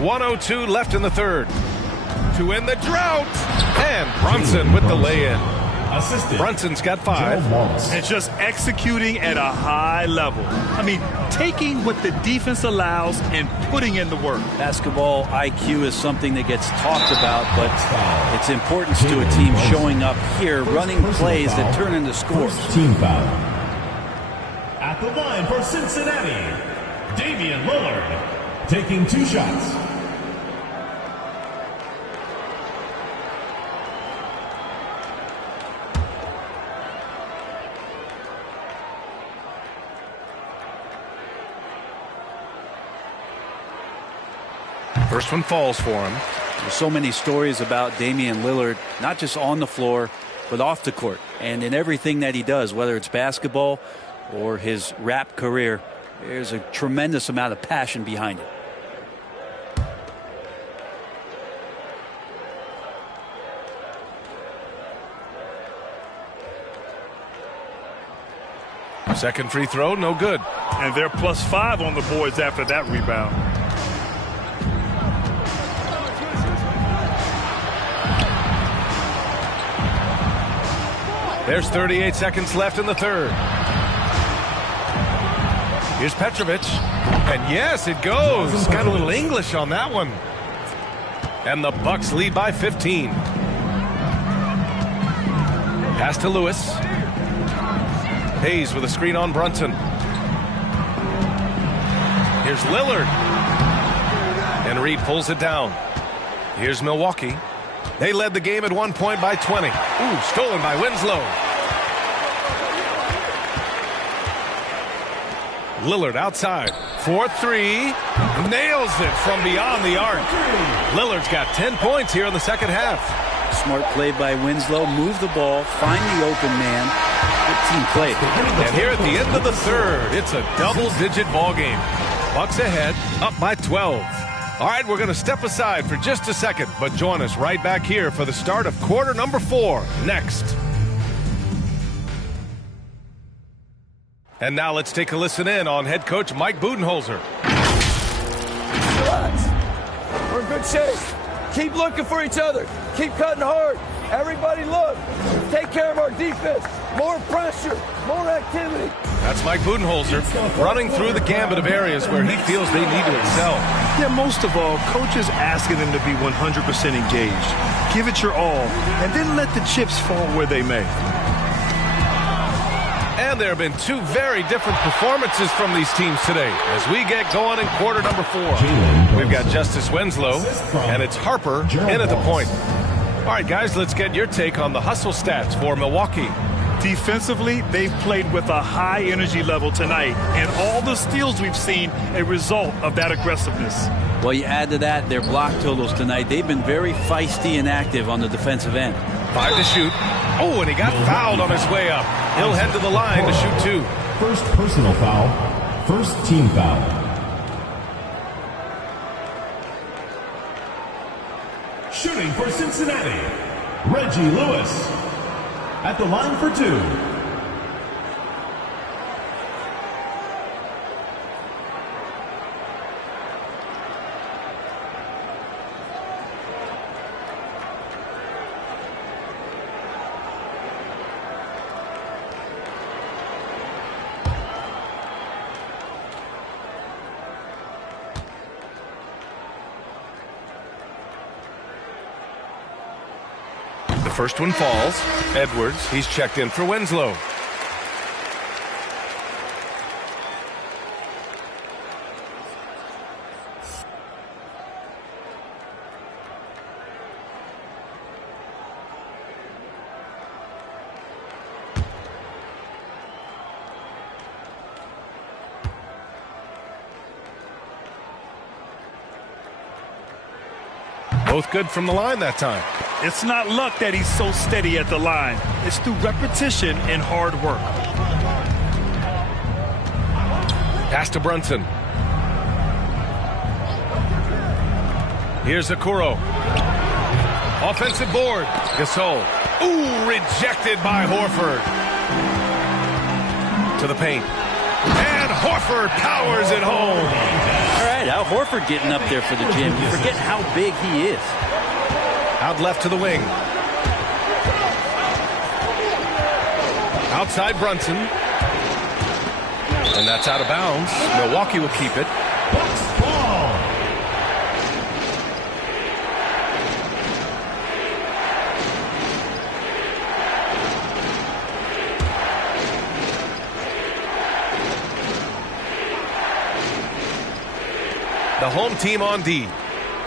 .102 left in the third. To end the drought. And Brunson with the lay-in. Brunson's got 5. And just executing at a high level. I mean, taking what the defense allows and putting in the work. Basketball IQ is something that gets talked about, but its importance to a team showing up here, running plays that turn into scores. Team foul. At the line for Cincinnati, Damian Lillard, taking 2 shots. First one falls for him. There's so many stories about Damian Lillard, not just on the floor, but off the court. And in everything that he does, whether it's basketball or his rap career, there's a tremendous amount of passion behind it. Second free throw, no good. And they're +5 on the boards after that rebound. There's 38 seconds left in the third. Here's Petrovic. And yes, it goes. Got a little English on that one. And the Bucks lead by 15. Pass to Lewis. Hayes with a screen on Brunson. Here's Lillard. And Reed pulls it down. Here's Milwaukee. They led the game at one point by 20. Ooh, stolen by Winslow. Lillard outside. 4-3. Nails it from beyond the arc. Lillard's got 10 points here in the second half. Smart play by Winslow. Move the ball. Find the open man. Good team play. And here at the end of the third, it's a double-digit ball game. Bucks ahead, up by 12. All right, we're going to step aside for just a second, but join us right back here for the start of quarter number 4 next. And now let's take a listen in on head coach Mike Budenholzer. Relax. We're in good shape. Keep looking for each other. Keep cutting hard. Everybody look. Take care of our defense. More pressure. More activity. That's Mike Budenholzer running through the gambit of areas where he feels they need to excel. Yeah, most of all, coach is asking them to be 100% engaged. Give it your all, and then let the chips fall where they may. And there have been 2 very different performances from these teams today as we get going in quarter number 4. We've got Justice Winslow, and it's Harper in at the point. All right, guys, let's get your take on the hustle stats for Milwaukee. Defensively, they've played with a high energy level tonight, and all the steals we've seen a result of that aggressiveness. Well, you add to that their block totals tonight. They've been very feisty and active on the defensive end. 5 to shoot. Oh, and he got fouled on his way up. He'll head to the line to shoot 2. First personal foul. First team foul. Shooting for Cincinnati, Reggie Lewis. At the line for 2. First one falls. Edwards, he's checked in for Winslow. Both good from the line that time. It's not luck that he's so steady at the line. It's through repetition and hard work. Pass to Brunson. Here's Okoro. Offensive board. Gasol. Ooh, rejected by Horford. To the paint. And Horford powers it home. All right, Al Horford getting up there for the gym. You forget how big he is. Out left to the wing. Outside Brunson. And that's out of bounds. Milwaukee will keep it. The home team on D.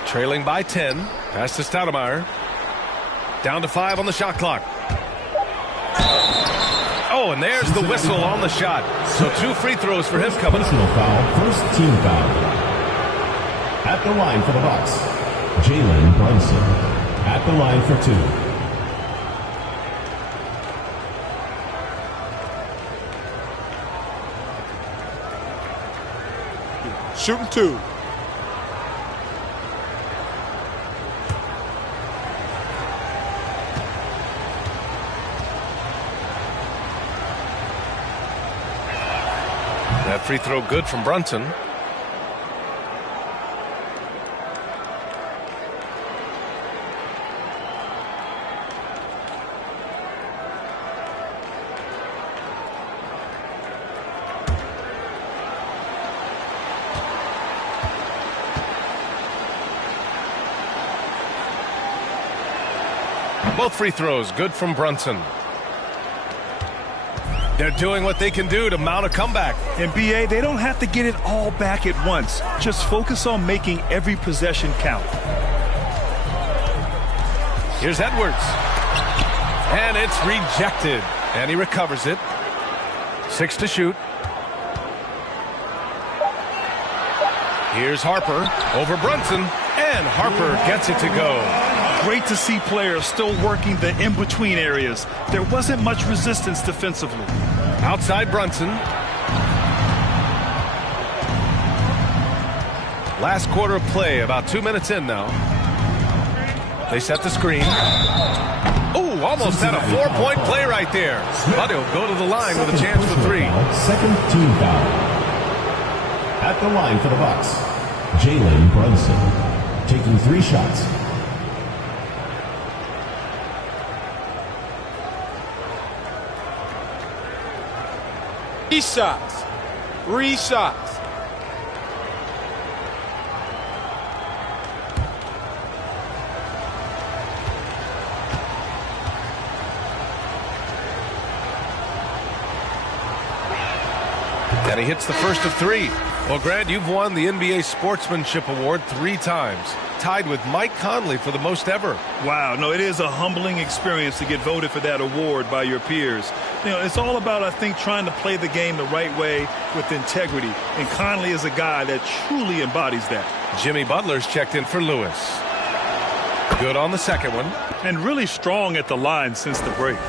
Trailing by 10. Pass to Stoudemire. Down to 5 on the shot clock. Oh, and there's the whistle on the shot. So 2 free throws for him coming up. Personal foul, first team foul. At the line for the Bucks, Jalen Brunson. At the line for 2. Shooting 2. That free throw good from Brunson. Both free throws good from Brunson. They're doing what they can do to mount a comeback. In BA, they don't have to get it all back at once. Just focus on making every possession count. Here's Edwards. And it's rejected. And he recovers it. 6 to shoot. Here's Harper over Brunson. And Harper gets it to go. Great to see players still working the in-between areas. There wasn't much resistance defensively. Outside Brunson. Last quarter of play, about 2 minutes in now. They set the screen. Oh, almost had a 4-point play right there. But he'll go to the line with a chance for 3. Second team foul. At the line for the Bucks, Jalen Brunson. Taking 3 shots. Shots. 3 shots. And he hits the first of 3. Well, Grant, you've won the NBA Sportsmanship Award 3 times. Tied with Mike Conley for the most ever. Wow, no, it is a humbling experience to get voted for that award by your peers. You know, it's all about, I think, trying to play the game the right way with integrity. And Conley is a guy that truly embodies that. Jimmy Butler's checked in for Lewis. Good on the second one. And really strong at the line since the break.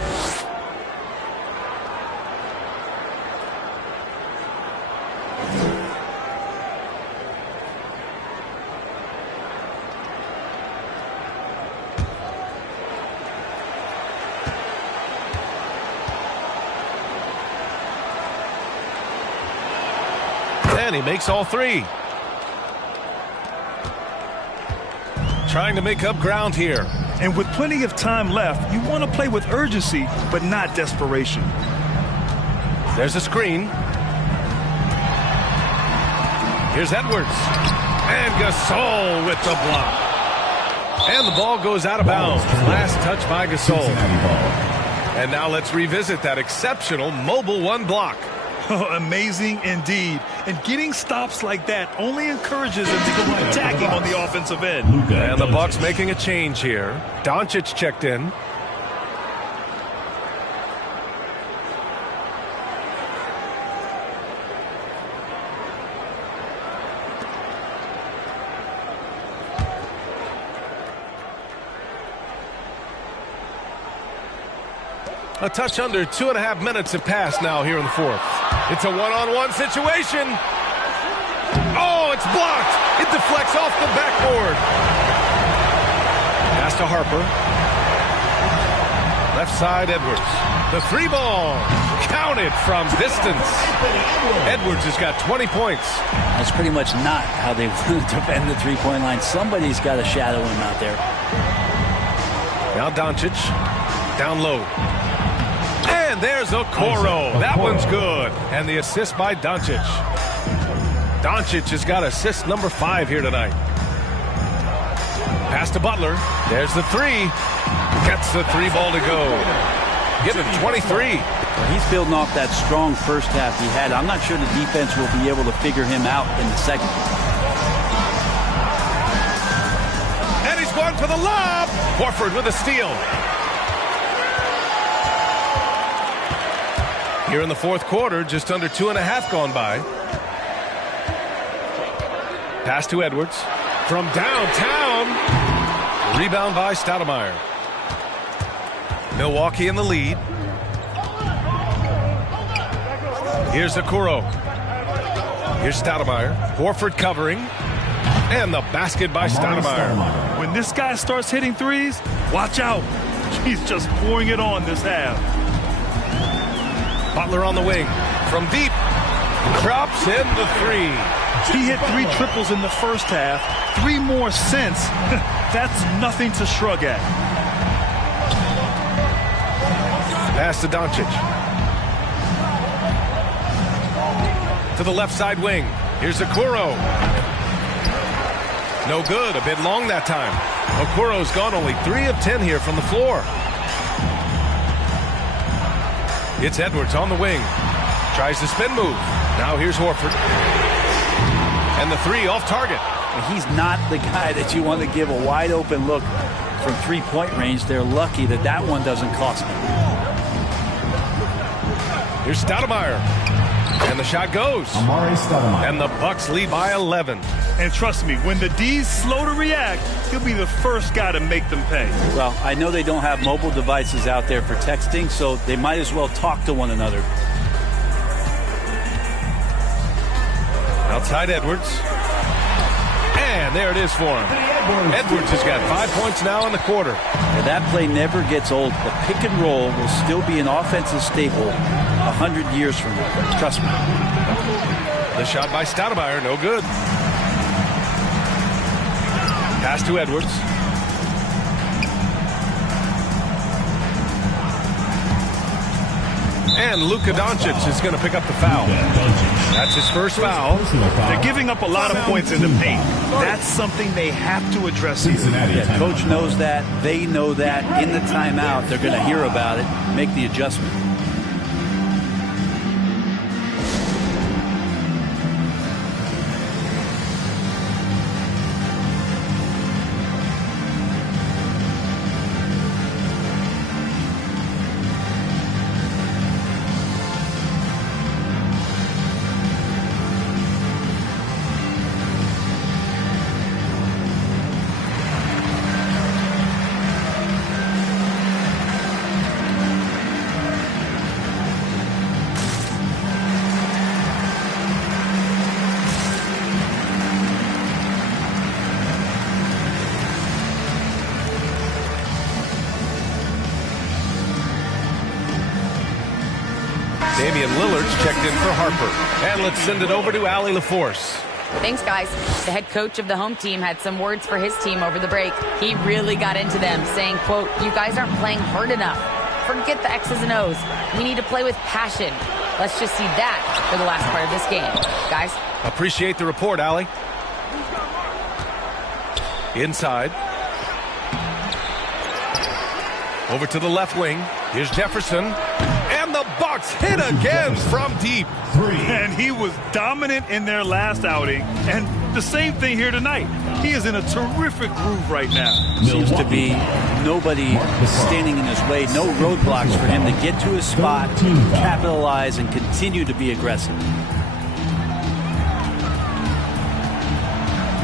And he makes all 3. Trying to make up ground here. And with plenty of time left, you want to play with urgency, but not desperation. There's a screen. Here's Edwards. And Gasol with the block. And the ball goes out of bounds. Last touch by Gasol. And now let's revisit that exceptional mobile one block. Amazing indeed. And getting stops like that only encourages them to go attacking on the offensive end. And the Bucks making a change here. Doncic checked in. A touch under 2.5 minutes have passed now here in the fourth. It's a one-on-one situation. Oh, it's blocked. It deflects off the backboard. Pass to Harper. Left side, Edwards. The three ball. Counted from distance. Edwards has got 20 points. That's pretty much not how they defend the three-point line. Somebody's got to shadow him out there. Now Doncic. Down low. And there's Okoro. That one's good. And the assist by Doncic. Doncic has got assist number 5 here tonight. Pass to Butler. There's the three. Gets the three ball to go. Give him 23. Well, he's building off that strong first half he had. I'm not sure the defense will be able to figure him out in the second. And he's going for the lob. Horford with a steal. Here in the fourth quarter, just under 2.5 gone by. Pass to Edwards. From downtown. Rebound by Stoudemire. Milwaukee in the lead. Here's Okoro. Here's Stoudemire. Horford covering. And the basket by Stoudemire. When this guy starts hitting threes, watch out. He's just pouring it on this half. Butler on the wing. From deep. Drops in the three. He hit 3 triples in the first half. 3 more since. That's nothing to shrug at. Pass to Doncic. To the left side wing. Here's Okoro. No good. A bit long that time. Okoro's gone only 3 of 10 here from the floor. It's Edwards on the wing. Tries the spin move. Now here's Horford. And the three off target. He's not the guy that you want to give a wide open look from three-point range. They're lucky that that one doesn't cost them. Here's Stoudemire. And the shot goes. And the Bucks lead by 11. And trust me, when the D's slow to react, he'll be the first guy to make them pay. Well, I know they don't have mobile devices out there for texting, so they might as well talk to one another. Outside Edwards. And there it is for him. Edwards has got 5 points now in the quarter. And that play never gets old. The pick and roll will still be an offensive staple 100 years from now. Trust me. The shot by Stoudemire, no good. Pass to Edwards. And Luka Doncic is going to pick up the foul. That's his first foul. They're giving up a lot of points in the paint. That's something they have to address. Yeah, coach knows that. They know that. In the timeout, they're going to hear about it, make the adjustment. Damian Lillard's checked in for Harper. And let's send it over to Allie LaForce. Thanks, guys. The head coach of the home team had some words for his team over the break. He really got into them, saying, quote, "You guys aren't playing hard enough. Forget the X's and O's. We need to play with passion. Let's just see that for the last part of this game. Guys." Appreciate the report, Allie. Inside. Over to the left wing. Here's Jefferson. And the Bucks hit again from deep. And he was dominant in their last outing. And the same thing here tonight. He is in a terrific groove right now. Seems to be nobody standing in his way. No roadblocks for him to get to his spot, capitalize, and continue to be aggressive.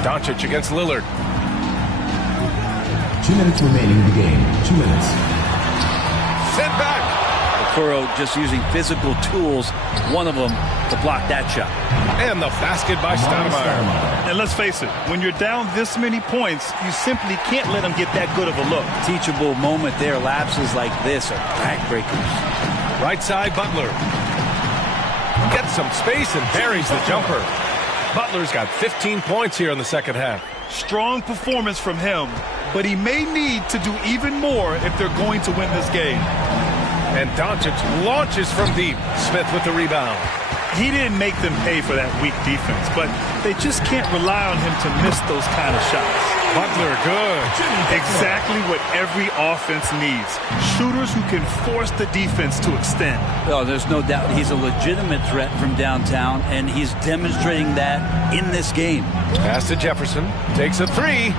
Doncic against Lillard. 2 minutes remaining in the game. 2 minutes. Sent back. Okoro just using physical tools, one of them to block that shot. And the basket by Stoudemire. And let's face it, when you're down this many points, you simply can't let them get that good of a look. Teachable moment there. Lapses like this are backbreakers. Right side, Butler. Gets some space and buries the jumper. Butler's got 15 points here in the second half. Strong performance from him, but he may need to do even more if they're going to win this game. And Doncic launches from deep. Smith with the rebound. He didn't make them pay for that weak defense, but they just can't rely on him to miss those kind of shots. Butler, good. Exactly what every offense needs. Shooters who can force the defense to extend. Oh, there's no doubt he's a legitimate threat from downtown, and he's demonstrating that in this game. Pass to Jefferson. Takes a three.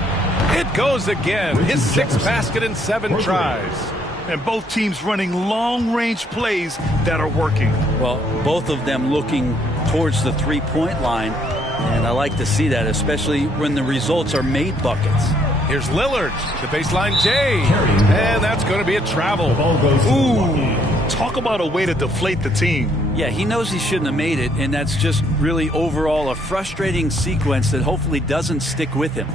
It goes again. His sixth basket in 7 tries. And both teams running long-range plays that are working. Well, both of them looking towards the three-point line, and I like to see that, especially when the results are made buckets. Here's Lillard, the baseline J, and that's going to be a travel. Ooh, talk about a way to deflate the team. Yeah, he knows he shouldn't have made it, and that's just really overall a frustrating sequence that hopefully doesn't stick with him.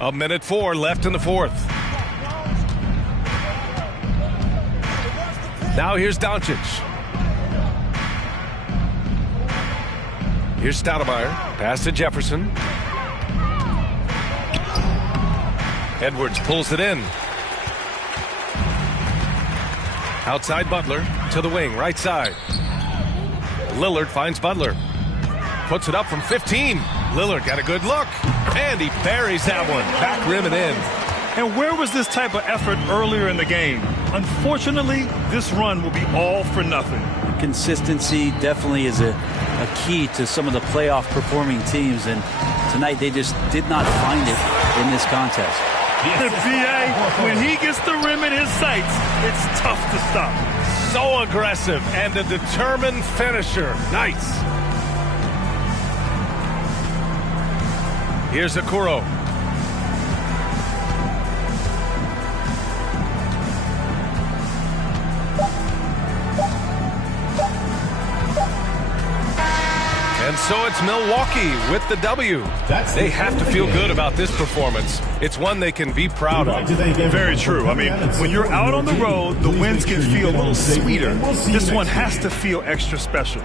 1:04 left in the fourth. Now here's Doncic. Here's Stoudemire. Pass to Jefferson. Edwards pulls it in. Outside Butler to the wing, right side. Lillard finds Butler. Puts it up from 15. Lillard got a good look. And he buries that one. Back rim and in. And where was this type of effort earlier in the game? Unfortunately, this run will be all for nothing. Consistency definitely is a key to some of the playoff performing teams, and tonight they just did not find it in this contest. B.A., when he gets the rim in his sights, it's tough to stop. So aggressive and a determined finisher. Nice. Here's Okoro. And so it's Milwaukee with the W. They have to feel good about this performance. It's one they can be proud of. Very true. I mean, when you're out on the road, the wins can feel a little sweeter. This one has to feel extra special.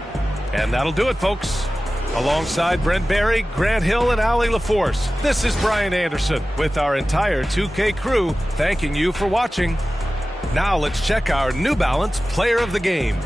And that'll do it, folks. Alongside Brent Barry, Grant Hill, and Allie LaForce, this is Brian Anderson with our entire 2K crew thanking you for watching. Now let's check our New Balance Player of the Game.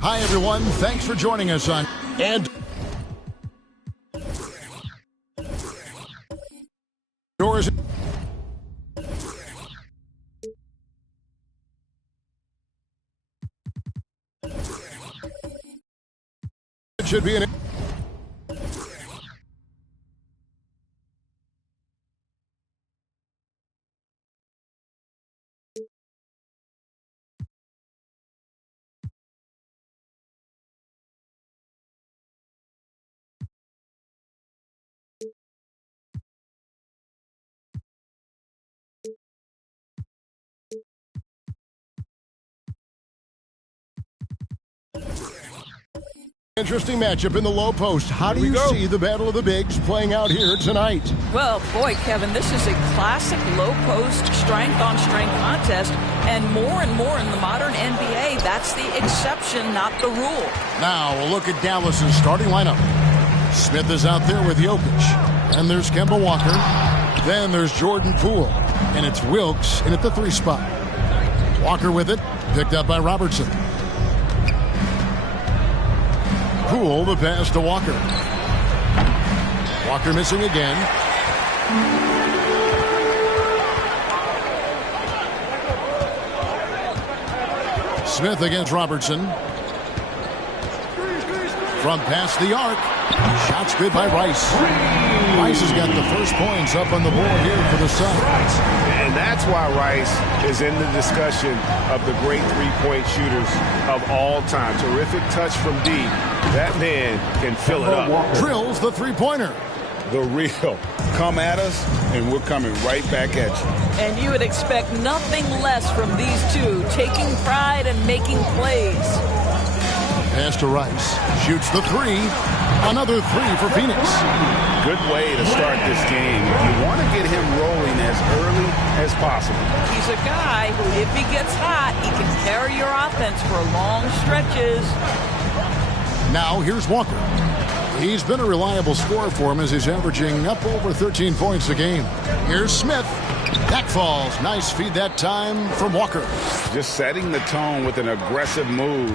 Hi, everyone. Thanks for joining us on and yours. It should be an Interesting matchup in the low post. How do you see the battle of the bigs playing out here tonight? Well, boy, Kevin, this is a classic low post strength-on-strength contest, and more in the modern NBA, that's the exception, not the rule. Now we'll look at Dallas's starting lineup. Smith is out there with Jokic, and there's Kemba Walker. Then there's Jordan Poole, and it's Wilkes in at the 3 spot. Walker with it, picked up by Robertson. Poole, the pass to Walker. Walker missing again. Smith against Robertson. From past the arc. Shots good by Rice. Rice has got the first points up on the board here for the Suns. And that's why Rice is in the discussion of the great three-point shooters of all time. Terrific touch from deep. That man can fill it up. Drills the three-pointer. The real. Come at us, and we're coming right back at you. And you would expect nothing less from these two, taking pride and making plays. Pass to Rice. Shoots the 3. Another 3 for Phoenix. Good way to start this game. You want to get him rolling as early as possible. He's a guy who, if he gets hot, he can carry your offense for long stretches. Now here's Walker. He's been a reliable scorer for him as he's averaging up over 13 points a game. Here's Smith. That falls. Nice feed that time from Walker. Just setting the tone with an aggressive move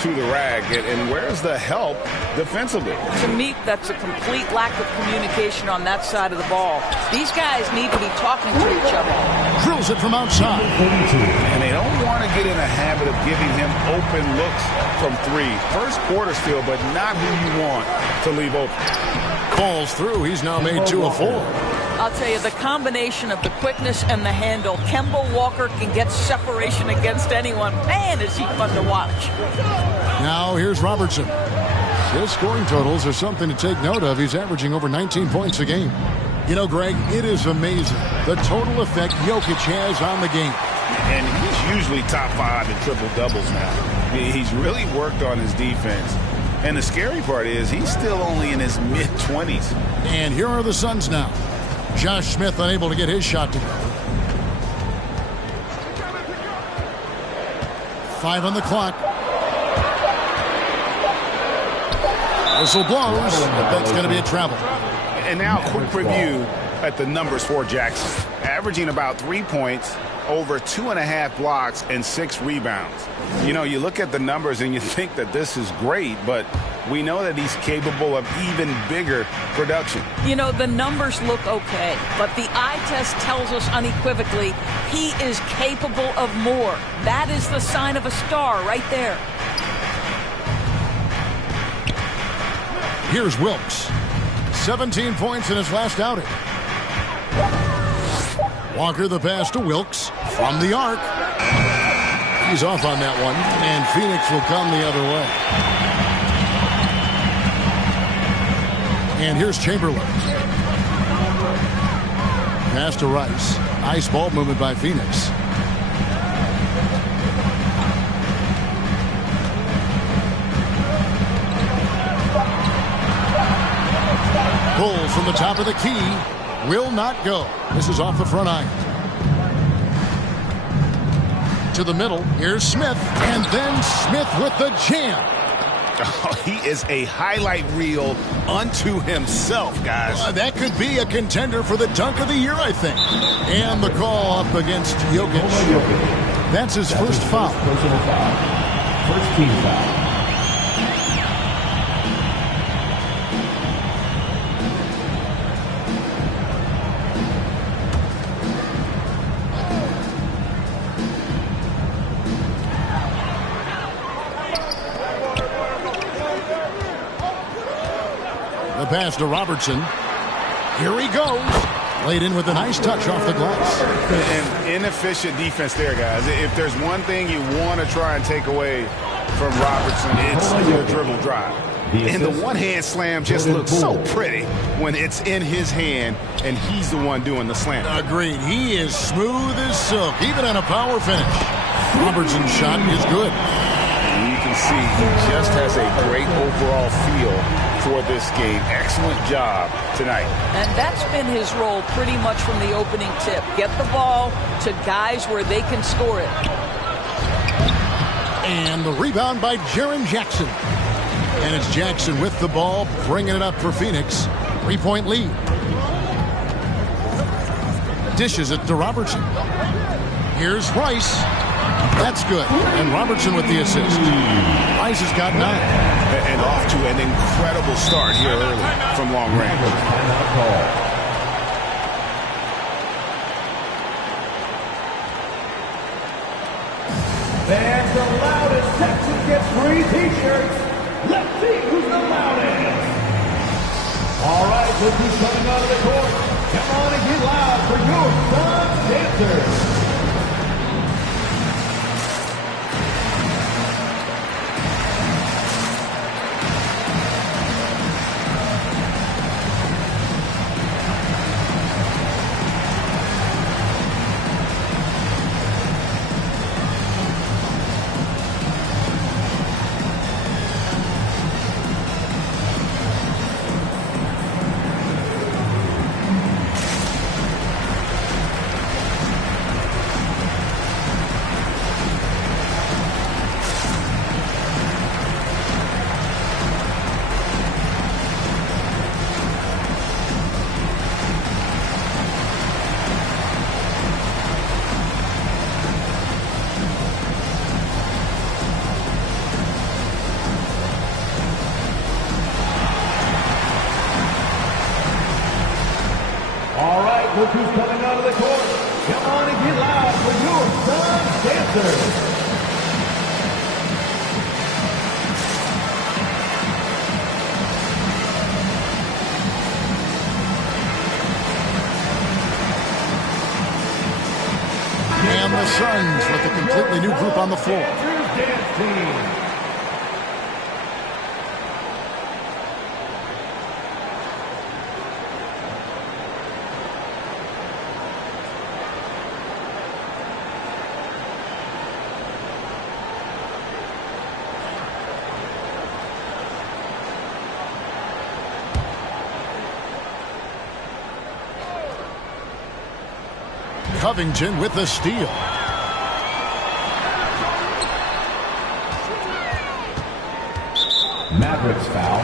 to the rack. And where's the help defensively? To me, that's a complete lack of communication on that side of the ball. These guys need to be talking to each other. Drills it from outside. And they don't want to get in a habit of giving him open looks from 3. First quarter still, but not who you want to leave open. Calls through. He's now made 2 of 4. I'll tell you, the combination of the quickness and the handle, Kemba Walker can get separation against anyone. Man, is he fun to watch. Now here's Robertson. His scoring totals are something to take note of. He's averaging over 19 points a game. You know, Greg, it is amazing the total effect Jokic has on the game. And he's usually top 5 in triple-doubles now. He's really worked on his defense. And the scary part is he's still only in his mid-20s. And here are the Suns now. Josh Smith unable to get his shot to go. 5 on the clock. Whistle blows, but that's going to be a travel. And now a quick review at the numbers for Jackson. Averaging about 3 points, over 2.5 blocks, and 6 rebounds. You know, you look at the numbers and you think that this is great, but we know that he's capable of even bigger production. You know, the numbers look okay, but the eye test tells us unequivocally he is capable of more. That is the sign of a star right there. Here's Wilkes. 17 points in his last outing. Walker the pass to Wilkes from the arc. He's off on that one, and Phoenix will come the other way. And here's Chamberlain. Pass to Rice. Nice ball movement by Phoenix. Pull from the top of the key. Will not go. This is off the front iron. To the middle. Here's Smith. And then Smith with the jam. Oh, he is a highlight reel unto himself, guys. That could be a contender for the dunk of the year, I think. And the call up against Jokic. That's his first foul. Personal foul. First team foul. The pass to Robertson. Here he goes. Laid in with a nice touch off the glass. And inefficient defense there, guys. If there's one thing you want to try and take away from Robertson, it's the dribble drive. And the one-hand slam just looks so pretty when it's in his hand and he's the one doing the slam. Agreed. He is smooth as silk, even on a power finish. Robertson's shot is good. And you can see he just has a great overall feel for this game. Excellent job tonight. And that's been his role pretty much from the opening tip. Get the ball to guys where they can score it. And the rebound by Jaren Jackson. And it's Jackson with the ball, bringing it up for Phoenix. 3-point lead. Dishes it to Robertson. Here's Rice. That's good. And Robertson with the assist. Rice has got 9. And off to an incredible start here early from long range. And the loudest Texan gets free t-shirts. Let's see who's the loudest. All right, look who's coming out of the court. Come on and get loud for your Sun Dancers. Look who's coming out of the court. Come on and get loud for your Sun Dancers. And the Suns with a completely new group on the floor. Dance team. Covington with the steal. Mavericks foul.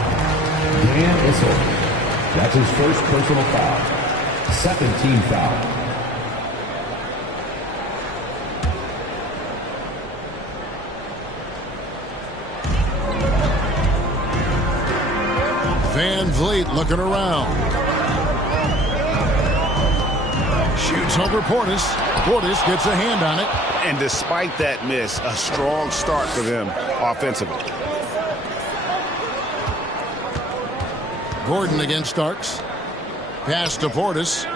Dan Issel. That's his first personal foul. Second team foul. Van Vliet looking around. Shoots over Portis. Portis gets a hand on it. And despite that miss, a strong start for them offensively. Gordon against Starks. Pass to Portis.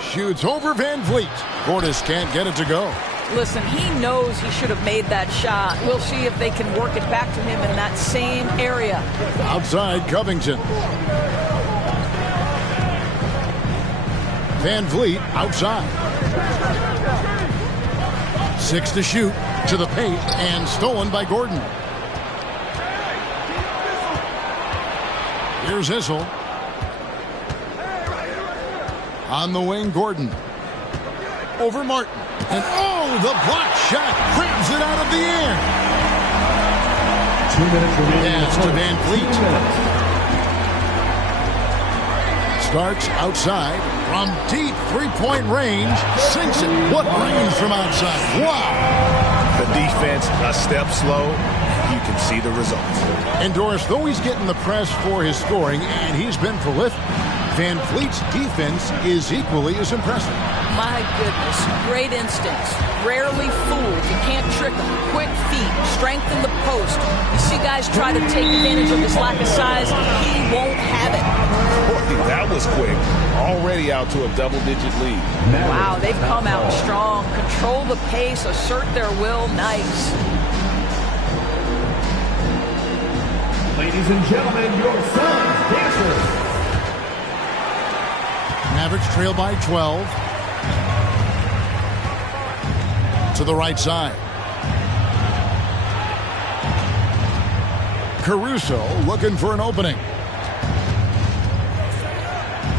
Shoots over Van Vliet. Portis can't get it to go. Listen, he knows he should have made that shot. We'll see if they can work it back to him in that same area. Outside Covington. Van Vliet outside. 6 to shoot to the paint and stolen by Gordon. Here's Issel. On the wing, Gordon. Over Martin. And oh, the block shot grabs it out of the air. 2 minutes remaining. Pass to Van Vliet. Starks outside from deep three-point range. Sinks it. What range from outside. Wow. The defense a step slow. You can see the results. And Doris, though he's getting the press for his scoring, and he's been prolific, Van Vliet's defense is equally as impressive. My goodness, great instincts. Rarely fooled. You can't trick him. Quick feet, strength in the post. You see guys try to take advantage of his lack of size. He won't have it. Boy, that was quick. Already out to a double-digit lead. Wow, they've come out strong. Control the pace, assert their will. Nice. Ladies and gentlemen, your Suns Dancers. Mavericks trail by 12. To the right side. Caruso looking for an opening.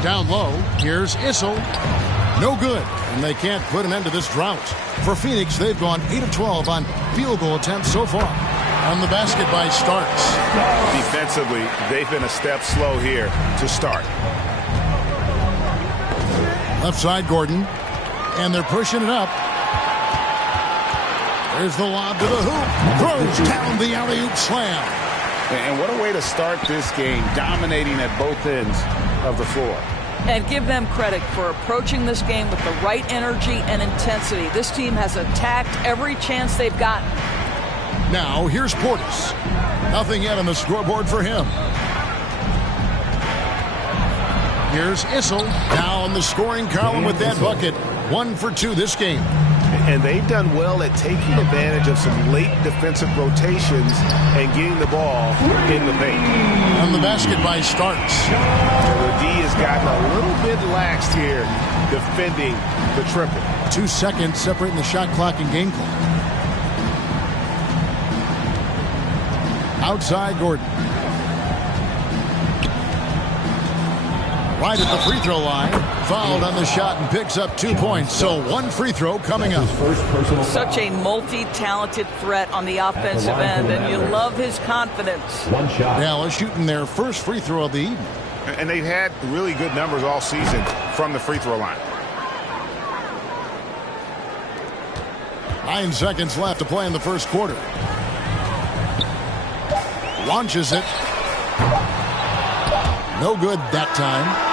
Down low, here's Issel. No good, and they can't put an end to this drought. For Phoenix, they've gone 8 of 12 on field goal attempts so far. On the basket by Starks. Defensively, they've been a step slow here to start. Left side, Gordon. And they're pushing it up. There's the lob to the hoop. Throws down the alley-oop slam. And what a way to start this game, dominating at both ends of the floor. And give them credit for approaching this game with the right energy and intensity. This team has attacked every chance they've gotten. Now, here's Portis. Nothing yet on the scoreboard for him. Here's Issel. Now in the scoring column with that bucket. 1 for 2 this game. And they've done well at taking advantage of some late defensive rotations and getting the ball in the paint. On the basket by Starks. The D has gotten a little bit laxed here defending the triple. 2 seconds separating the shot clock and game clock. Outside Gordon. Right at the free throw line. Fouled on the shot and picks up 2 points. So 1 free throw coming up. Such a multi-talented threat on the offensive end, and you love his confidence. Dallas shooting their first free throw of the evening. And they've had really good numbers all season from the free throw line. 9 seconds left to play in the first quarter. Launches it. No good that time.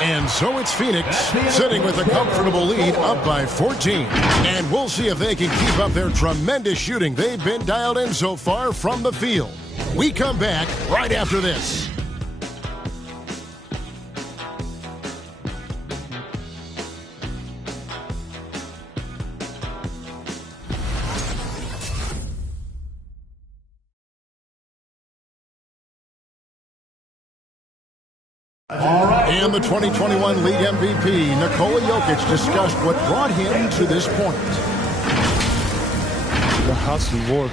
And so it's Phoenix sitting with a comfortable lead up by 14. And we'll see if they can keep up their tremendous shooting they've been dialed in so far from the field. We come back right after this. And the 2021 League MVP, Nikola Jokic, discussed what brought him to this point. The hustle work,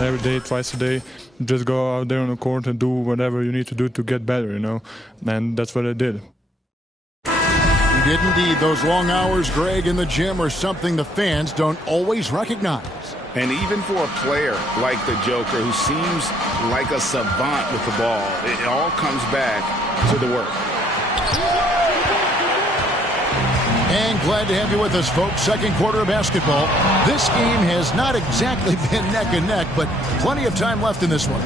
every day, twice a day. Just go out there on the court and do whatever you need to do to get better, and that's what I did. You did indeed. Those long hours, Greg, in the gym are something the fans don't always recognize. And even for a player like the Joker, who seems like a savant with the ball, it all comes back to the work. And glad to have you with us, folks. Second quarter of basketball. This game has not exactly been neck and neck, but plenty of time left in this one.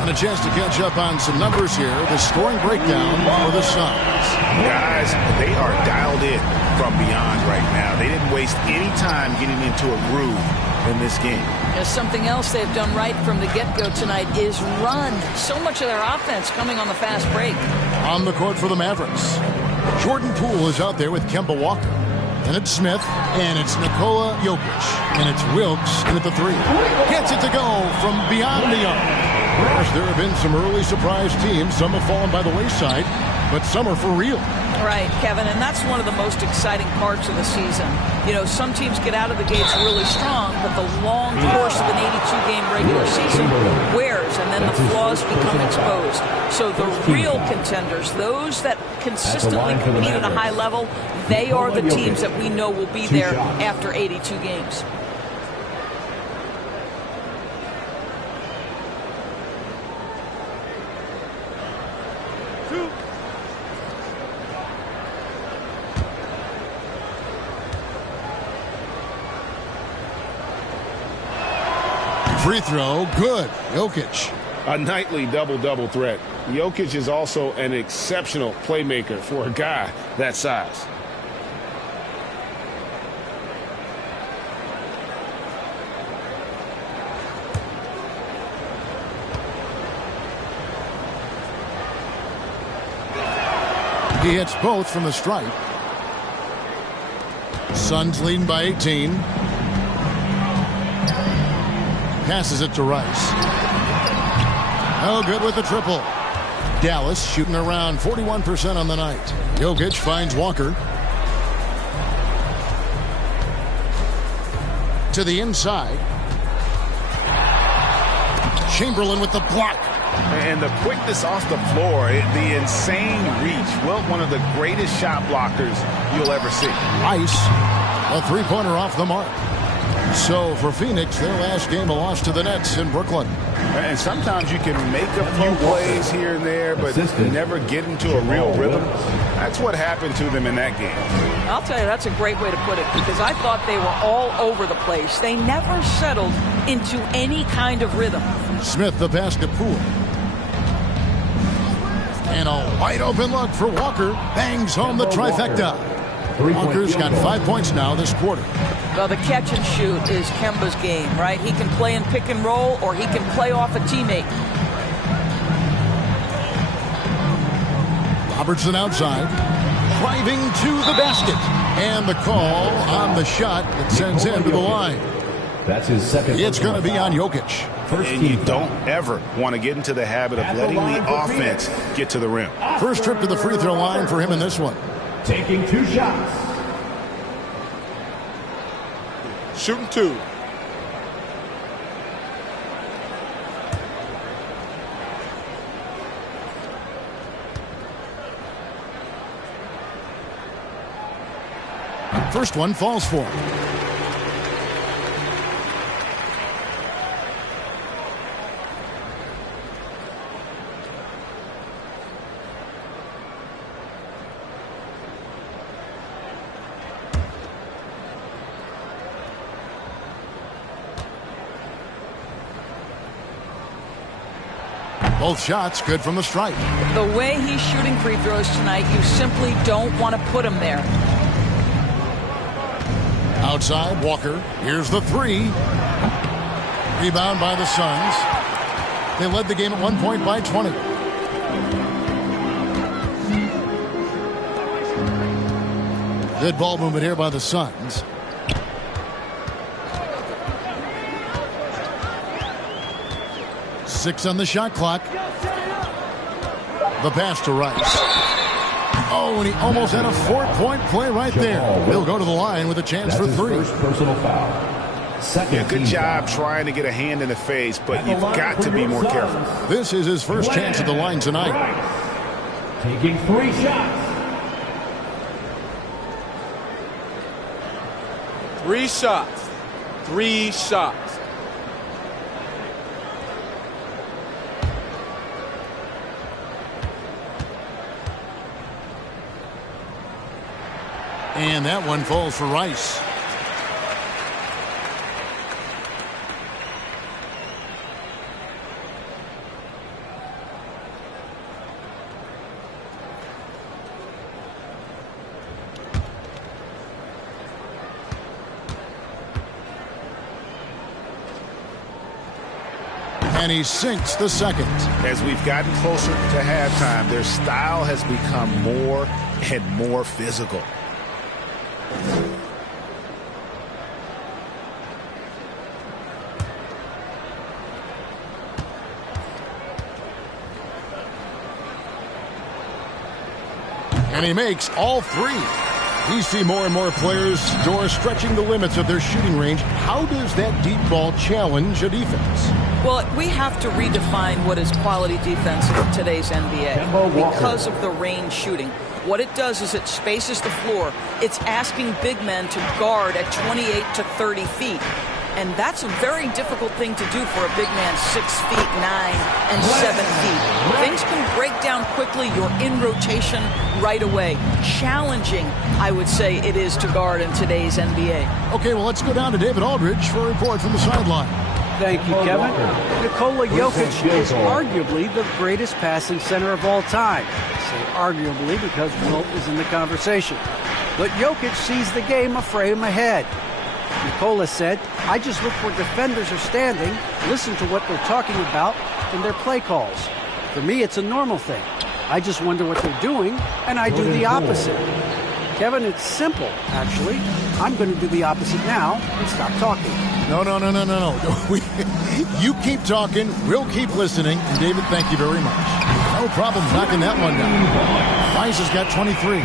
And a chance to catch up on some numbers here. The scoring breakdown for the Suns. Guys, they are dialed in from beyond right now. They didn't waste any time getting into a groove in this game. There's something else they've done right from the get-go tonight is run. So much of their offense coming on the fast break. On the court for the Mavericks. Jordan Poole is out there with Kemba Walker. And it's Smith, and it's Nikola Jokic. And it's Wilkes in at the 3. Gets it to go from beyond the arc. Of course, there have been some early surprise teams. Some have fallen by the wayside, but some are for real. Right, Kevin, and that's one of the most exciting parts of the season. Some teams get out of the gates really strong, but the long course of an 82-game regular season wears, and then the flaws become exposed. So the real contenders, those that consistently compete at a high level, they are the teams that we know will be there after 82 games. Free throw, good. Jokic. A nightly double-double threat. Jokic is also an exceptional playmaker for a guy that size. He hits both from the stripe. Suns leading by 18. Passes it to Rice. Oh, good with the triple. Dallas shooting around 41% on the night. Jokic finds Walker. To the inside. Chamberlain with the block. And the quickness off the floor, the insane reach. Well, one of the greatest shot blockers you'll ever see. Rice, a three-pointer off the mark. So for Phoenix, their last game, a loss to the Nets in Brooklyn. And sometimes you can make a few plays here and there, but never get into a real rhythm. That's what happened to them in that game. I'll tell you, that's a great way to put it, because I thought they were all over the place. They never settled into any kind of rhythm. Smith, the pass to Poole. And a wide open look for Walker. Bangs home the trifecta. Walker's got 5 points now this quarter. Well, the catch and shoot is Kemba's game, right? He can play in pick and roll, or he can play off a teammate. Robertson outside, driving to the basket. And the call on the shot that sends him to the line. That's his second. It's going to be on Jokic. And you don't ever want to get into the habit of letting the offense get to the rim. First trip to the free throw line for him in this one. Taking 2 shots. Shooting 2. First one falls for him. Both shots good from the stripe. The way he's shooting free throws tonight, you simply don't want to put him there. Outside, Walker. Here's the three. Rebound by the Suns. They led the game at 1 point by 20. Good ball movement here by the Suns. Six on the shot clock. The pass to Rice. Oh, and he almost had a 4-point play right there. He'll go to the line with a chance for 3. First personal foul. Yeah, good job trying to get a hand in the face, but you've got to be more careful. This is his first chance at the line tonight. Taking 3 shots. 3 shots. 3 shots. And that one falls for Rice. And he sinks the second. As we've gotten closer to halftime, their style has become more and more physical. And he makes all 3. You see more and more players, Doris, stretching the limits of their shooting range. How does that deep ball challenge a defense? Well, we have to redefine what is quality defense in today's NBA because of the range shooting. What it does is it spaces the floor. It's asking big men to guard at 28 to 30 feet. And that's a very difficult thing to do for a big man 6 feet 9 and 7 feet. Things can break down quickly. You're in rotation right away. Challenging, I would say, it is to guard in today's NBA. Okay, well, let's go down to David Aldridge for a report from the sideline. Thank you, Kevin. Nikola Jokic is arguably the greatest passing center of all time. I say arguably because Wilt is in the conversation. But Jokic sees the game a frame ahead. Nikola said, I just look where defenders are standing, listen to what they're talking about in their play calls. For me, it's a normal thing. I just wonder what they're doing, and I do the opposite. Kevin, it's simple, actually. I'm going to do the opposite now and stop talking. No. You keep talking, we'll keep listening, and David, thank you very much. No problem knocking that one down. Rice has got 23.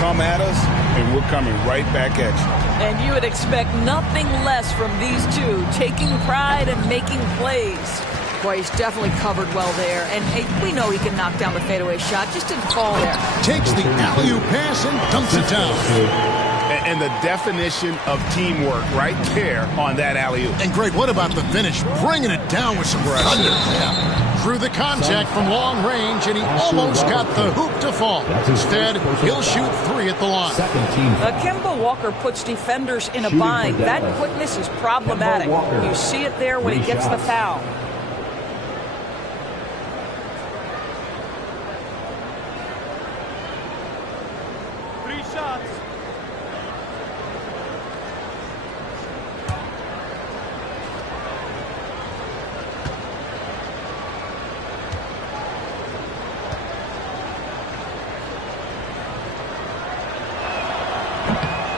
Come at us, and we're coming right back at you. And you would expect nothing less from these two, taking pride and making plays. Boy, he's definitely covered well there. And hey, we know he can knock down the fadeaway shot. Just didn't fall there. Takes the alley-oop pass and dumps it down. And the definition of teamwork right there on that alley-oop. And Greg, what about the finish? Bringing it down with some thunder. Yeah. Through the contact from long range, and he almost got the hoop to fall. Instead, he'll shoot 3 at the line. Kemba Walker puts defenders in a bind. That quickness is problematic. You see it there when he gets the foul.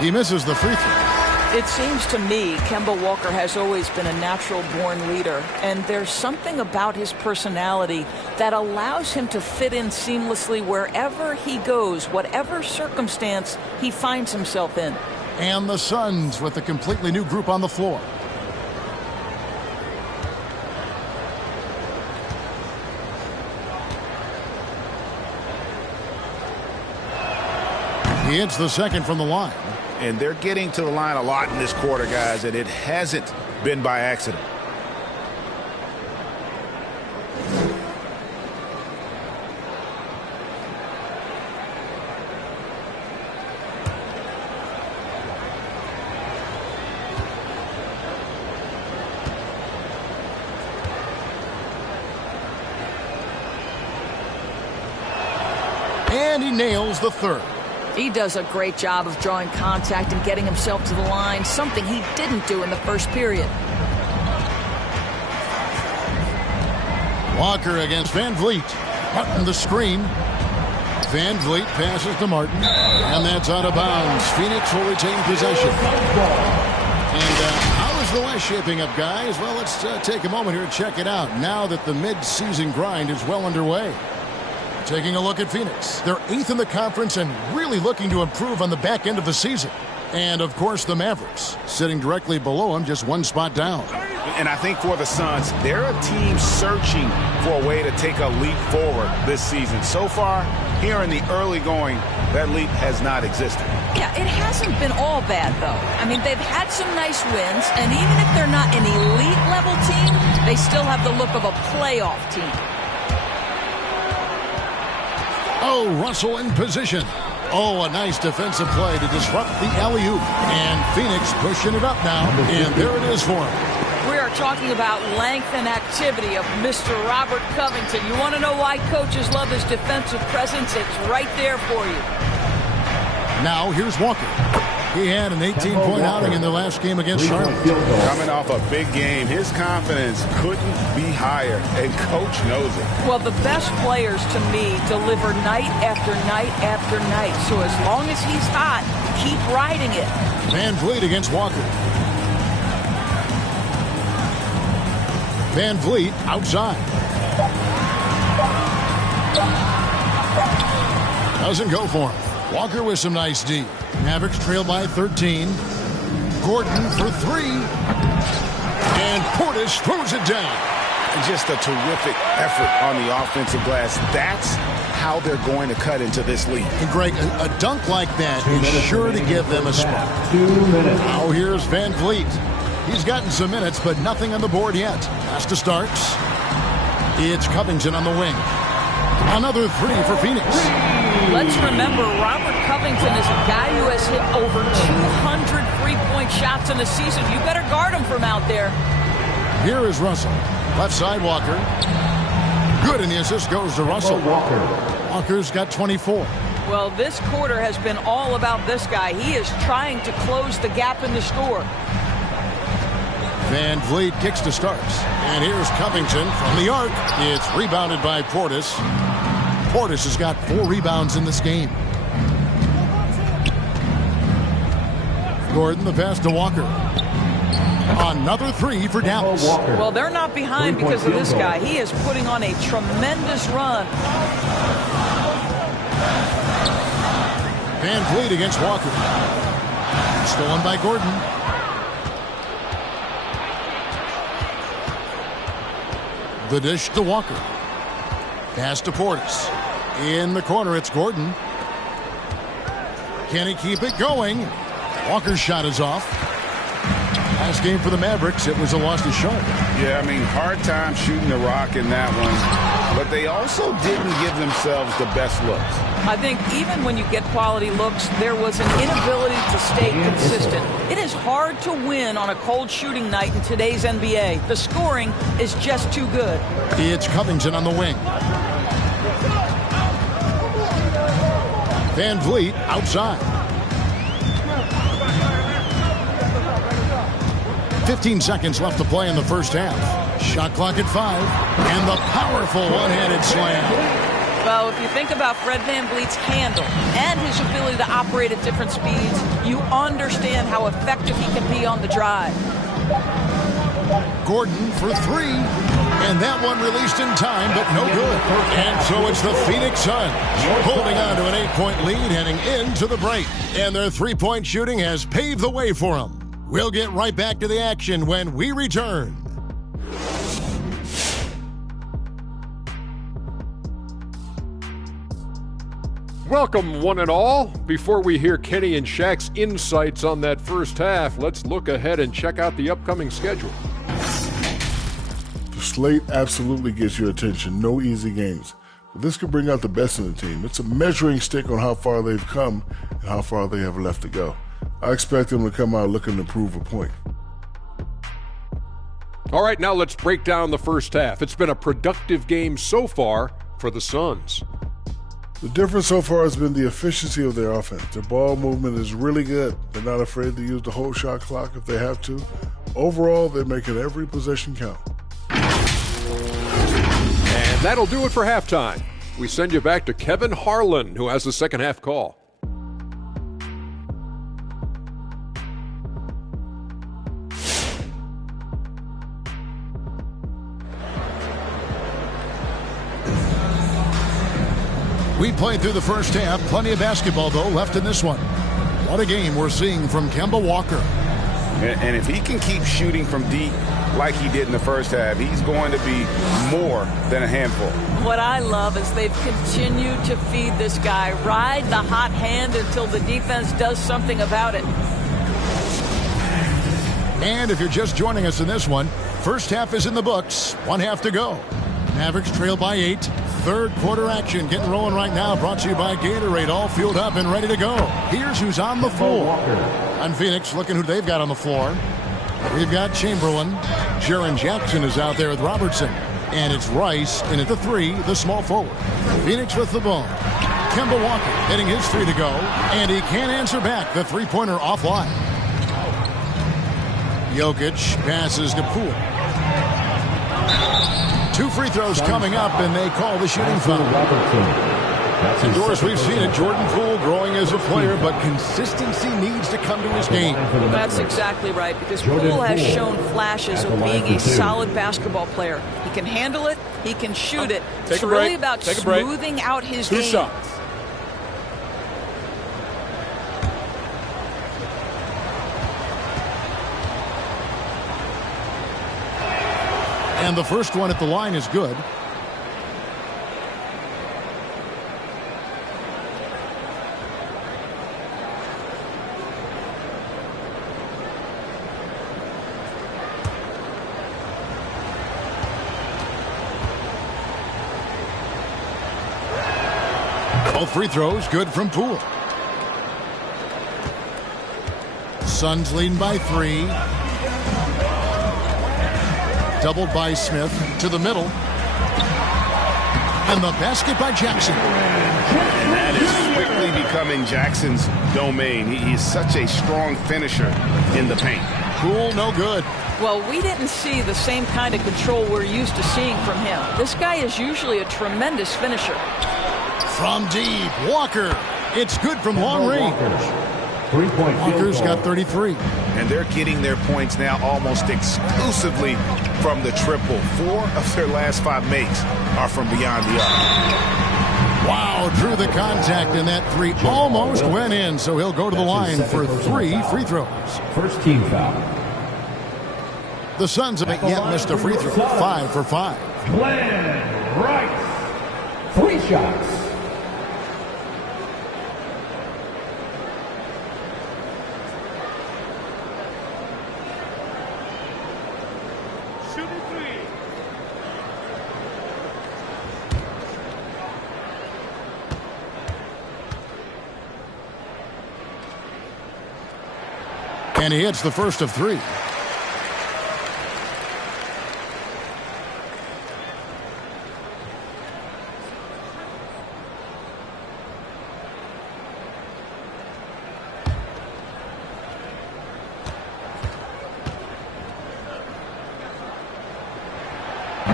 He misses the free throw. It seems to me Kemba Walker has always been a natural-born leader, and there's something about his personality that allows him to fit in seamlessly wherever he goes, whatever circumstance he finds himself in. And the Suns with a completely new group on the floor. He hits the second from the line. And they're getting to the line a lot in this quarter, guys, and it hasn't been by accident. And he nails the third. He does a great job of drawing contact and getting himself to the line, something he didn't do in the first period. Walker against Van Vliet. Martin the screen. Van Vliet passes to Martin, and that's out of bounds. Phoenix will retain possession. And how is the West shaping up, guys? Well, let's take a moment here to check it out now that the mid-season grind is well underway. Taking a look at Phoenix. They're 8th in the conference and really looking to improve on the back end of the season. And, of course, the Mavericks, sitting directly below them, just one spot down. And I think for the Suns, they're a team searching for a way to take a leap forward this season. So far, here in the early going, that leap has not existed. Yeah, it hasn't been all bad, though. I mean, they've had some nice wins, and even if they're not an elite-level team, they still have the look of a playoff team. Oh, Russell in position. Oh, a nice defensive play to disrupt the alley-oop. And Phoenix pushing it up now. And there it is for him. We are talking about length and activity of Mr. Robert Covington. You want to know why coaches love his defensive presence? It's right there for you. Now here's Walker. He had an 18-point outing in their last game against Charlotte. Coming off a big game, his confidence couldn't be higher, and coach knows it. Well, the best players, to me, deliver night after night after night. So as long as he's hot, keep riding it. Van Vliet against Walker. Van Vliet outside. Doesn't go for him. Walker with some nice D. Mavericks trail by 13. Gordon for 3. And Portis throws it down. And just a terrific effort on the offensive glass. That's how they're going to cut into this league. And Greg, a dunk like that is sure to give them a spark. Now here's Van Vliet. He's gotten some minutes, but nothing on the board yet. Costa starts. It's Covington on the wing. Another 3 for Phoenix. Let's remember, Robert Covington is a guy who has hit over 200 three-point shots in a season. You better guard him from out there. Here is Russell. Left side, Walker. Good, and the assist goes to Russell. Walker's got 24. Well, this quarter has been all about this guy. He is trying to close the gap in the score. Van Vliet kicks to starts. And here's Covington from the arc. It's rebounded by Portis. Portis has got 4 rebounds in this game. Gordon, the pass to Walker. Another 3 for Dallas. Well, they're not behind because of this guy. He is putting on a tremendous run. Van Vliet against Walker. Stolen by Gordon. The dish to Walker. Pass to Portis. In the corner, it's Gordon. Can he keep it going? Walker's shot is off. Last game for the Mavericks, it was a loss to Sharp. Yeah, I mean, hard time shooting the rock in that one. But they also didn't give themselves the best looks. I think even when you get quality looks, there was an inability to stay consistent. It is hard to win on a cold shooting night in today's NBA. The scoring is just too good. It's Covington on the wing. Van Vliet outside. 15 seconds left to play in the first half. Shot clock at 5. And the powerful one-handed slam. Well, if you think about Fred Van Vliet's handle and his ability to operate at different speeds, you understand how effective he can be on the drive. Gordon for 3. And that one released in time, but no good. And so it's the Phoenix Suns holding on to an 8-point lead heading into the break. And their three-point shooting has paved the way for them. We'll get right back to the action when we return. Welcome, one and all. Before we hear Kenny and Shaq's insights on that first half, let's look ahead and check out the upcoming schedule. The slate absolutely gets your attention. No easy games. But this could bring out the best in the team. It's a measuring stick on how far they've come and how far they have left to go. I expect them to come out looking to prove a point. All right, now let's break down the first half. It's been a productive game so far for the Suns. The difference so far has been the efficiency of their offense. Their ball movement is really good. They're not afraid to use the whole shot clock if they have to. Overall, they're making every possession count. And that'll do it for halftime. We send you back to Kevin Harlan, who has the second half call. We played through the first half. Plenty of basketball, though, left in this one. What a game we're seeing from Kemba Walker. And if he can keep shooting from deep like he did in the first half, he's going to be more than a handful. What I love is they've continued to feed this guy. Ride the hot hand until the defense does something about it. And if you're just joining us in this one, first half is in the books. 1 half to go. Mavericks trail by 8. Third quarter action getting rolling right now. Brought to you by Gatorade. All fueled up and ready to go. Here's who's on the floor. On Phoenix, looking who they've got on the floor. We've got Chamberlain. Jaren Jackson is out there with Robertson. And it's Rice in at the 3, the small forward. Phoenix with the ball. Kemba Walker hitting his 3 to go. And he can't answer back. The three-pointer offline. Jokic passes to Poole. 2 free throws coming up, and they call the shooting foul. Indoors, we've seen it. Jordan Poole growing as a player, but consistency needs to come to his game. That's exactly right, because Poole has shown flashes of being a solid basketball player. He can handle it. He can shoot it. It's really about smoothing out his game. 2 shots. And the first one at the line is good. All free throws good from Poole. Suns leading by 3. Doubled by Smith to the middle. And the basket by Jackson. And that is quickly becoming Jackson's domain. He is such a strong finisher in the paint. Poole, no good. Well, we didn't see the same kind of control we're used to seeing from him. This guy is usually a tremendous finisher. From deep, Walker. It's good from long range. Walker's got 33. And they're getting their points now almost exclusively from the triple. 4 of their last 5 makes are from beyond the arc. Wow, drew the contact, and that three almost went in, so he'll go to the line for 3 free throws. First team foul. The Suns haven't yet missed a free throw. 5 for 5. Glenn Rice. 3 shots. And he hits the first of 3.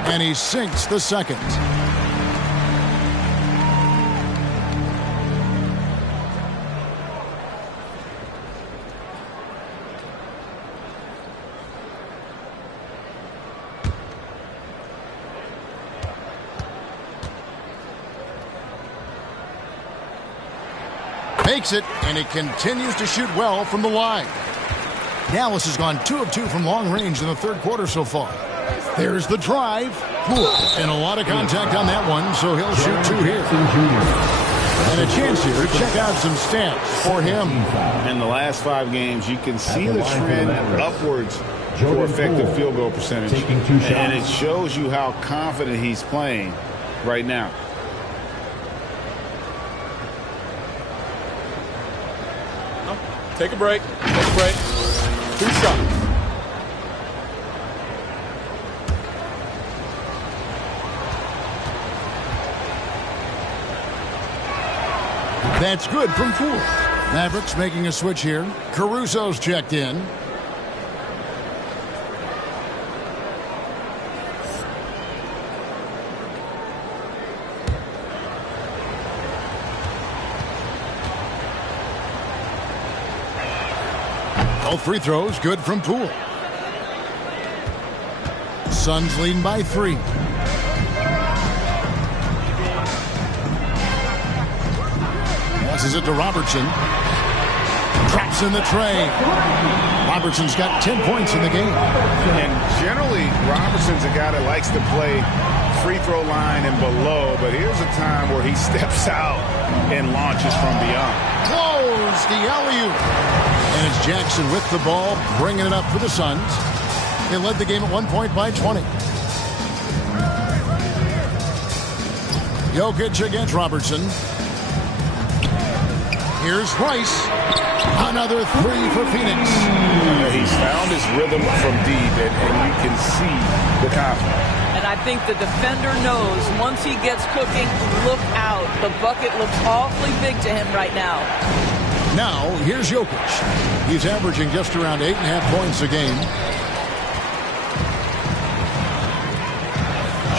And he sinks the second. Makes it, and he continues to shoot well from the line. Dallas has gone 2 of 2 from long range in the third quarter so far. There's the drive. And a lot of contact on that one, so he'll shoot 2 here. And a chance here to check out some stats for him. In the last 5 games, you can see the trend upwards for effective field goal percentage. And it shows you how confident he's playing right now. Take a break. Take a break. 2 shots. That's good from Poole. Mavericks making a switch here. Caruso's checked in. Both free throws good from Poole. Suns leading by 3. Passes it to Robertson. Traps in the tray. Robertson's got 10 points in the game. And generally, Robertson's a guy that likes to play free throw line and below, but here's a time where he steps out and launches from beyond. Close the alley-oop. And it's Jackson with the ball, bringing it up for the Suns. They led the game at 1 point by 20. Jokic against Robertson. Here's Rice. Another 3 for Phoenix. He's found his rhythm from deep, and you can see the confidence. And I think the defender knows once he gets cooking, look out. The bucket looks awfully big to him right now. Now, here's Jokic. He's averaging just around 8.5 points a game.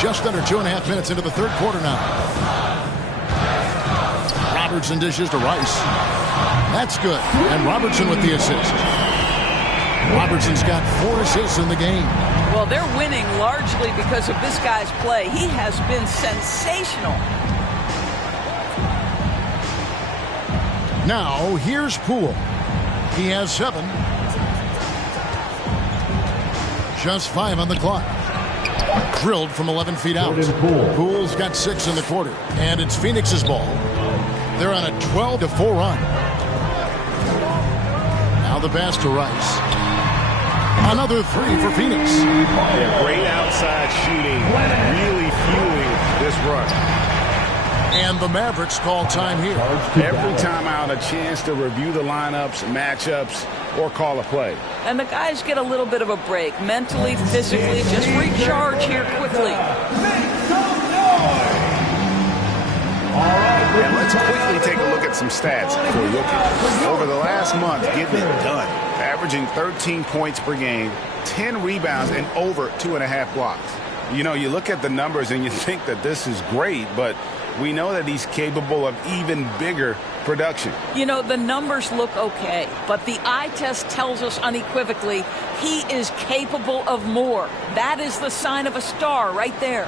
Just under 2.5 minutes into the third quarter now. Robertson dishes to Rice. That's good. And Robertson with the assist. Robertson's got 4 assists in the game. Well, they're winning largely because of this guy's play. He has been sensational. Now, here's Poole. He has 7. Just 5 on the clock. Drilled from 11 feet out. Poole's got 6 in the quarter. And it's Phoenix's ball. They're on a 12-4 run. Now the pass to Rice. Another 3 for Phoenix. Yeah, great outside shooting. Really fueling this run. And the Mavericks call time here. Every time out, a chance to review the lineups, matchups, or call a play. And the guys get a little bit of a break. Mentally, physically, just recharge here quickly. And let's quickly take a look at some stats for Jokic. Over the last month, getting it done. Averaging 13 points per game, 10 rebounds, and over 2.5 blocks. You know, you look at the numbers and you think that this is great, but we know that he's capable of even bigger production. You know, the numbers look okay, but the eye test tells us unequivocally he is capable of more. That is the sign of a star right there.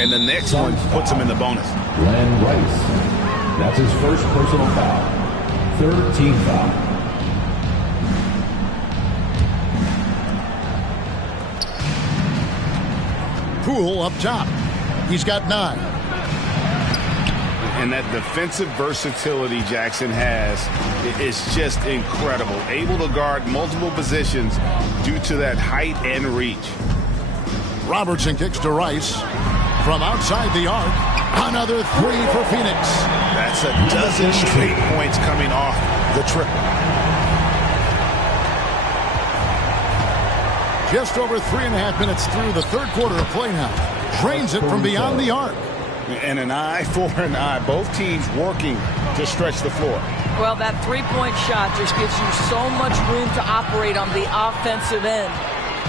and the next one puts him in the bonus. Len Rice. That's his first personal foul. Third team foul. Poole up top. He's got 9. And that defensive versatility Jackson has is just incredible. Able to guard multiple positions due to that height and reach. Robertson kicks to Rice. From outside the arc, another 3 for Phoenix. That's a dozen straight points coming off the triple. Just over 3.5 minutes through the third quarter of play now. Drains it from beyond the arc. And an eye for an eye. Both teams working to stretch the floor. Well, that three-point shot just gives you so much room to operate on the offensive end.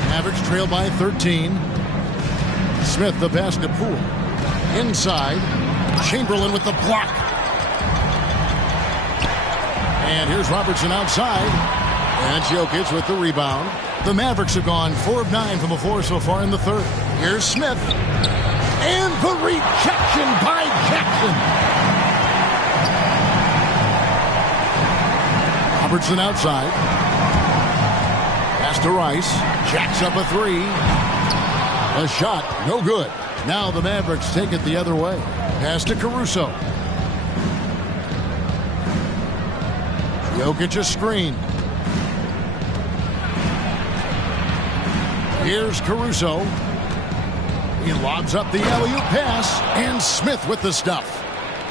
Mavericks trail by 13. Smith the pass to Poole. Inside. Chamberlain with the block. And here's Robertson outside. And Jokic with the rebound. The Mavericks have gone 4 of 9 from the floor so far in the third. Here's Smith. And the rejection by Jackson. Robertson outside. Pass to Rice. Jacks up a 3. A shot, no good. Now the Mavericks take it the other way. Pass to Caruso. Jokic a screen. Here's Caruso. He lobs up the alley-oop pass, and Smith with the stuff.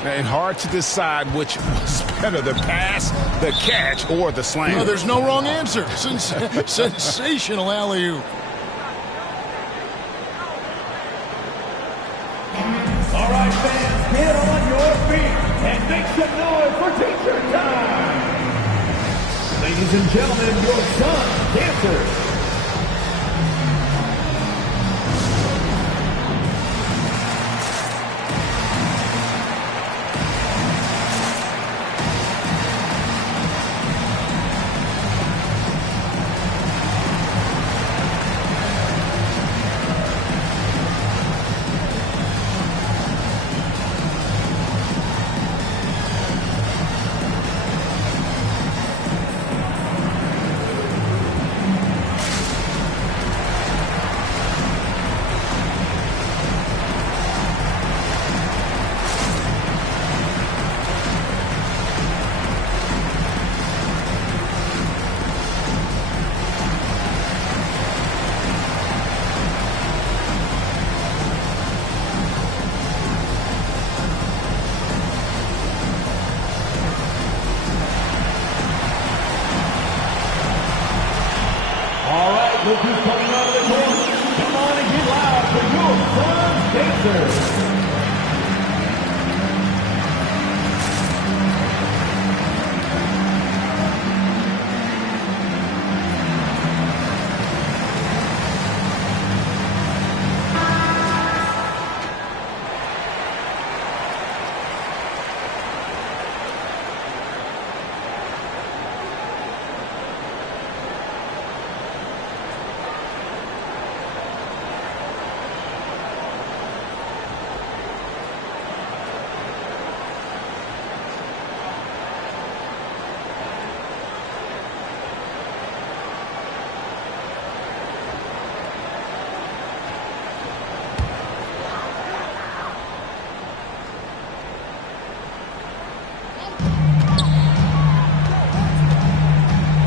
And hard to decide which was better, the pass, the catch, or the slam. No, there's no wrong answer. Sensational alley-oop. All right, fans, get on your feet and make some noise for teacher time. Ladies and gentlemen, your son, dancers. Look who's coming out of the court. Come on and get loud for your son's dancers.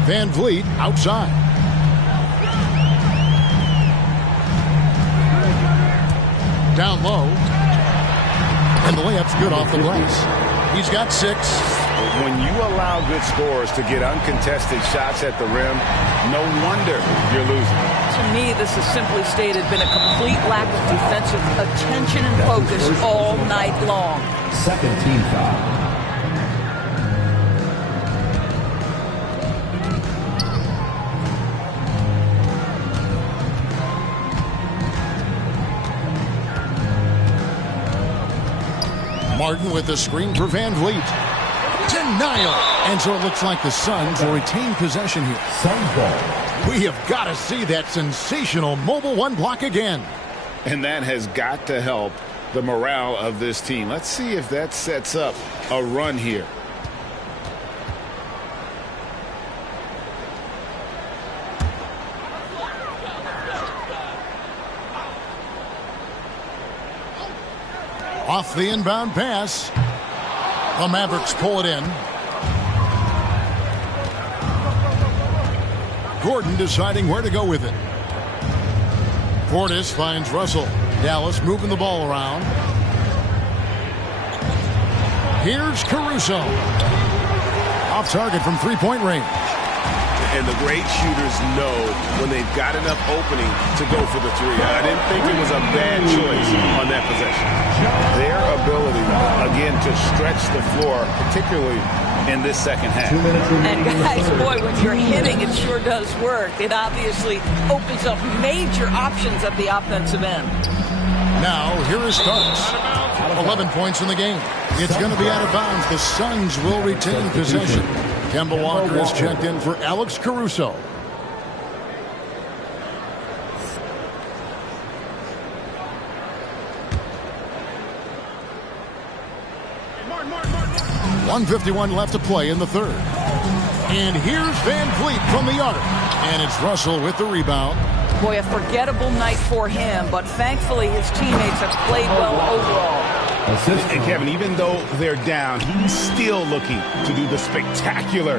Van Vliet outside. Down low. And the layup's good off the glass. He's got 6. When you allow good scorers to get uncontested shots at the rim, no wonder you're losing. To me, this has simply stated been a complete lack of defensive attention and focus all night long. Second team foul. Martin with the screen for Van Vliet. Denial. And so it looks like the Suns will retain possession here. Suns ball. We have got to see that sensational mobile one block again. And that has got to help the morale of this team. Let's see if that sets up a run here. Off the inbound pass. The Mavericks pull it in. Gordon deciding where to go with it. Portis finds Russell. Dallas moving the ball around. Here's Caruso. Off target from three-point range. And the great shooters know when they've got enough opening to go for the three. I didn't think it was a bad choice on that possession. Their ability, again, to stretch the floor, particularly in this second half. And guys, boy, when you're hitting, it sure does work. It obviously opens up major options at the offensive end. Now, here is Starks. 11 points in the game. It's going to be out of bounds. The Suns will retain possession. Kemba Walker is checked in for Alex Caruso. .151 left to play in the third. And here's Van Vliet from the arc. And it's Russell with the rebound. Boy, a forgettable night for him, but thankfully his teammates have played well overall. And Kevin, even though they're down, he's still looking to do the spectacular,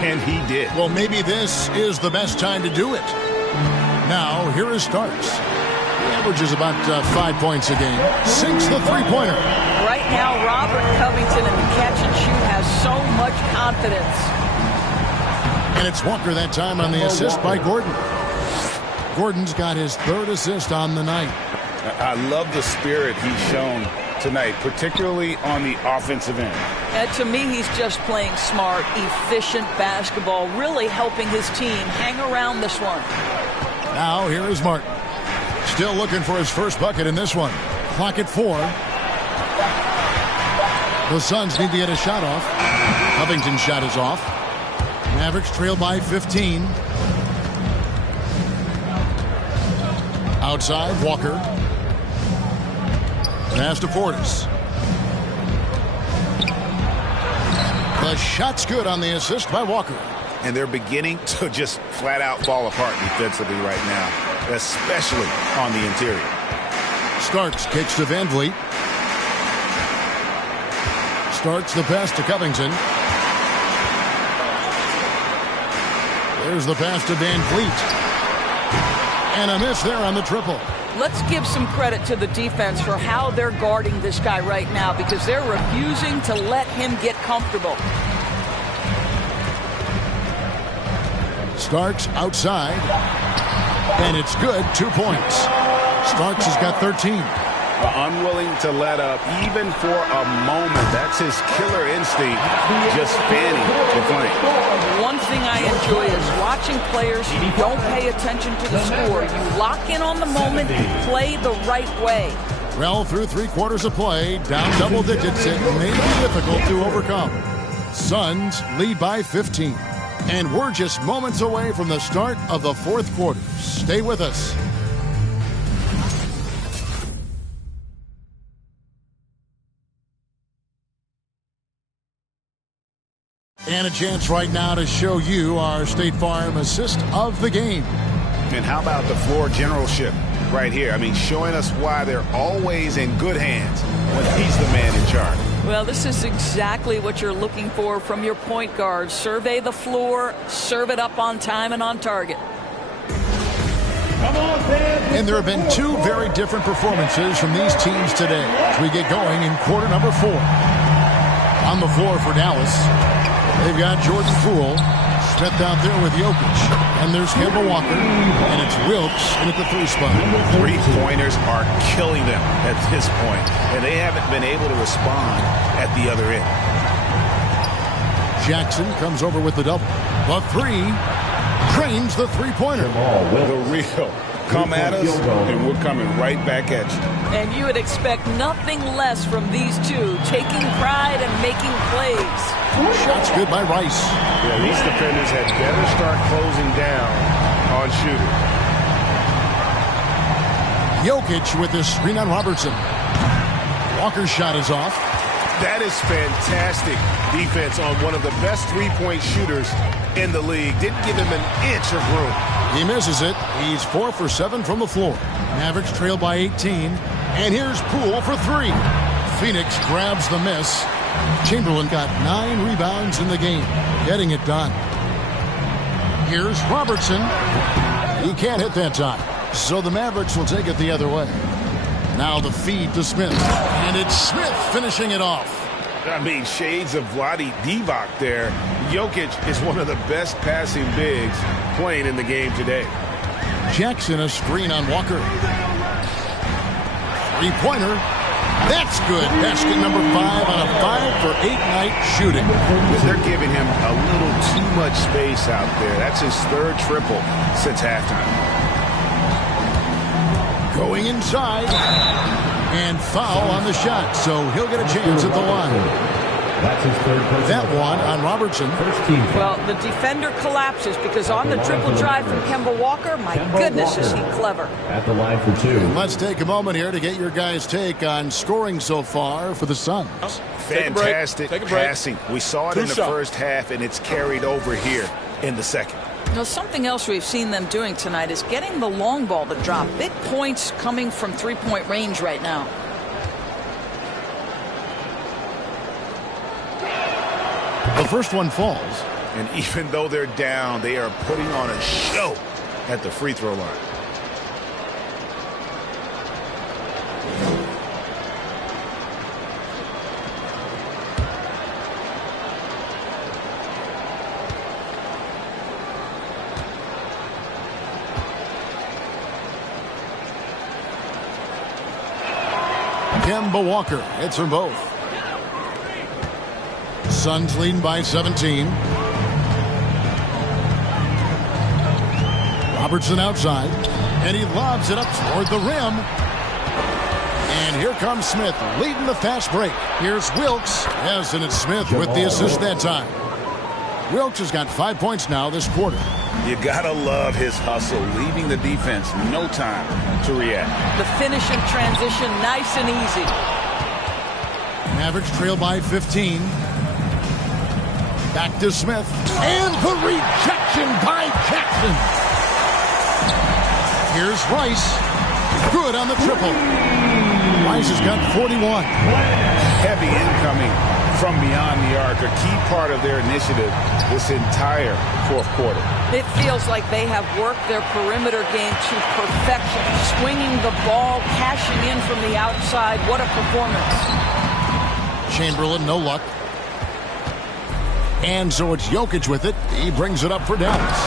and he did. Well, maybe this is the best time to do it. Now, here is Starks. He averages about 5 points a game. Sinks the three-pointer. Right now, Robert Covington in the catch and shoot has so much confidence. And it's Walker that time on the assist by Gordon. Gordon's got his third assist on the night. I love the spirit he's shown tonight, particularly on the offensive end. And to me, he's just playing smart, efficient basketball, really helping his team hang around this one. Now here is Martin. Still looking for his first bucket in this one. Clock at 4. The Suns need to get a shot off. Covington's shot is off. Mavericks trail by 15. Outside, Walker. Pass to Portis. The shot's good on the assist by Walker. And they're beginning to just flat out fall apart defensively right now, especially on the interior. Starks kicks to Van Vliet. Starks the pass to Covington. There's the pass to Van Vliet. And a miss there on the triple. Let's give some credit to the defense for how they're guarding this guy right now, because they're refusing to let him get comfortable. Starks outside. And it's good. 2 points. Starks has got 13. Unwilling to let up even for a moment. That's his killer instinct, just fanning the flank. One thing I enjoy is watching players who don't pay attention to the score. You lock in on the moment, play the right way. Well, through 3 quarters of play, down double digits, it may be difficult to overcome. Suns lead by 15. And we're just moments away from the start of the fourth quarter. Stay with us. And a chance right now to show you our State Farm assist of the game. And how about the floor generalship right here? I mean, showing us why they're always in good hands when he's the man in charge. Well, this is exactly what you're looking for from your point guard. Survey the floor, serve it up on time and on target. And there have been 2 very different performances from these teams today as we get going in quarter number 4. On the floor for Dallas, they've got Jordan Poole, Smith out there with Jokic. And there's Kemba Walker, and it's Wilkes in at the 3 spot. Three-pointers are killing them at this point, and they haven't been able to respond at the other end. Jackson comes over with the double. The 3 drains the three-pointer. The real come at us, and we're coming right back at you. And you would expect nothing less from these two, taking pride and making plays. Shots good by Rice. Yeah, these defenders had better start closing down on shooters. Jokic with this screen on Robertson. Walker's shot is off. That is fantastic defense on one of the best three-point shooters in the league. Didn't give him an inch of room. He misses it. He's 4 for 7 from the floor. Mavericks trail by 18. And here's Poole for 3. Phoenix grabs the miss. Chamberlain got 9 rebounds in the game, getting it done. Here's Robertson. He can't hit that time. So the Mavericks will take it the other way. Now the feed to Smith. And it's Smith finishing it off. I mean, shades of Vlade Divac there. Jokic is one of the best passing bigs playing in the game today. Jackson a screen on Walker. Three-pointer. That's good. Basket number 5 on a 5-for-8 night shooting. They're giving him a little too much space out there. That's his 3rd triple since halftime. Going inside. And foul on the shot, so he'll get a chance at the line. That's his 3rd personal. That one on Robertson. Well, the defender collapses because on the triple drive from Kemba Walker, my goodness, is he clever. At the line for 2. Let's take a moment here to get your guys' take on scoring so far for the Suns. Fantastic passing. We saw it in the first half, and it's carried over here in the second. Now, something else we've seen them doing tonight is getting the long ball to drop. Big points coming from three-point range right now. The first one falls. And even though they're down, they are putting on a show at the free throw line. Kemba Walker hits them both. Suns leading by 17. Robertson outside. And he lobs it up toward the rim. And here comes Smith leading the fast break. Here's Wilkes. Yes, and it's Smith with the assist that time. Wilkes has got 5 points now this quarter. You gotta love his hustle, leaving the defense no time to react. The finishing transition, nice and easy. Mavericks trail by 15. Back to Smith. And the rejection by Jackson. Here's Rice. Good on the triple. Rice has got 41. Heavy incoming from beyond the arc, a key part of their initiative this entire fourth quarter. It feels like they have worked their perimeter game to perfection. Swinging the ball, cashing in from the outside. What a performance. Chamberlain, no luck. And so it's Jokic with it. He brings it up for Dallas.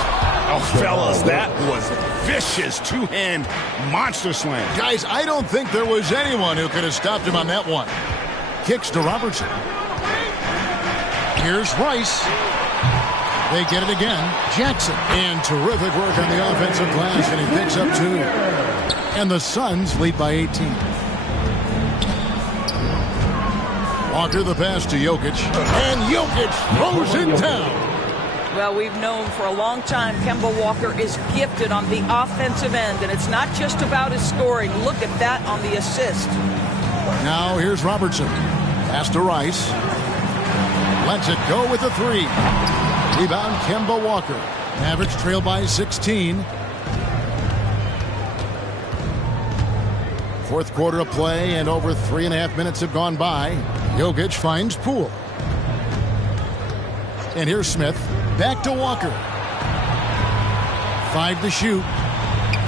Oh, fellas, that was vicious two-hand monster slam. Guys, I don't think there was anyone who could have stopped him on that one. Kicks to Robertson. Here's Rice. They get it again. Jackson. And terrific work on the offensive glass, and he picks up 2. And the Suns lead by 18. Walker the pass to Jokic. And Jokic throws it down. Well, we've known for a long time Kemba Walker is gifted on the offensive end, and it's not just about his scoring. Look at that on the assist. Now here's Robertson. Pass to Rice. Lets it go with a 3. Rebound Kemba Walker. Mavericks trail by 16. Fourth quarter of play, and over 3.5 minutes have gone by. Jokic finds Poole. And here's Smith. Back to Walker. 5 to shoot.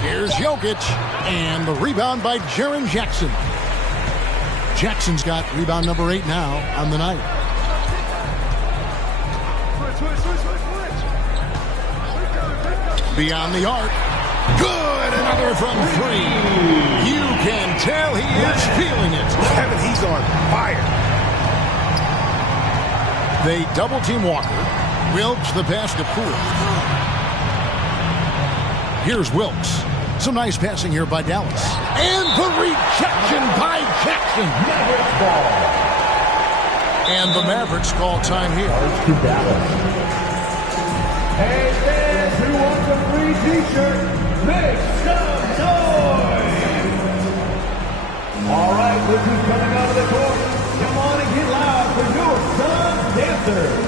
Here's Jokic. And the rebound by Jaren Jackson. Jackson's got rebound number 8 now on the night. Beyond the arc. Good. Another from 3. You can tell he is feeling it. Kevin, he's on fire. They double team Walker. Wilkes the pass to Poole. Here's Wilkes. Some nice passing here by Dallas. And the rejection by Jackson. And the Mavericks call time here. Hey fans who want a free t-shirt, make some noise! All right, look who's coming onto the court. Come on and get loud for your Suns dancers.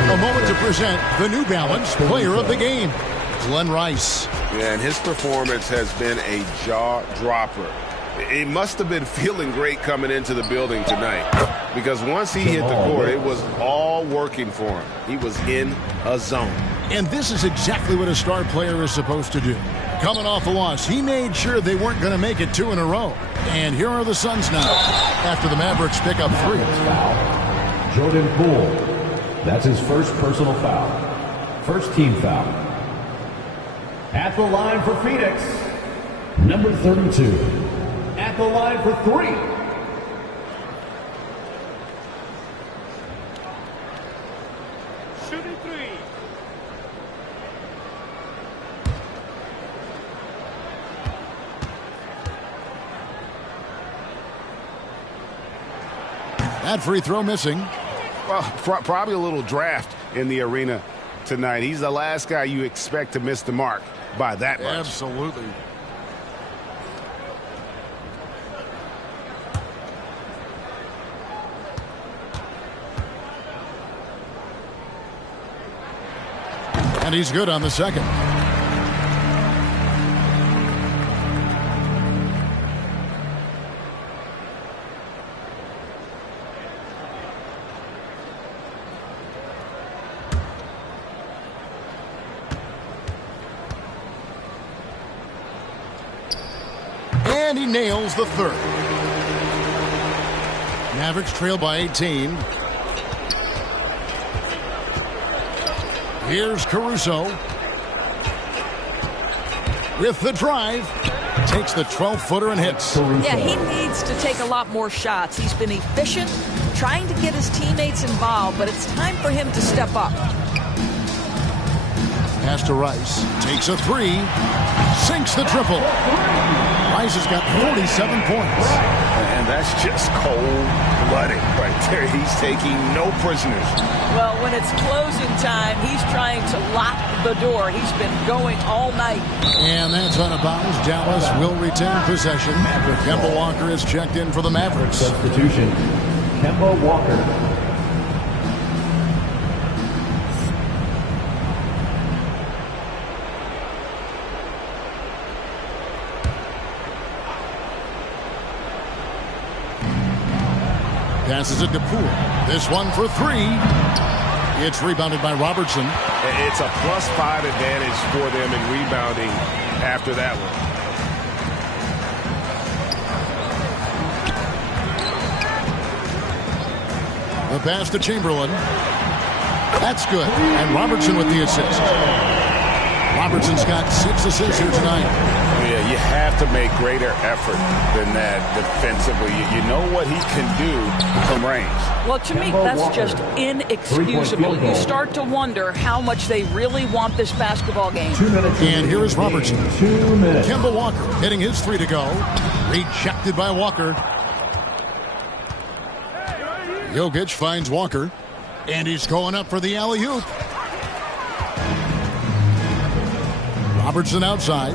A moment to present the New Balance Player of the Game, Glenn Rice. Yeah, and his performance has been a jaw-dropper. He must have been feeling great coming into the building tonight, because once he hit the court, it was all working for him. He was in a zone. And this is exactly what a star player is supposed to do. Coming off a loss, he made sure they weren't going to make it 2 in a row. And here are the Suns now, after the Mavericks pick up 3. Jordan Poole. That's his first personal foul. First team foul. At the line for Phoenix, number 32. At the line for 3. Shooting 3. That free throw missing. Well, probably a little draft in the arena tonight. He's the last guy you expect to miss the mark by that much. Absolutely. And he's good on the second. And he nails the third. Mavericks trail by 18. Here's Caruso. With the drive. Takes the 12-footer and hits. Yeah, he needs to take a lot more shots. He's been efficient, trying to get his teammates involved, but it's time for him to step up. Pass to Rice. Takes a 3. Sinks the triple. Rice has got 47 points. And that's just cold-blooded right there. He's taking no prisoners. Well, when it's closing time, he's trying to lock the door. He's been going all night. And that's out of bounds. Dallas will retain possession. Kemba Walker is checked in for the Mavericks. Substitution, Kemba Walker. Passes it to Poole. This one for 3. It's rebounded by Robertson. It's a +5 advantage for them in rebounding after that one. The pass to Chamberlain. That's good. And Robertson with the assist. Robertson's got 6 assists here tonight. Yeah, you have to make greater effort than that defensively. You know what he can do from range. Well, to me, that's just inexcusable. You start to wonder how much they really want this basketball game. And here is Robertson. 2 minutes. Kemba Walker hitting his 3 to go. Rejected by Walker. Jokic finds Walker. And he's going up for the alley-oop. Robertson outside.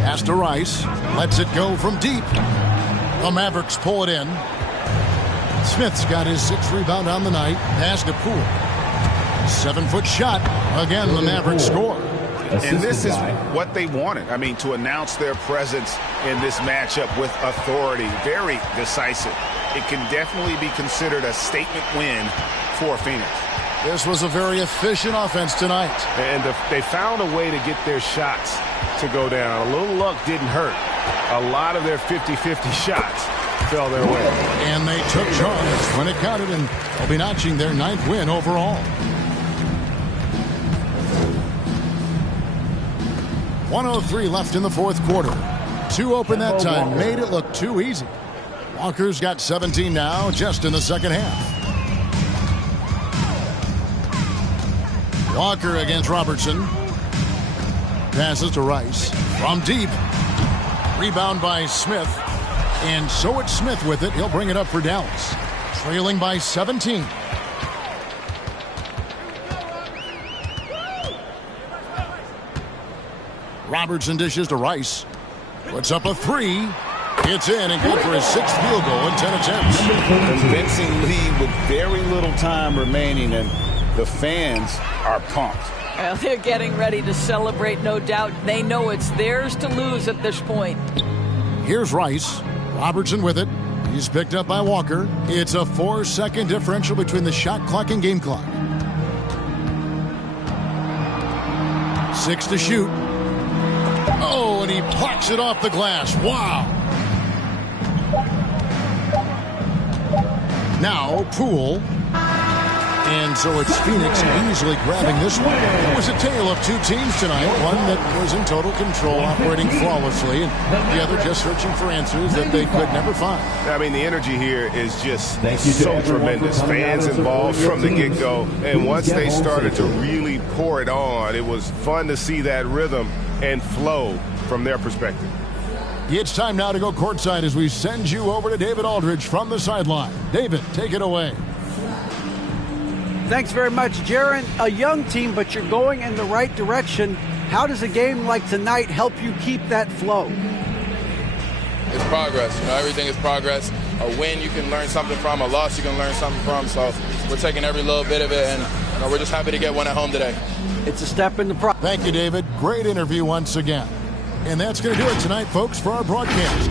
Pass to Rice. Lets it go from deep. The Mavericks pull it in. Smith's got his 6th rebound on the night. Pass to Poole. 7-foot shot. Again, the Mavericks score. And this is what they wanted. I mean, to announce their presence in this matchup with authority. Very decisive. It can definitely be considered a statement win for Phoenix. This was a very efficient offense tonight. And they found a way to get their shots to go down. A little luck didn't hurt. A lot of their 50-50 shots fell their way. And they took charge when it counted, and they'll be notching their 9th win overall. 1:03 left in the 4th quarter. 2 open that time, made it look too easy. Walker's got 17 now, just in the 2nd half. Walker against Robertson. Passes to Rice. From deep. Rebound by Smith. And so it's Smith with it. He'll bring it up for Dallas. Trailing by 17. Robertson dishes to Rice. Puts up a 3. It's in and good for his 6th field goal in 10 attempts. Convincing lead with very little time remaining, and the fans are pumped. Well, they're getting ready to celebrate, no doubt. They know it's theirs to lose at this point. Here's Rice. Robertson with it. He's picked up by Walker. It's a 4-second differential between the shot clock and game clock. 6 to shoot. Oh, and he plucks it off the glass. Wow. Now, Poole. And so it's Phoenix easily grabbing this one. It was a tale of 2 teams tonight. One that was in total control, operating flawlessly, and the other just searching for answers that they could never find. I mean, the energy here is just so tremendous. Fans involved from the get-go. And once they started to really pour it on, it was fun to see that rhythm and flow from their perspective. It's time now to go courtside as we send you over to David Aldridge from the sideline. David, take it away. Thanks very much, Jaron. A young team, but you're going in the right direction. How does a game like tonight help you keep that flow? It's progress. You know, everything is progress. A win you can learn something from, a loss you can learn something from. So we're taking every little bit of it, and we're just happy to get one at home today. It's a step in the progress. Thank you, David. Great interview once again. And that's going to do it tonight, folks, for our broadcast.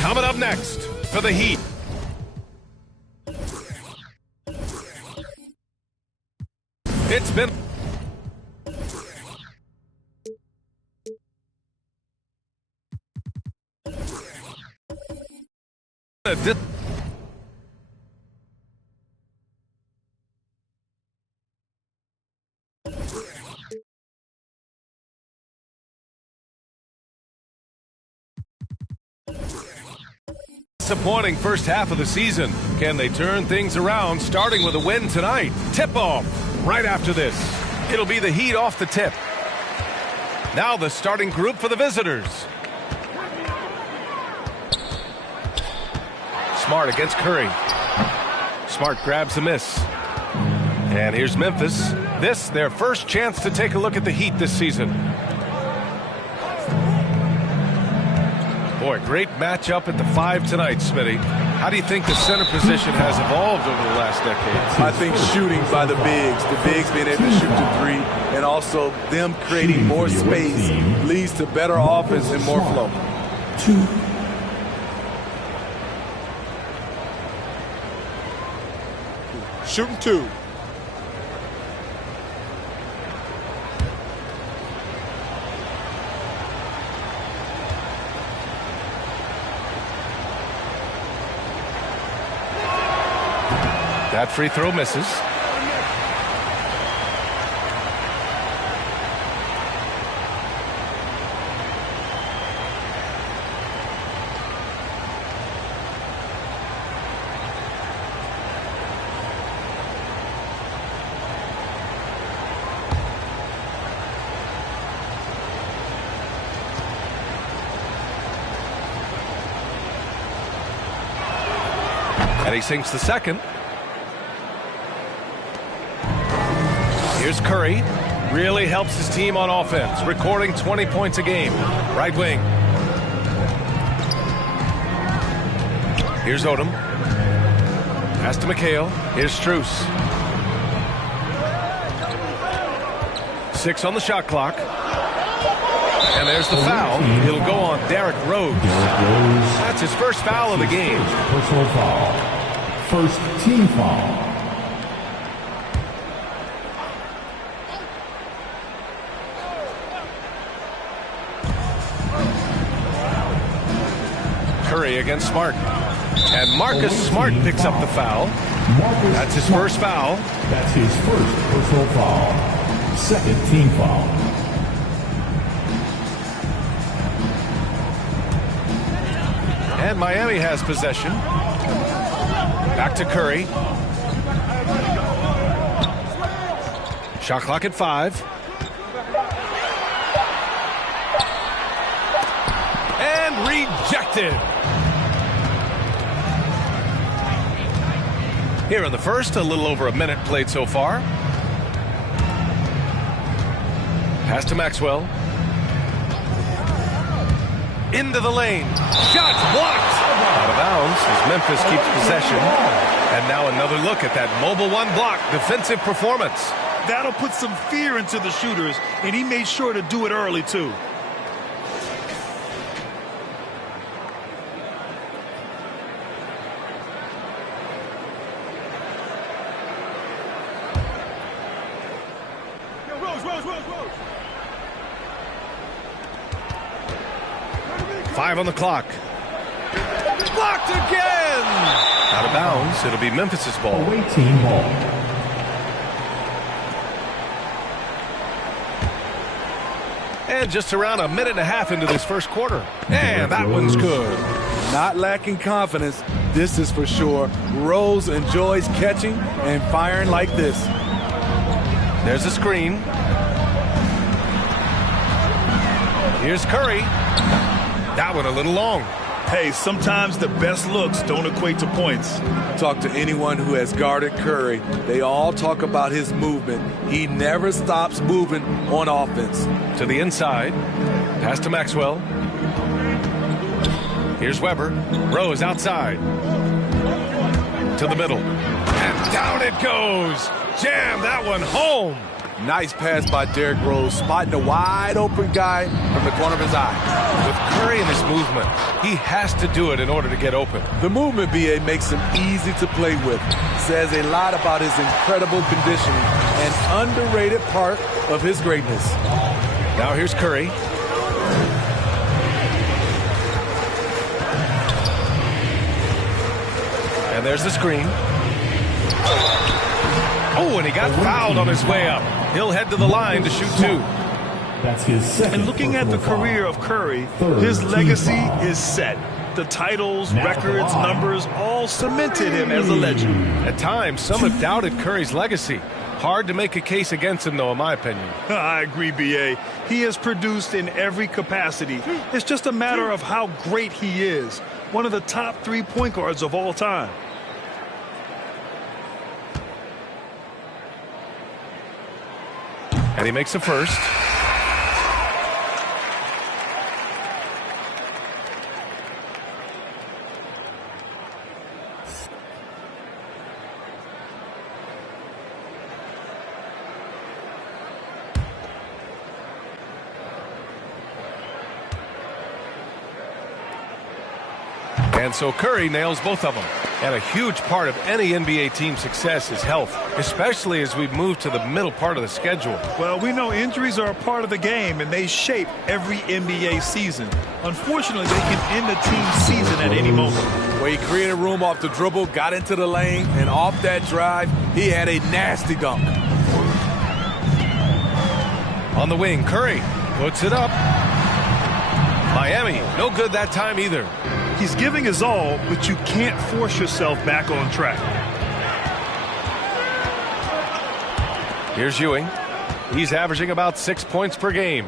Coming up next for the Heat. It's been disappointing first half of the season. Can they turn things around, starting with a win tonight? Tip-off right after this. It'll be the Heat off the tip. Now the starting group for the visitors. Smart against Curry. Smart grabs a miss. And here's Memphis. This, their first chance to take a look at the Heat this season. Boy, great matchup at the 5 tonight, Smitty. How do you think the center position has evolved over the last decade? I think shooting by the bigs being able to shoot the 3, and also them creating more space leads to better offense and more flow. 2. Shooting 2. That free throw misses. And he sinks the second. Here's Curry. Really helps his team on offense, recording 20 points a game. Right wing. Here's Odom. Pass to McHale. Here's Strus. 6 on the shot clock. And there's the foul. It'll go on Derrick Rose. That's his first foul of the game. Personal foul. First team foul. Curry against Smart. And Marcus Smart picks up the foul. That's his first foul. That's his first personal foul. Second team foul. And Miami has possession. Back to Curry. Shot clock at 5. And rejected. Here in the first, a little over a minute played so far. Pass to Maxwell. Into the lane. Shots blocked. Out of bounds as Memphis keeps possession. And now another look at that mobile one block defensive performance. That'll put some fear into the shooters, and he made sure to do it early, too. Rose. 5 on the clock. Blocked again! Out of bounds. It'll be Memphis's ball. Away team ball. And just around a minute and a half into this first quarter. And that one's good. Not lacking confidence, this is for sure. Rose enjoys catching and firing like this. There's a screen. Here's Curry. That one a little long. Hey, sometimes the best looks don't equate to points. Talk to anyone who has guarded Curry. They all talk about his movement. He never stops moving on offense. To the inside. Pass to Maxwell. Here's Weber. Rose outside. To the middle. And down it goes. Jam that one home. Nice pass by Derrick Rose, spotting a wide open guy from the corner of his eye. With Curry in his movement, he has to do it in order to get open. The movement, BA, makes him easy to play with. Says a lot about his incredible conditioning, an underrated part of his greatness. Now here's Curry. And there's the screen. Oh, and he got fouled on his way up. He'll head to the line to shoot 2. That's his second. And looking at the career of Curry, his legacy is set. The titles, records, numbers all cemented him as a legend. At times, some have doubted Curry's legacy. Hard to make a case against him, though, in my opinion. I agree, B.A. He has produced in every capacity. It's just a matter of how great he is. One of the top 3 point guards of all time. And he makes the first. And so Curry nails both of them. And a huge part of any NBA team's success is health, especially as we move to the middle part of the schedule. Well, we know injuries are a part of the game, and they shape every NBA season. Unfortunately, they can end a team's season at any moment. Well, he created room off the dribble, got into the lane, and off that drive, he had a nasty dunk. On the wing, Curry puts it up. Miami, no good that time either. He's giving his all, but you can't force yourself back on track. Here's Ewing. He's averaging about 6 points per game.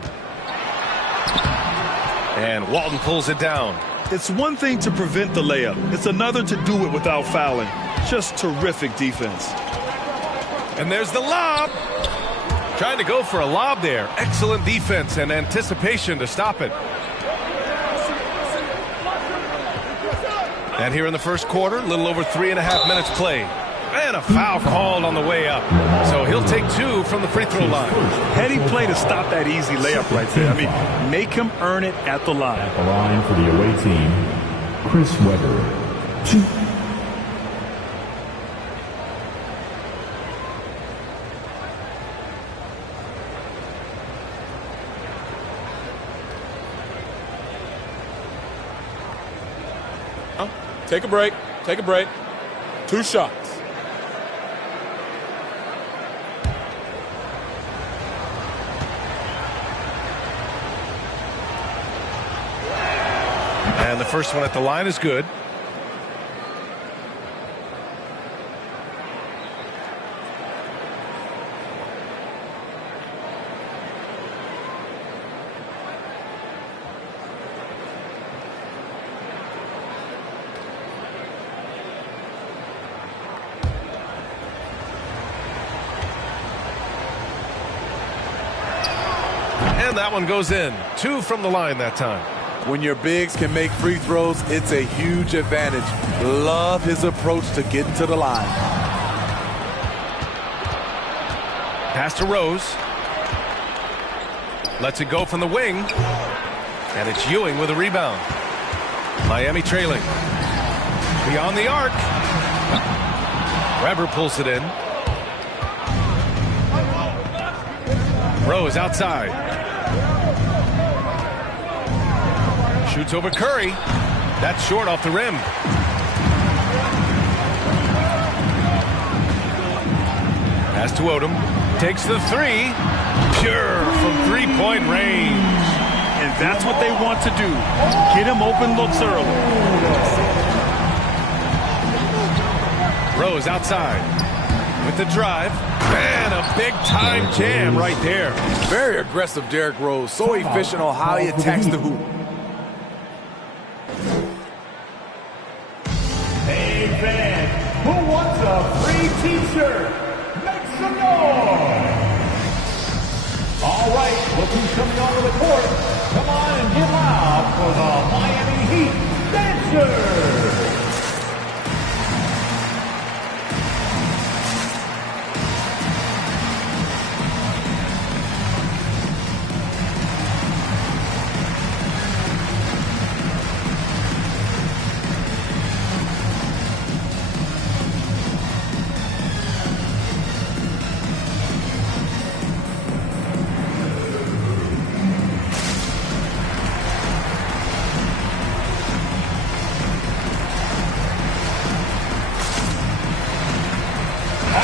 And Walton pulls it down. It's one thing to prevent the layup. It's another to do it without fouling. Just terrific defense. And there's the lob. Trying to go for a lob there. Excellent defense and anticipation to stop it. And here in the first quarter, a little over 3.5 minutes played. And a foul called on the way up. So he'll take 2 from the free throw line. Heady play to stop that easy layup right there. I mean, make him earn it at the line. At the line for the away team, Chris Webber, 2. Take a break. Take a break. 2 shots. And the first one at the line is good. And that one goes in. 2 from the line that time. When your bigs can make free throws, it's a huge advantage. Love his approach to getting to the line. Pass to Rose. Lets it go from the wing. And it's Ewing with a rebound. Miami trailing. Beyond the arc. Weber pulls it in. Rose outside. Shoots over Curry. That's short off the rim. Pass to Odom. Takes the 3. Pure from 3-point range. And that's what they want to do. Get him open looks early. Rose outside. With the drive. And a big-time jam right there. Very aggressive Derrick Rose. So efficient on how he attacks the hoop. Hey, fan, who wants a free t-shirt? Make some noise! All right, look who's coming onto the court. Come on and get loud for the Miami Heat Dancers!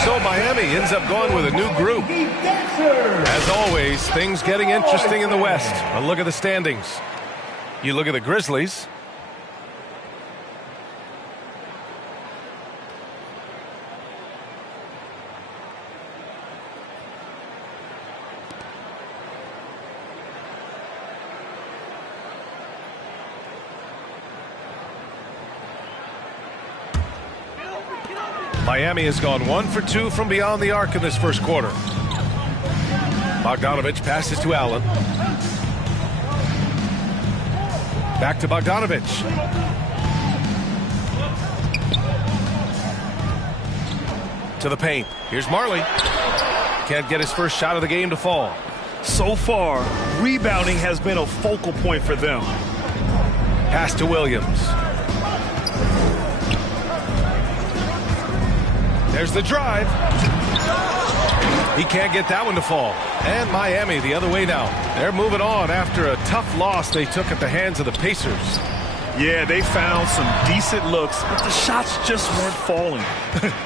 So Miami ends up going with a new group. As always, things getting interesting in the West. A look at the standings. You look at the Grizzlies. Miami has gone 1 for 2 from beyond the arc in this first quarter. Bogdanovich passes to Allen. Back to Bogdanovich. To the paint. Here's Marley. Can't get his first shot of the game to fall. So far, rebounding has been a focal point for them. Pass to Williams. There's the drive. He can't get that one to fall. And Miami the other way now. They're moving on after a tough loss they took at the hands of the Pacers. Yeah, they found some decent looks, but the shots just weren't falling.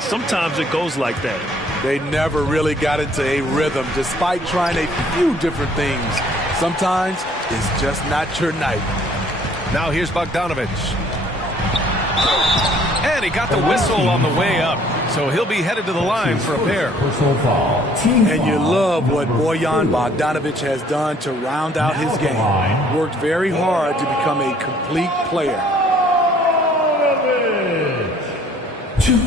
Sometimes it goes like that. They never really got into a rhythm despite trying a few different things. Sometimes it's just not your night. Now here's Bogdanovich. And he got the whistle on the way up. So he'll be headed to the line for a pair. And you love what Bojan Bogdanovich has done to round out his game. Worked very hard to become a complete player. 2.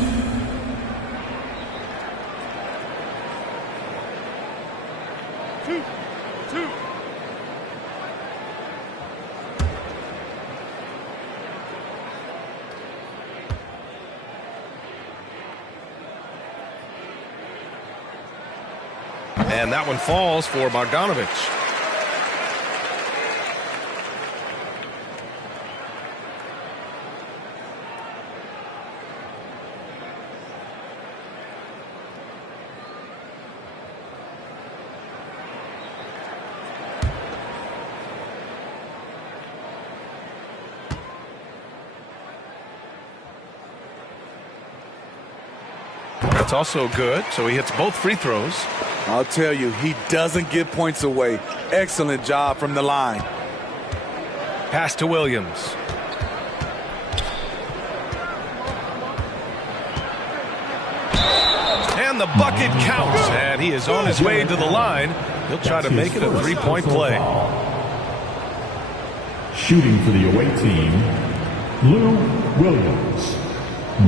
And that one falls for Bogdanovich. That's also good, so he hits both free throws. I'll tell you, he doesn't give points away. Excellent job from the line. Pass to Williams. And the bucket counts, and he is on his way to the line. He'll try to make it a three-point play. Shooting for the away team, Lou Williams.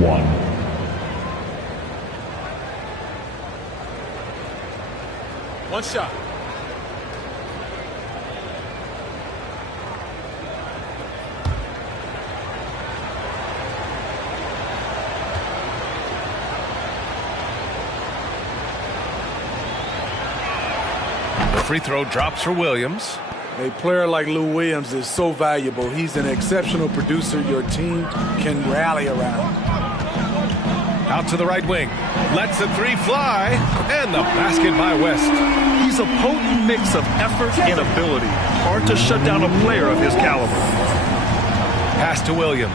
1. One shot. The free throw drops for Williams. A player like Lou Williams is so valuable. He's an exceptional producer your team can rally around. Out to the right wing. Lets the three fly. And the basket by West. He's a potent mix of effort and ability. Hard to shut down a player of his caliber. Pass to Williams.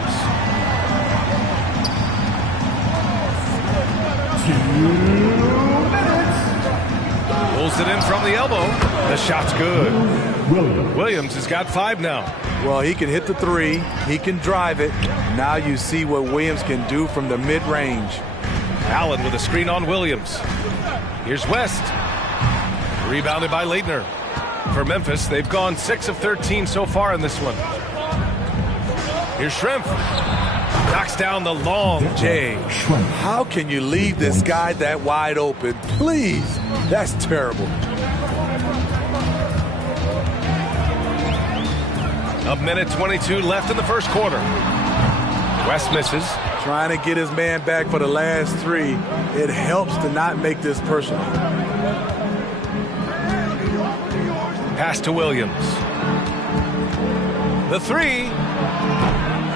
2 minutes. Pulls it in from the elbow. The shot's good. Williams has got 5 now. Well, he can hit the three. He can drive it. Now you see what Williams can do from the mid-range. Allen with a screen on Williams. Here's West. Rebounded by Leitner. For Memphis, they've gone 6 of 13 so far in this one. Here's Shrimp. Knocks down the long J. How can you leave this guy that wide open? Please. That's terrible. A minute 22 left in the first quarter. West misses. Trying to get his man back for the last 3. It helps to not make this personal. Pass to Williams. The three.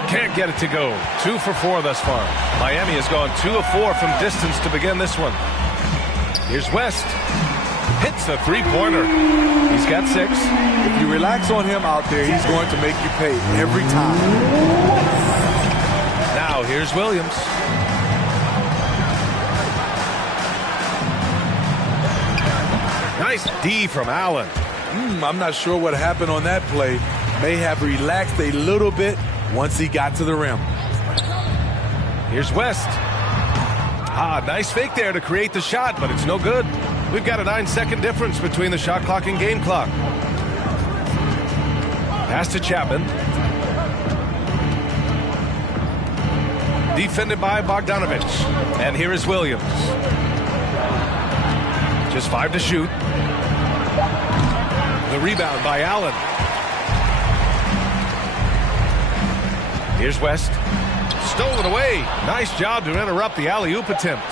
Can't get it to go. 2 for 4 thus far. Miami has gone 2 of 4 from distance to begin this one. Here's West. Hits a three-pointer. He's got 6. If you relax on him out there, he's going to make you pay every time. Now here's Williams. Nice D from Allen. I'm not sure what happened on that play. May have relaxed a little bit once he got to the rim. Here's West. Nice fake there to create the shot, but it's no good. We've got a 9-second difference between the shot clock and game clock. Pass to Chapman. Defended by Bogdanovich. And here is Williams. Just 5 to shoot. The rebound by Allen. Here's West. Stolen away. Nice job to interrupt the alley-oop attempt.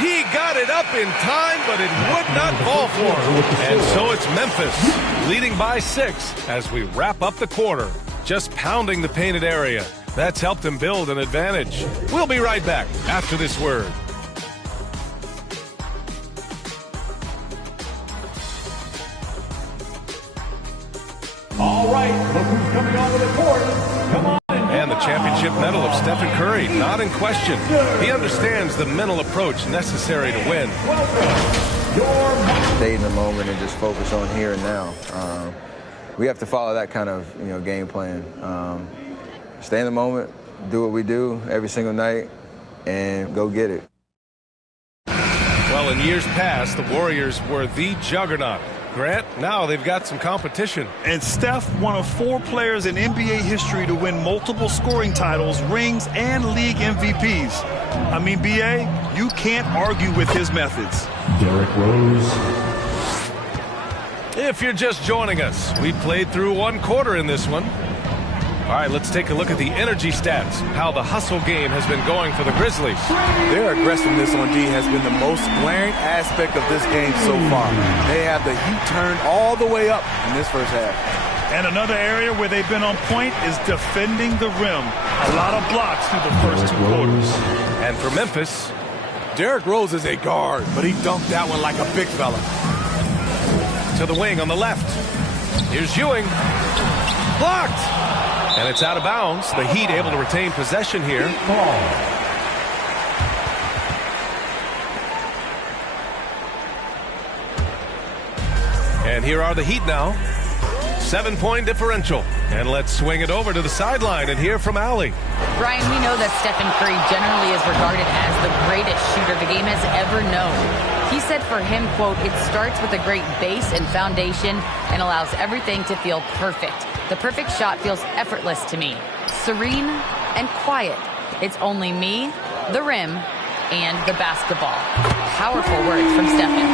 He got it up in time, but it would not fall for him. And so it's Memphis leading by 6 as we wrap up the quarter. Just pounding the painted area. That's helped them build an advantage. We'll be right back after this word. All right, look who's coming onto the court. Come on. And the championship medal of Stephen Curry, not in question. He understands the mental approach necessary to win. Stay in the moment and just focus on here and now. We have to follow that kind of game plan. Stay in the moment, do what we do every single night, and go get it. Well, in years past, the Warriors were the juggernaut. Grant, now they've got some competition. And Steph, one of 4 players in NBA history to win multiple scoring titles, rings, and league MVPs. I mean, B.A., you can't argue with his methods. Derrick Rose. If you're just joining us, we played through 1 quarter in this one. All right, let's take a look at the energy stats, how the hustle game has been going for the Grizzlies. Their aggressiveness on D has been the most glaring aspect of this game so far. They have the heat turned all the way up in this first half. And another area where they've been on point is defending the rim. A lot of blocks through the first 2 quarters. And for Memphis, Derrick Rose is a guard, but he dunked that one like a big fella. To the wing on the left. Here's Ewing. Blocked. And it's out of bounds. The Heat able to retain possession here. And here are the Heat now. 7-point differential. And let's swing it over to the sideline and hear from Allie. Brian, we know that Stephen Curry generally is regarded as the greatest shooter the game has ever known. He said for him, quote, "It starts with a great base and foundation and allows everything to feel perfect. The perfect shot feels effortless to me. Serene and quiet. It's only me, the rim, and the basketball." Powerful words from Stephen.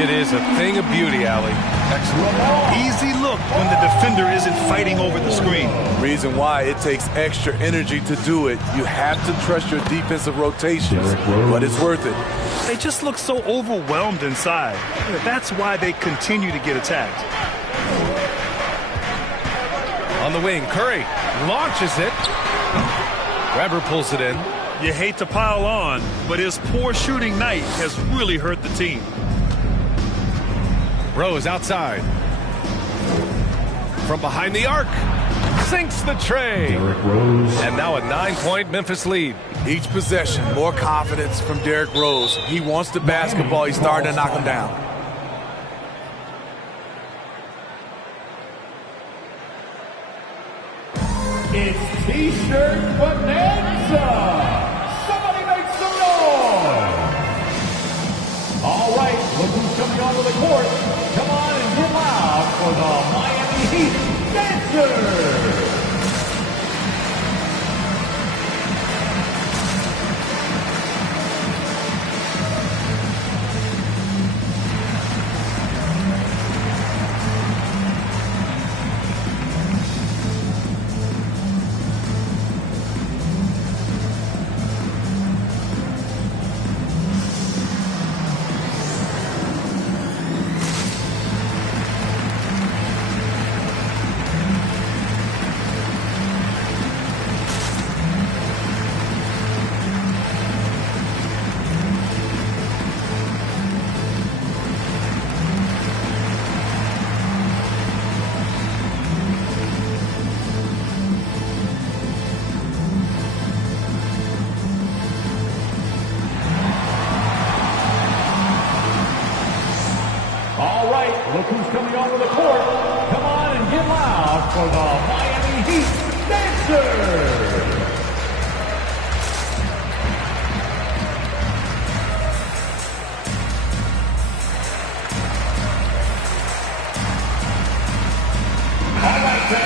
It is a thing of beauty, Allie. Excellent. Easy look when the defender isn't fighting over the screen. Reason why it takes extra energy to do it. You have to trust your defensive rotations, but it's worth it. They just look so overwhelmed inside. That's why they continue to get attacked. On the wing, Curry launches it. Weber pulls it in. You hate to pile on, but his poor shooting night has really hurt the team. Rose outside. From behind the arc. Sinks the tray. And now a 9-point Memphis lead. Each possession, more confidence from Derrick Rose. He wants the basketball. He's starting to knock him down. It's T-shirt bonanza. Somebody make some noise. All right, look who's coming onto the court. Come on and get loud for the Miami Heat Dancers. Look who's coming onto the court. Come on and get loud for the Miami Heat Dancers.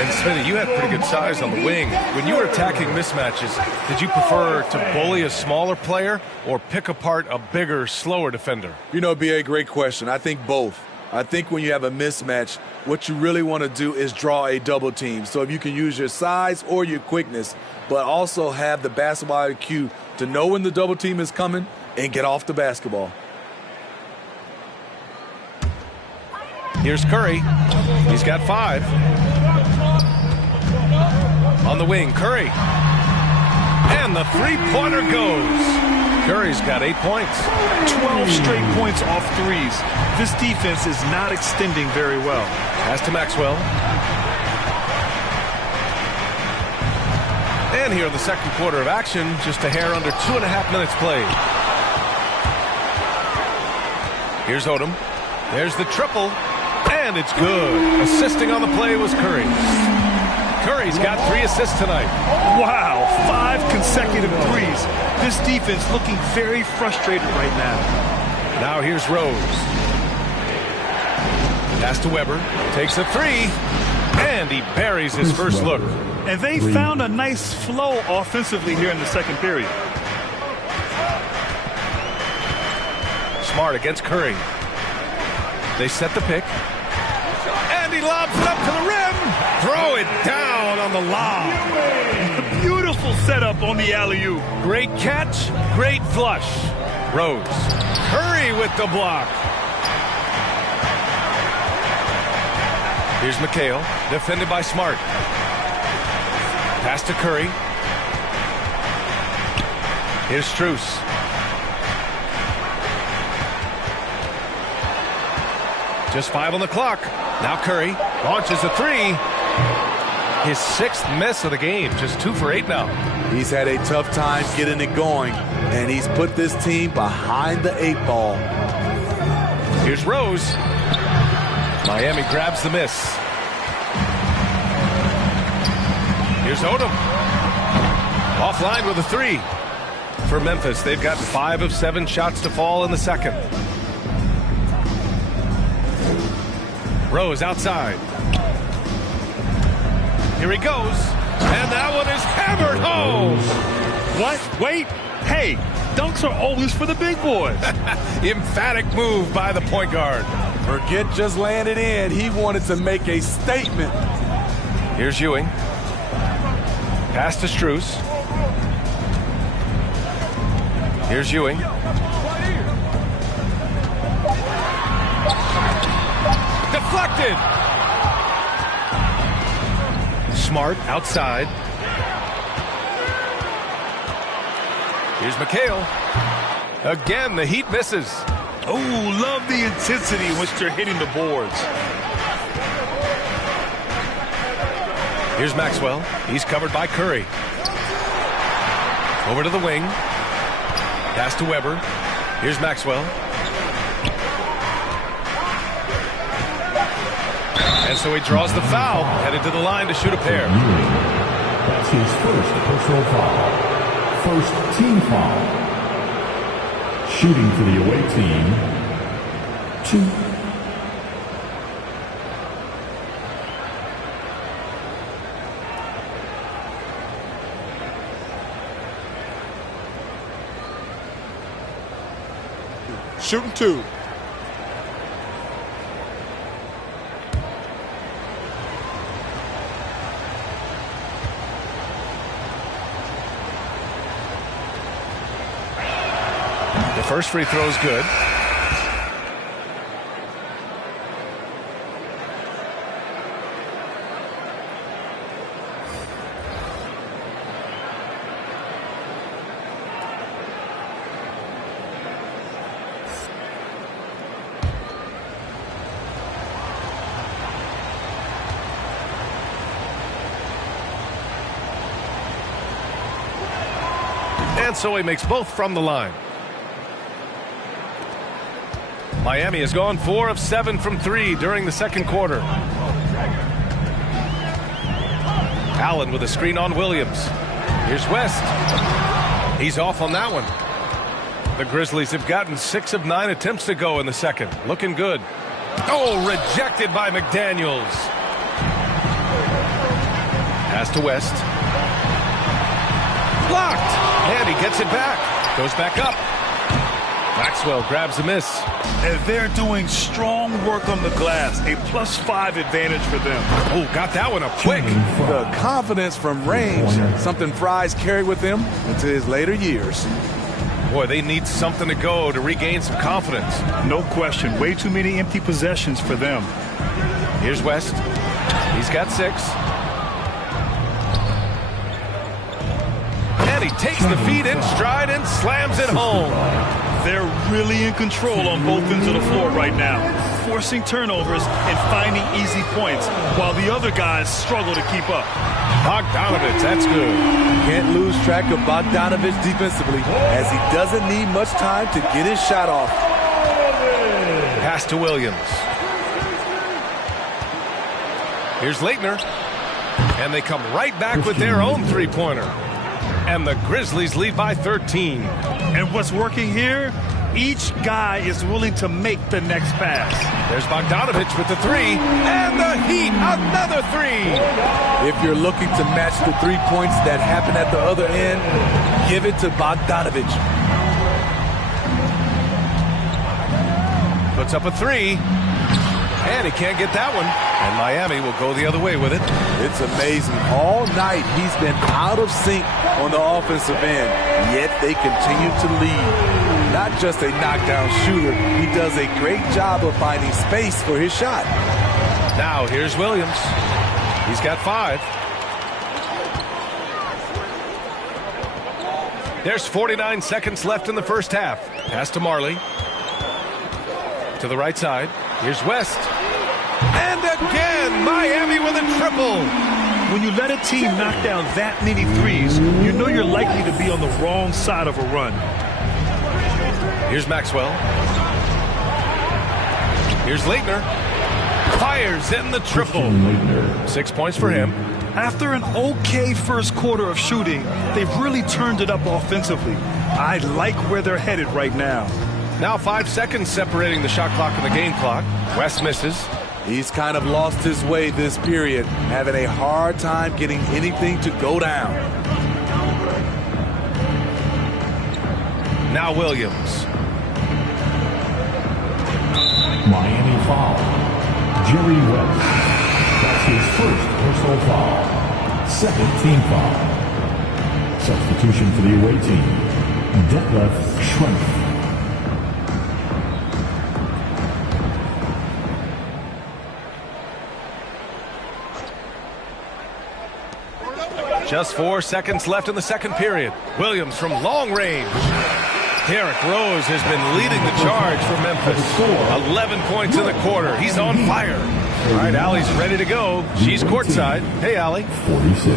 And Smitty, you had pretty good size on the wing. When you were attacking mismatches, did you prefer to bully a smaller player or pick apart a bigger, slower defender? You know, B.A., great question. I think both. I think when you have a mismatch, what you really want to do is draw a double team. So if you can use your size or your quickness, but also have the basketball IQ to know when the double team is coming and get off the basketball. Here's Curry. He's got 5. On the wing, Curry. And the three-pointer goes. Curry's got 8 points. 12 straight points off threes. This defense is not extending very well. Pass to Maxwell. And here in the second quarter of action, just a hair under 2.5 minutes played. Here's Odom. There's the triple. And it's good. Assisting on the play was Curry. Curry's got 3 assists tonight. Wow, 5 consecutive threes. This defense looking very frustrated right now. Now here's Rose. Pass to Weber. Takes a 3. And he buries his first look. And they found a nice flow offensively here in the second period. Smart against Curry. They set the pick. And he lobs it up to the rim. Throw it down on the lob. Beautiful setup on the alley-oop. Great catch, great flush. Rose. Curry with the block. Here's McHale, defended by Smart. Pass to Curry. Here's Strus. Just 5 on the clock. Now Curry launches a 3. His 6th miss of the game. Just 2 for 8 now. He's had a tough time getting it going, and he's put this team behind the 8 ball. Here's Rose. Miami grabs the miss. Here's Odom. Offline with a 3. For Memphis, they've gotten 5 of 7 shots to fall in the second. Rose outside. Here he goes. And that one is hammered home. What? Wait. Hey, dunks are always for the big boys. Emphatic move by the point guard. Forget just landed in. He wanted to make a statement. Here's Ewing. Pass to Strus. Here's Ewing. Deflected. Smart outside. Here's McHale. Again, the Heat misses. Oh, love the intensity in which they're hitting the boards. Here's Maxwell. He's covered by Curry. Over to the wing. Pass to Weber. Here's Maxwell. And so he draws the foul, headed to the line to shoot a pair. That's his first personal foul. First team foul. Shooting for the away team, 2. Shooting 2. The first free throw is good. And so he makes both from the line. Miami has gone 4 of 7 from 3 during the second quarter. Allen with a screen on Williams. Here's West. He's off on that one. The Grizzlies have gotten 6 of 9 attempts to go in the second. Looking good. Oh, rejected by McDaniels. Pass to West. Blocked. And he gets it back. Goes back up. Maxwell grabs a miss. And they're doing strong work on the glass. A +5 advantage for them. Oh, got that one up quick. The confidence from range, something Fry's carried with him into his later years. Boy, they need something to go to regain some confidence. No question. Way too many empty possessions for them. Here's West. He's got 6. And he takes the feed in stride and slams it home. They're really in control on both ends of the floor right now, forcing turnovers and finding easy points, while the other guys struggle to keep up. Bogdanovich, that's good. Can't lose track of Bogdanovich defensively, as he doesn't need much time to get his shot off. Pass to Williams. Here's Leitner. And they come right back with their own three-pointer. And the Grizzlies lead by 13. And what's working here? Each guy is willing to make the next pass. There's Bogdanovich with the 3. And the Heat, another 3. If you're looking to match the 3 points that happen at the other end, give it to Bogdanovich. Puts up a 3. And he can't get that one. And Miami will go the other way with it. It's amazing. All night he's been out of sync on the offensive end, yet they continue to lead. Not just a knockdown shooter, he does a great job of finding space for his shot. Now here's Williams. He's got 5. There's 49 seconds left in the first half. Pass to Marley. To the right side. Here's West. And again, Miami with a triple. When you let a team knock down that many threes, you know you're likely to be on the wrong side of a run. Here's Maxwell. Here's Leitner. Fires in the triple. 6 points for him. After an okay first quarter of shooting, they've really turned it up offensively. I like where they're headed right now. Now 5 seconds separating the shot clock and the game clock. West misses. He's kind of lost his way this period, having a hard time getting anything to go down. Now Williams. Miami foul. Jerry West. That's his first personal foul. Second team foul. Substitution for the away team. Detlef Schrempf. Just 4 seconds left in the second period. Williams from long range. Derrick Rose has been leading the charge for Memphis. 11 points in the quarter. He's on fire. All right, Allie's ready to go. She's courtside. Hey, Allie. 46.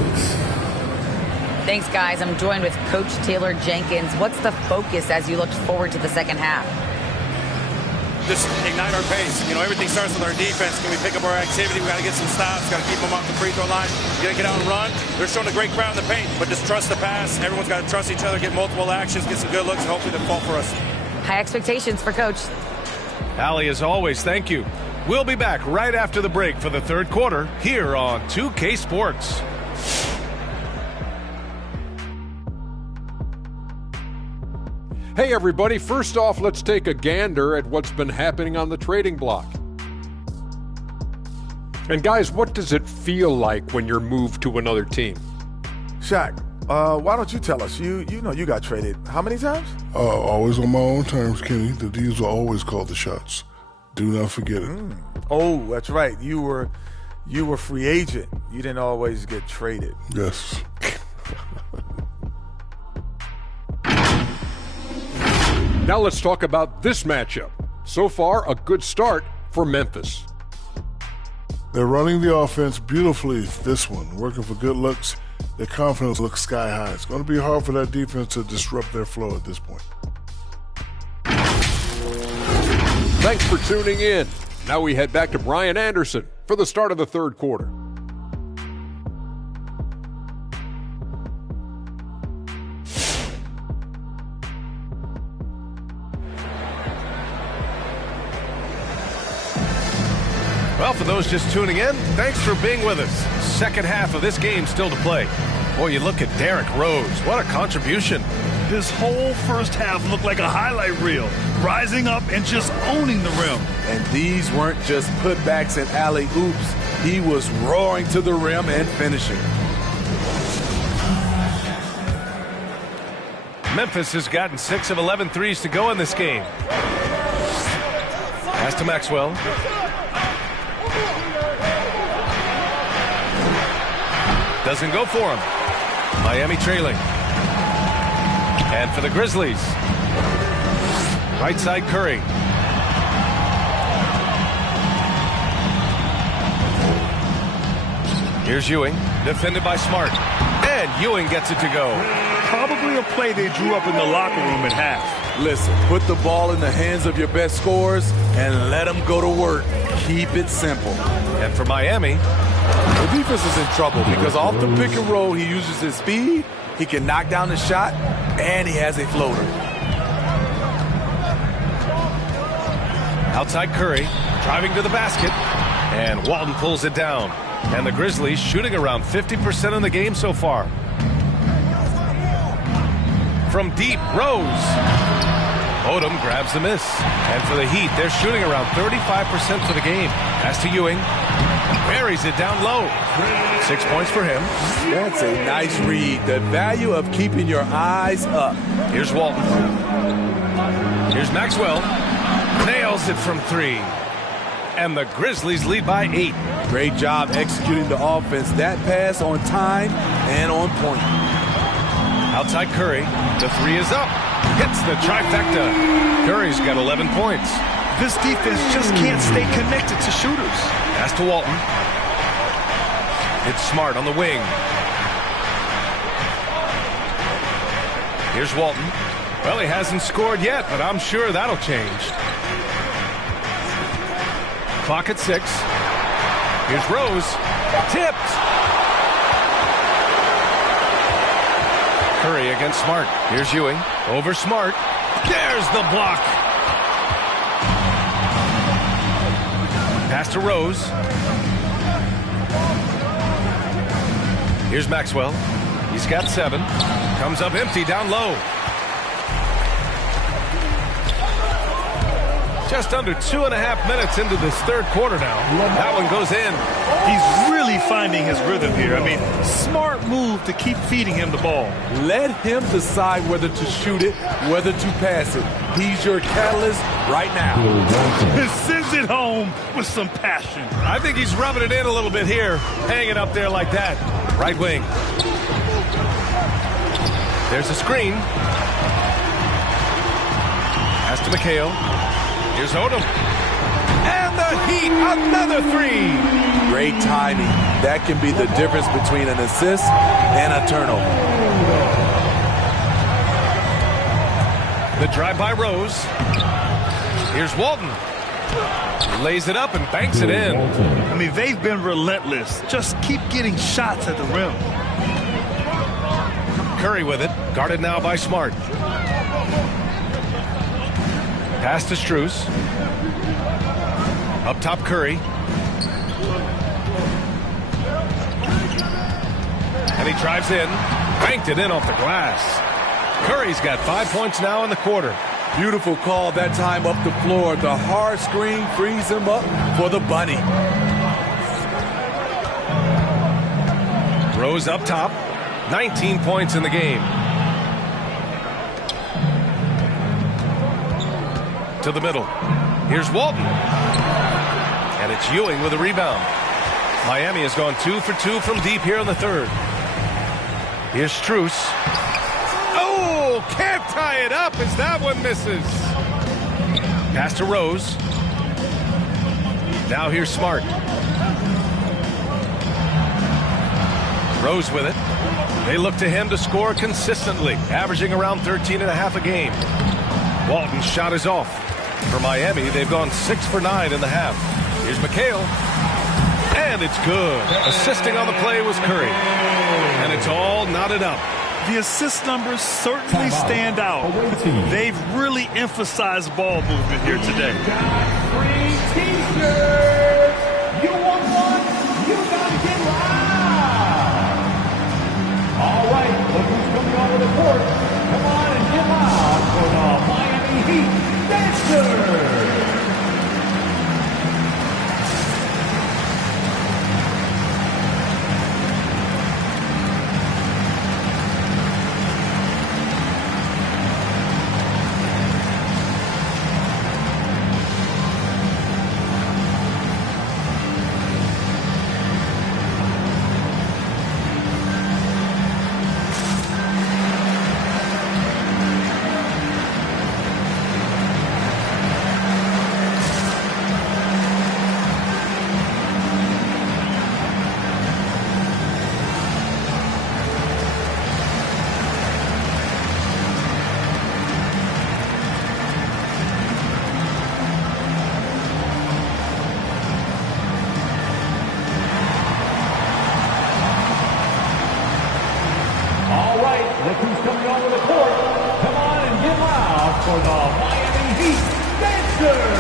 Thanks, guys. I'm joined with Coach Taylor Jenkins. What's the focus as you look forward to the second half? Just ignite our pace. You know, everything starts with our defense. Can we pick up our activity? We got to get some stops. Got to keep them off the free throw line. Got to get out and run. They're showing a great crowd in the paint, but just trust the pass. Everyone's got to trust each other, get multiple actions, get some good looks, and hopefully they fall for us. High expectations for Coach. Allie, as always, thank you. We'll be back right after the break for the third quarter here on 2K Sports. Hey everybody, first off, let's take a gander at what's been happening on the trading block. And guys, what does it feel like when you're moved to another team? Shaq, why don't you tell us? You know you got traded how many times? Always on my own terms, Kenny. The D's will always call the shots. Do not forget it. Oh, that's right. You were free agent. You didn't always get traded. Yes. Now let's talk about this matchup. So far, a good start for Memphis. They're running the offense beautifully this one, working for good looks. Their confidence looks sky high. It's going to be hard for that defense to disrupt their flow at this point. Thanks for tuning in. Now we head back to Brian Anderson for the start of the third quarter. Well, for those just tuning in, thanks for being with us. Second half of this game still to play. Boy, you look at Derrick Rose. What a contribution. His whole first half looked like a highlight reel, rising up and just owning the rim. And these weren't just putbacks and alley-oops. He was roaring to the rim and finishing. Memphis has gotten 6 of 11 threes to go in this game. Pass to Maxwell. Doesn't go for him. Miami trailing. And for the Grizzlies, right side Curry. Here's Ewing, defended by Smart. And Ewing gets it to go. Probably a play they drew up in the locker room at half. Listen, put the ball in the hands of your best scorers and let them go to work. Keep it simple. And for Miami, the defense is in trouble because off the pick and roll, he uses his speed, he can knock down the shot, and he has a floater. Outside Curry, driving to the basket, and Walton pulls it down. And the Grizzlies shooting around 50% in the game so far. From deep, Rose. Odom grabs the miss. And for the Heat, they're shooting around 35% for the game. Pass to Ewing. Buries it down low. 6 points for him. That's a nice read. The value of keeping your eyes up. Here's Walton. Here's Maxwell. Nails it from 3. And the Grizzlies lead by 8. Great job executing the offense. That pass on time and on point. Outside Curry. The 3 is up. Hits the trifecta. Curry's got 11 points. This defense just can't stay connected to shooters. Pass to Walton. It's Smart on the wing. Here's Walton. Well, he hasn't scored yet, but I'm sure that'll change. Clock at 6. Here's Rose. Tipped. Curry against Smart. Here's Ewing. Over Smart. There's the block. Pass to Rose. Here's Maxwell. He's got 7. Comes up empty down low. Just under 2.5 minutes into this third quarter now. That one goes in. He's really finding his rhythm here. I mean, smart move to keep feeding him the ball. Let him decide whether to shoot it, whether to pass it. He's your catalyst right now. He sends it home with some passion. I think he's rubbing it in a little bit here. Hang it up there like that. Right wing. There's a screen. Pass to McHale. Here's Odom. And the Heat, another 3. Great timing. That can be the difference between an assist and a turnover. The drive by Rose. Here's Walton. He lays it up and banks it in. I mean, they've been relentless. Just keep getting shots at the rim. Curry with it. Guarded now by Smart. Pass to Strus. Up top, Curry. And he drives in. Banked it in off the glass. Curry's got 5 points now in the quarter. Beautiful call that time up the floor. The hard screen frees him up for the bunny. Rose up top. 19 points in the game. To the middle. Here's Walton. And it's Ewing with a rebound. Miami has gone 2 for 2 from deep here in the third. Here's Strus. Oh, can't tie it up as that one misses. Pass to Rose. Now here's Smart. Rose with it. They look to him to score consistently, averaging around 13.5 a game. Walton's shot is off. For Miami, they've gone 6 for 9 in the half. Here's McHale. And it's good. Assisting on the play was Curry. And it's all knotted up. The assist numbers certainly stand out. They've really emphasized ball movement here today. Free T-shirts. You want one? You gotta get loud. All right, look who's coming onto the court. Come on and get loud for the Miami Heat Dancers. Look who's coming onto the court. Come on and get loud for the Miami Heat Dancers.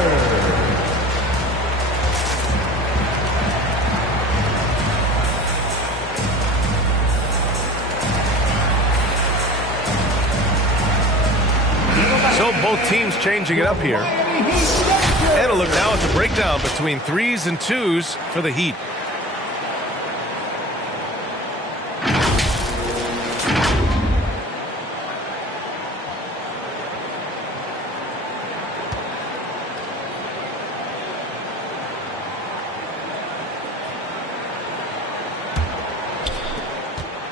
So So both teams changing it up here. And a look now at the breakdown between 3s and 2s for the Heat.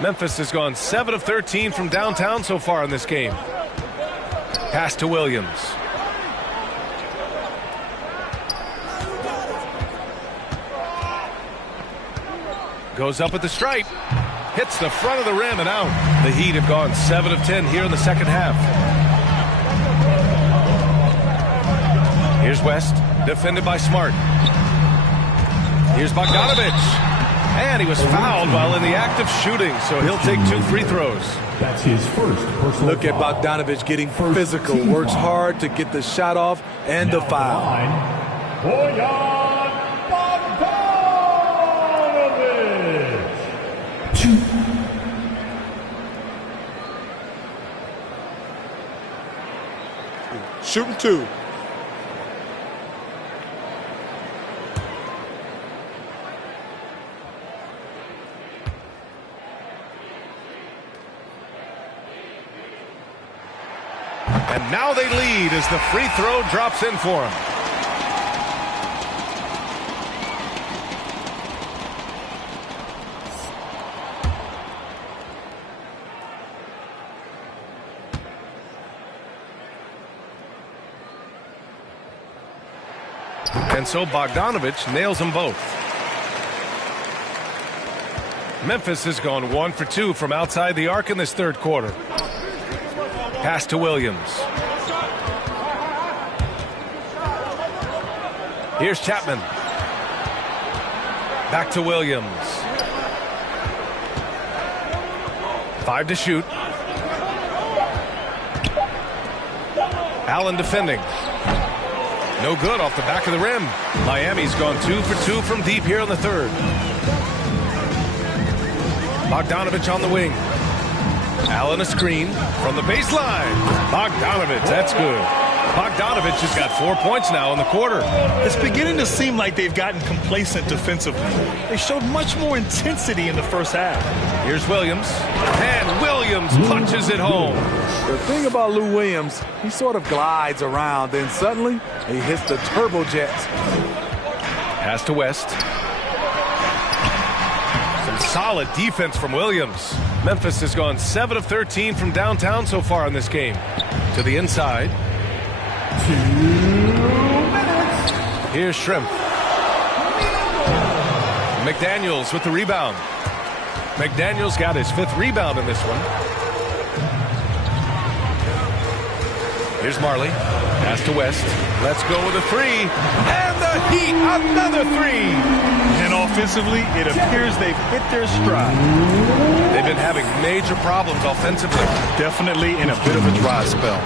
Memphis has gone 7 of 13 from downtown so far in this game. Pass to Williams. Goes up at the stripe. Hits the front of the rim and out. The Heat have gone 7 of 10 here in the second half. Here's West, defended by Smart. Here's Bogdanovich. And he was fouled while in the act of shooting, so he'll take 2 free throws. That's his first personal Look at foul. Bogdanovich getting physical, works hard to get the shot off and the foul. Bojan Bogdanovich. 2. Shooting 2. And now they lead as the free throw drops in for him. And so Bogdanovich nails them both. Memphis has gone 1 for 2 from outside the arc in this third quarter. Pass to Williams. Here's Chapman. Back to Williams. 5 to shoot. Allen defending. No good off the back of the rim. Miami's gone 2 for 2 from deep here in the third. Bogdanovich on the wing. Allen a screen from the baseline. Bogdanovich, that's good. Bogdanovich has got 4 points now in the quarter. It's beginning to seem like they've gotten complacent defensively. They showed much more intensity in the first half. Here's Williams. And Williams punches it home. The thing about Lou Williams, he sort of glides around, then suddenly he hits the turbojets. Pass to West. Some solid defense from Williams. Memphis has gone 7 of 13 from downtown so far in this game. To the inside. 2 minutes. Here's Shrimp. McDaniels with the rebound. McDaniels got his 5th rebound in this one. Here's Marley. Pass to West. Let's go with a 3. And the Heat, another 3. And offensively, it appears they've hit their stride. They've been having major problems offensively. Definitely in a bit of a dry spell.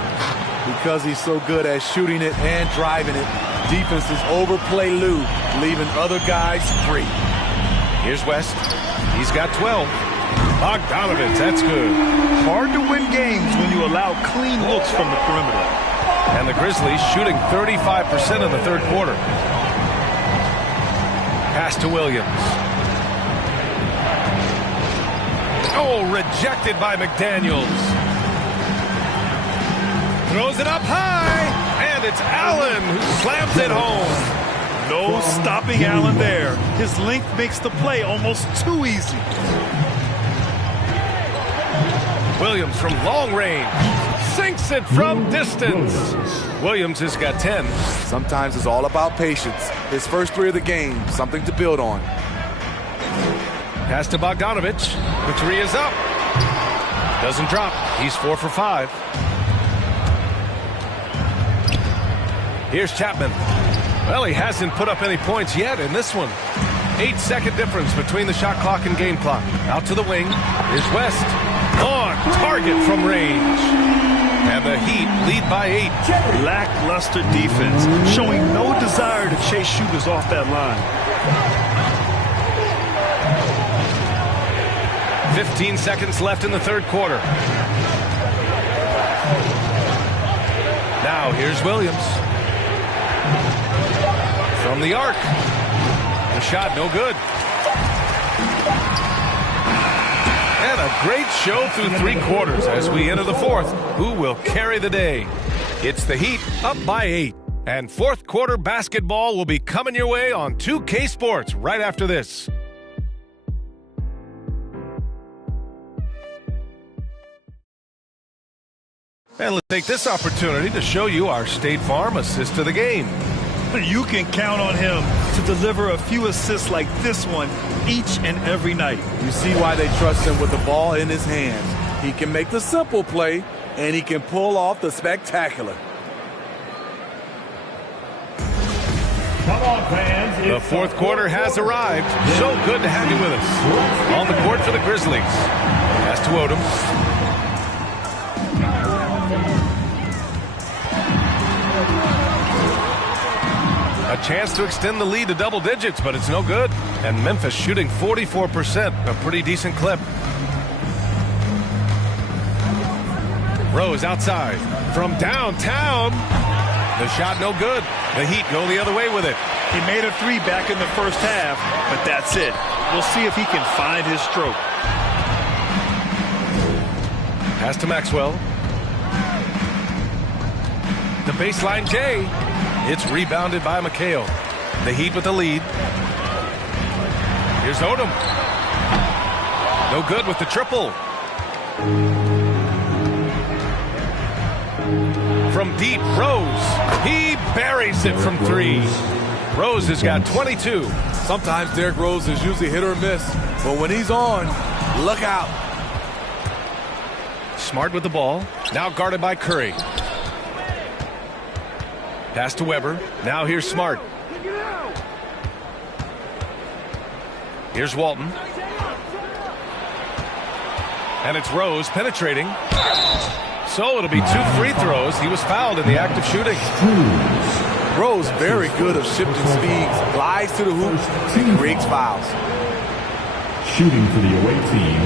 Because he's so good at shooting it and driving it, defenses overplay Lou, leaving other guys free. Here's West. He's got 12. Bogdanovich, that's good. Hard to win games when you allow clean looks from the perimeter. And the Grizzlies shooting 35% in the third quarter. Pass to Williams. Oh, rejected by McDaniels. Throws it up high, and it's Allen who slams it home. No stopping Allen there. His length makes the play almost too easy. Williams from long range. Sinks it from distance. Williams has got 10. Sometimes it's all about patience. His first 3 of the game, something to build on. Pass to Bogdanovich. The 3 is up. Doesn't drop. He's 4 for 5. Here's Chapman. Well, he hasn't put up any points yet in this one. 8-second difference between the shot clock and game clock. Out to the wing. Here's West. On target from range. And the Heat lead by 8. Lackluster defense, showing no desire to chase shooters off that line. 15 seconds left in the third quarter. Now here's Williams. From the arc. The shot no good. And a great show through 3 quarters as we enter the 4th. Who will carry the day? It's the Heat up by 8. And 4th quarter basketball will be coming your way on 2K Sports right after this. And let's take this opportunity to show you our State Farm assist to the game. You can count on him to deliver a few assists like this one each and every night. You see why they trust him with the ball in his hands. He can make the simple play, and he can pull off the spectacular. Come on, fans. The 4th quarter has arrived. So good to have you with us. On the court for the Grizzlies. Pass to Odom. A chance to extend the lead to double digits, but it's no good. And Memphis shooting 44%, a pretty decent clip. Rose outside. From downtown. The shot no good. The Heat go the other way with it. He made a 3 back in the first half, but that's it. We'll see if he can find his stroke. Pass to Maxwell. The baseline J. It's rebounded by McHale. The Heat with the lead. Here's Odom. No good with the triple. From deep, Rose. He buries it from 3. Rose has got 22. Sometimes Derrick Rose is usually hit or miss, but when he's on, look out. Smart with the ball. Now guarded by Curry. Pass to Weber. Now here's Smart. Here's Walton. And it's Rose penetrating. So it'll be 2 free throws. He was fouled in the act of shooting. Rose very good of shifting speeds, glides to the hoop, and creates fouls. Shooting for the away team,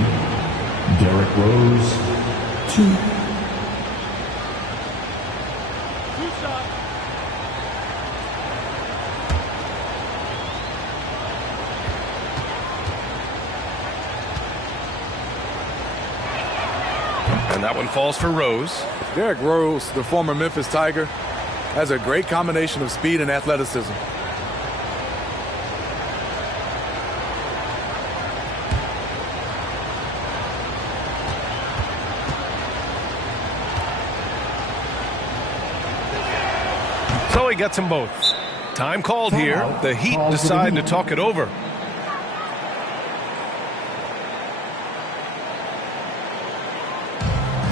Derrick Rose, 2. And that one falls for Rose. Derrick Rose, the former Memphis Tiger, has a great combination of speed and athleticism. So he gets them both. Time called here. The Heat decide to talk it over.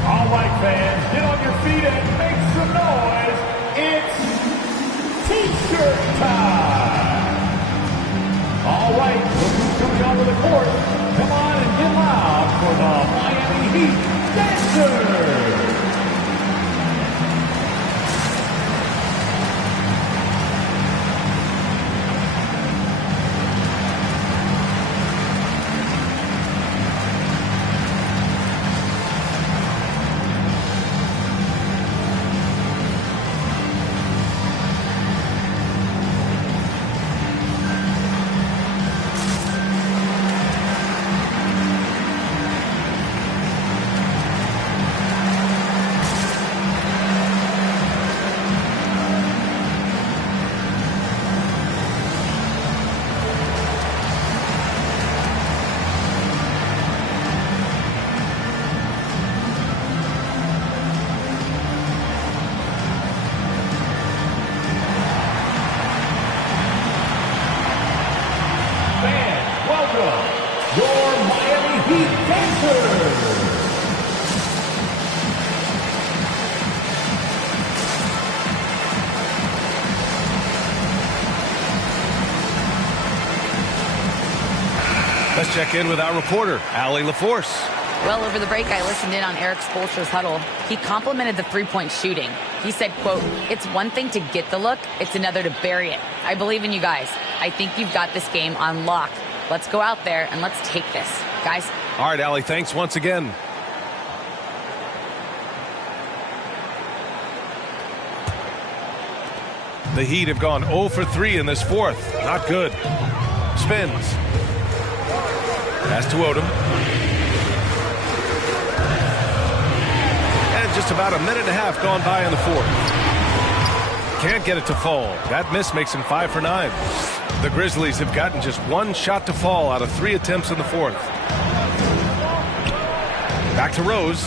All right, fans, get on your feet and make some noise. It's T-shirt time. All right, look who's coming onto the court. Come on and get loud for the Miami Heat Dancers. Let's check in with our reporter, Allie LaForce. Well, over the break, I listened in on Eric Spoelstra's huddle. He complimented the three-point shooting. He said, quote, "It's one thing to get the look, it's another to bury it. I believe in you guys. I think you've got this game on lock. Let's go out there and let's take this, guys." All right, Allie, thanks once again. The Heat have gone 0 for 3 in this fourth. Not good. Spins. Pass to Odom. And just about a minute and a half gone by in the fourth. Can't get it to fall. That miss makes him 5 for 9. The Grizzlies have gotten just one shot to fall out of 3 attempts in the fourth. Back to Rose.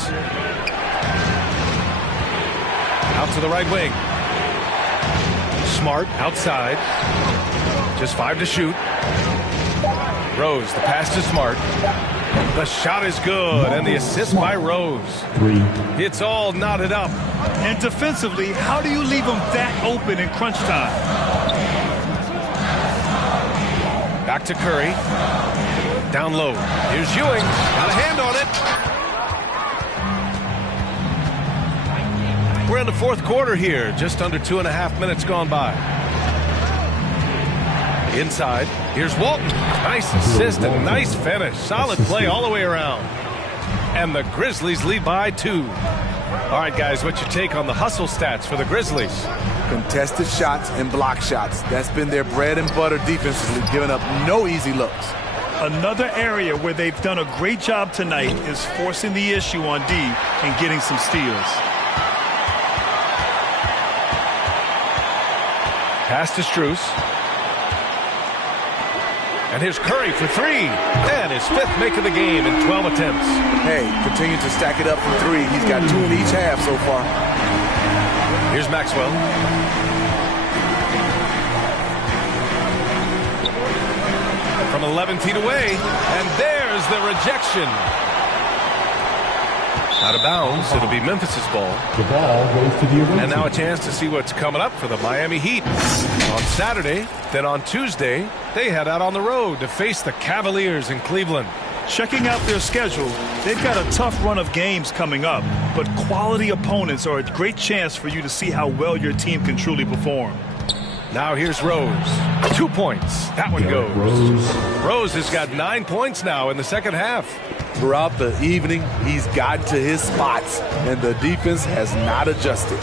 Out to the right wing. Smart outside. Just 5 to shoot. Rose, the pass to Smart. The shot is good, and the assist by Rose. It's all knotted up. And defensively, how do you leave them that open in crunch time? Back to Curry. Down low. Here's Ewing. Got a hand on it. We're in the fourth quarter here. Just under 2.5 minutes gone by. Inside. Here's Walton. Nice assist and nice finish. Solid play all the way around. And the Grizzlies lead by 2. All right, guys, what's your take on the hustle stats for the Grizzlies? Contested shots and block shots. That's been their bread and butter defensively, giving up no easy looks. Another area where they've done a great job tonight is forcing the issue on D and getting some steals. Pass to Strus. And here's Curry for 3. And his 5th make of the game in 12 attempts. Hey, continue to stack it up from 3. He's got 2 in each half so far. Here's Maxwell. From 11 feet away. And there's the rejection. Out of bounds. It'll be Memphis's ball. The ball goes to the away And now a chance to see what's coming up for the Miami Heat. On Saturday, then on Tuesday, they head out on the road to face the Cavaliers in Cleveland. Checking out their schedule, they've got a tough run of games coming up, but quality opponents are a great chance for you to see how well your team can truly perform. Now here's Rose. 2 points. That one goes. Rose has got 9 points now in the second half. Throughout the evening, he's gotten to his spots, and the defense has not adjusted.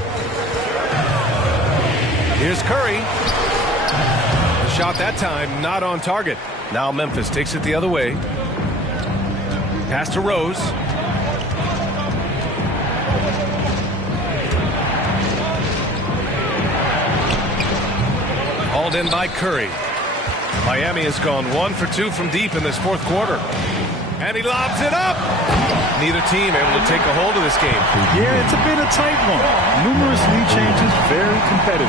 Here's Curry. The shot that time not on target. Now Memphis takes it the other way. Pass to Rose. Hauled in by Curry. Miami has gone 1 for 2 from deep in this fourth quarter. And he lobs it up. Neither team able to take a hold of this game. Yeah, it's been a tight one. Numerous lead changes, very competitive.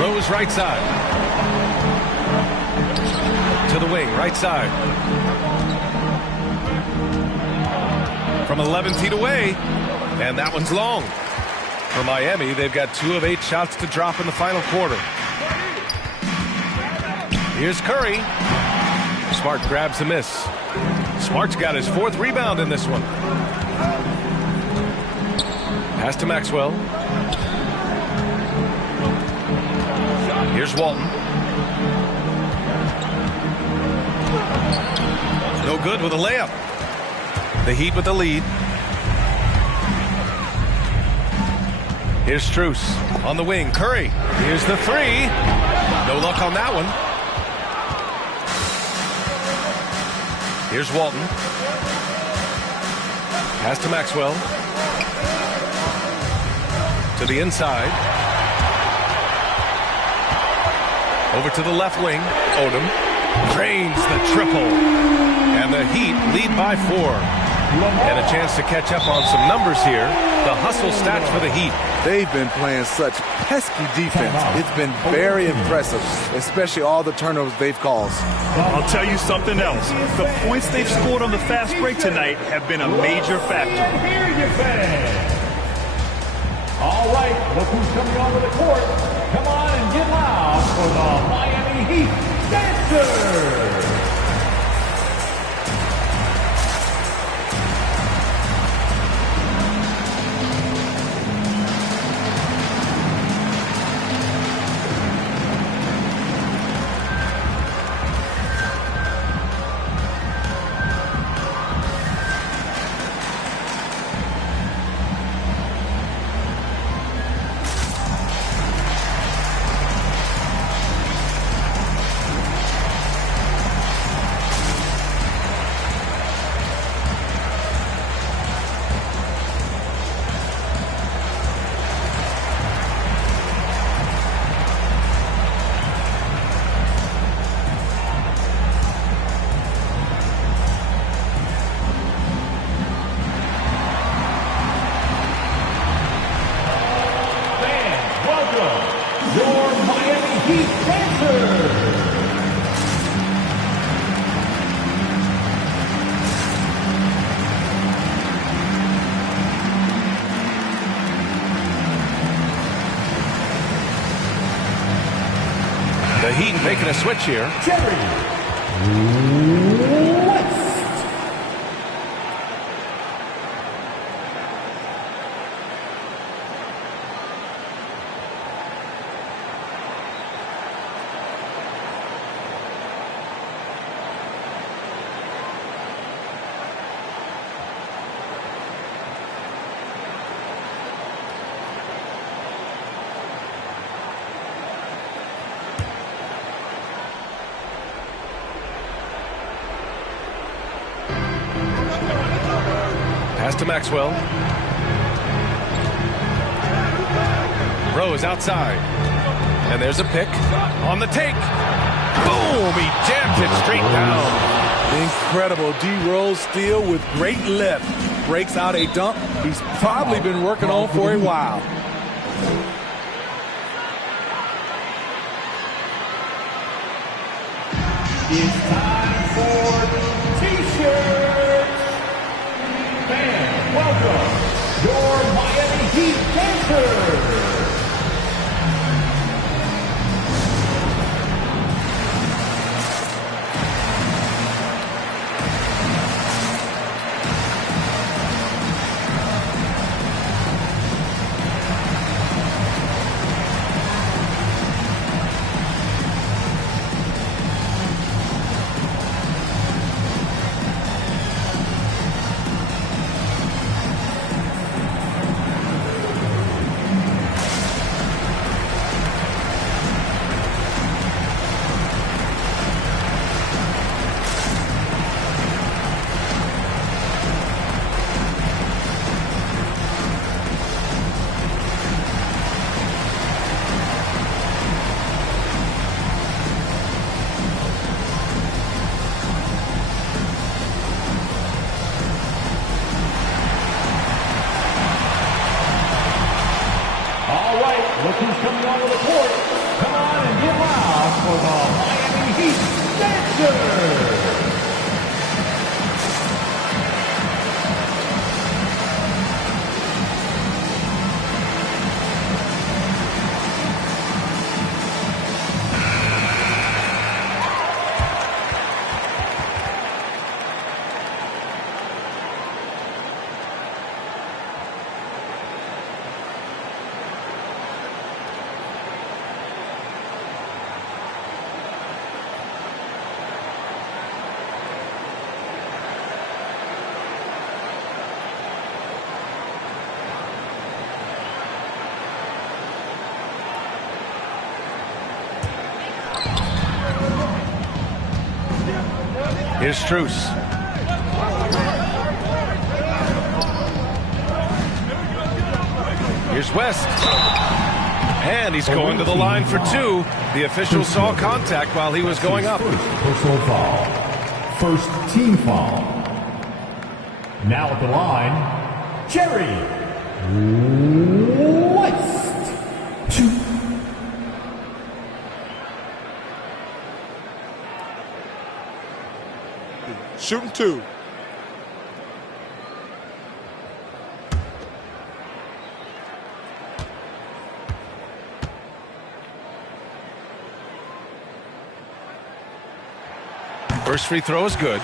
Rose right side. To the wing, right side. From 11 feet away. And that one's long. For Miami, they've got 2 of 8 shots to drop in the final quarter. Here's Curry. Smart grabs the miss. Smart's got his 4th rebound in this one. Pass to Maxwell. Here's Walton. No good with a layup. The Heat with the lead. Here's Strus on the wing. Curry. Here's the 3. No luck on that one. Here's Walton. Pass to Maxwell. To the inside. Over to the left wing. Odom drains the triple. And the Heat lead by 4. And a chance to catch up on some numbers here. The hustle stats for the Heat. They've been playing such pesky defense. It's been very impressive, especially all the turnovers they've caused. I'll tell you something else. The points they've scored on the fast break tonight have been a major factor. All right, look who's coming onto the court. Come on and get loud for the Miami Heat Dancers. making a switch here. Pass to Maxwell. Rose outside. And there's a pick. On the take. Boom! He jammed it straight down. Incredible. D. Rose steal with great lift. Breaks out a dunk he's probably been working on for a while. It's time for T-shirts. And welcome your Miami Heat dancers. Look who's coming onto the court. Come on and get loud for the Miami Heat dancers. Here's Strus. Here's West. And he's going to the line for two. The official saw contact while he was going up. Personal foul. First team foul. Now at the line, Jerry West. Two. Shooting two. First free throw is good.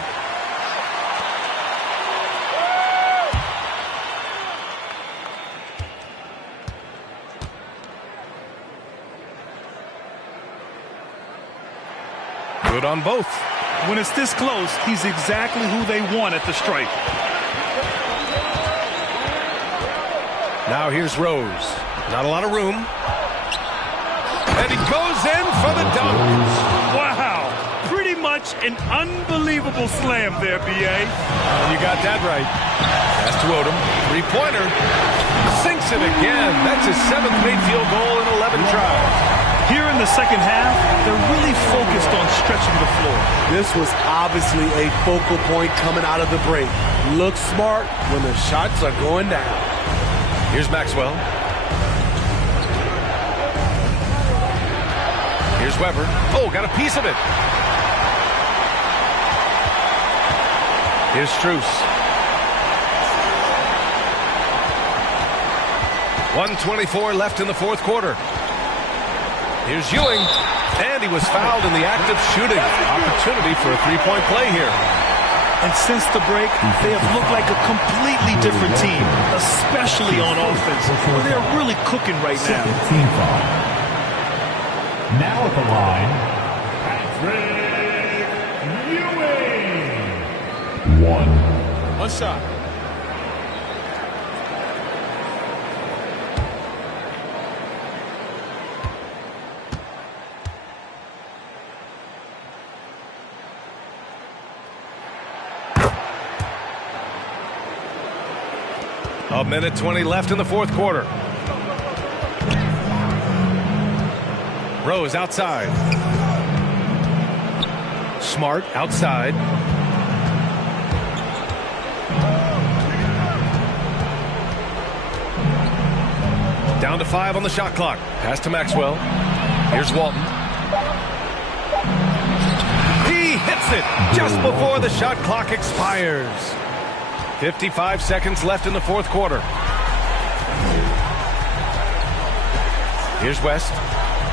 Good on both. When it's this close, he's exactly who they want at the stripe. Now here's Rose. Not a lot of room. And he goes in for the dunk. Wow. Pretty much an unbelievable slam there, B.A. You got that right. Pass to Odom. Three-pointer. Sinks it again. That's his 7th made field goal in 11 tries. Here in the second half, they're really focused on stretching the floor. This was obviously a focal point coming out of the break. Look smart when the shots are going down. Here's Maxwell. Here's Weber. Oh, got a piece of it. Here's Strus. 1:24 left in the fourth quarter. Here's Ewing. And he was fouled in the act of shooting. Opportunity for a three-point play here. And since the break, they have looked like a completely different team, especially on offense, where they're really cooking right now. Team foul. Now at the line, Patrick Ewing. One shot. A minute 20 left in the fourth quarter. Rose outside. Smart outside. Down to 5 on the shot clock. Pass to Maxwell. Here's Walton. He hits it just before the shot clock expires. 55 seconds left in the fourth quarter. Here's West.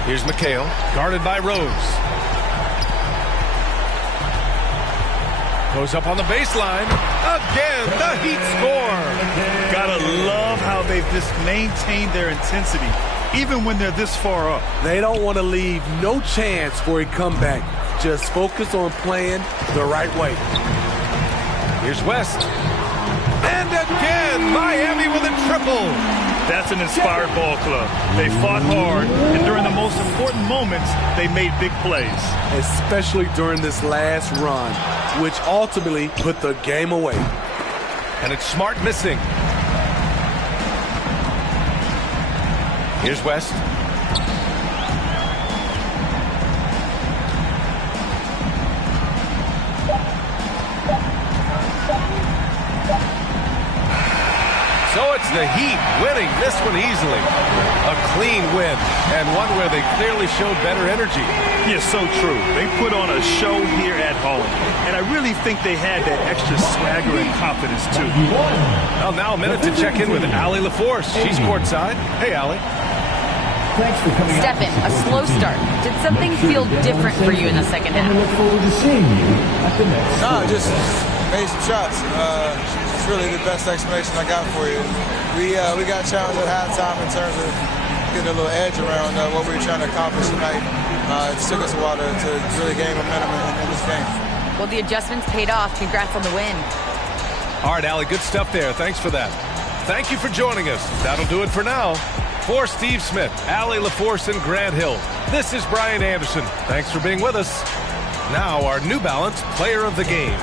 Here's McHale. Guarded by Rose. Goes up on the baseline. Again, the Heat score. Gotta love how they've just maintained their intensity, even when they're this far up. They don't want to leave no chance for a comeback. Just focus on playing the right way. Here's West. And again, Miami with a triple. That's an inspired ball club. They fought hard, and during the most important moments, they made big plays. Especially during this last run, which ultimately put the game away. And it's Smart missing. Here's West. So it's the Heat winning this one easily. A clean win, and one where they clearly showed better energy. Yeah, so true. They put on a show here at home, and I really think they had that extra swagger and confidence, too. Well, now a minute to check in with Allie LaForce. She's courtside. Hey, Allie. Stephen, a slow start. Did something feel different for you in the second half? No, just made some shots. It's really the best explanation I got for you. We got challenged at halftime in terms of getting a little edge around what we were trying to accomplish tonight. It took us a while to really gain momentum in this game. Well, the adjustments paid off. Congrats on the win. All right, Allie, good stuff there. Thanks for that. Thank you for joining us. That'll do it for now. For Steve Smith, Allie LaForce, and Grant Hill, this is Brian Anderson. Thanks for being with us. Now, our New Balance Player of the Game.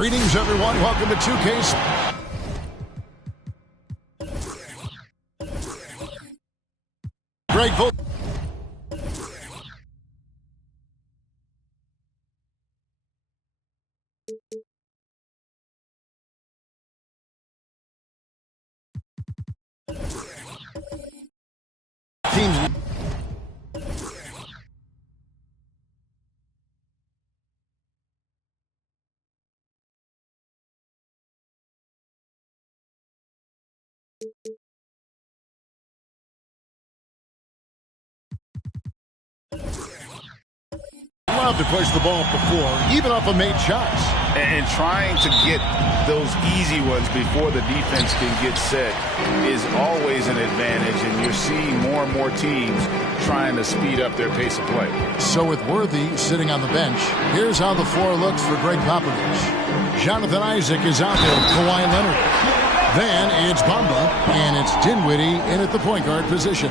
Greetings, everyone. Welcome to 2K. Grateful. Teams. love to push the ball up the floor, even off of made shots. And trying to get those easy ones before the defense can get set is always an advantage, and you're seeing more and more teams trying to speed up their pace of play. So with Worthy sitting on the bench, here's how the floor looks for Greg Popovich. Jonathan Isaac is out there with Kawhi Leonard. Then it's Bamba, and it's Dinwiddie in at the point guard position.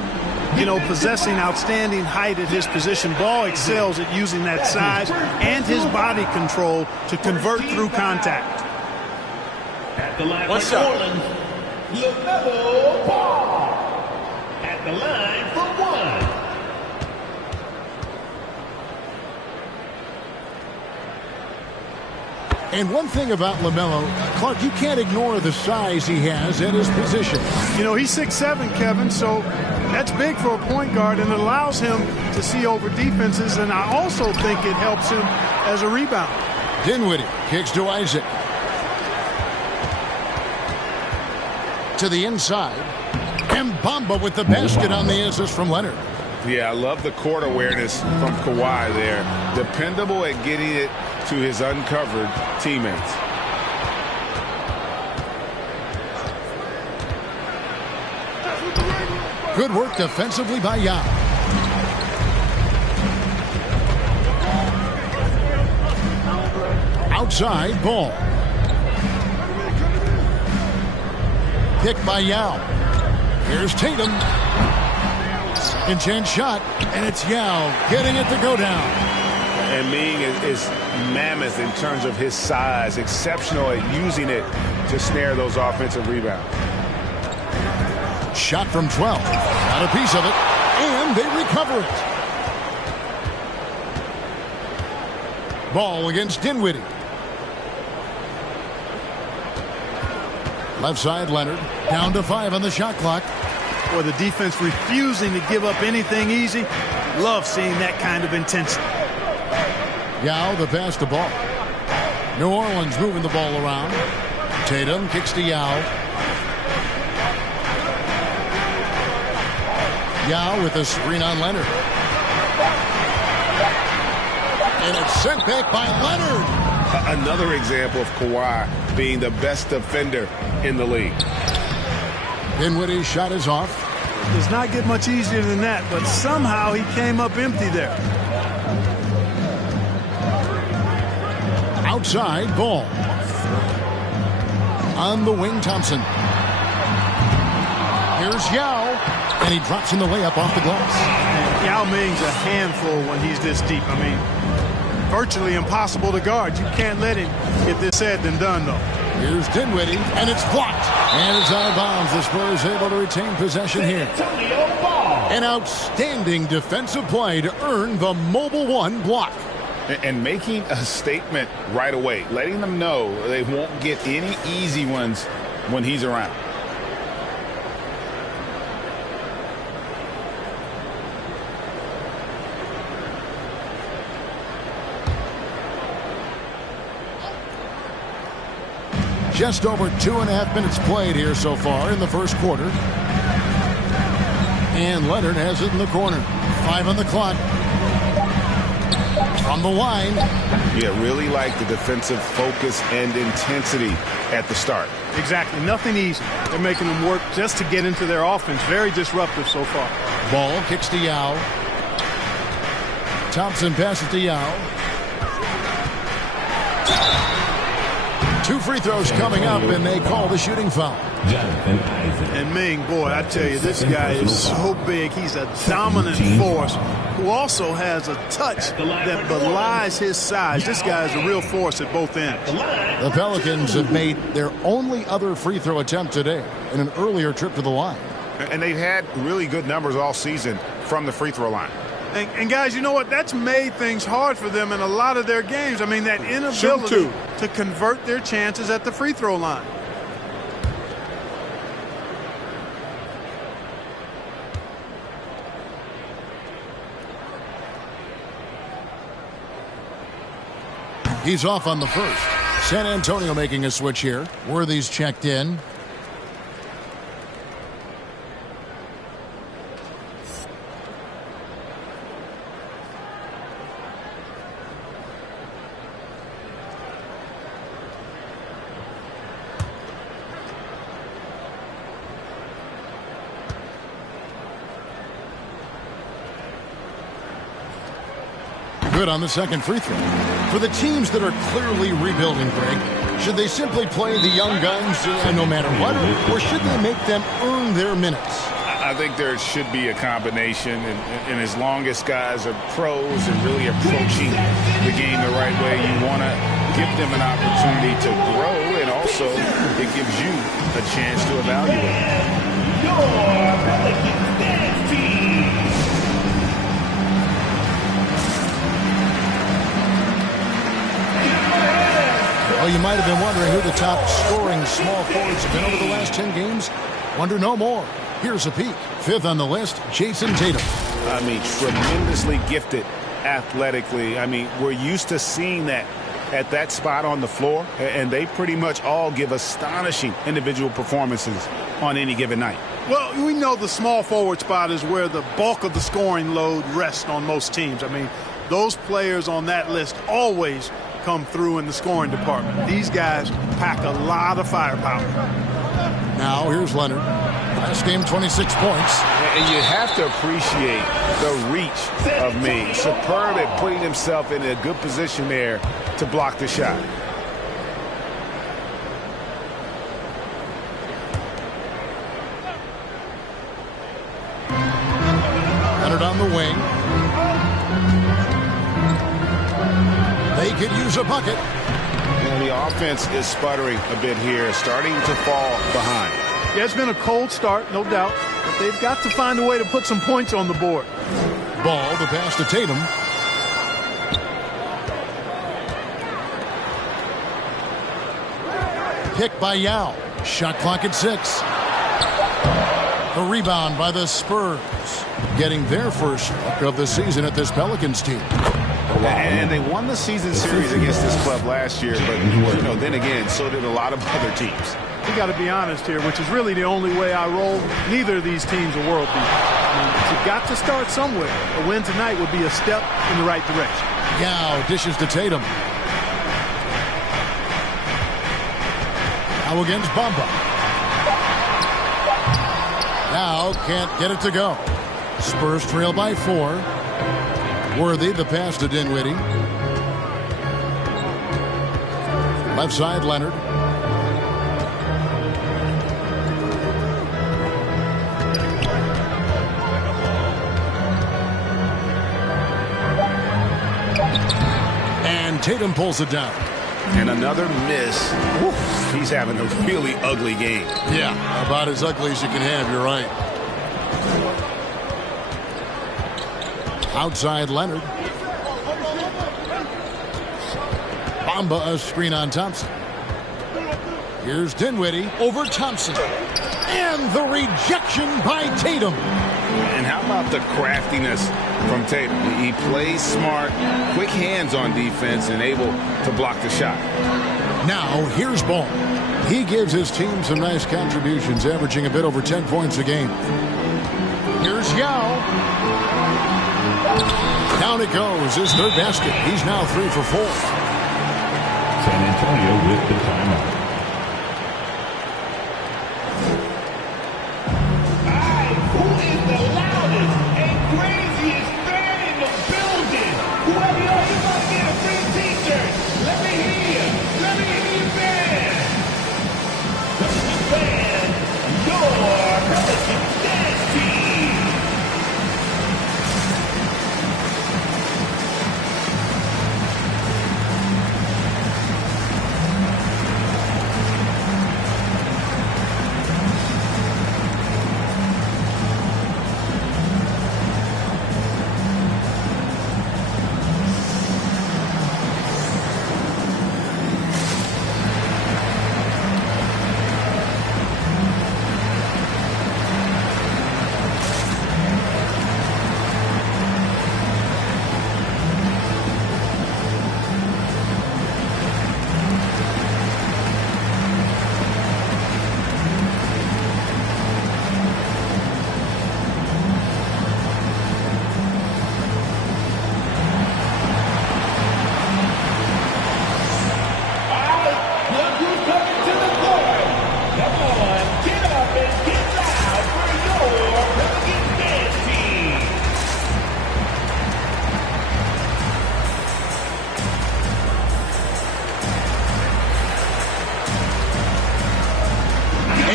You know, possessing outstanding height at his position, Ball excels at using that size and his body control to convert through contact. At the line One for shot. Orleans, LaMelo Ball. At the line for one. And one thing about LaMelo, Clark, you can't ignore the size he has at his position. You know, he's 6'7", Kevin, so that's big for a point guard, and it allows him to see over defenses, and I also think it helps him as a rebounder. Dinwiddie kicks to Isaac. To the inside. And Bamba with the basket on the assist from Leonard. Yeah, I love the court awareness from Kawhi there. Dependable at getting it to his uncovered teammates. Good work defensively by Yao. Outside, Ball. Kick by Yao. Here's Tatum. Second chance shot, and it's Yao getting it to go down. And Ming is mammoth in terms of his size, exceptional at using it to snare those offensive rebounds. Shot from 12. Got a piece of it, and they recover it. Ball against Dinwiddie. Left side, Leonard. Down to 5 on the shot clock. Or the defense refusing to give up anything easy. Love seeing that kind of intensity. Yao the pass to Ball. New Orleans moving the ball around. Tatum kicks to Yao. Yao with a screen on Leonard. And it's sent back by Leonard. Another example of Kawhi being the best defender in the league. Dinwiddie's shot is off. Does not get much easier than that, but somehow he came up empty there. Outside, Ball. On the wing, Thompson. Here's Yao, and he drops in the layup off the glass. And Yao Ming's a handful when he's this deep. I mean, virtually impossible to guard. You can't let him get this said than done, though. Here's Dinwiddie, and it's blocked. And it's out of bounds. The Spurs able to retain possession here. An outstanding defensive play to earn the Mobile One block. And making a statement right away, letting them know they won't get any easy ones when he's around. Just over 2.5 minutes played here so far in the first quarter. And Leonard has it in the corner. 5 on the clock. From the line. Yeah, really like the defensive focus and intensity at the start. Exactly. Nothing easy. They're making them work just to get into their offense. Very disruptive so far. Ball kicks to Yao. Thompson passes to Yao. 2 free throws coming up, and they call the shooting foul. And Ming, boy, I tell you, this guy is so big. He's a dominant force who also has a touch that belies his size. This guy is a real force at both ends. The Pelicans have made their only other free throw attempt today in an earlier trip to the line. And they've had really good numbers all season from the free throw line. And guys, you know what? That's made things hard for them in a lot of their games. I mean, that inability to convert their chances at the free throw line. He's off on the first. San Antonio making a switch here. Worthy's checked in. good on the second free throw. For the teams that are clearly rebuilding, Greg, should they simply play the young guns no matter what, or should they make them earn their minutes? I think there should be a combination, and as long as guys are pros and really approaching the game the right way, you want to give them an opportunity to grow, and also it gives you a chance to evaluate. Well, you might have been wondering who the top scoring small forwards have been over the last 10 games. Wonder no more. Here's a peek. Fifth on the list, Jason Tatum. I mean, tremendously gifted athletically. I mean, we're used to seeing that at that spot on the floor, and they pretty much all give astonishing individual performances on any given night. Well, we know the small forward spot is where the bulk of the scoring load rests on most teams. I mean, those players on that list always come through in the scoring department. These guys pack a lot of firepower. Now here's Leonard. Last game, 26 points. And you have to appreciate the reach of Ming. Superb at putting himself in a good position there to block the shot. Leonard on the wing. They could use a bucket. And the offense is sputtering a bit here, starting to fall behind. Yeah, it's been a cold start, no doubt, but they've got to find a way to put some points on the board. Ball, the pass to Tatum. Picked by Yao. Shot clock at 6. A rebound by the Spurs, getting their first look of the season at this Pelicans team. And they won the season series against this club last year, but then again, so did a lot of other teams. We got to be honest here, which is really the only way I roll. Neither of these teams are world beaters. I mean, you've got to start somewhere. A win tonight would be a step in the right direction. Yao dishes to Tatum. Now against Bamba. Now can't get it to go. Spurs trail by 4. Worthy, the pass to Dinwiddie. Left side, Leonard. And Tatum pulls it down. And another miss. Woo. He's having a really ugly game. Yeah, about as ugly as you can have, you're right. Outside Leonard. Bamba, a screen on Thompson. Here's Dinwiddie over Thompson. And the rejection by Tatum. And how about the craftiness from Tatum? He plays smart, quick hands on defense, and able to block the shot. Now, here's Ball. He gives his team some nice contributions, averaging a bit over 10 points a game. Here's Yao. Down it goes, his third basket. He's now 3 for 4. San Antonio with the timeout. Who is the loudest and craziest fan in the building? Whoever you are, you must get a free t-shirt. Let me hear you. Let me hear you, fan. Fan, your Pelicans dance team.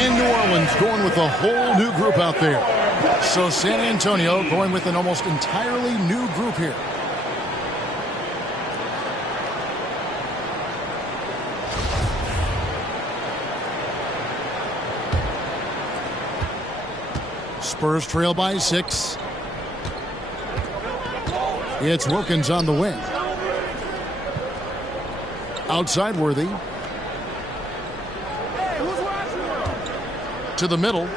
And New Orleans going with a whole new group out there. So San Antonio going with an almost entirely new group here. Spurs trail by 6. It's Wilkins on the wing. Outside Worthy. To the middle.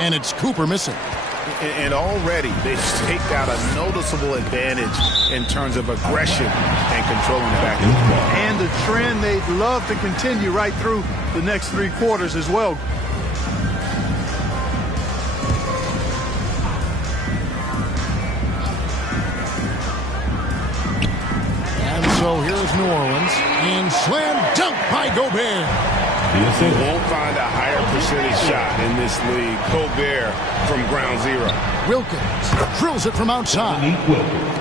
And it's Cooper missing. And already they've staked out a noticeable advantage in terms of aggression and controlling the back of the ball. And the trend they'd love to continue right through the next 3 quarters as well. And so here's New Orleans. And slam dunk by Gobert. You won't find a higher percentage shot in this league. Gobert from ground zero. Wilkins drills it from outside.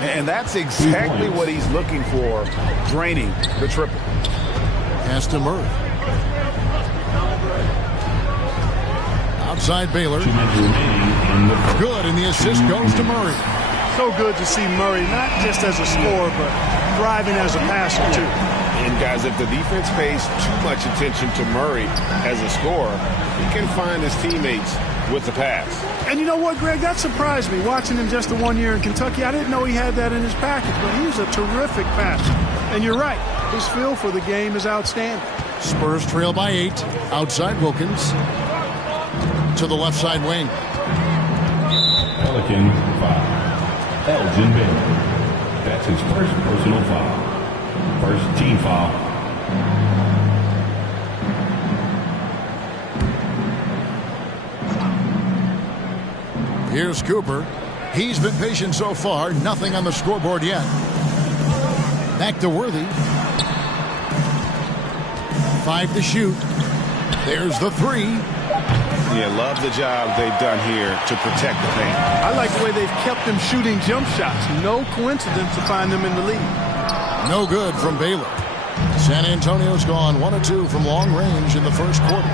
And that's exactly what he's looking for, draining the triple. Pass to Murray. Outside Baylor. Good, and the assist goes to Murray. So good to see Murray, not just as a scorer, but thriving as a passer, too. And guys, if the defense pays too much attention to Murray as a scorer, he can find his teammates with the pass. And you know what, Greg? That surprised me. Watching him just the 1 year in Kentucky, I didn't know he had that in his package, but he was a terrific passer. And you're right, his feel for the game is outstanding. Spurs trail by 8. Outside Wilkins. To the left side wing. Pelican foul. Elgin Baylor. That's his first personal foul. First team foul. Here's Cooper. He's been patient so far. Nothing on the scoreboard yet. Back to Worthy. 5 to shoot. There's the 3. Yeah, love the job they've done here to protect the paint. I like the way they've kept them shooting jump shots. No coincidence to find them in the lead. No good from Baylor. San Antonio's gone 1 of 2 from long range in the first quarter.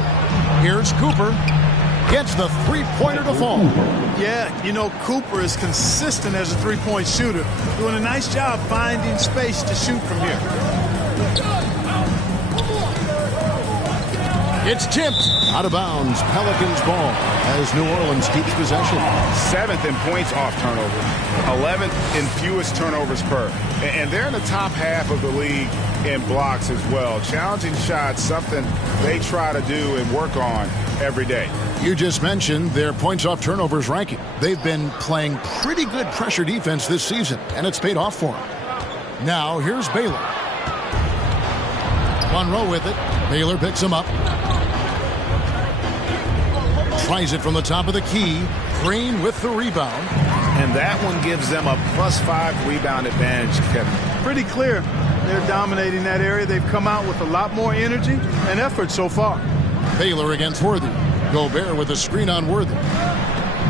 Here's Cooper. Gets the three-pointer to fall. Yeah, you know, Cooper is consistent as a three-point shooter. Doing a nice job finding space to shoot from here. It's tipped. Out of bounds. Pelicans ball as New Orleans keeps possession. 7th in points off turnovers. 11th in fewest turnovers per. And they're in the top half of the league in blocks as well. Challenging shots, something they try to do and work on every day. You just mentioned their points off turnovers ranking. They've been playing pretty good pressure defense this season, and it's paid off for them. Now, here's Baylor. Monroe with it. Baylor picks him up. Tries it from the top of the key. Green with the rebound. And that one gives them a +5 rebound advantage, Kevin. Pretty clear. They're dominating that area. They've come out with a lot more energy and effort so far. Baylor against Worthy. Gobert with a screen on Worthy.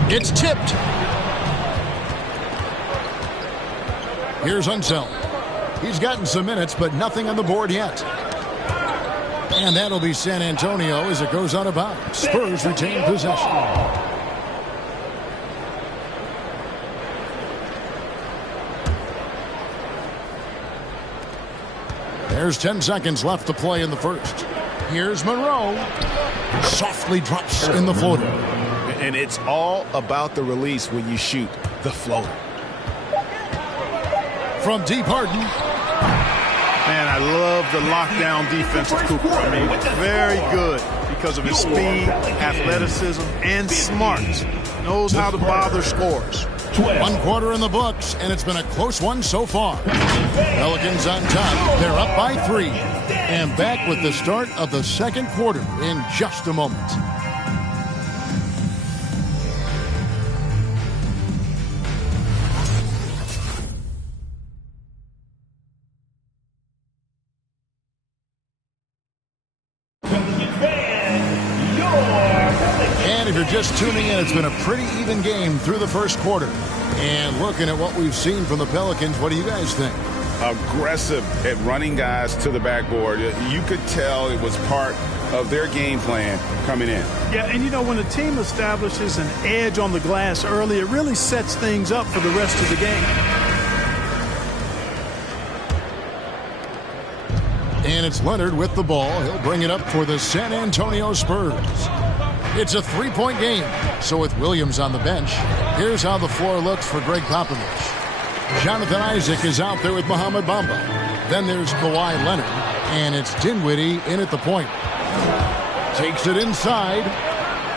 It's tipped. Here's Unseld. He's gotten some minutes, but nothing on the board yet. And that'll be San Antonio as it goes out of bounds. Spurs retain possession. There's 10 seconds left to play in the first. Here's Monroe. Softly drops in the floater. And it's all about the release when you shoot the floater. From deep Harden. Man, I love the lockdown defense of Cooper. I mean, very good because of his speed, athleticism, and smarts. Knows how to bother scores. 1 quarter in the books, and it's been a close one so far. Pelicans on top. They're up by 3. And back with the start of the second quarter in just a moment. And if you're just tuning in, it's been a pretty even game through the first quarter. And looking at what we've seen from the Pelicans, what do you guys think? aggressive at running guys to the backboard. You could tell it was part of their game plan coming in. Yeah, and you know, when a team establishes an edge on the glass early, it really sets things up for the rest of the game. And it's Leonard with the ball. He'll bring it up for the San Antonio Spurs. It's a three-point game. So with Williams on the bench, here's how the floor looks for Greg Popovich. Jonathan Isaac is out there with Mohamed Bamba. Then there's Kawhi Leonard. And it's Dinwiddie in at the point. Takes it inside.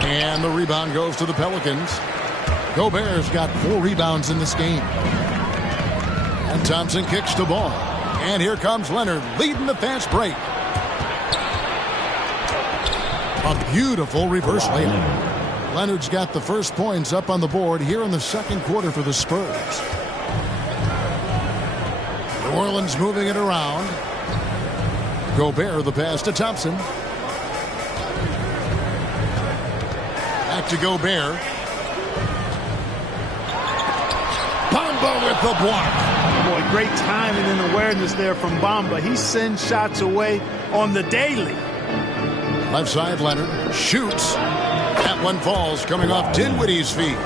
And the rebound goes to the Pelicans. Gobert's got 4 rebounds in this game. And Thompson kicks the ball. And here comes Leonard leading the fast break. A beautiful reverse layup. Leonard's got the first points up on the board here in the second quarter for the Spurs. New Orleans moving it around. Gobert the pass to Thompson. Back to Gobert. Bamba with the block. Boy, great timing and awareness there from Bamba. He sends shots away on the daily. Left side, Leonard shoots. That one falls, coming off Dinwiddie's feet.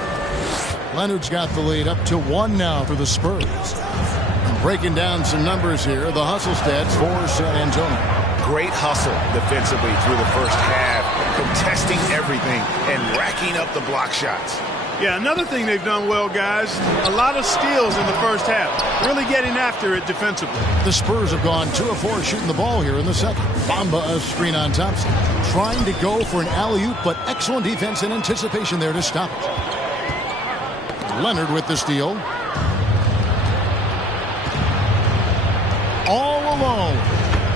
Leonard's got the lead up to 1 now for the Spurs. And breaking down some numbers here, the hustle stats for San Antonio. Great hustle defensively through the first half, contesting everything and racking up the block shots. Yeah, another thing they've done well, guys, a lot of steals in the first half. Really getting after it defensively. The Spurs have gone 2 of 4 shooting the ball here in the second. Bamba a screen on Thompson. Trying to go for an alley-oop, but excellent defense and anticipation there to stop it. Leonard with the steal. All alone.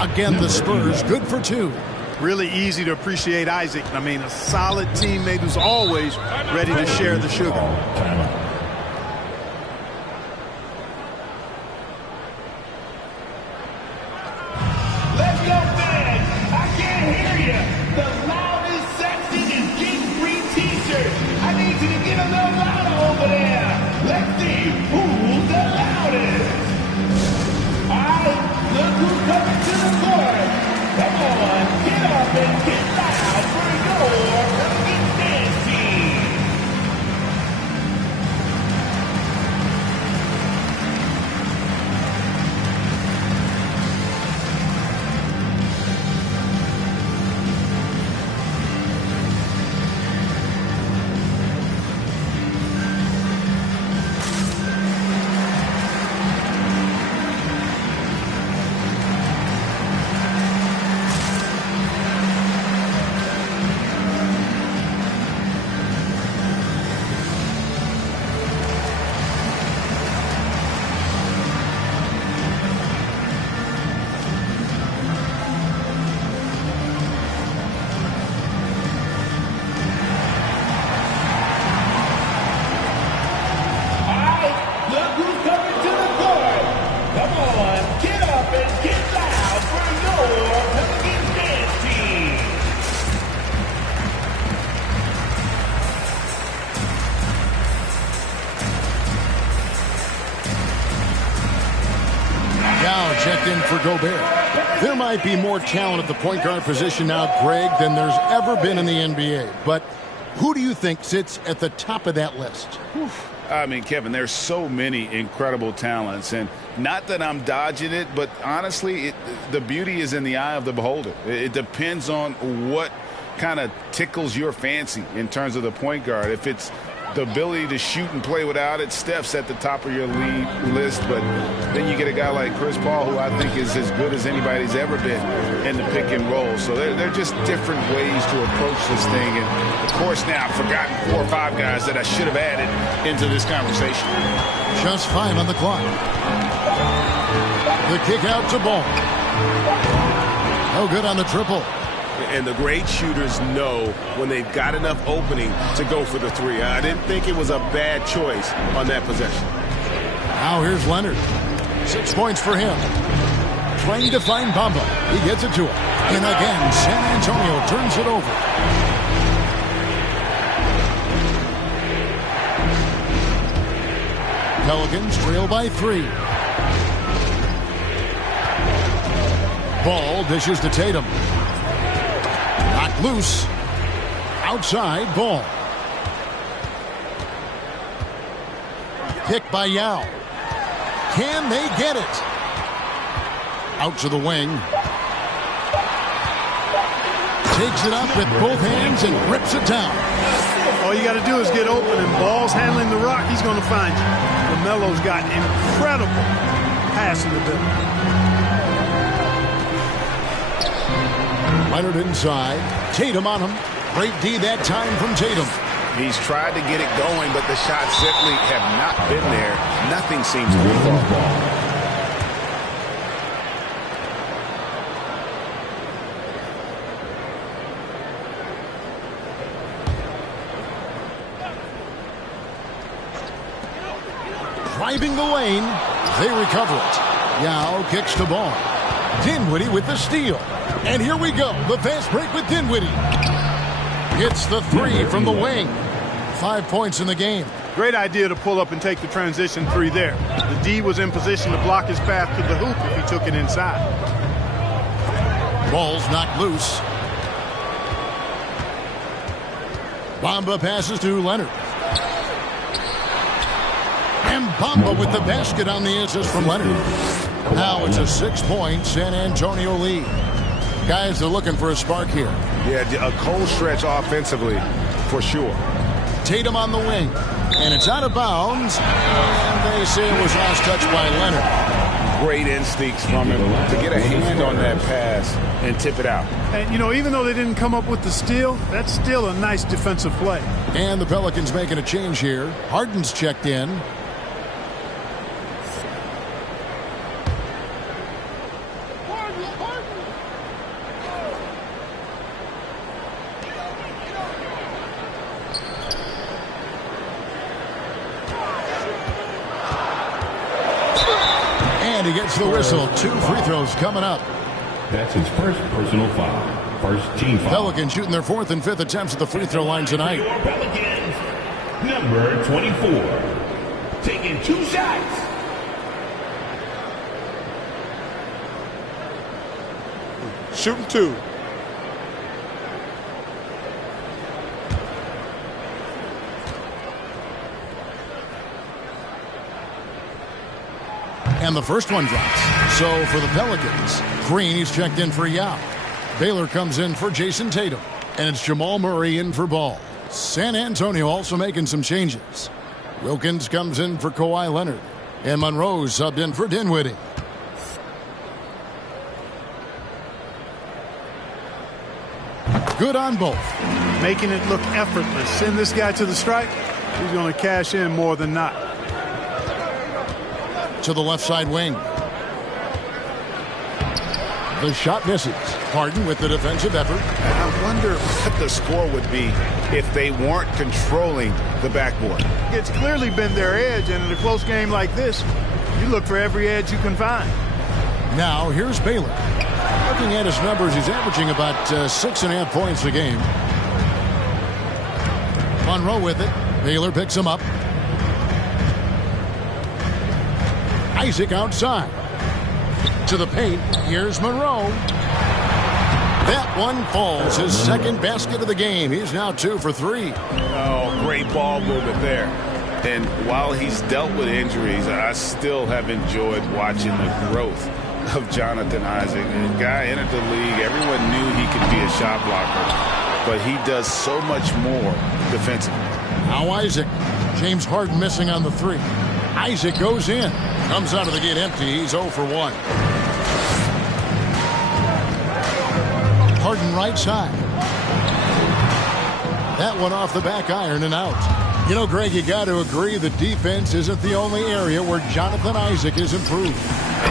Again, the Spurs good for 2. Really easy to appreciate Isaac. I mean, a solid teammate who's always ready to share the sugar. Let's go, fans. I can't hear you. The loudest section is getting free t-shirts. I need you to get a little louder over there. Let's see who's the loudest. All right, look who's coming to the court. Come on, get up and get loud for your Nextgen team. Checked in for Gobert. There might be more talent at the point guard position now, Greg, than there's ever been in the NBA. But who do you think sits at the top of that list? I mean, Kevin, there's so many incredible talents. And not that I'm dodging it, but honestly, the beauty is in the eye of the beholder. It depends on what kind of tickles your fancy in terms of the point guard. If it's the ability to shoot and play without it, Steph's at the top of your league list. But then you get a guy like Chris Paul, who I think is as good as anybody's ever been in the pick and roll. So they're just different ways to approach this thing. And, of course, now I've forgotten 4 or 5 guys that I should have added into this conversation. Just 5 on the clock. The kick out to Ball. No good on the triple. And the great shooters know when they've got enough opening to go for the 3. I didn't think it was a bad choice on that possession. Now here's Leonard. 6 points for him. Trying to find Bamba. He gets it to him. And again, San Antonio turns it over. Pelicans trail by 3. Ball dishes to Tatum. Knocked loose. Outside Ball. Picked by Yao. Can they get it? Out to the wing. Takes it up with both hands and rips it down. All you got to do is get open, and Ball's handling the rock. He's going to find you. LaMelo's got incredible passing ability. Leonard inside. Tatum on him. Great D that time from Tatum. He's tried to get it going, but the shots simply have not been there. Nothing seems to be falling. Driving the lane. They recover it. Yao kicks to Ball. Dinwiddie with the steal. And here we go. The fast break with Dinwiddie. Hits the three from the wing. 5 points in the game. Great idea to pull up and take the transition three there. The D was in position to block his path to the hoop if he took it inside. Ball's knocked loose. Bamba passes to Leonard. And Bamba with the basket on the assist from Leonard. Now it's a 6-point San Antonio lead. Guys are looking for a spark here. Yeah, a cold stretch offensively, for sure. Tatum on the wing. And it's out of bounds. And they say it was last touched by Leonard. Great instincts from him to get a hand on that pass and tip it out. And, you know, even though they didn't come up with the steal, that's still a nice defensive play. And the Pelicans making a change here. Harden's checked in. He gets the whistle. 2 free throws coming up. That's his first personal foul. First team foul. Pelicans shooting their 4th and 5th attempts at the free throw line tonight. Pelicans, number 24, taking 2 shots. Shooting 2. And the first one drops. So for the Pelicans, Green, he's checked in for Yao. Baylor comes in for Jason Tatum. And it's Jamal Murray in for Ball. San Antonio also making some changes. Wilkins comes in for Kawhi Leonard. And Monroe's subbed in for Dinwiddie. Good on both. Making it look effortless. Send this guy to the stripe. He's going to cash in more than not. To the left side wing. The shot misses. Harden with the defensive effort. I wonder what the score would be if they weren't controlling the backboard. It's clearly been their edge, and in a close game like this, you look for every edge you can find. Now here's Baylor. Looking at his numbers, he's averaging about 6.5 points a game. Monroe with it. Baylor picks him up. Isaac outside. To the paint. Here's Monroe. That one falls. His second basket of the game. He's now 2 for 3. Oh, great ball movement there. And while he's dealt with injuries, I still have enjoyed watching the growth of Jonathan Isaac. The guy entered the league. Everyone knew he could be a shot blocker, but he does so much more defensively. Now Isaac. James Harden missing on the 3. Isaac goes in. Comes out of the gate empty. He's 0 for 1. Harden right side. That one off the back iron and out. You know, Greg, you got to agree the defense isn't the only area where Jonathan Isaac is improved.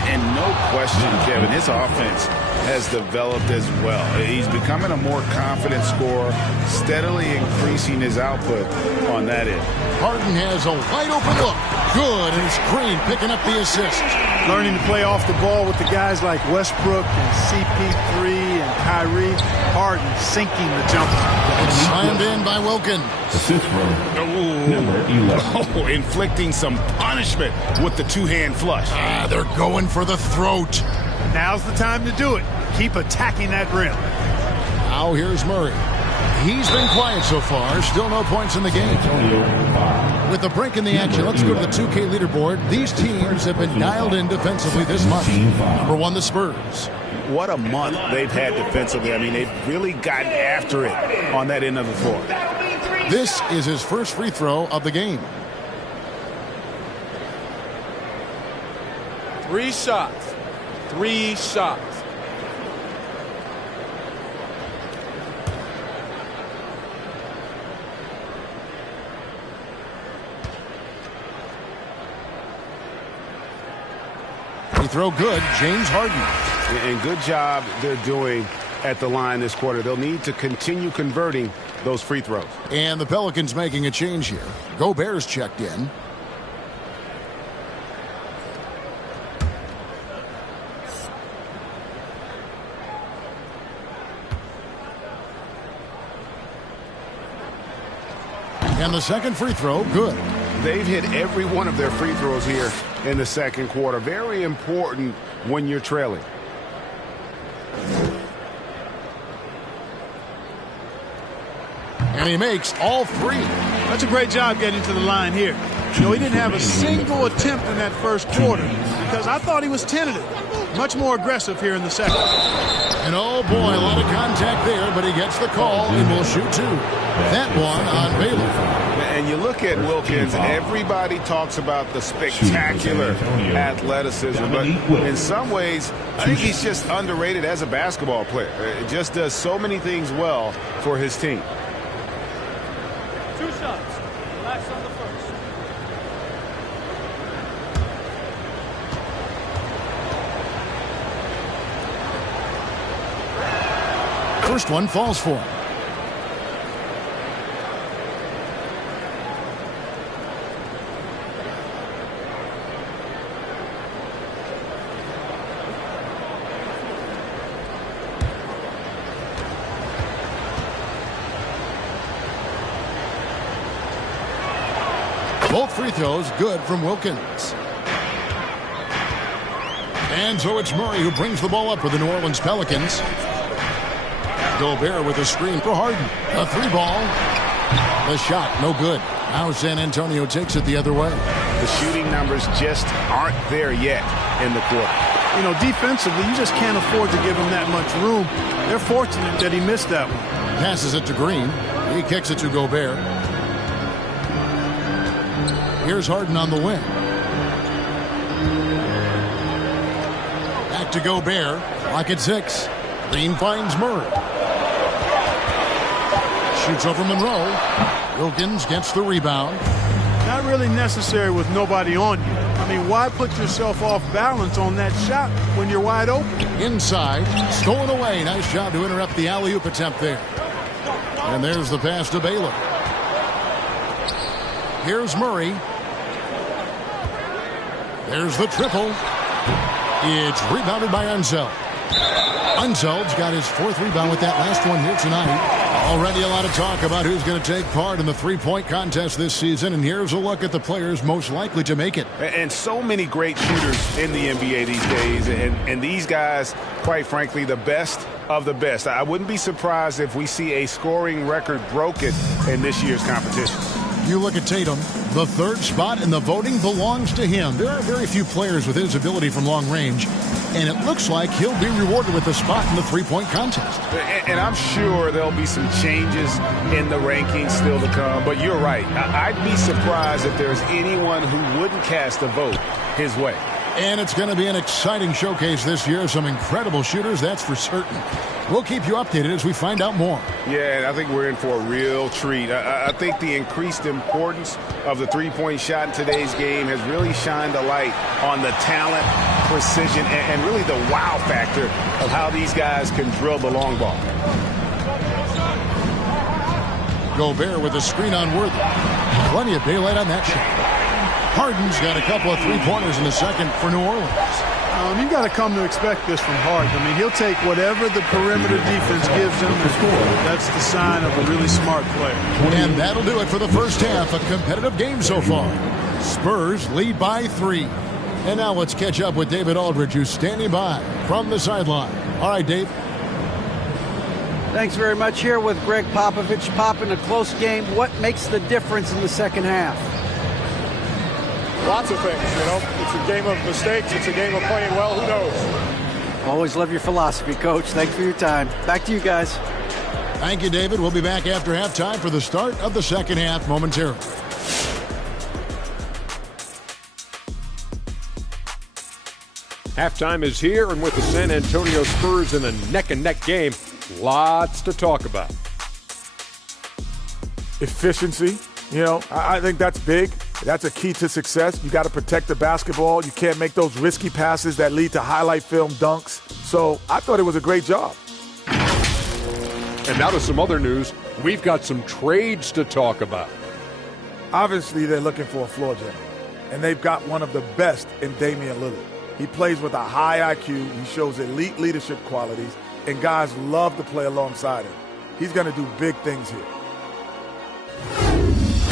And no question, Kevin, his offense has developed as well. He's becoming a more confident scorer, steadily increasing his output on that end. Harden has a wide open look. Good, and it's Green picking up the assist. Learning to play off the ball with the guys like Westbrook and CP3 and Kyrie. Harden sinking the jumper. It's slammed in by Wilkins. Assist from number 11. Oh, inflicting some punishment with the 2-hand flush. They're going for the throat. Now's the time to do it. Keep attacking that rim. Now here's Murray. He's been quiet so far. Still no points in the game. With the break in the action, let's go to the 2K leaderboard. These teams have been dialed in defensively this month. Number 1, the Spurs. What a month they've had defensively. I mean, they've really gotten after it on that end of the floor. This is his first free throw of the game. 3 shots. 3 shots. Free throw good, James Harden. And good job they're doing at the line this quarter. They'll need to continue converting those free throws. And the Pelicans making a change here. Gobert's checked in. And the second free throw, good. They've hit every one of their free throws here in the second quarter. Very important when you're trailing. And he makes all 3. That's a great job getting to the line here. You know, he didn't have a single attempt in that first quarter because I thought he was tentative. Much more aggressive here in the second. And oh boy, a lot of contact there, but he gets the call and will shoot 2. That one on Baylor. And you look at Wilkins, everybody talks about the spectacular athleticism, but in some ways, I think he's just underrated as a basketball player. It just does so many things well for his team. 2 shots. Relax on the first. First one falls for him. Both free throws good from Wilkins. And so it's Murray who brings the ball up for the New Orleans Pelicans. Gobert with a screen for Harden. A 3-ball. The shot, no good. Now San Antonio takes it the other way. The shooting numbers just aren't there yet in the quarter. You know, defensively, you just can't afford to give him that much room. They're fortunate that he missed that one. Passes it to Green. He kicks it to Gobert. Here's Harden on the wing. Back to Gobert. Clock at 6. Green finds Murray. Shoots over Monroe. Wilkins gets the rebound. Not really necessary with nobody on you. I mean, why put yourself off balance on that shot when you're wide open? Inside. Stolen away. Nice job to interrupt the alley-oop attempt there. And there's the pass to Baylor. Here's Murray. There's the triple. It's rebounded by Unseld. Unseld's got his 4th rebound with that last one here tonight. Already a lot of talk about who's going to take part in the three-point contest this season, and here's a look at the players most likely to make it. And so many great shooters in the NBA these days, and these guys, quite frankly, the best of the best. I wouldn't be surprised if we see a scoring record broken in this year's competition. You look at Tatum, the 3rd spot in the voting belongs to him. There are very few players with his ability from long range, and it looks like he'll be rewarded with a spot in the three-point contest. And I'm sure there'll be some changes in the rankings still to come, but you're right. I'd be surprised if there's anyone who wouldn't cast a vote his way. And it's going to be an exciting showcase this year. Some incredible shooters, that's for certain. We'll keep you updated as we find out more. Yeah, and I think we're in for a real treat. I think the increased importance of the three-point shot in today's game has really shined a light on the talent, precision, and really the wow factor of how these guys can drill the long ball. Gobert with a screen on Worthy. Plenty of daylight on that shot. Harden's got a couple of three-pointers in the second for New Orleans. You've got to come to expect this from Harden. I mean, he'll take whatever the perimeter defense gives him. That's the sign of a really smart player. And that'll do it for the first half. A competitive game so far. Spurs lead by 3. And now let's catch up with David Aldridge, who's standing by from the sideline. All right, Dave. Thanks very much. Here with Greg Popovich. Pop, in a close game, what makes the difference in the second half? Lots of things, you know. It's a game of mistakes. It's a game of playing well. Who knows? Always love your philosophy, Coach. Thanks for your time. Back to you guys. Thank you, David. We'll be back after halftime for the start of the second half momentarily. Halftime is here, and with the San Antonio Spurs in a neck-and-neck game, lots to talk about. Efficiency, you know, I think that's big. That's a key to success. You got to protect the basketball. You can't make those risky passes that lead to highlight film dunks. So I thought it was a great job. And now to some other news. We've got some trades to talk about. Obviously, they're looking for a floor general, and they've got one of the best in Damian Lillard. He plays with a high IQ. He shows elite leadership qualities, and guys love to play alongside him. He's going to do big things here.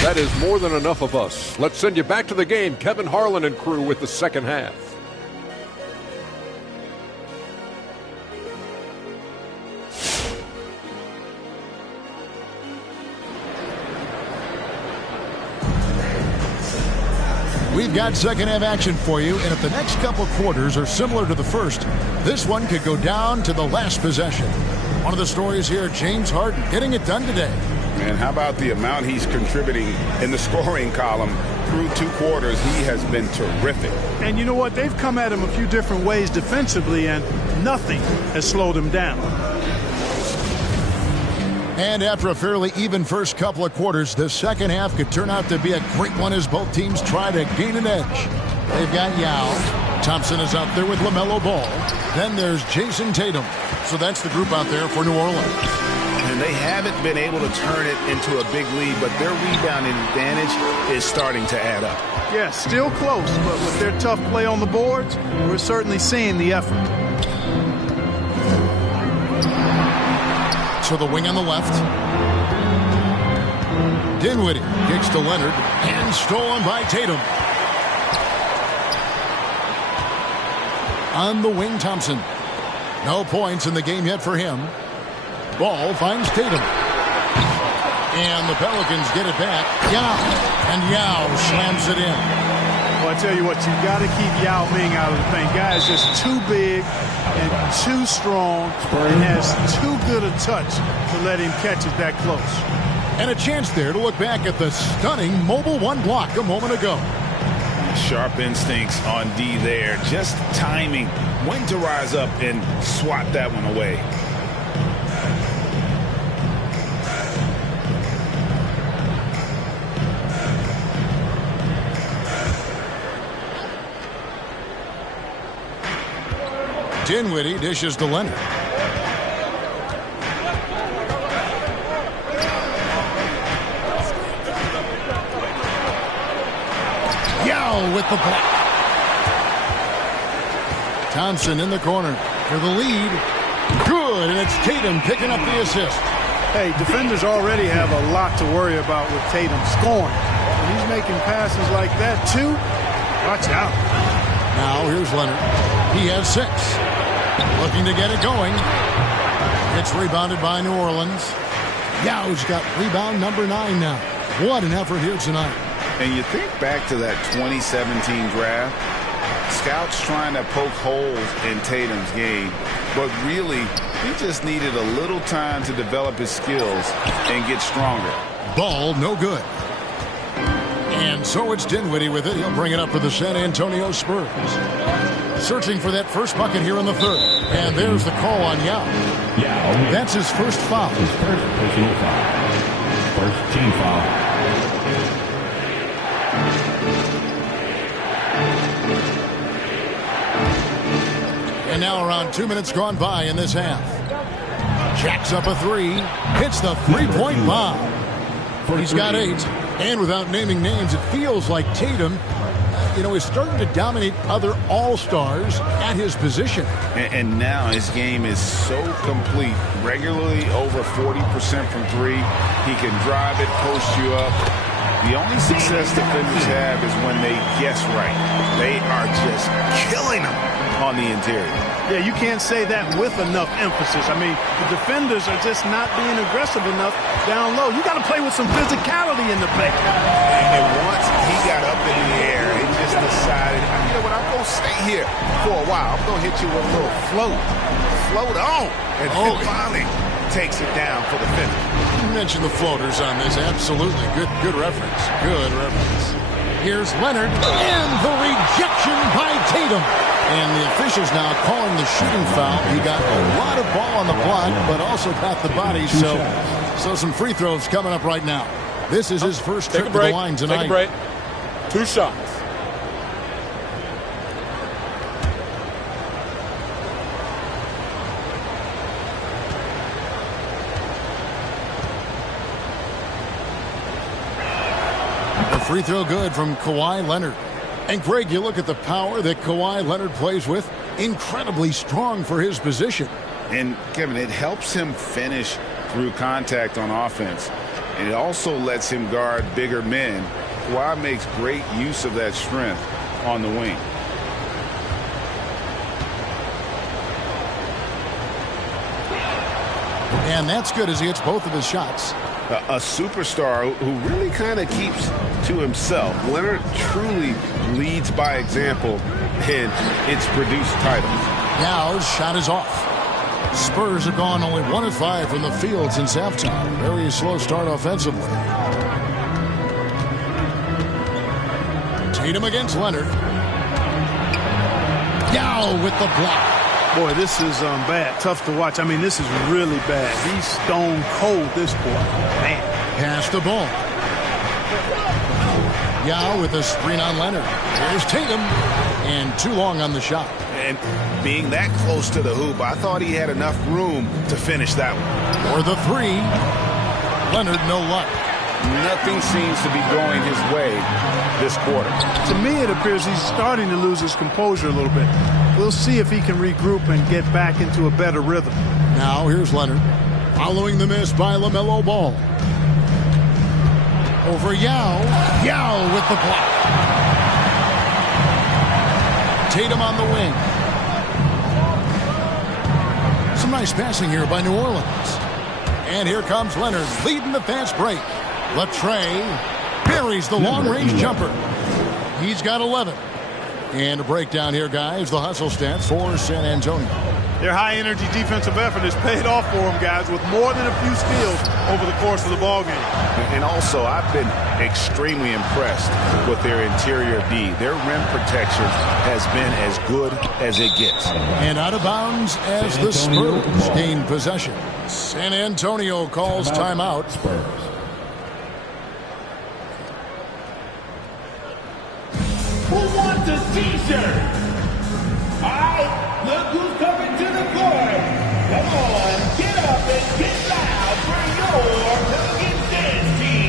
That is more than enough of us. Let's send you back to the game. Kevin Harlan and crew with the second half. We've got second half action for you, and if the next couple quarters are similar to the first, this one could go down to the last possession. One of the stories here, James Harden getting it done today. Man, how about the amount he's contributing in the scoring column through 2 quarters? He has been terrific. And you know what? They've come at him a few different ways defensively, and nothing has slowed him down. And after a fairly even first couple of quarters, the second half could turn out to be a great one as both teams try to gain an edge. They've got Yao. Thompson is out there with LaMelo Ball. Then there's Jason Tatum. So that's the group out there for New Orleans. And they haven't been able to turn it into a big lead, but their rebounding advantage is starting to add up. Yeah, still close, but with their tough play on the boards, we're certainly seeing the effort. To the wing on the left. Dinwiddie kicks to Leonard and stolen by Tatum. On the wing, Thompson. No points in the game yet for him. Ball finds Tatum. And the Pelicans get it back. Yao. And Yao slams it in. Well, I tell you what, you got to keep Yao Ming out of the paint. Guy is just too big and too strong and has too good a touch to let him catch it that close. And a chance there to look back at the stunning mobile one block a moment ago. Sharp instincts on D there. Just timing when to rise up and swat that one away. Dinwiddie dishes to Leonard. Yao with the block. Thompson in the corner for the lead. Good, and it's Tatum picking up the assist. Hey, defenders already have a lot to worry about with Tatum scoring. When he's making passes like that, too, watch out. Now here's Leonard. He has 6. Looking to get it going. It's rebounded by New Orleans. Yao's got rebound number 9 now. What an effort here tonight. And you think back to that 2017 draft, scouts trying to poke holes in Tatum's game, but really, he just needed a little time to develop his skills and get stronger. Ball no good. And so it's Dinwiddie with it. He'll bring it up for the San Antonio Spurs. Searching for that first bucket here in the third. And there's the call on Yao. Yao. That's his first foul. His first personal foul. First team foul. And now around 2 minutes gone by in this half. Jacks up a 3. Hits the three-point bomb. He's got 8. And without naming names, it feels like Tatum, is starting to dominate other all-stars at his position. And now his game is so complete. Regularly over 40% from 3. He can drive it, post you up. The only success defenders have is when they guess right. They are just killing them on the interior. Yeah, you can't say that with enough emphasis. I mean, the defenders are just not being aggressive enough down low. You got to play with some physicality in the paint. And once he got up in the air, he just decided, you know what, I'm going to stay here for a while. I'm going to hit you with a little float. Float on. And then finally takes it down for the finish. You mentioned the floaters on this. Absolutely. Good reference. Good reference. Here's Leonard and the rejection by Tatum. And the officials now calling the shooting foul. He got a lot of ball on the block, but also got the body. So some free throws coming up right now. This is his first trip to the line tonight. Take a break. 2 shots. The free throw good from Kawhi Leonard. And Greg, you look at the power that Kawhi Leonard plays with. Incredibly strong for his position. And Kevin, it helps him finish through contact on offense. And it also lets him guard bigger men. Kawhi makes great use of that strength on the wing. And that's good as he hits both of his shots. A superstar who really kind of keeps to himself. Leonard truly leads by example, and it's produced titles. Now his shot is off. Spurs have gone only 1 of 5 from the field since halftime. Very slow start offensively. Tatum against Leonard. Yao with the block. Boy, this is bad. Tough to watch. I mean, this is really bad. He's stone cold this quarter. Man. Pass the ball. Yao with a screen on Leonard. Here's Tatum. And too long on the shot. And being that close to the hoop, I thought he had enough room to finish that one. For the 3. Leonard, no luck. Nothing seems to be going his way this quarter. To me, it appears he's starting to lose his composure a little bit. We'll see if he can regroup and get back into a better rhythm. Now here's Leonard. Following the miss by LaMelo Ball. Over Yao. Yao with the block. Tatum on the wing. Some nice passing here by New Orleans. And here comes Leonard leading the fast break. Latre buries the long-range jumper. He's got 11. And a breakdown here, guys. The hustle stats for San Antonio. Their high-energy defensive effort has paid off for them, guys, with more than a few steals over the course of the ballgame. And also, I've been extremely impressed with their interior D. Their rim protection has been as good as it gets. And out of bounds as the Spurs gain possession. San Antonio calls timeout. Spurs. Who wants a t-shirt? All right, look who's coming to the court. Come on, get up and get loud for your Pelicans dance team.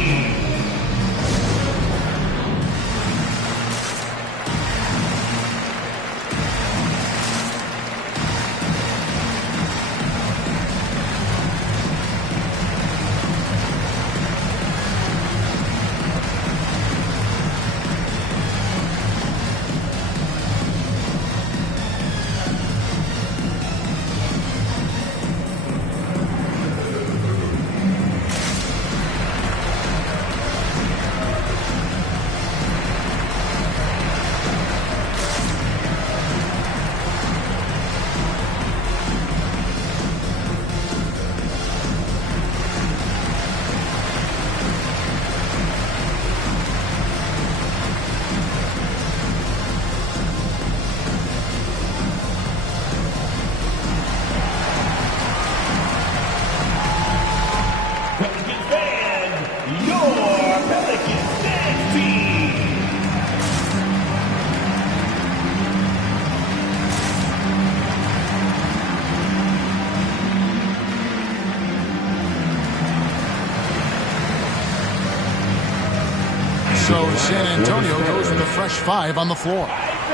So San Antonio goes with a fresh 5 on the floor.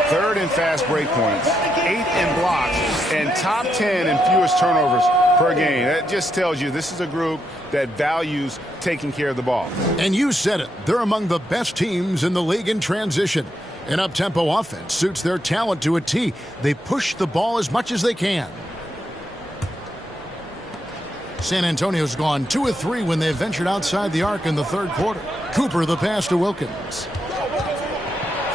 third in fast break points, 8th in blocks, and top 10 in fewest turnovers per game. That just tells you this is a group that values taking care of the ball. And you said it. They're among the best teams in the league in transition. An up-tempo offense suits their talent to a T. They push the ball as much as they can. San Antonio's gone 2 of 3 when they ventured outside the arc in the third quarter. Cooper the pass to Wilkins.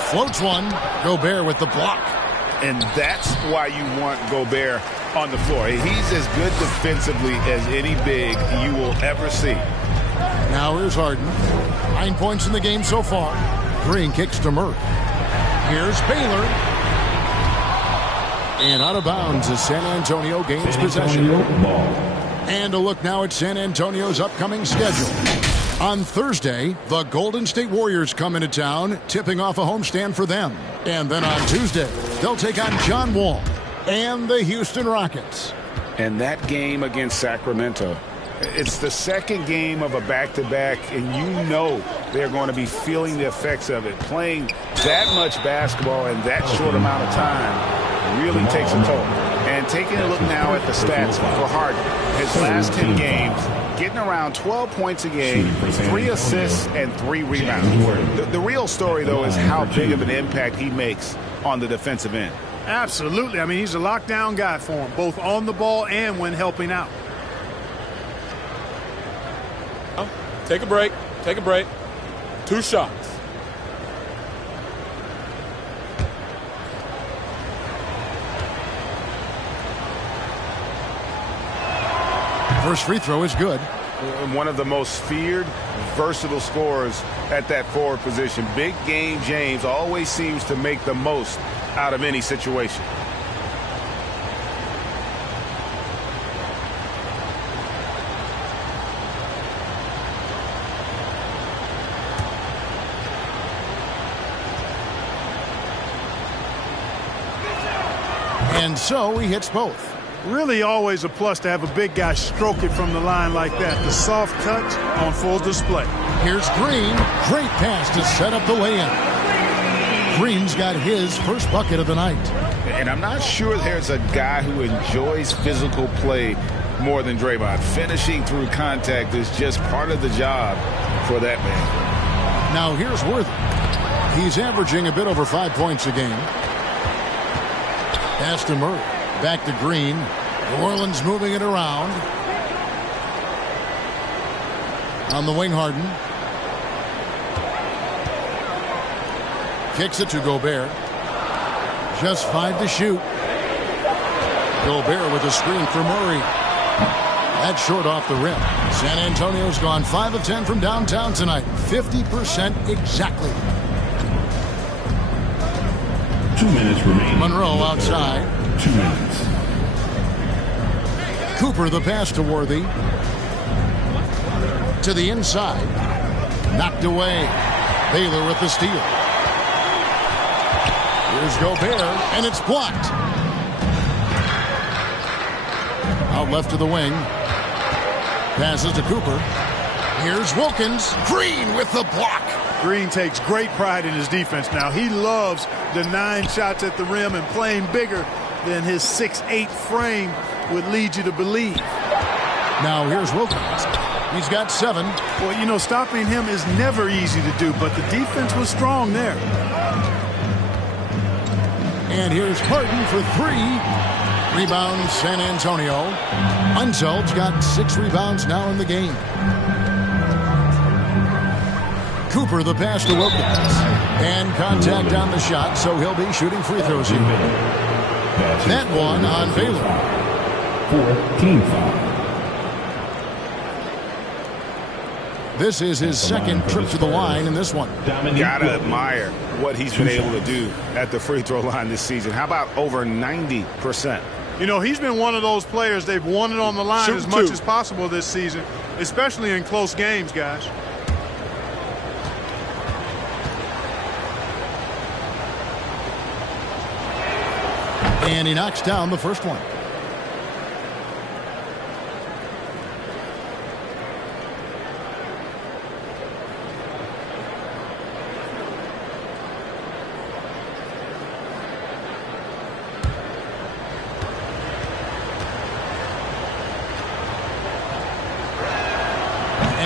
Floats one. Gobert with the block. And that's why you want Gobert on the floor. He's as good defensively as any big you will ever see. Now here's Harden. 9 points in the game so far. Green kicks to Murray. Here's Baylor. And out of bounds as San Antonio gains possession. And a look now at San Antonio's upcoming schedule. On Thursday, the Golden State Warriors come into town, tipping off a homestand for them. And then on Tuesday, they'll take on John Wall and the Houston Rockets. And that game against Sacramento, it's the second game of a back-to-back, and you know they're going to be feeling the effects of it. Playing that much basketball in that short amount of time really takes a toll. And taking a look now at the stats for Harden, his last 10 games, getting around 12 points a game, 3 assists, and 3 rebounds. The real story, though, is how big of an impact he makes on the defensive end. Absolutely. I mean, he's a lockdown guy for him, both on the ball and when helping out. Take a break. Take a break. 2 shots. First free throw is good. One of the most feared, versatile scorers at that forward position. Big game James always seems to make the most out of any situation. And so he hits both. Really always a plus to have a big guy stroke it from the line like that. The soft touch on full display. Here's Green. Great pass to set up the lay-in. Green's got his first bucket of the night. And I'm not sure there's a guy who enjoys physical play more than Draymond. Finishing through contact is just part of the job for that man. Now here's Worthy. He's averaging a bit over 5 points a game. Pass to Murray. Back to Green. New Orleans moving it around. On the wing, Harden. Kicks it to Gobert. Just 5 to shoot. Gobert with a screen for Murray. That's short off the rim. San Antonio's gone 5 of 10 from downtown tonight. 50% exactly. 2 minutes remaining. Monroe outside. 2 minutes. Cooper the pass to Worthy. To the inside. Knocked away. Baylor with the steal. Here's Gobert, and it's blocked. Out left to the wing. Passes to Cooper. Here's Wilkins. Green with the block. Green takes great pride in his defense now. He loves the 9 shots at the rim and playing bigger than his 6'8" frame would lead you to believe. Now here's Wilkins. He's got 7. Well, you know, stopping him is never easy to do, but the defense was strong there. And here's Harden for 3. Rebound San Antonio. Unsel's got 6 rebounds now in the game. Cooper the pass to Wilkins. And contact on the shot, so he'll be shooting free throws here. That one on Baylor. 4-team foul. This is his second trip to the line in this one. Gotta admire what he's been able to do at the free throw line this season. How about over 90%? You know, he's been one of those players they've wanted on the line as much as possible this season, especially in close games, guys. And he knocks down the first one.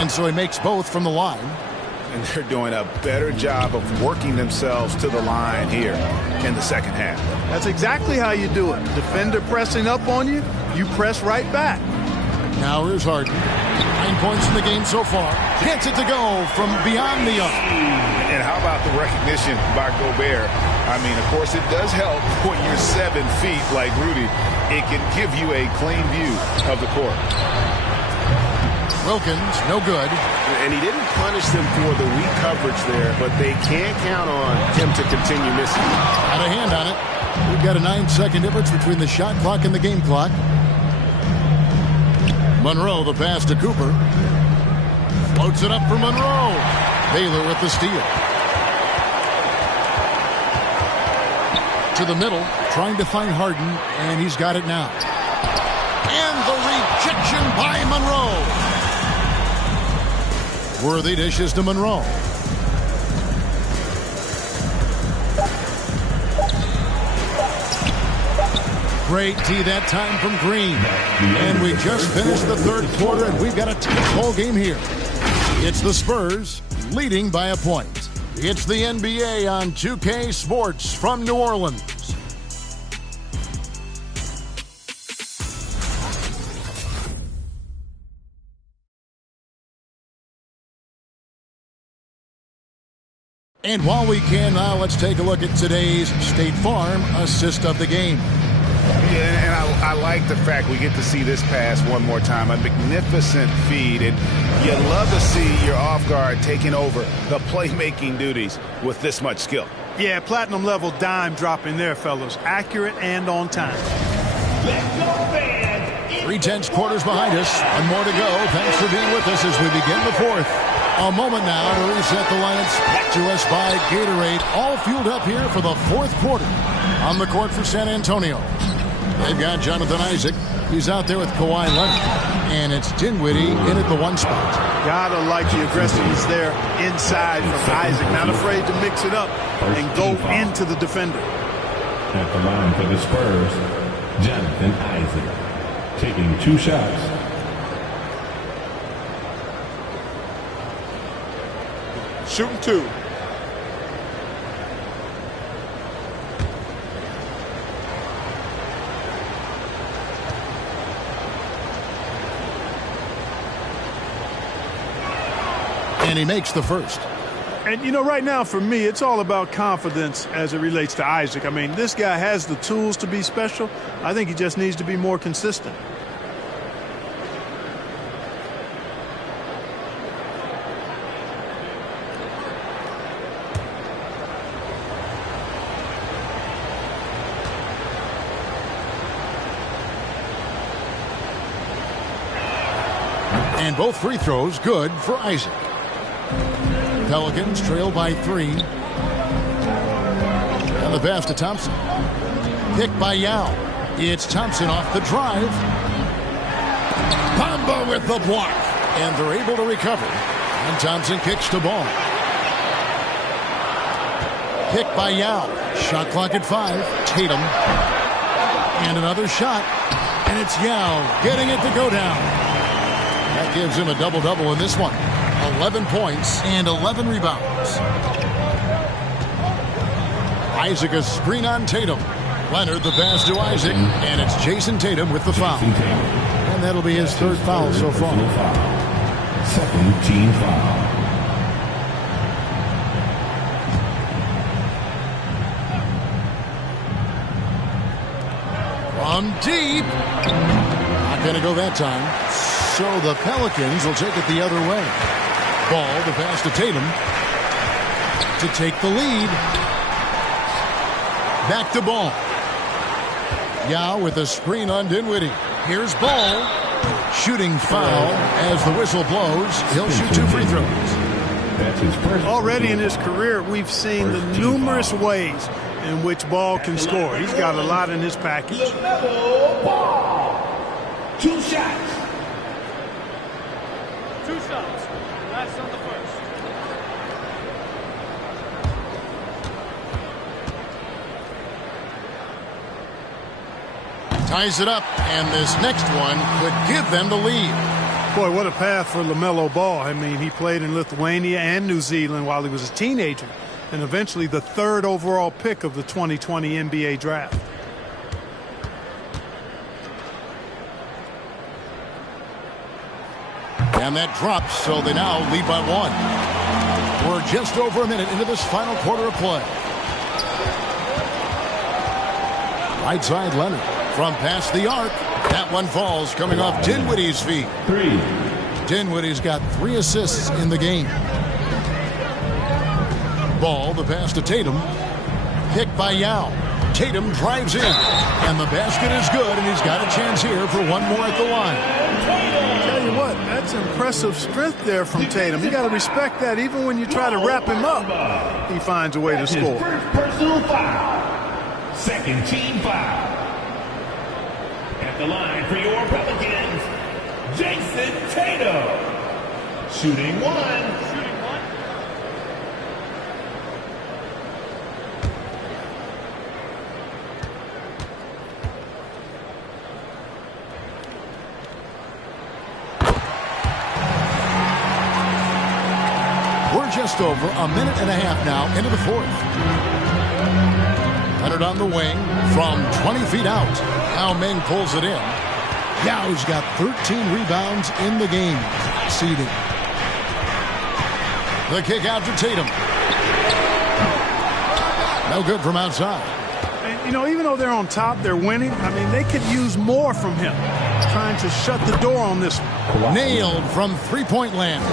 And so he makes both from the line. And they're doing a better job of working themselves to the line here in the second half. That's exactly how you do it. Defender pressing up on you, you press right back. Now here's Harden. 9 points in the game so far. Gets it to go from beyond the arc. And how about the recognition by Gobert? I mean, of course, it does help when you're 7 feet like Rudy. It can give you a clean view of the court. Wilkins, no good. And he didn't punish them for the weak coverage there, but they can't count on him to continue missing. Got a hand on it. We've got a 9-second difference between the shot clock and the game clock. Monroe, the pass to Cooper. Floats it up for Monroe. Baylor with the steal. To the middle, trying to find Harden, and he's got it now. And the rejection by Monroe. Worthy dishes to Monroe. Great D that time from Green. And we just finished the third quarter, and we've got a tight ball game here. It's the Spurs leading by a point. It's the NBA on 2K Sports from New Orleans. And while we can now, let's take a look at today's State Farm assist of the game. Yeah, and I like the fact we get to see this pass one more time. A magnificent feed, and you love to see your off guard taking over the playmaking duties with this much skill. Yeah, platinum level dime dropping there, fellas. Accurate and on time. 3/10 quarters behind us. One more to go. Thanks for being with us as we begin the fourth. A moment now to reset the lineups. Back to us by Gatorade. All fueled up here for the fourth quarter. On the court for San Antonio. They've got Jonathan Isaac. He's out there with Kawhi Leonard. And it's Dinwiddie in at the 1 spot. Gotta like the aggressiveness there inside from Isaac. Not afraid to mix it up and go into the defender. At the line for the Spurs, Jonathan Isaac. Taking 2 shots. Shooting 2. And he makes the first. And, you know, right now for me, it's all about confidence as it relates to Isaac. I mean, this guy has the tools to be special. I think he just needs to be more consistent. And both free throws good for Isaac. Pelicans trail by 3. And the pass to Thompson. Picked by Yao. It's Thompson off the drive. Bamba with the block. And they're able to recover. And Thompson kicks to ball. Picked by Yao. Shot clock at 5. Tatum. And another shot. And it's Yao getting it to go down. That gives him a double-double in this one. 11 points and 11 rebounds. Isaac a screen on Tatum. Leonard the pass to Isaac. And it's Jason Tatum with the foul. And that'll be his third foul so far. Second team foul. From deep. Not going to go that time. So the Pelicans will take it the other way. Ball, the pass to Tatum. To take the lead. Back to Ball. Yao with a screen on Dinwiddie. Here's Ball. Shooting foul as the whistle blows. He'll shoot 2 free throws. That's his first. Already in his career, we've seen the numerous ways in which Ball can score. He's got a lot in his package. Ball. 2 shots. 2 shots. Last on the first. Ties it up, and this next one could give them the lead. Boy, what a path for LaMelo Ball. I mean, he played in Lithuania and New Zealand while he was a teenager, and eventually the 3rd overall pick of the 2020 NBA draft. And that drops, so they now lead by 1. We're just over a minute into this final quarter of play. Right side Leonard from past the arc. That one falls, coming off Dinwiddie's feet. 3. Dinwiddie's got 3 assists in the game. Ball, the pass to Tatum. Picked by Yao. Tatum drives in. And the basket is good, and he's got a chance here for one more at the line. Tell you what, that's impressive strength there from Tatum. You got to respect that. Even when you try to wrap him up, he finds a way to score. First personal foul. Second team foul. At the line for your Pelicans, Jason Tatum. Shooting 1. Just over a minute and a half now into the 4th. Leonard on the wing from 20 feet out. Now Ming pulls it in. Yao's got 13 rebounds in the game. Seeding. The kick out to Tatum. No good from outside. And, you know, even though they're on top, they're winning. I mean, they could use more from him. Trying to shut the door on this one. Nailed from three-point land.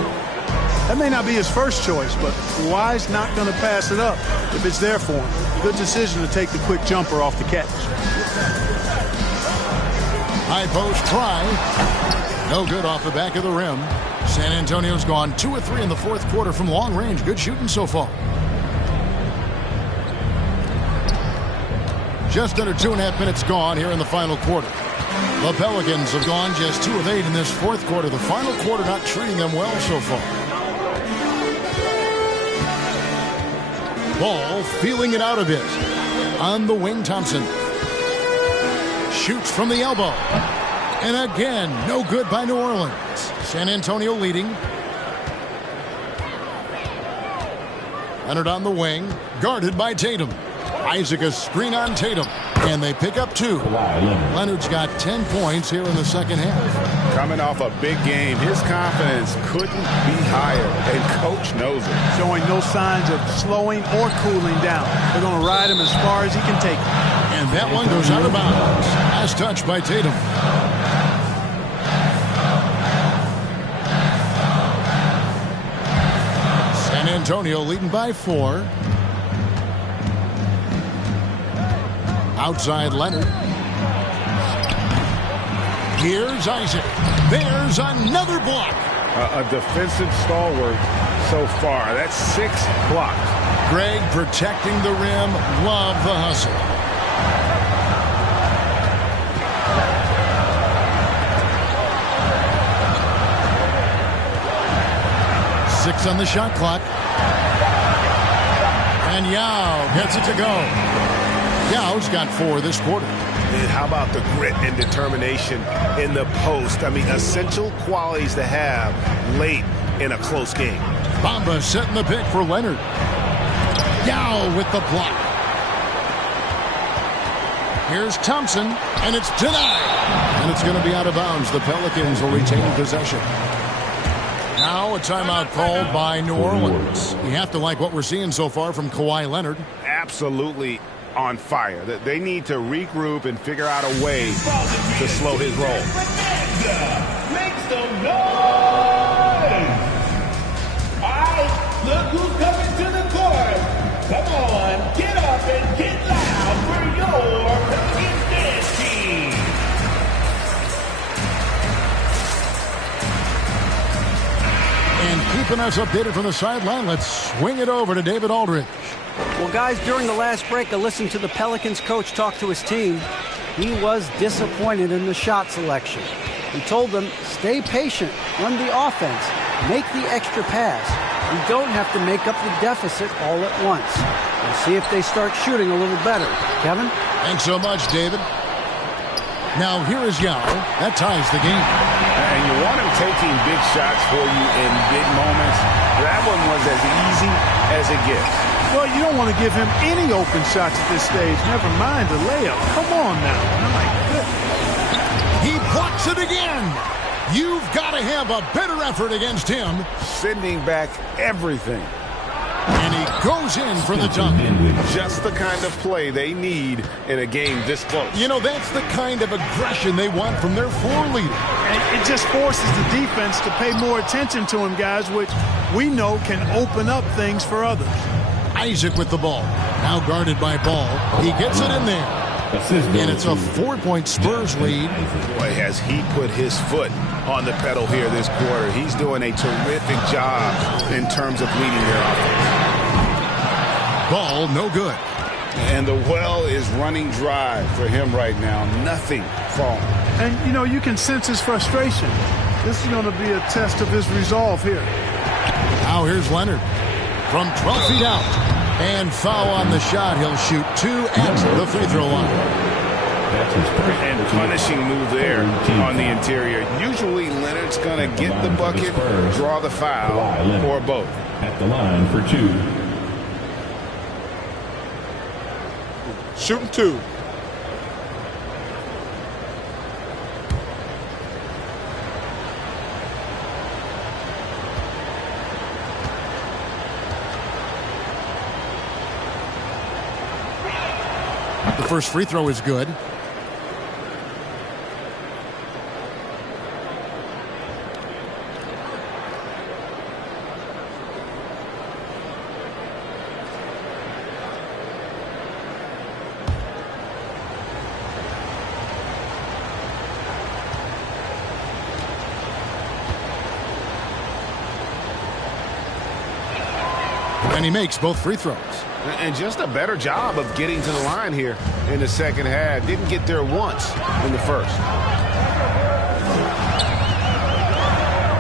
That may not be his first choice, but Kawhi's not going to pass it up if it's there for him. Good decision to take the quick jumper off the catch. High post try. No good off the back of the rim. San Antonio's gone 2 of 3 in the 4th quarter from long range. Good shooting so far. Just under 2.5 minutes gone here in the final quarter. The Pelicans have gone just 2 of 8 in this 4th quarter. The final quarter not treating them well so far. Ball feeling it out a bit. On the wing, Thompson. Shoots from the elbow. And again, no good by New Orleans. San Antonio leading. Leonard on the wing. Guarded by Tatum. Isaac a screen on Tatum. And they pick up 2. Leonard's got 10 points here in the second half. Coming off a big game, his confidence couldn't be higher, and coach knows it. Showing no signs of slowing or cooling down. They're going to ride him as far as he can take him. And that one goes out of bounds. Last touch by Tatum. San Antonio leading by 4. Outside Leonard. Here's Isaac. There's another block. A defensive stalwart so far. That's 6 blocks. Greg protecting the rim. Love the hustle. Six on the shot clock. And Yao gets it to go. Yao's got 4 this quarter. And how about the grit and determination in the post? I mean, essential qualities to have late in a close game. Bamba setting the pick for Leonard. Yao with the block. Here's Thompson, and it's denied. And it's going to be out of bounds. The Pelicans will retain possession. Now a timeout called by New Orleans. You have to like what we're seeing so far from Kawhi Leonard. Absolutely on fire. They need to regroup and figure out a way to slow his roll. Make some noise! All right, look who's coming to the court. Come on, get up and get loud for your Pelicans dance team. And keeping us updated from the sideline, let's swing it over to David Aldridge. Well, guys, during the last break, I listened to the Pelicans coach talk to his team. He was disappointed in the shot selection. He told them, stay patient, run the offense, make the extra pass. You don't have to make up the deficit all at once. We'll see if they start shooting a little better. Kevin? Thanks so much, David. Now, here is Yao. That ties the game. and you want him taking big shots for you in big moments. That one was as easy as it gets. Well, you don't want to give him any open shots at this stage. Never mind the layup. Come on now. My goodness. He blocks it again. You've got to have a better effort against him. Sending back everything. And he goes in for the dunk. Just the kind of play they need in a game this close. You know, that's the kind of aggression they want from their floor leader. And it just forces the defense to pay more attention to him, guys, which we know can open up things for others. Isaac with the ball. Now guarded by Ball. He gets it in there. And it's a 4-point Spurs lead. Boy, has he put his foot on the pedal here this quarter. He's doing a terrific job in terms of leading their offense. Ball, no good. And the well is running dry for him right now. Nothing falling. And, you know, you can sense his frustration. This is going to be a test of his resolve here. Now here's Leonard from 12 feet out. And foul on the shot. He'll shoot 2 at the free throw line. And punishing move there on the interior. Usually Leonard's going to get the bucket, draw the foul, or both. At the line for 2. Shooting 2. The first free throw is good. And he makes both free throws. And just a better job of getting to the line here in the second half. Didn't get there once in the first.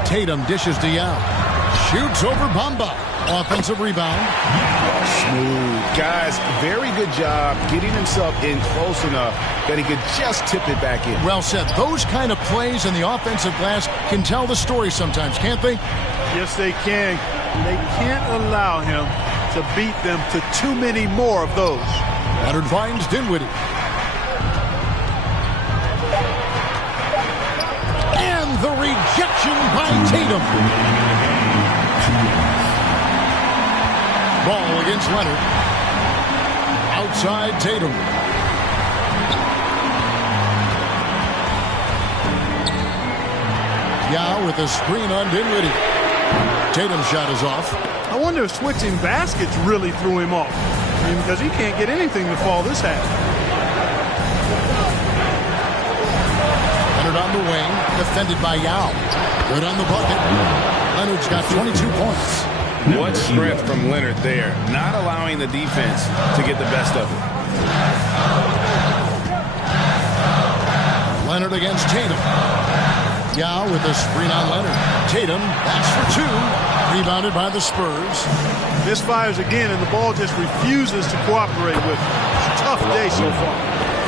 Tatum dishes to Yao. Shoots over Bamba. Offensive rebound. Smooth. Guys, very good job getting himself in close enough that he could just tip it back in. Well said. Those kind of plays in the offensive glass can tell the story sometimes, can't they? Yes, they can. They can't allow him to beat them to too many more of those. Leonard finds Dinwiddie. And the rejection by Tatum. Ball against Leonard. Outside Tatum. Yao with a screen on Dinwiddie. Tatum's shot is off. I wonder if switching baskets really threw him off. I mean, because he can't get anything to fall this half. Leonard on the wing, defended by Yao. Good on the bucket. Leonard's got 22 points. What strength from Leonard there, not allowing the defense to get the best of it. Leonard against Tatum. Yao with a screen on Leonard. Tatum, that's for 2. Rebounded by the Spurs. Misfires again, and the ball just refuses to cooperate with him. It's a tough day so far.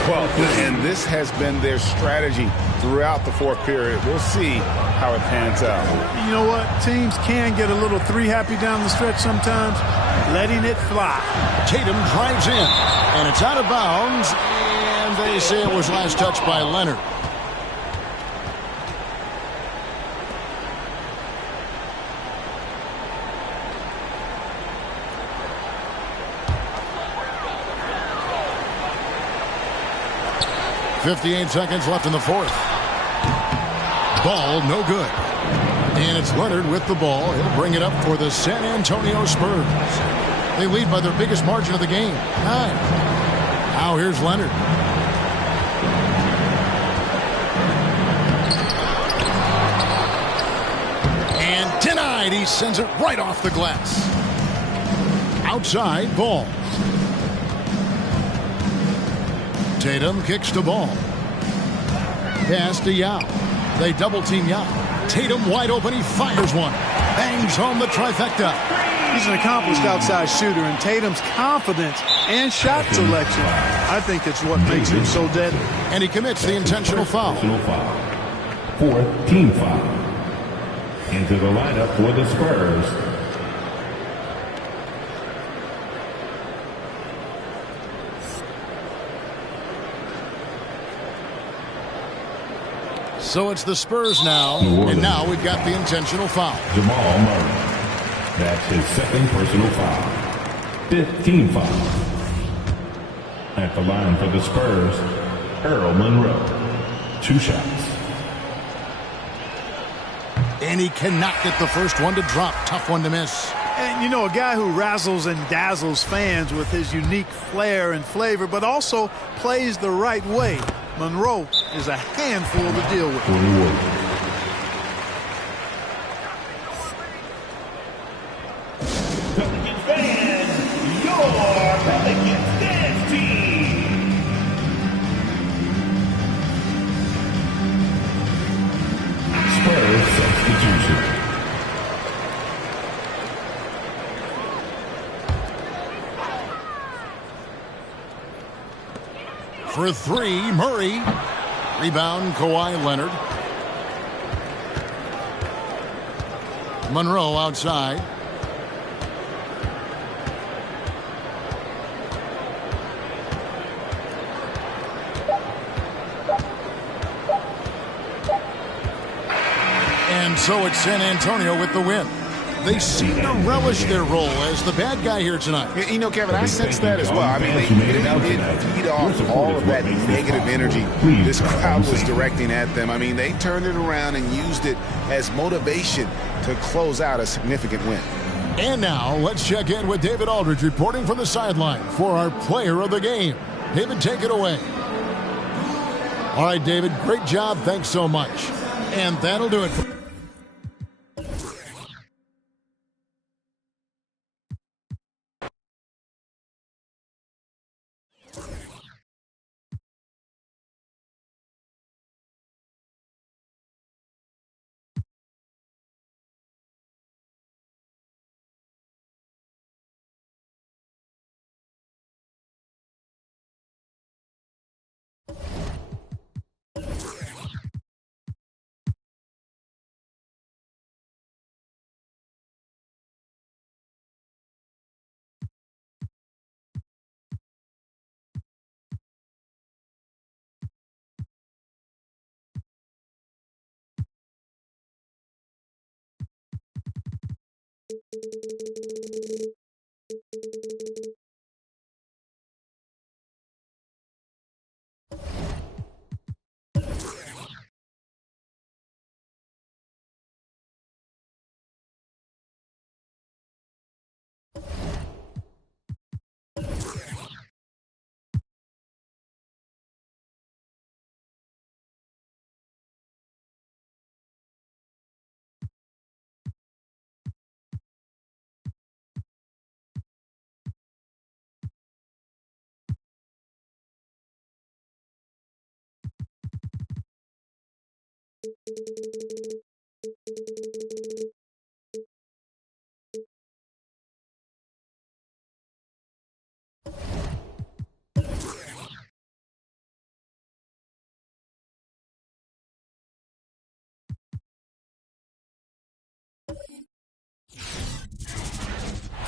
Well, and this has been their strategy throughout the fourth period. We'll see how it pans out. You know what? Teams can get a little 3-happy down the stretch sometimes. Letting it fly. Tatum drives in, and it's out of bounds, and they say it was last touched by Leonard. .58 seconds left in the fourth. Ball, no good. And it's Leonard with the ball. He'll bring it up for the San Antonio Spurs. They lead by their biggest margin of the game, 9. Now here's Leonard. And denied. He sends it right off the glass. Outside, Ball. Tatum kicks the ball. Pass to Yao. They double team Yao. Tatum wide open. He fires one. Bangs home the trifecta. He's an accomplished outside shooter, and Tatum's confidence and shot selection, I think it's what makes him so deadly. And he commits the intentional foul. 4th team foul. Into the lineup for the Spurs, So it's the Spurs now, and now we've got the intentional foul. Jamal Murray. That's his 2nd personal foul. 5th team foul. At the line for the Spurs, Earl Monroe. 2 shots. And he cannot get the first one to drop. Tough one to miss. And, you know, a guy who razzles and dazzles fans with his unique flair and flavor, but also plays the right way. Monroe is a handful to deal with. Pelicans fans, your Pelicans dance team. Spurs substitution. For 3, Murray. Rebound, Kawhi Leonard. Monroe outside. And so it's San Antonio with the win. They seem to relish their role as the bad guy here tonight. You know, Kevin, I sense that as well. I mean, they really did feed off all of that negative energy this crowd was directing at them. I mean, they turned it around and used it as motivation to close out a significant win. And now let's check in with David Aldridge reporting from the sideline for our player of the game. David, take it away. All right, David, great job. Thanks so much. And that'll do it.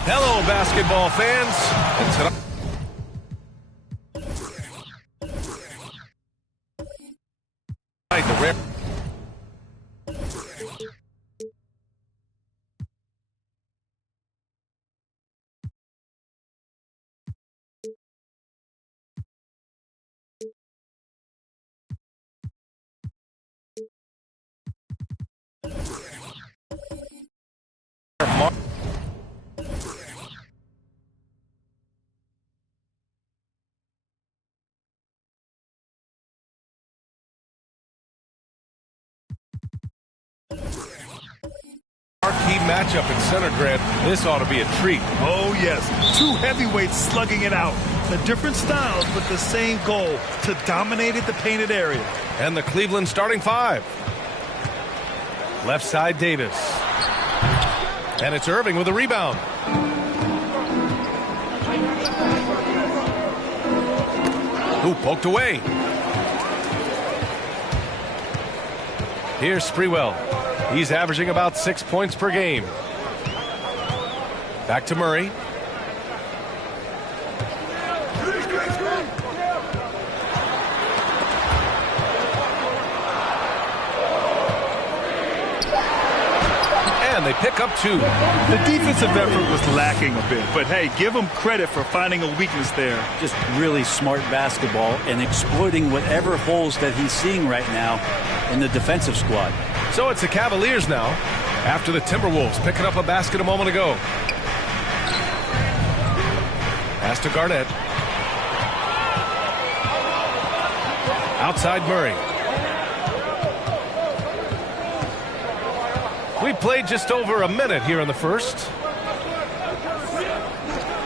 Hello, basketball fans. And tonight, the rare. Marquee matchup in center, Grant. This ought to be a treat. Oh, yes. 2 heavyweights slugging it out. The different styles, but the same goal, to dominate at the painted area. And the Cleveland starting 5. Left side, Davis. And it's Irving with a rebound. Who poked away. Here's Sprewell. He's averaging about 6 points per game. Back to Murray. And they pick up 2. The defensive effort was lacking a bit, but hey, give them credit for finding a weakness there. Just really smart basketball and exploiting whatever holes that he's seeing right now in the defensive squad. So it's the Cavaliers now, after the Timberwolves picking up a basket a moment ago. Pass to Garnett. Outside Murray. We played just over a minute here in the first.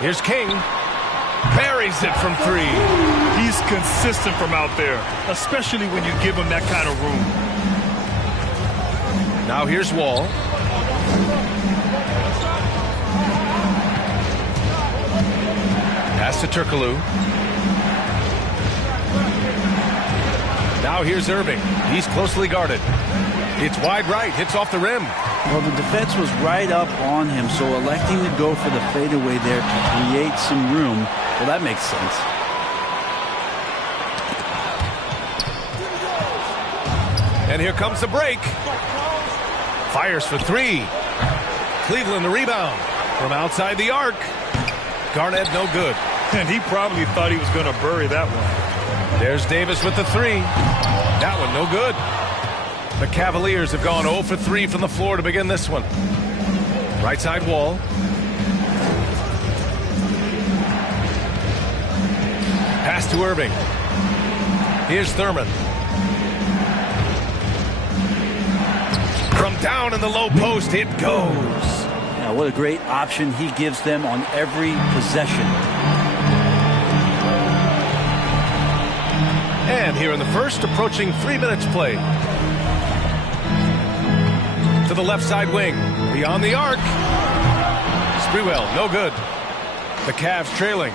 Here's King. Buries it from 3. He's consistent from out there, especially when you give him that kind of room. Now here's Wall. Pass to Turkoglu. Now here's Irving. He's closely guarded. It's wide right, hits off the rim. Well, the defense was right up on him, so electing to go for the fadeaway there to create some room, well, that makes sense. And here comes the break. Fires for 3. Cleveland the rebound from outside the arc. Garnett no good. And he probably thought he was going to bury that one. There's Davis with the 3. That one no good. The Cavaliers have gone 0 for 3 from the floor to begin this one. Right side Wall. Pass to Irving. Here's Thurman. From down in the low post, it goes. Now, what a great option he gives them on every possession. And here in the first, approaching 3 minutes played. To the left side wing. Beyond the arc. Sprewell, no good. The Cavs trailing.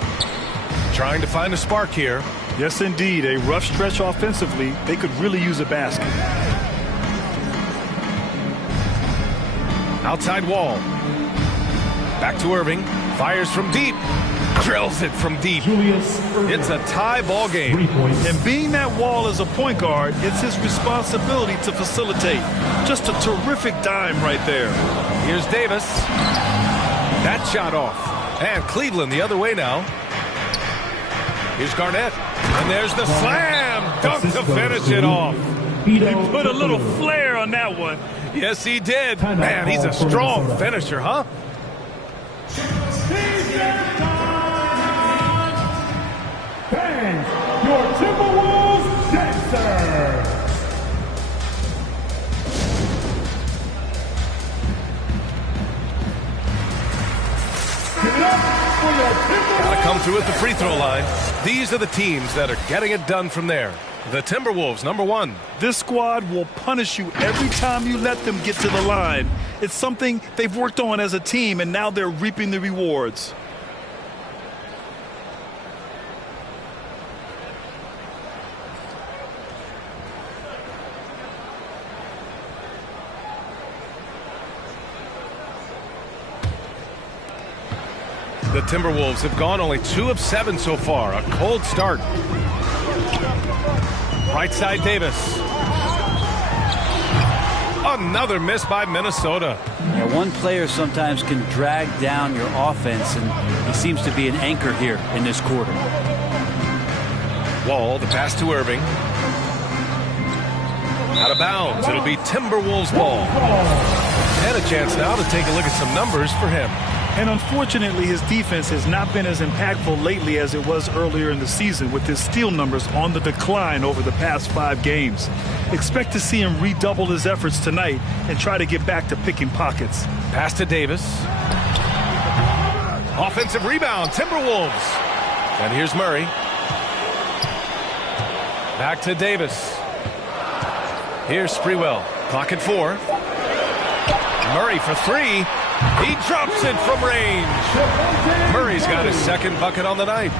Trying to find a spark here. Yes, indeed. A rough stretch offensively. They could really use a basket. Outside Wall. Back to Irving. Fires from deep. Drills it from deep. It's a tie ball game. And being that Wall is a point guard, it's his responsibility to facilitate. Just a terrific dime right there. Here's Davis. That shot off. And Cleveland the other way now. Here's Garnett. And there's the slam. Dunk to finish it off. He put a little flair on that one. Yes, he did. Man, he's a strong finisher, huh? Fans, your Timberwolves dancer. Gotta come through at the free throw line. These are the teams that are getting it done from there. The Timberwolves, number 1. This squad will punish you every time you let them get to the line. It's something they've worked on as a team, and now they're reaping the rewards. The Timberwolves have gone only 2 of 7 so far. A cold start. Right side Davis. Another miss by Minnesota. Yeah, one player sometimes can drag down your offense, and he seems to be an anchor here in this quarter. Wall, the pass to Irving. Out of bounds. It'll be Timberwolves ball. And a chance now to take a look at some numbers for him. And unfortunately, his defense has not been as impactful lately as it was earlier in the season, with his steal numbers on the decline over the past 5 games. Expect to see him redouble his efforts tonight and try to get back to picking pockets. Pass to Davis. Offensive rebound, Timberwolves. And here's Murray. Back to Davis. Here's Sprewell. Clock at 4. Murray for 3. He drops it from range. Murray's got his second bucket on the night.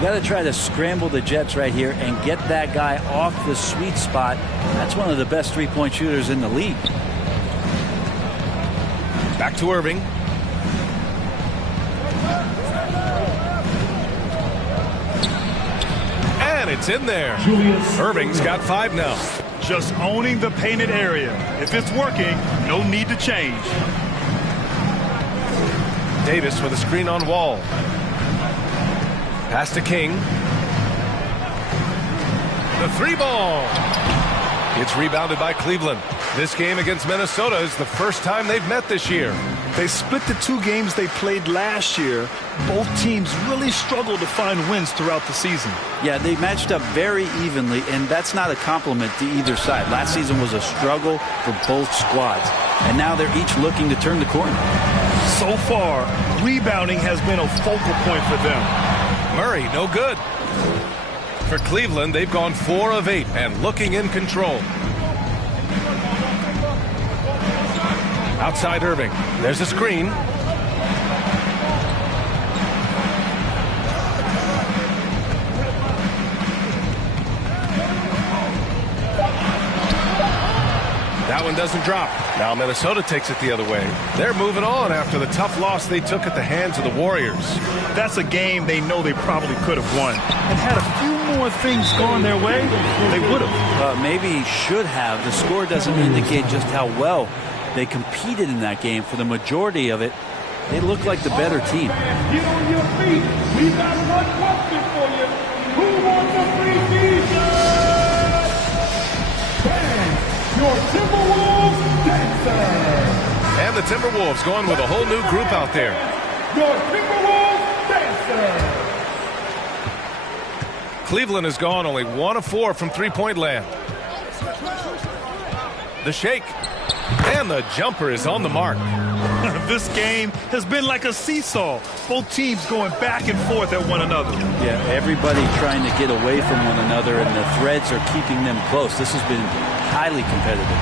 You got to try to scramble the Jets right here and get that guy off the sweet spot. That's one of the best three-point shooters in the league. Back to Irving. And it's in there. Irving's got 5 now. Just owning the painted area. If it's working, no need to change. Davis with a screen on Wall. Pass to King. The 3-ball. It's rebounded by Cleveland. This game against Minnesota is the first time they've met this year. They split the 2 games they played last year. Both teams really struggled to find wins throughout the season. Yeah, they matched up very evenly, and that's not a compliment to either side. Last season was a struggle for both squads, and now they're each looking to turn the corner. So far, rebounding has been a focal point for them. Murray, no good. For Cleveland, they've gone 4 of 8 and looking in control. Outside Irving. There's a screen. That one doesn't drop. Now Minnesota takes it the other way. They're moving on after the tough loss they took at the hands of the Warriors. That's a game they know they probably could have won. And had a few more things gone their way, they would have. Maybe should have. The score doesn't indicate just how well they competed in that game. For the majority of it, they look like the better team. Get on your feet. We've got one question for you. Who wants a free t-shirt? Fans, your Timberwolves dancer. And the Timberwolves going with a whole new group out there. Your Timberwolves dancer. Cleveland has gone only 1 of 4 from three-point land. The shake. And the jumper is on the mark. This game has been like a seesaw. Both teams going back and forth at one another. Yeah, everybody trying to get away from one another, and the threads are keeping them close. This has been highly competitive.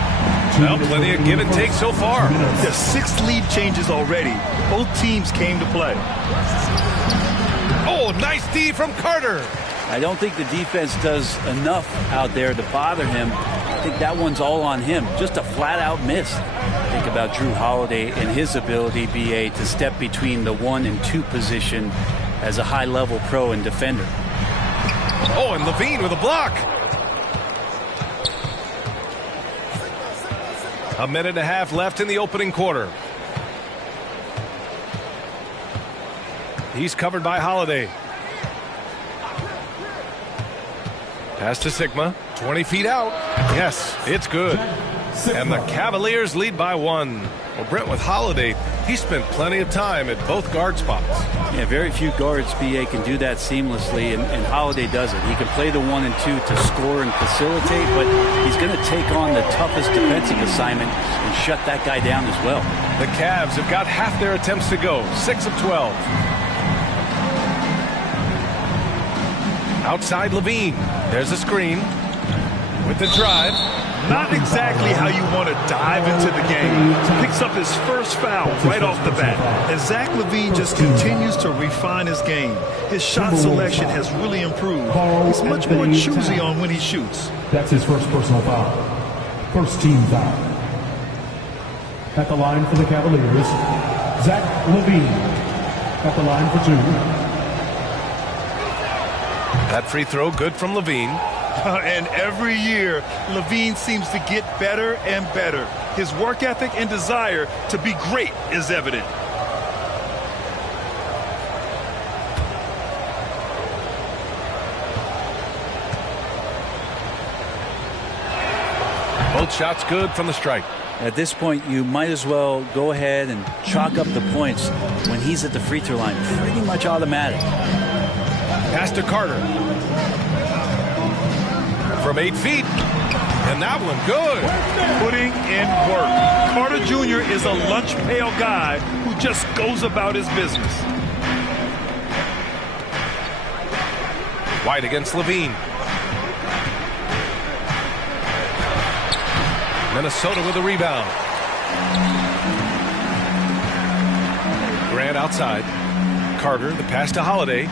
Well, plenty of give and take so far. There's 6 lead changes already. Both teams came to play. Oh, nice D from Carter. I don't think the defense does enough out there to bother him. I think that one's all on him. Just a flat-out miss. Think about Drew Holiday and his ability, BA, to step between the 1 and 2 position as a high-level pro and defender. Oh, and Levine with a block. A minute and a half left in the opening quarter. He's covered by Holiday. Pass to Sigma. 20 feet out. Yes, it's good. And the Cavaliers lead by 1. Well, Brent, with Holiday, he spent plenty of time at both guard spots. Yeah, very few guards, BA, can do that seamlessly, and Holiday does it. He can play the 1 and 2 to score and facilitate, but he's going to take on the toughest defensive assignment and shut that guy down as well. The Cavs have got half their attempts to go, 6 of 12. Outside Levine. There's a screen with the drive. Not exactly how you want to dive into the game. Picks up his first foul right off the bat. And Zach LaVine just continues to refine his game. His shot selection has really improved. He's much more choosy on when he shoots. That's his first personal foul. First team foul. At the line for the Cavaliers, Zach LaVine. At the line for 2. That free throw good from Levine. And every year, Levine seems to get better and better. His work ethic and desire to be great is evident. Both shots good from the strike. At this point, you might as well go ahead and chalk up the points when he's at the free throw line. Pretty much automatic. Pass to Carter. From 8 feet. And that one good. Putting in work. Carter Jr. is a lunch pail guy who just goes about his business. White against Levine. Minnesota with a rebound. Grant outside. Carter, the pass to Holiday.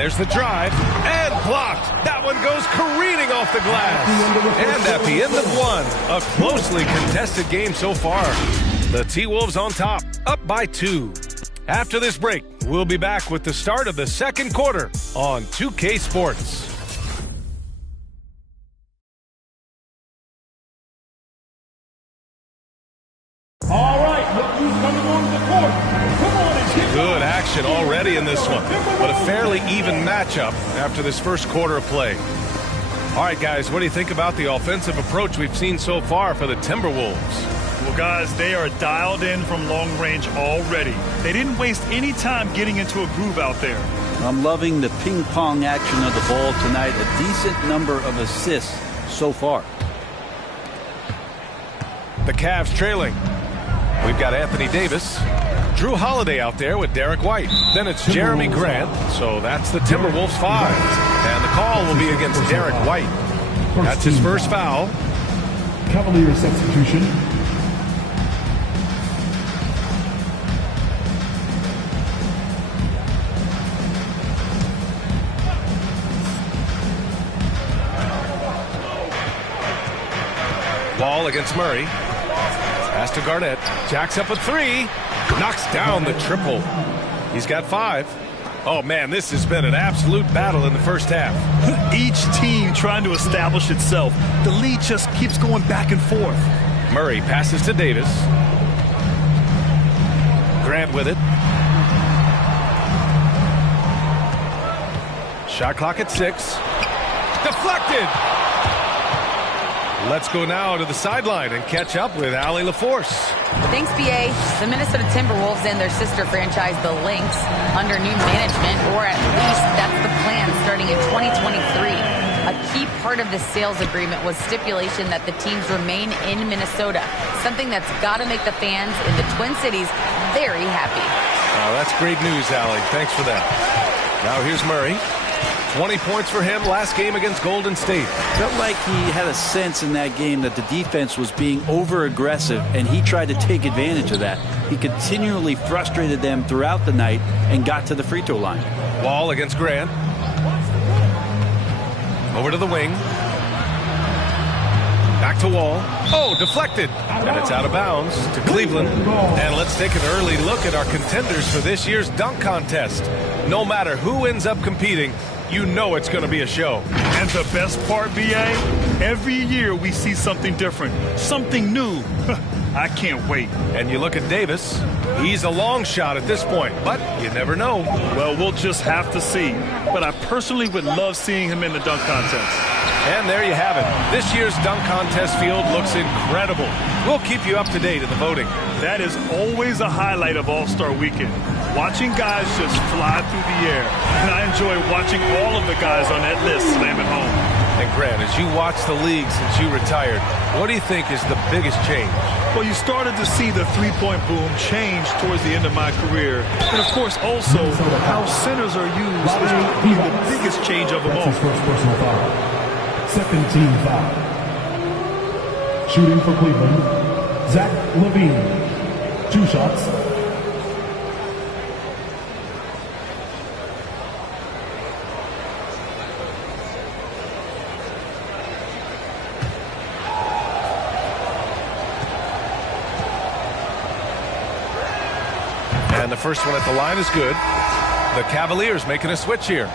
there's the drive, and blocked. That one goes careening off the glass. And at the end of one, a closely contested game so far. The T-Wolves on top, up by 2. After this break, we'll be back with the start of the second quarter on 2K Sports. All right, look who's coming onto the court. Come on and get Good action already in this one, but a fairly even matchup after this first quarter of play. All right, guys, what do you think about the offensive approach we've seen so far for the Timberwolves? Well, guys, they are dialed in from long range already. They didn't waste any time getting into a groove out there. I'm loving the ping pong action of the ball tonight. A decent number of assists so far. The Cavs trailing. We've got Anthony Davis. Drew Holiday out there with Derek White. Then it's Jeremy Grant. So that's the Timberwolves 5. And the call will be against Derek White. That's his first foul. Cavalier substitution. Ball against Murray. Pass to Garnett. Jacks up a 3. Knocks down the triple. He's got 5. Oh, man, this has been an absolute battle in the first half. Each team trying to establish itself. The lead just keeps going back and forth. Murray passes to Davis. Grant with it. Shot clock at 6. Deflected. Let's go now to the sideline and catch up with Allie LaForce. Thanks, BA. The Minnesota Timberwolves and their sister franchise, the Lynx, under new management, or at least that's the plan starting in 2023. A key part of the sales agreement was stipulation that the teams remain in Minnesota, something that's got to make the fans in the Twin Cities very happy. Oh, that's great news, Allie. Thanks for that. Now here's Murray. 20 points for him last game against Golden State. Felt like he had a sense in that game that the defense was being over-aggressive, and he tried to take advantage of that. He continually frustrated them throughout the night and got to the free throw line. Wall against Grant. Over to the wing. Back to Wall. Oh, deflected. And it's out of bounds to Cleveland. And let's take an early look at our contenders for this year's dunk contest. No matter who ends up competing, you know it's going to be a show. And the best part, BA, every year we see something different, something new. I can't wait. And you look at Davis, he's a long shot at this point, but you never know. Well, we'll just have to see. But I personally would love seeing him in the dunk contest. And there you have it. This year's dunk contest field looks incredible. We'll keep you up to date in the voting. That is always a highlight of All-Star Weekend. Watching guys just fly through the air. And I enjoy watching all of the guys on that list slam it home. And Grant, as you watch the league since you retired, what do you think is the biggest change? Well, you started to see the three-point boom change towards the end of my career. And, of course, also how centers are used is probably the biggest change of them all. First personal foul. Second team foul. Shooting for Cleveland, Zach LaVine. 2 shots. And the first one at the line is good. The Cavaliers making a switch here.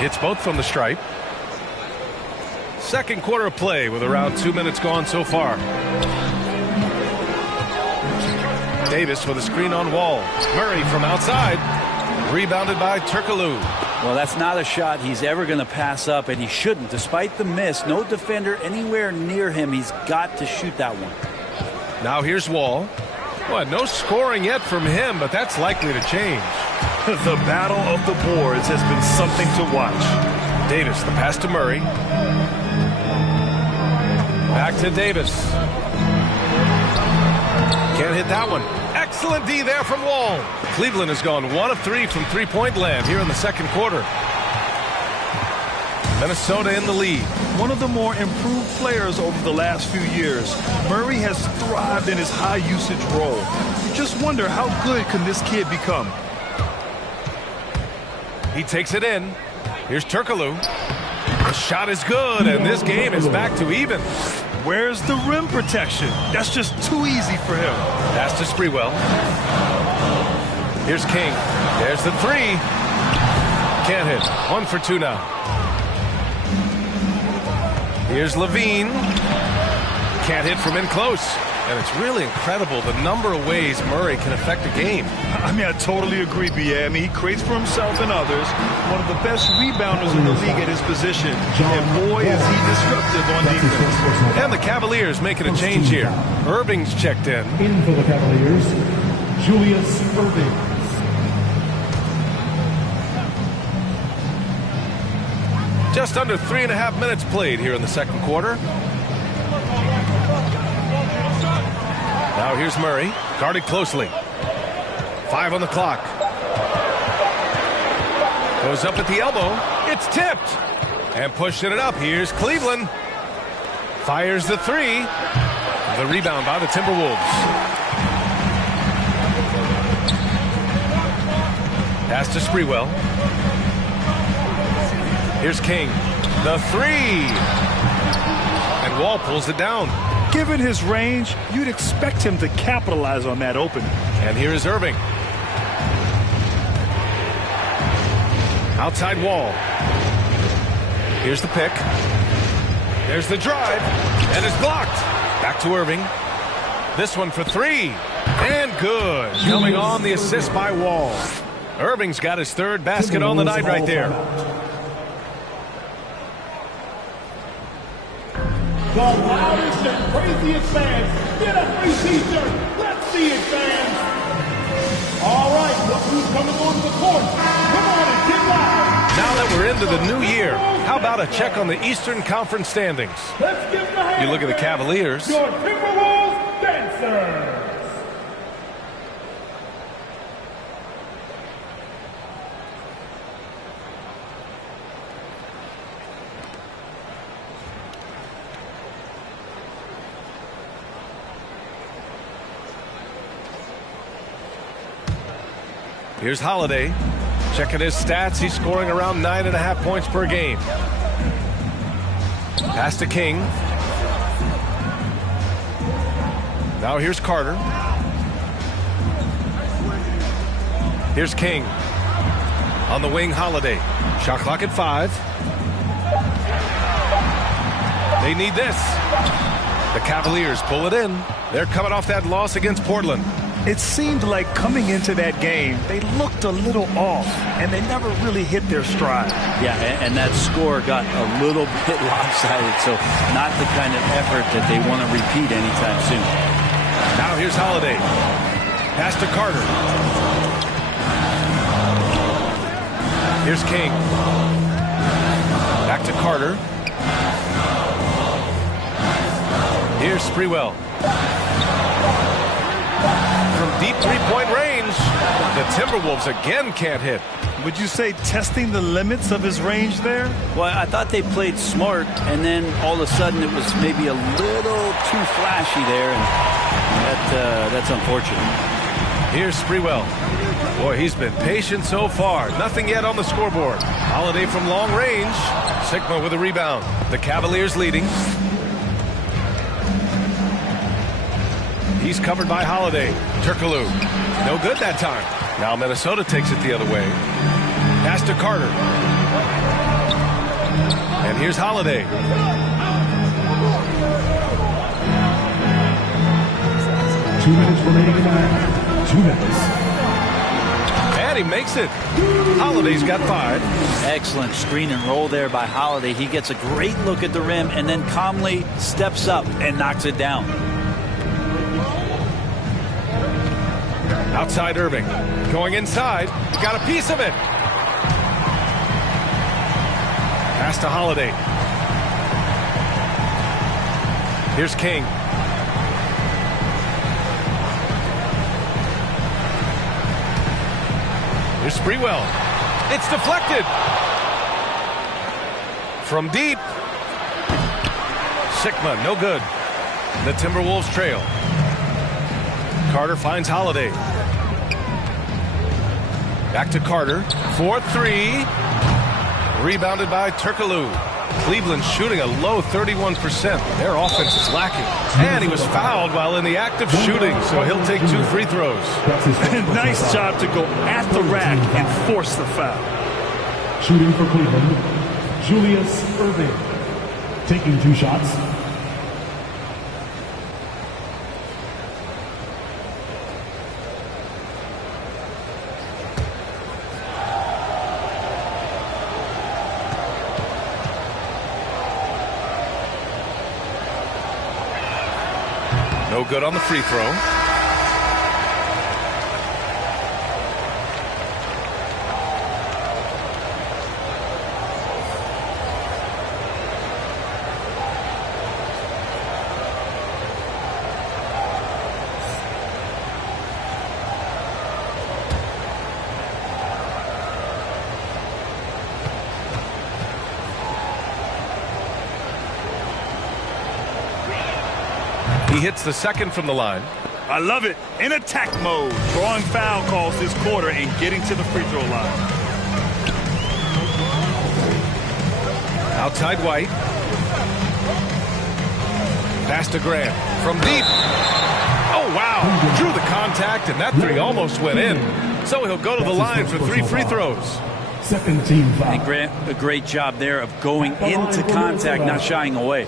It's both from the stripe. Second quarter of play with around 2 minutes gone so far. Davis with a screen on Wall. Murray from outside. Rebounded by Turkoglu. Well, that's not a shot he's ever going to pass up, and he shouldn't. Despite the miss, no defender anywhere near him. He's got to shoot that one. Now here's Wall. Well, no scoring yet from him, but that's likely to change. The battle of the boards has been something to watch. Davis, the pass to Murray. Back to Davis. Can't hit that one. Excellent D there from Wall. Cleveland has gone 1 of 3 from three-point land here in the second quarter. Minnesota in the lead. One of the more improved players over the last few years, Murray has thrived in his high-usage role. You just wonder how good can this kid become. He takes it in. Here's Turkoglu. The shot is good, and this game is back to even. Where's the rim protection? That's just too easy for him. Pass to Sprewell. Here's King. There's the three. Can't hit. 1 for 2 now. Here's Levine. Can't hit from in close. And it's really incredible the number of ways Murray can affect a game. I mean, I totally agree, B.A. I mean, he creates for himself and others. One of the best rebounders in the league at his position. And boy, is he disruptive on defense. And the Cavaliers making a change here. Irving's checked in. In for the Cavaliers, Julius Irving. Just under 3.5 minutes played here in the second quarter. Now here's Murray, guarded closely. 5 on the clock. Goes up at the elbow. It's tipped. And pushing it up. Here's Cleveland. Fires the three. The rebound by the Timberwolves. Pass to Sprewell. Here's King. The three. And Wall pulls it down. Given his range, you'd expect him to capitalize on that opening. And here is Irving. Outside Wall. Here's the pick. There's the drive. And it's blocked. Back to Irving. This one for three. And good. Coming on the assist by Wall. Irving's got his third basket on the night right there. The loudest and craziest fans. Get a free t-shirt. Let's see it, fans. All right, look who's coming onto the court. Come on and get loud. Now that we're into the new year, how about a check on the Eastern Conference standings? Let's give the hand. You look at the Cavaliers. Your Timberwolves dancers. Here's Holiday. Checking his stats. He's scoring around 9.5 points per game. Pass to King. Now here's Carter. Here's King. On the wing, Holiday. Shot clock at 5. They need this. The Cavaliers pull it in. They're coming off that loss against Portland. It seemed like coming into that game, they looked a little off, and they never really hit their stride. Yeah, and that score got a little bit lopsided, so not the kind of effort that they want to repeat anytime soon. Now here's Holiday. Pass to Carter. Here's King. Back to Carter. Here's Sprewell. From deep three-point range, the Timberwolves again can't hit. Would you say testing the limits of his range there? Well, I thought they played smart, and then all of a sudden it was maybe a little too flashy there, and that's unfortunate. Here's Sprewell. Boy, he's been patient so far. Nothing yet on the scoreboard. Holiday from long range. Sigma with a rebound. The Cavaliers leading. He's covered by Holiday. Turkoglu. No good that time. Now Minnesota takes it the other way. Pass to Carter. And here's Holiday. 2 minutes remaining in the match. 2 minutes. And he makes it. Holiday's got 5. Excellent screen and roll there by Holiday. He gets a great look at the rim and then calmly steps up and knocks it down. Outside Irving. Going inside. Got a piece of it. Pass to Holiday. Here's King. Here's Sprewell. It's deflected. From deep. Sigma, no good. The Timberwolves trail. Carter finds Holiday. Back to Carter. 4-3. Rebounded by Turkoglu. Cleveland shooting a low 31%. Their offense is lacking. And he was fouled while in the act of shooting, so he'll take 2 free throws. Nice job to go at the rack and force the foul. Shooting for Cleveland, Julius Irving. Taking 2 shots. No good on the free throw. He hits the second from the line. I love it. In attack mode. Drawing foul calls this quarter and getting to the free throw line. Outside White. Pass to Grant. From deep. Oh, wow. Drew the contact, and that 3 almost went in. So he'll go to the line for 3 free throws. Second team foul. And Grant, a great job there of going into contact, not shying away.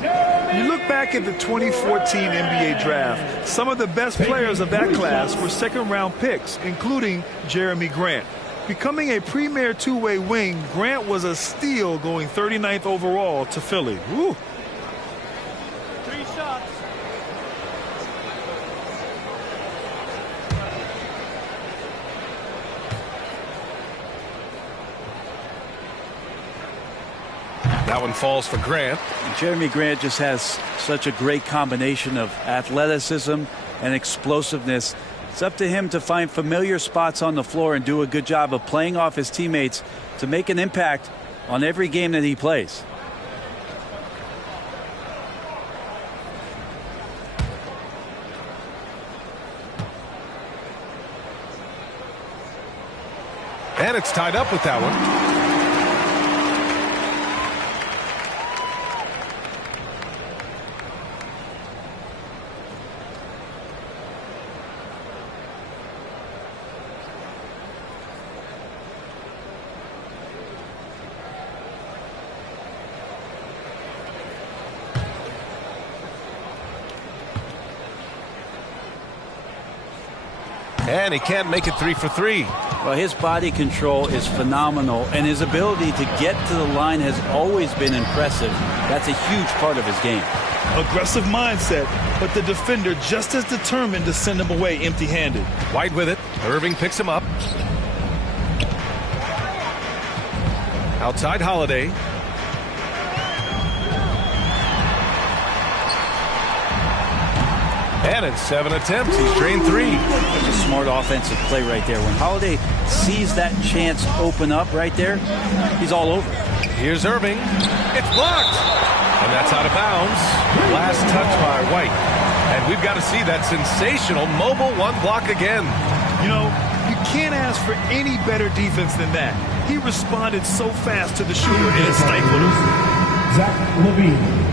You look back at the 2014 NBA draft, some of the best players of that class were second-round picks, including Jeremy Grant. Becoming a premier two-way wing, Grant was a steal going 39th overall to Philly. Woo. 3 shots. That one falls for Grant. Jeremy Grant just has such a great combination of athleticism and explosiveness. It's up to him to find familiar spots on the floor and do a good job of playing off his teammates to make an impact on every game that he plays. And it's tied up with that one. And he can't make it 3 for 3. Well, his body control is phenomenal, and his ability to get to the line has always been impressive. That's a huge part of his game. Aggressive mindset, but the defender just as determined to send him away empty-handed. White with it. Irving picks him up. Outside Holiday. And in 7 attempts, he's drained 3. That's a smart offensive play right there. When Holiday sees that chance open up right there, he's all over. Here's Irving. It's blocked. And that's out of bounds. Last touch by White. And we've got to see that sensational mobile 1 block again. You know, you can't ask for any better defense than that. He responded so fast to the shooter and it stifled him. Zach Levine.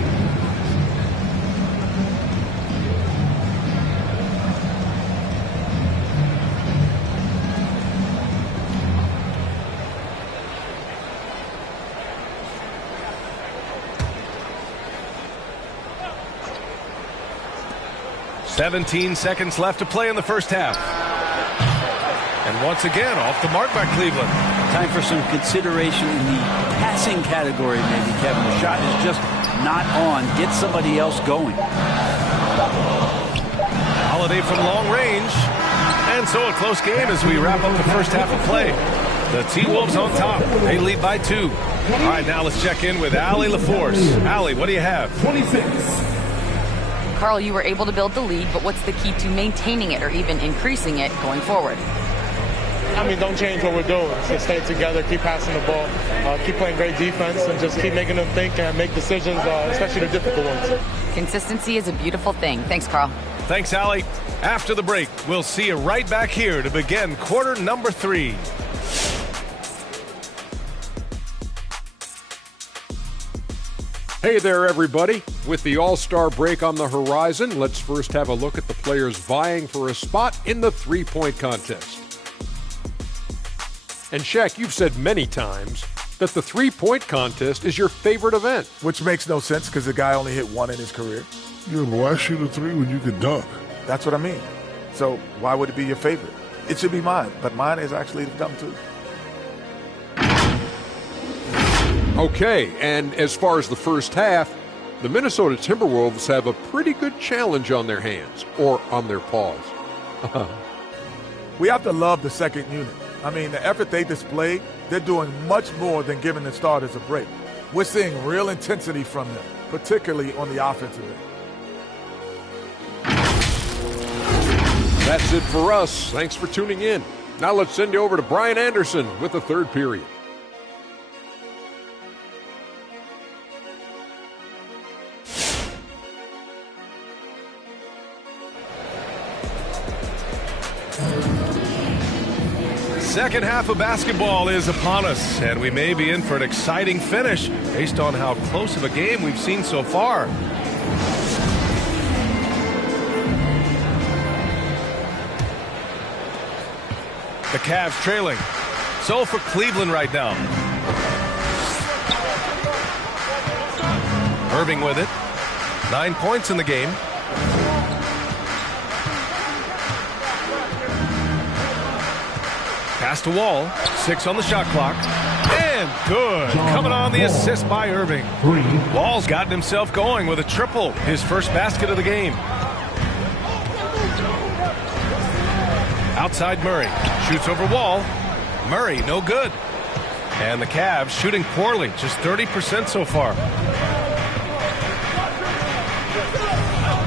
"17 seconds left to play in the first half. And once again, off the mark by Cleveland. Time for some consideration in the passing category, maybe, Kevin. The shot is just not on. Get somebody else going. Holiday from long range. And so a close game as we wrap up the first half of play. The T-Wolves on top. They lead by 2. All right, now let's check in with Allie LaForce. Allie, what do you have? 26. Carl, you were able to build the lead, but what's the key to maintaining it or even increasing it going forward? don't change what we're doing. Just stay together, keep passing the ball, keep playing great defense, and just keep making them think and make decisions, especially the difficult ones. Consistency is a beautiful thing. Thanks, Carl. Thanks, Allie. After the break, we'll see you right back here to begin quarter number 3. Hey there, everybody. With the All-Star break on the horizon, let's first have a look at the players vying for a spot in the three-point contest. And Shaq, you've said many times that the three-point contest is your favorite event. Which makes no sense because the guy only hit one in his career. Yeah, but why shoot a three when you could dunk? That's what I mean. So why would it be your favorite? It should be mine, but mine is actually the dunk too. Okay, and as far as the first half, the Minnesota Timberwolves have a pretty good challenge on their hands, or on their paws. We have to love the second unit. I mean, the effort they displayed, they're doing much more than giving the starters a break. We're seeing real intensity from them, particularly on the offensive end. That's it for us. Thanks for tuning in. Now let's send you over to Brian Anderson with the third period. Second half of basketball is upon us, and we may be in for an exciting finish based on how close of a game we've seen so far. The Cavs trailing. So for Cleveland right now. Irving with it. 9 points in the game. Pass to Wall. 6 on the shot clock. And good. Coming on the assist by Irving. Wall's gotten himself going with a triple. His first basket of the game. Outside Murray. Shoots over Wall. Murray, no good. And the Cavs shooting poorly. Just 30% so far.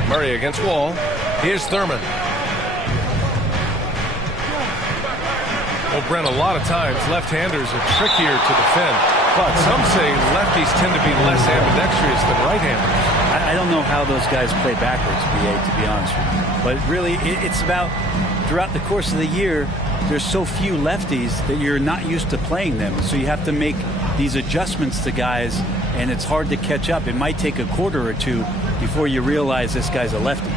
Murray against Wall. Here's Thurman. Well, Brent, a lot of times left-handers are trickier to defend, but some say lefties tend to be less ambidextrous than right-handers. I don't know how those guys play backwards, BA, to be honest with you. But really, it's about throughout the course of the year, there's so few lefties that you're not used to playing them. So you have to make these adjustments to guys, and it's hard to catch up. It might take a quarter or two before you realize this guy's a lefty.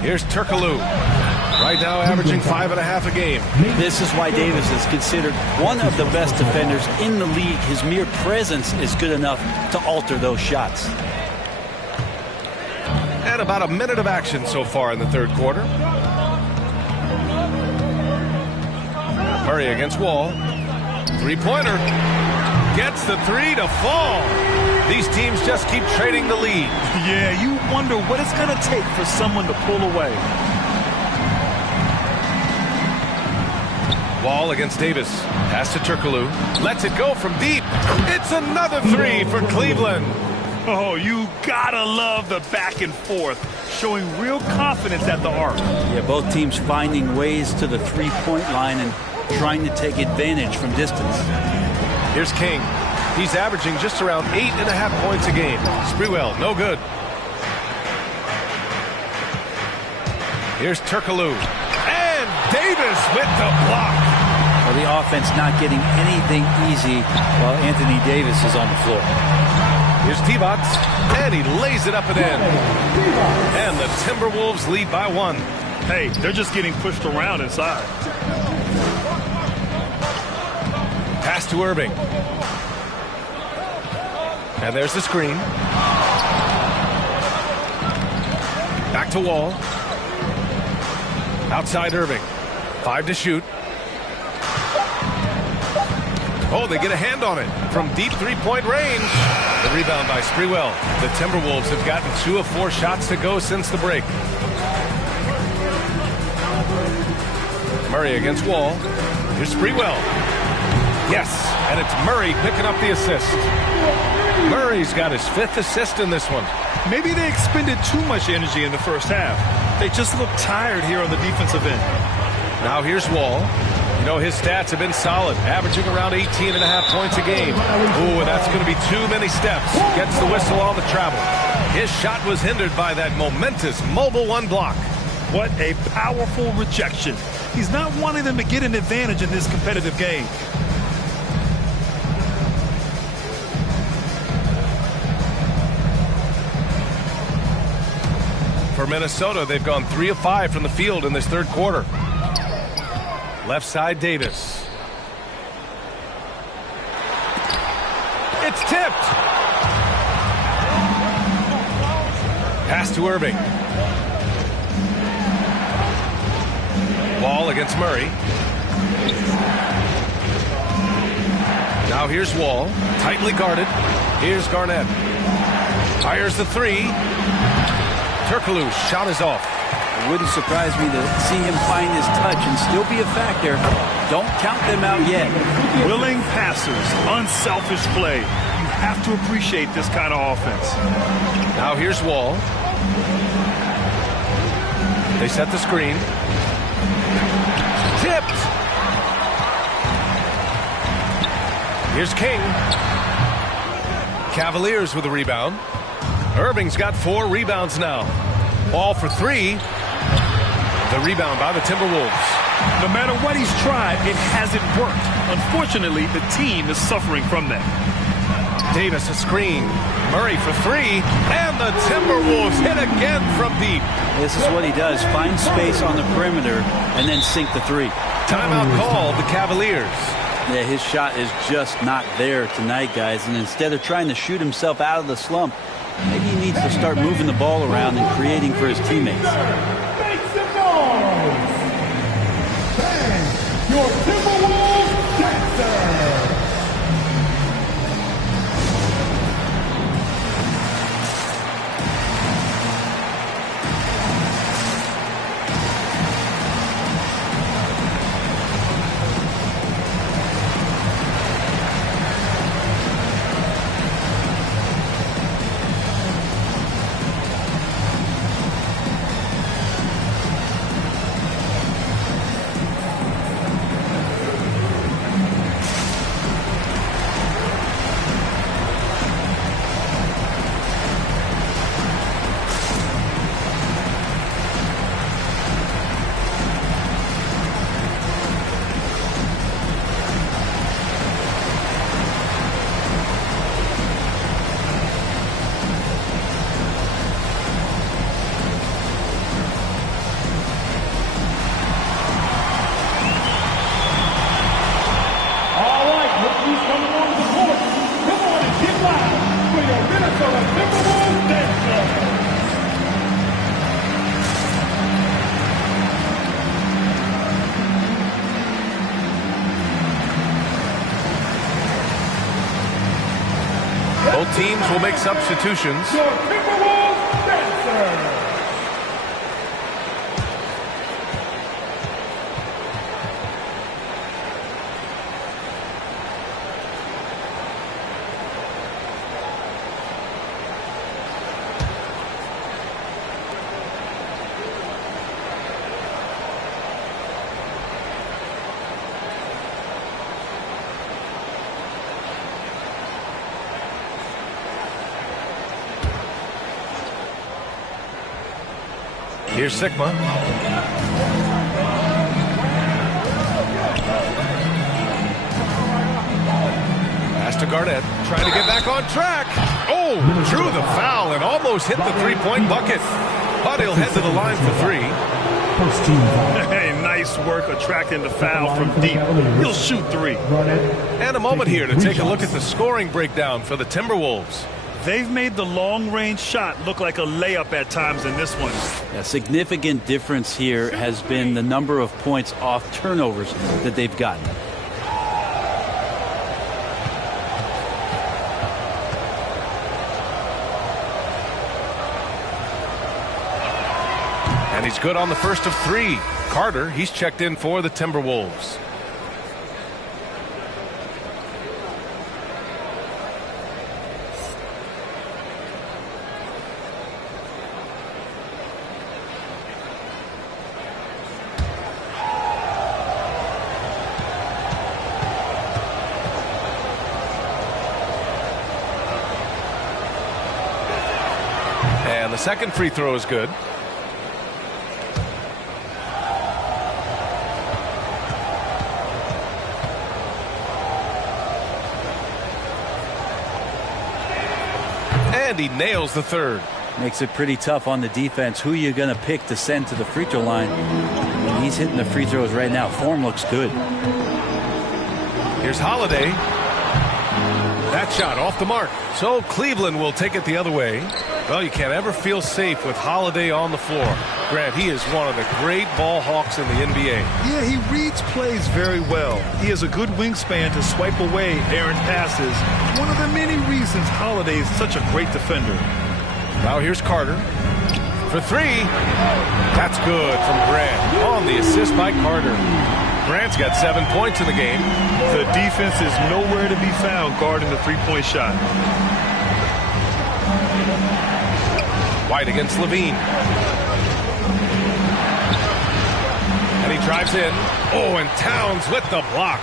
Here's Turkoglu. Right now averaging 5.5 a game. This is why Davis is considered one of the best defenders in the league. His mere presence is good enough to alter those shots. And about a minute of action so far in the third quarter. Murray against Wall. Three-pointer. Gets the three to fall. These teams just keep trading the lead. Yeah, you wonder what it's going to take for someone to pull away. Wall against Davis. Pass to Turkoglu. Lets it go from deep. It's another three for Cleveland. Oh, you gotta love the back and forth, showing real confidence at the arc. Yeah, both teams finding ways to the three-point line and trying to take advantage from distance. Here's King. He's averaging just around 8.5 points a game. Sprewell, no good. Here's Turkoglu. And Davis with the block. Well, the offense not getting anything easy while Anthony Davis is on the floor. Here's Divac, and he lays it up and in. And the Timberwolves lead by 1. Hey, they're just getting pushed around inside. Pass to Irving. And there's the screen. Back to Wall. Outside Irving. 5 to shoot. Oh, they get a hand on it from deep three-point range. The rebound by Sprewell. The Timberwolves have gotten 2 of 4 shots to go since the break. Murray against Wall. Here's Sprewell. Yes, and it's Murray picking up the assist. Murray's got his 5th assist in this one. Maybe they expended too much energy in the first half. They just look tired here on the defensive end. Now here's Wall. You know, his stats have been solid, averaging around 18.5 points a game. Ooh, and that's going to be too many steps. Gets the whistle on the travel. His shot was hindered by that momentous mobile one block. What a powerful rejection. He's not wanting them to get an advantage in this competitive game. For Minnesota, they've gone 3 of 5 from the field in this third quarter. Left side, Davis. It's tipped. Pass to Irving. Wall against Murray. Now here's Wall, tightly guarded. Here's Garnett. Fires the three. Turkoglu's shot is off. It wouldn't surprise me to see him find his touch and still be a factor. Don't count them out yet. Willing passers, unselfish play. You have to appreciate this kind of offense. Now here's Wall. They set the screen. Tipped. Here's King. Cavaliers with a rebound. Irving's got 4 rebounds now. Ball for 3. The rebound by the Timberwolves. No matter what he's tried, it hasn't worked. Unfortunately, the team is suffering from that. Davis a screen. Murray for 3. And the Timberwolves hit again from deep. This is what he does. Find space on the perimeter and then sink the 3. Timeout called the Cavaliers. Yeah, his shot is just not there tonight, guys. And instead of trying to shoot himself out of the slump, maybe he needs to start moving the ball around and creating for his teammates. Make some noise! Bang! Your Timberwolves dancer! Both teams will make substitutions. Your Timberwolves dancer! Here's Sigma. Pass to Garnett, trying to get back on track. Oh, drew the foul and almost hit the three-point bucket. But he'll head to the line for 3. Hey, nice work attracting the foul from deep. He'll shoot 3. And a moment here to take a look at the scoring breakdown for the Timberwolves. They've made the long-range shot look like a layup at times in this one. A significant difference here has been the number of points off turnovers that they've gotten. And he's good on the first of 3. Carter, he's checked in for the Timberwolves. The second free throw is good. And he nails the third. Makes it pretty tough on the defense. Who you're going to pick to send to the free throw line. And he's hitting the free throws right now. Form looks good. Here's Holiday. That shot off the mark. So Cleveland will take it the other way. Well, you can't ever feel safe with Holiday on the floor. Grant, he is one of the great ball hawks in the NBA. Yeah, he reads plays very well. He has a good wingspan to swipe away errant passes. One of the many reasons Holiday is such a great defender. Now here's Carter for three. That's good from Grant on the assist by Carter. Grant's got 7 points in the game. The defense is nowhere to be found guarding the three-point shot. White against Levine. And he drives in. Oh, and Towns with the block.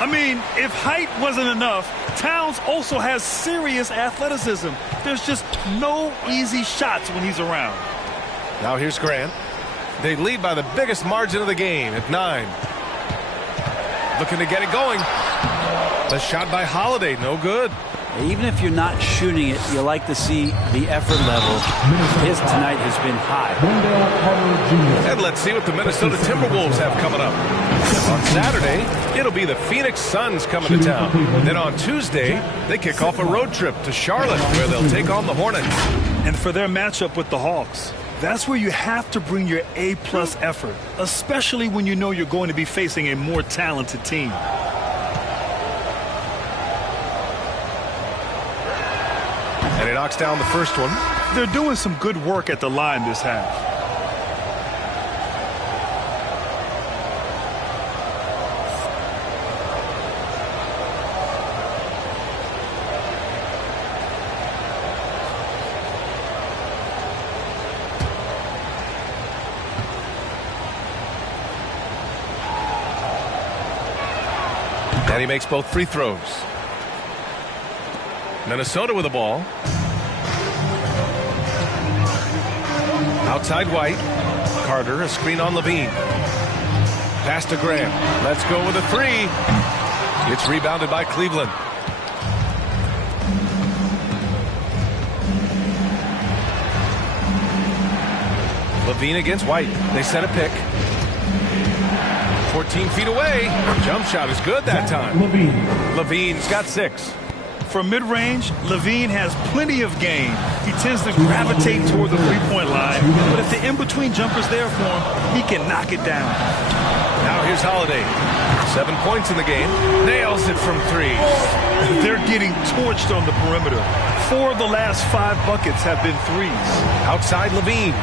I mean, if height wasn't enough, Towns also has serious athleticism. There's just no easy shots when he's around. Now here's Grant. They lead by the biggest margin of the game at 9. Looking to get it going. The shot by Holiday, no good. Even if you're not shooting it, you like to see the effort level. His tonight has been high. And let's see what the Minnesota Timberwolves have coming up. On Saturday, it'll be the Phoenix Suns coming to town. Then on Tuesday, they kick off a road trip to Charlotte, where they'll take on the Hornets. And for their matchup with the Hawks, that's where you have to bring your A-plus effort, especially when you know you're going to be facing a more talented team. And he knocks down the first one. They're doing some good work at the line this half. And he makes both free throws. Minnesota with the ball. Outside White. Carter, a screen on Levine. Pass to Graham. Let's go with a three. It's rebounded by Cleveland. Levine against White. They set a pick. 14 feet away. Jump shot is good that time. Levine's got 6. From mid-range, Levine has plenty of game. He tends to gravitate toward the three-point line, but if the in-between jumper's there for him, he can knock it down. Now here's Holiday. 7 points in the game. Nails it from 3. They're getting torched on the perimeter. 4 of the last 5 buckets have been threes. Outside Levine.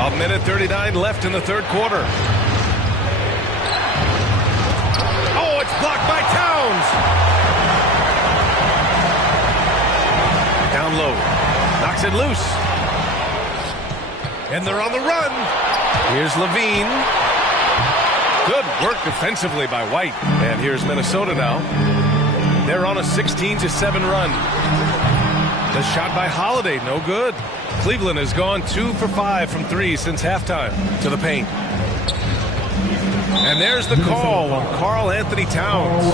A minute 39 left in the third quarter. Oh, it's blocked by Towns. Down low. Knocks it loose. And they're on the run. Here's Levine. Good work defensively by White. And here's Minnesota now. They're on a 16-7 run. The shot by Holiday, no good. Cleveland has gone 2 for 5 from 3 since halftime to the paint. And there's the call on Karl Anthony Towns.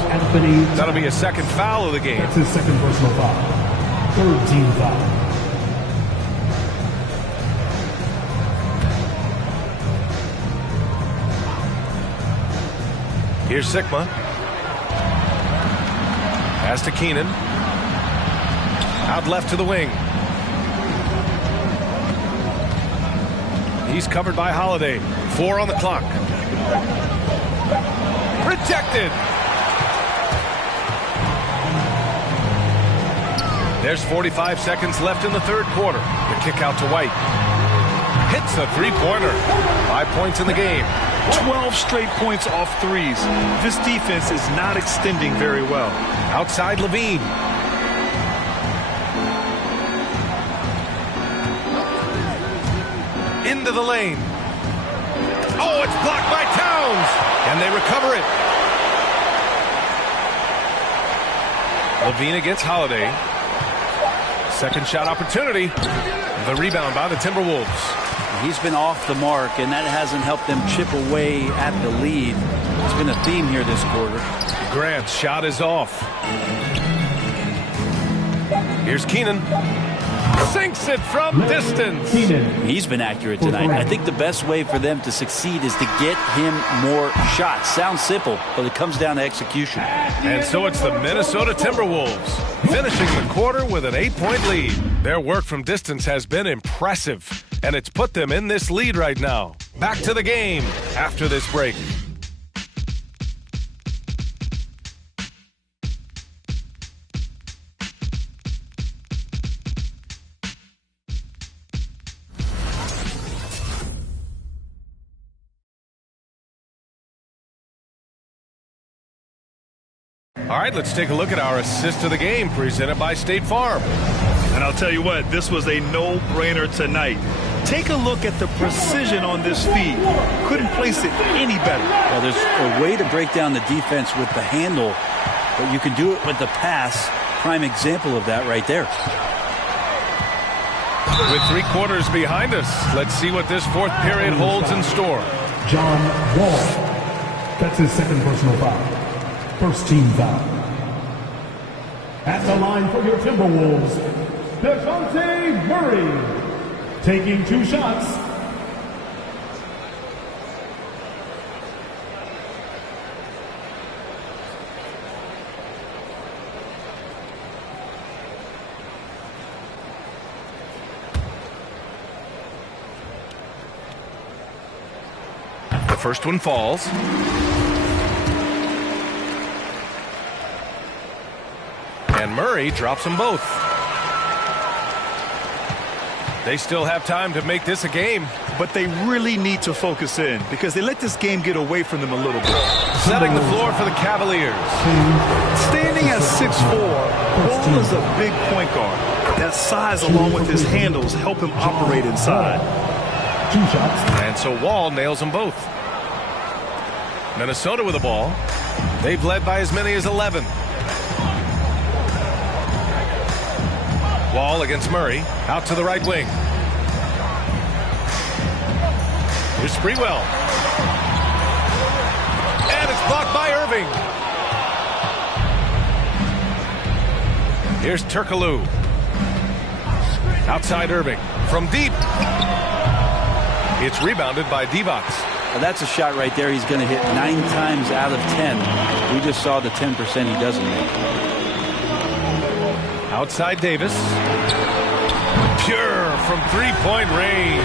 That'll be a second foul of the game. That's his second personal foul. Third team foul. Here's Sikma. Pass to Keenan. Out left to the wing. He's covered by Holiday. 4 on the clock. Rejected. There's 45 seconds left in the third quarter. The kick out to White. Hits the three-pointer. 5 points in the game. 12 straight points off threes. This defense is not extending very well. Outside Levine. Into the lane. Oh, it's blocked by Towns. And they recover it. Levine against Holiday. Second shot opportunity. The rebound by the Timberwolves. He's been off the mark, and that hasn't helped them chip away at the lead. It's been a theme here this quarter. Grant's shot is off. Here's Keenan. Sinks it from distance. He's been accurate tonight. I think the best way for them to succeed is to get him more shots. Sounds simple, but it comes down to execution. And so it's the Minnesota Timberwolves finishing the quarter with an 8-point lead. Their work from distance has been impressive, and it's put them in this lead right now. Back to the game after this break. All right, let's take a look at our assist of the game presented by State Farm. And I'll tell you what, this was a no-brainer tonight. Take a look at the precision on this feed. Couldn't place it any better. Well, there's a way to break down the defense with the handle, but you can do it with the pass. Prime example of that right there. With 3 quarters behind us, let's see what this fourth period holds in store. John Wall. That's his second personal foul. First team foul. At the line for your Timberwolves, DeJounte Murray. Taking 2 shots. The first one falls. And Murray drops them both. They still have time to make this a game. But they really need to focus in because they let this game get away from them a little bit. Setting the floor for the Cavaliers. Standing at 6'4", Wall is a big point guard. That size along with his handles help him operate inside. 2 shots. And so Wall nails them both. Minnesota with the ball. They've led by as many as 11. Wall against Murray. Out to the right wing. Here's Sprewell. And it's blocked by Irving. Here's Turkoglu. Outside Irving. From deep. It's rebounded by Divac. Well, that's a shot right there he's going to hit 9 times out of 10. We just saw the 10% he doesn't make. Outside Davis. Pure from 3-point range.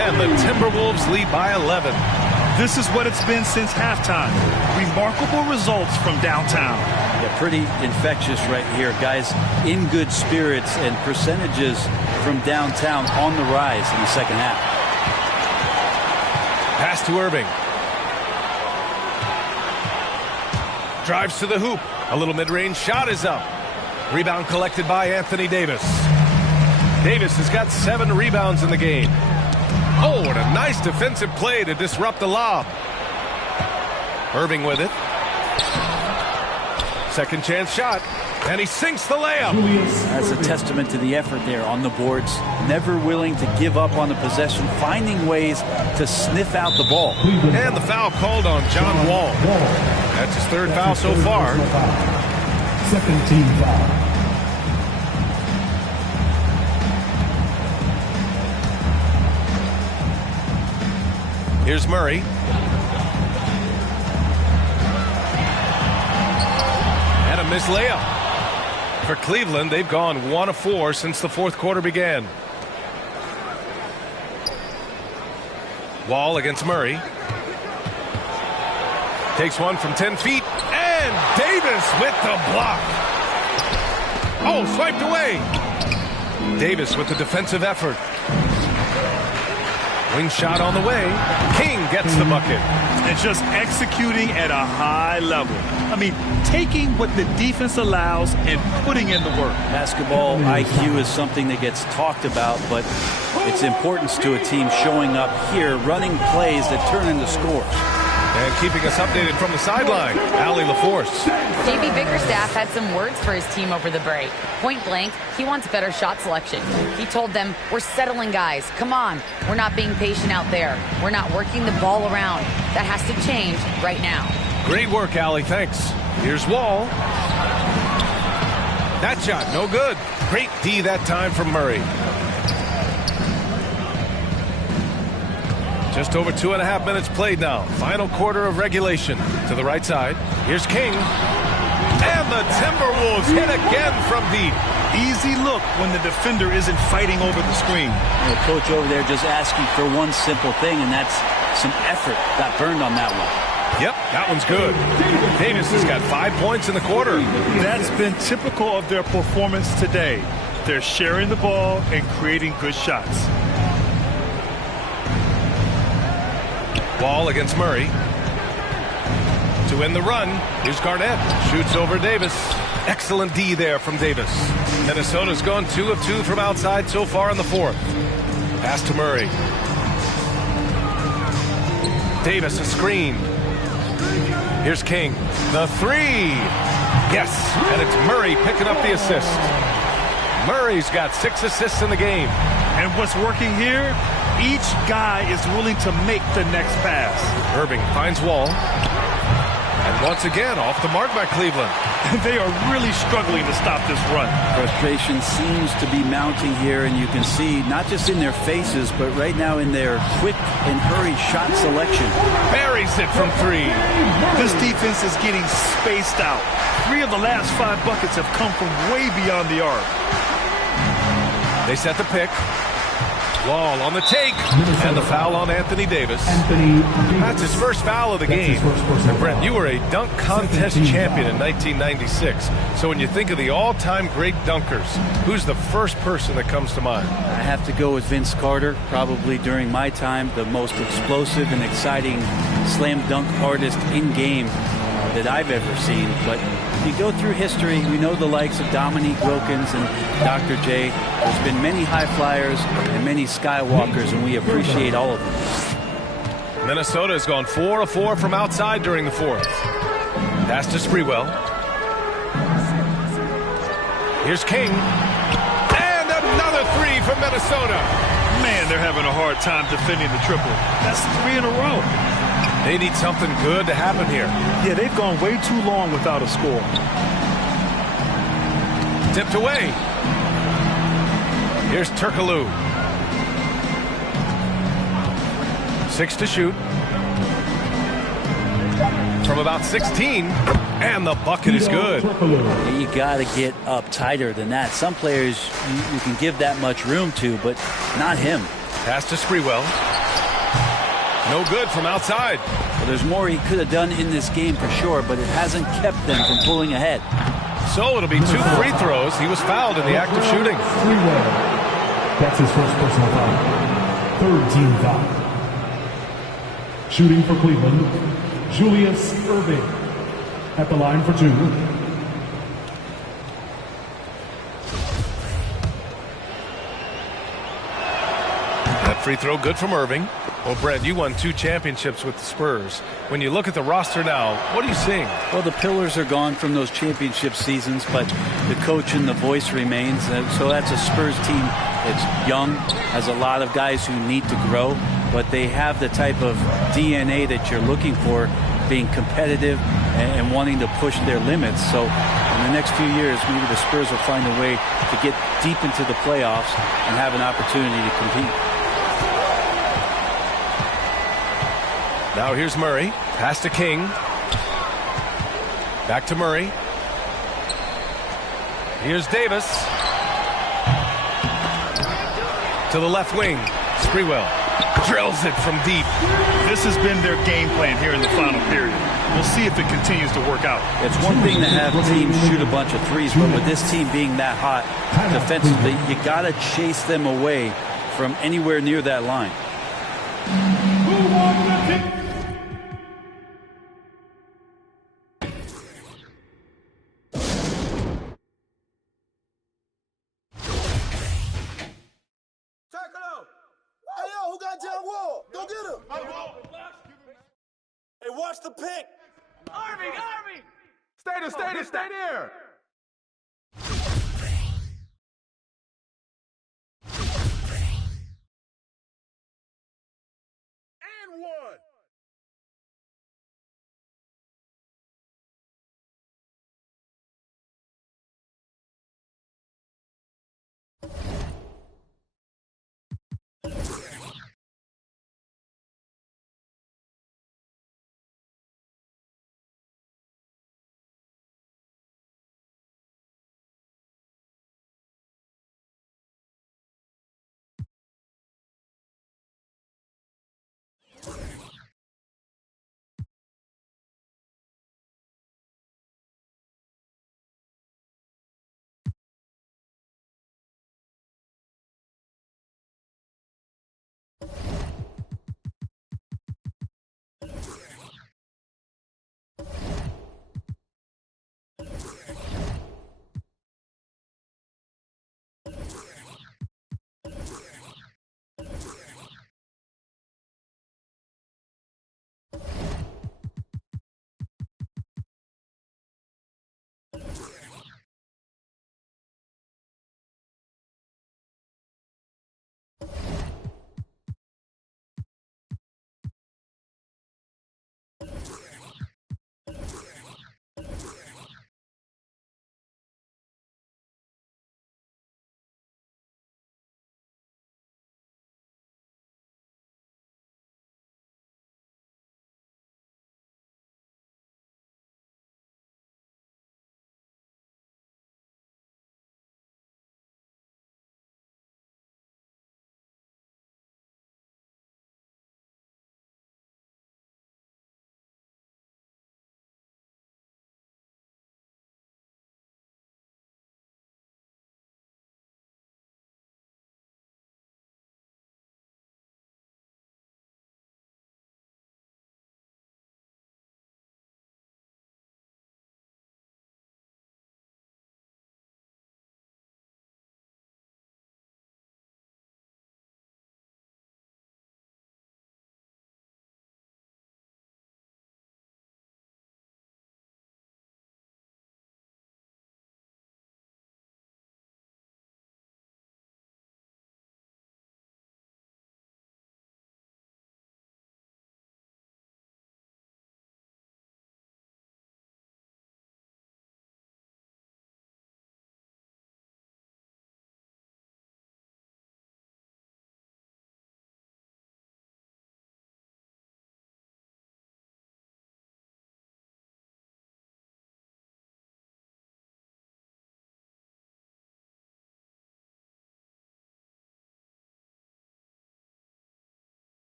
And the Timberwolves lead by 11. This is what it's been since halftime. Remarkable results from downtown. Yeah, pretty infectious right here. Guys in good spirits and percentages from downtown on the rise in the second half. Pass to Irving. Drives to the hoop. A little mid-range shot is up. Rebound collected by Anthony Davis. Davis has got 7 rebounds in the game. Oh, what a nice defensive play to disrupt the lob. Irving with it. Second chance shot. And he sinks the layup. That's a testament to the effort there on the boards. Never willing to give up on the possession. Finding ways to sniff out the ball. And the foul called on John Wall. That's his 3rd foul so far. Second team foul. Here's Murray. And a missed layup. For Cleveland, they've gone 1 of 4 since the 4th quarter began. Wall against Murray. Takes one from 10 feet. And Davis with the block. Oh, swiped away. Davis with the defensive effort. Wing shot on the way. King gets the bucket. And just executing at a high level. I mean, taking what the defense allows and putting in the work. Basketball IQ is something that gets talked about, but its importance to a team showing up here, running plays that turn into scores. And keeping us updated from the sideline, Allie LaForce. JB Bickerstaff had some words for his team over the break. Point blank, he wants better shot selection. He told them, we're settling, guys. Come on. We're not being patient out there. We're not working the ball around. That has to change right now. Great work, Allie. Thanks. Here's Wall. That shot, no good. Great D that time from Murray. Just over 2.5 minutes played now. Final quarter of regulation. To the right side. Here's King. And the Timberwolves hit again from deep. Easy look when the defender isn't fighting over the screen. The coach over there just asking for one simple thing, and that's some effort. Got burned on that one. Yep, that one's good. Davis has got 5 points in the quarter. That's been typical of their performance today. They're sharing the ball and creating good shots. Wall against Murray. To win the run, here's Garnett. Shoots over Davis. Excellent D there from Davis. Minnesota's gone 2 of 2 from outside so far in the fourth. Pass to Murray. Davis a screen. Here's King. The three. Yes, and it's Murray picking up the assist. Murray's got 6 assists in the game. And what's working here? Each guy is willing to make the next pass. Irving finds Wall. And once again, off the mark by Cleveland. They are really struggling to stop this run. Frustration seems to be mounting here, and you can see not just in their faces, but right now in their quick and hurried shot selection. Buries it from 3. This defense is getting spaced out. 3 of the last 5 buckets have come from way beyond the arc. They set the pick. Wall on the take. And the foul on Anthony Davis. That's his first foul of the game. And Brent, you were a dunk contest champion in 1996. So when you think of the all-time great dunkers, who's the first person that comes to mind? I have to go with Vince Carter. Probably during my time, the most explosive and exciting slam dunk artist in game that I've ever seen. But if you go through history, we know the likes of Dominique Wilkins and Dr. J. There's been many high flyers and many skywalkers, and we appreciate all of them. Minnesota has gone 4 of 4 from outside during the fourth. Pass to Sprewell. Here's King. And another 3 from Minnesota. Man, they're having a hard time defending the triple. That's 3 in a row. They need something good to happen here. Yeah, they've gone way too long without a score. Tipped away. Here's Turkoglu. 6 to shoot. From about 16. And the bucket is good. You got to get up tighter than that. Some players you can give that much room to, but not him. Pass to Sprewell. No good from outside. Well, there's more he could have done in this game for sure, but it hasn't kept them from pulling ahead. So it'll be 2 free throws. He was fouled in the act of shooting. That's his first personal foul. 3rd team foul. Shooting for Cleveland, Julius Irving at the line for 2. That free throw good from Irving. Well, Brett, you won 2 championships with the Spurs. When you look at the roster now, what are you seeing? Well, the pillars are gone from those championship seasons, but the coach and the voice remains. So that's a Spurs team that's young, has a lot of guys who need to grow, but they have the type of DNA that you're looking for, being competitive and wanting to push their limits. So in the next few years, maybe the Spurs will find a way to get deep into the playoffs and have an opportunity to compete. Now here's Murray. Pass to King. Back to Murray. Here's Davis. To the left wing. Sprewell drills it from deep. This has been their game plan here in the final period. We'll see if it continues to work out. It's one thing to have teams shoot a bunch of threes, but with this team being that hot defensively, you got to chase them away from anywhere near that line. watch the pick! Army! Stay there! And one!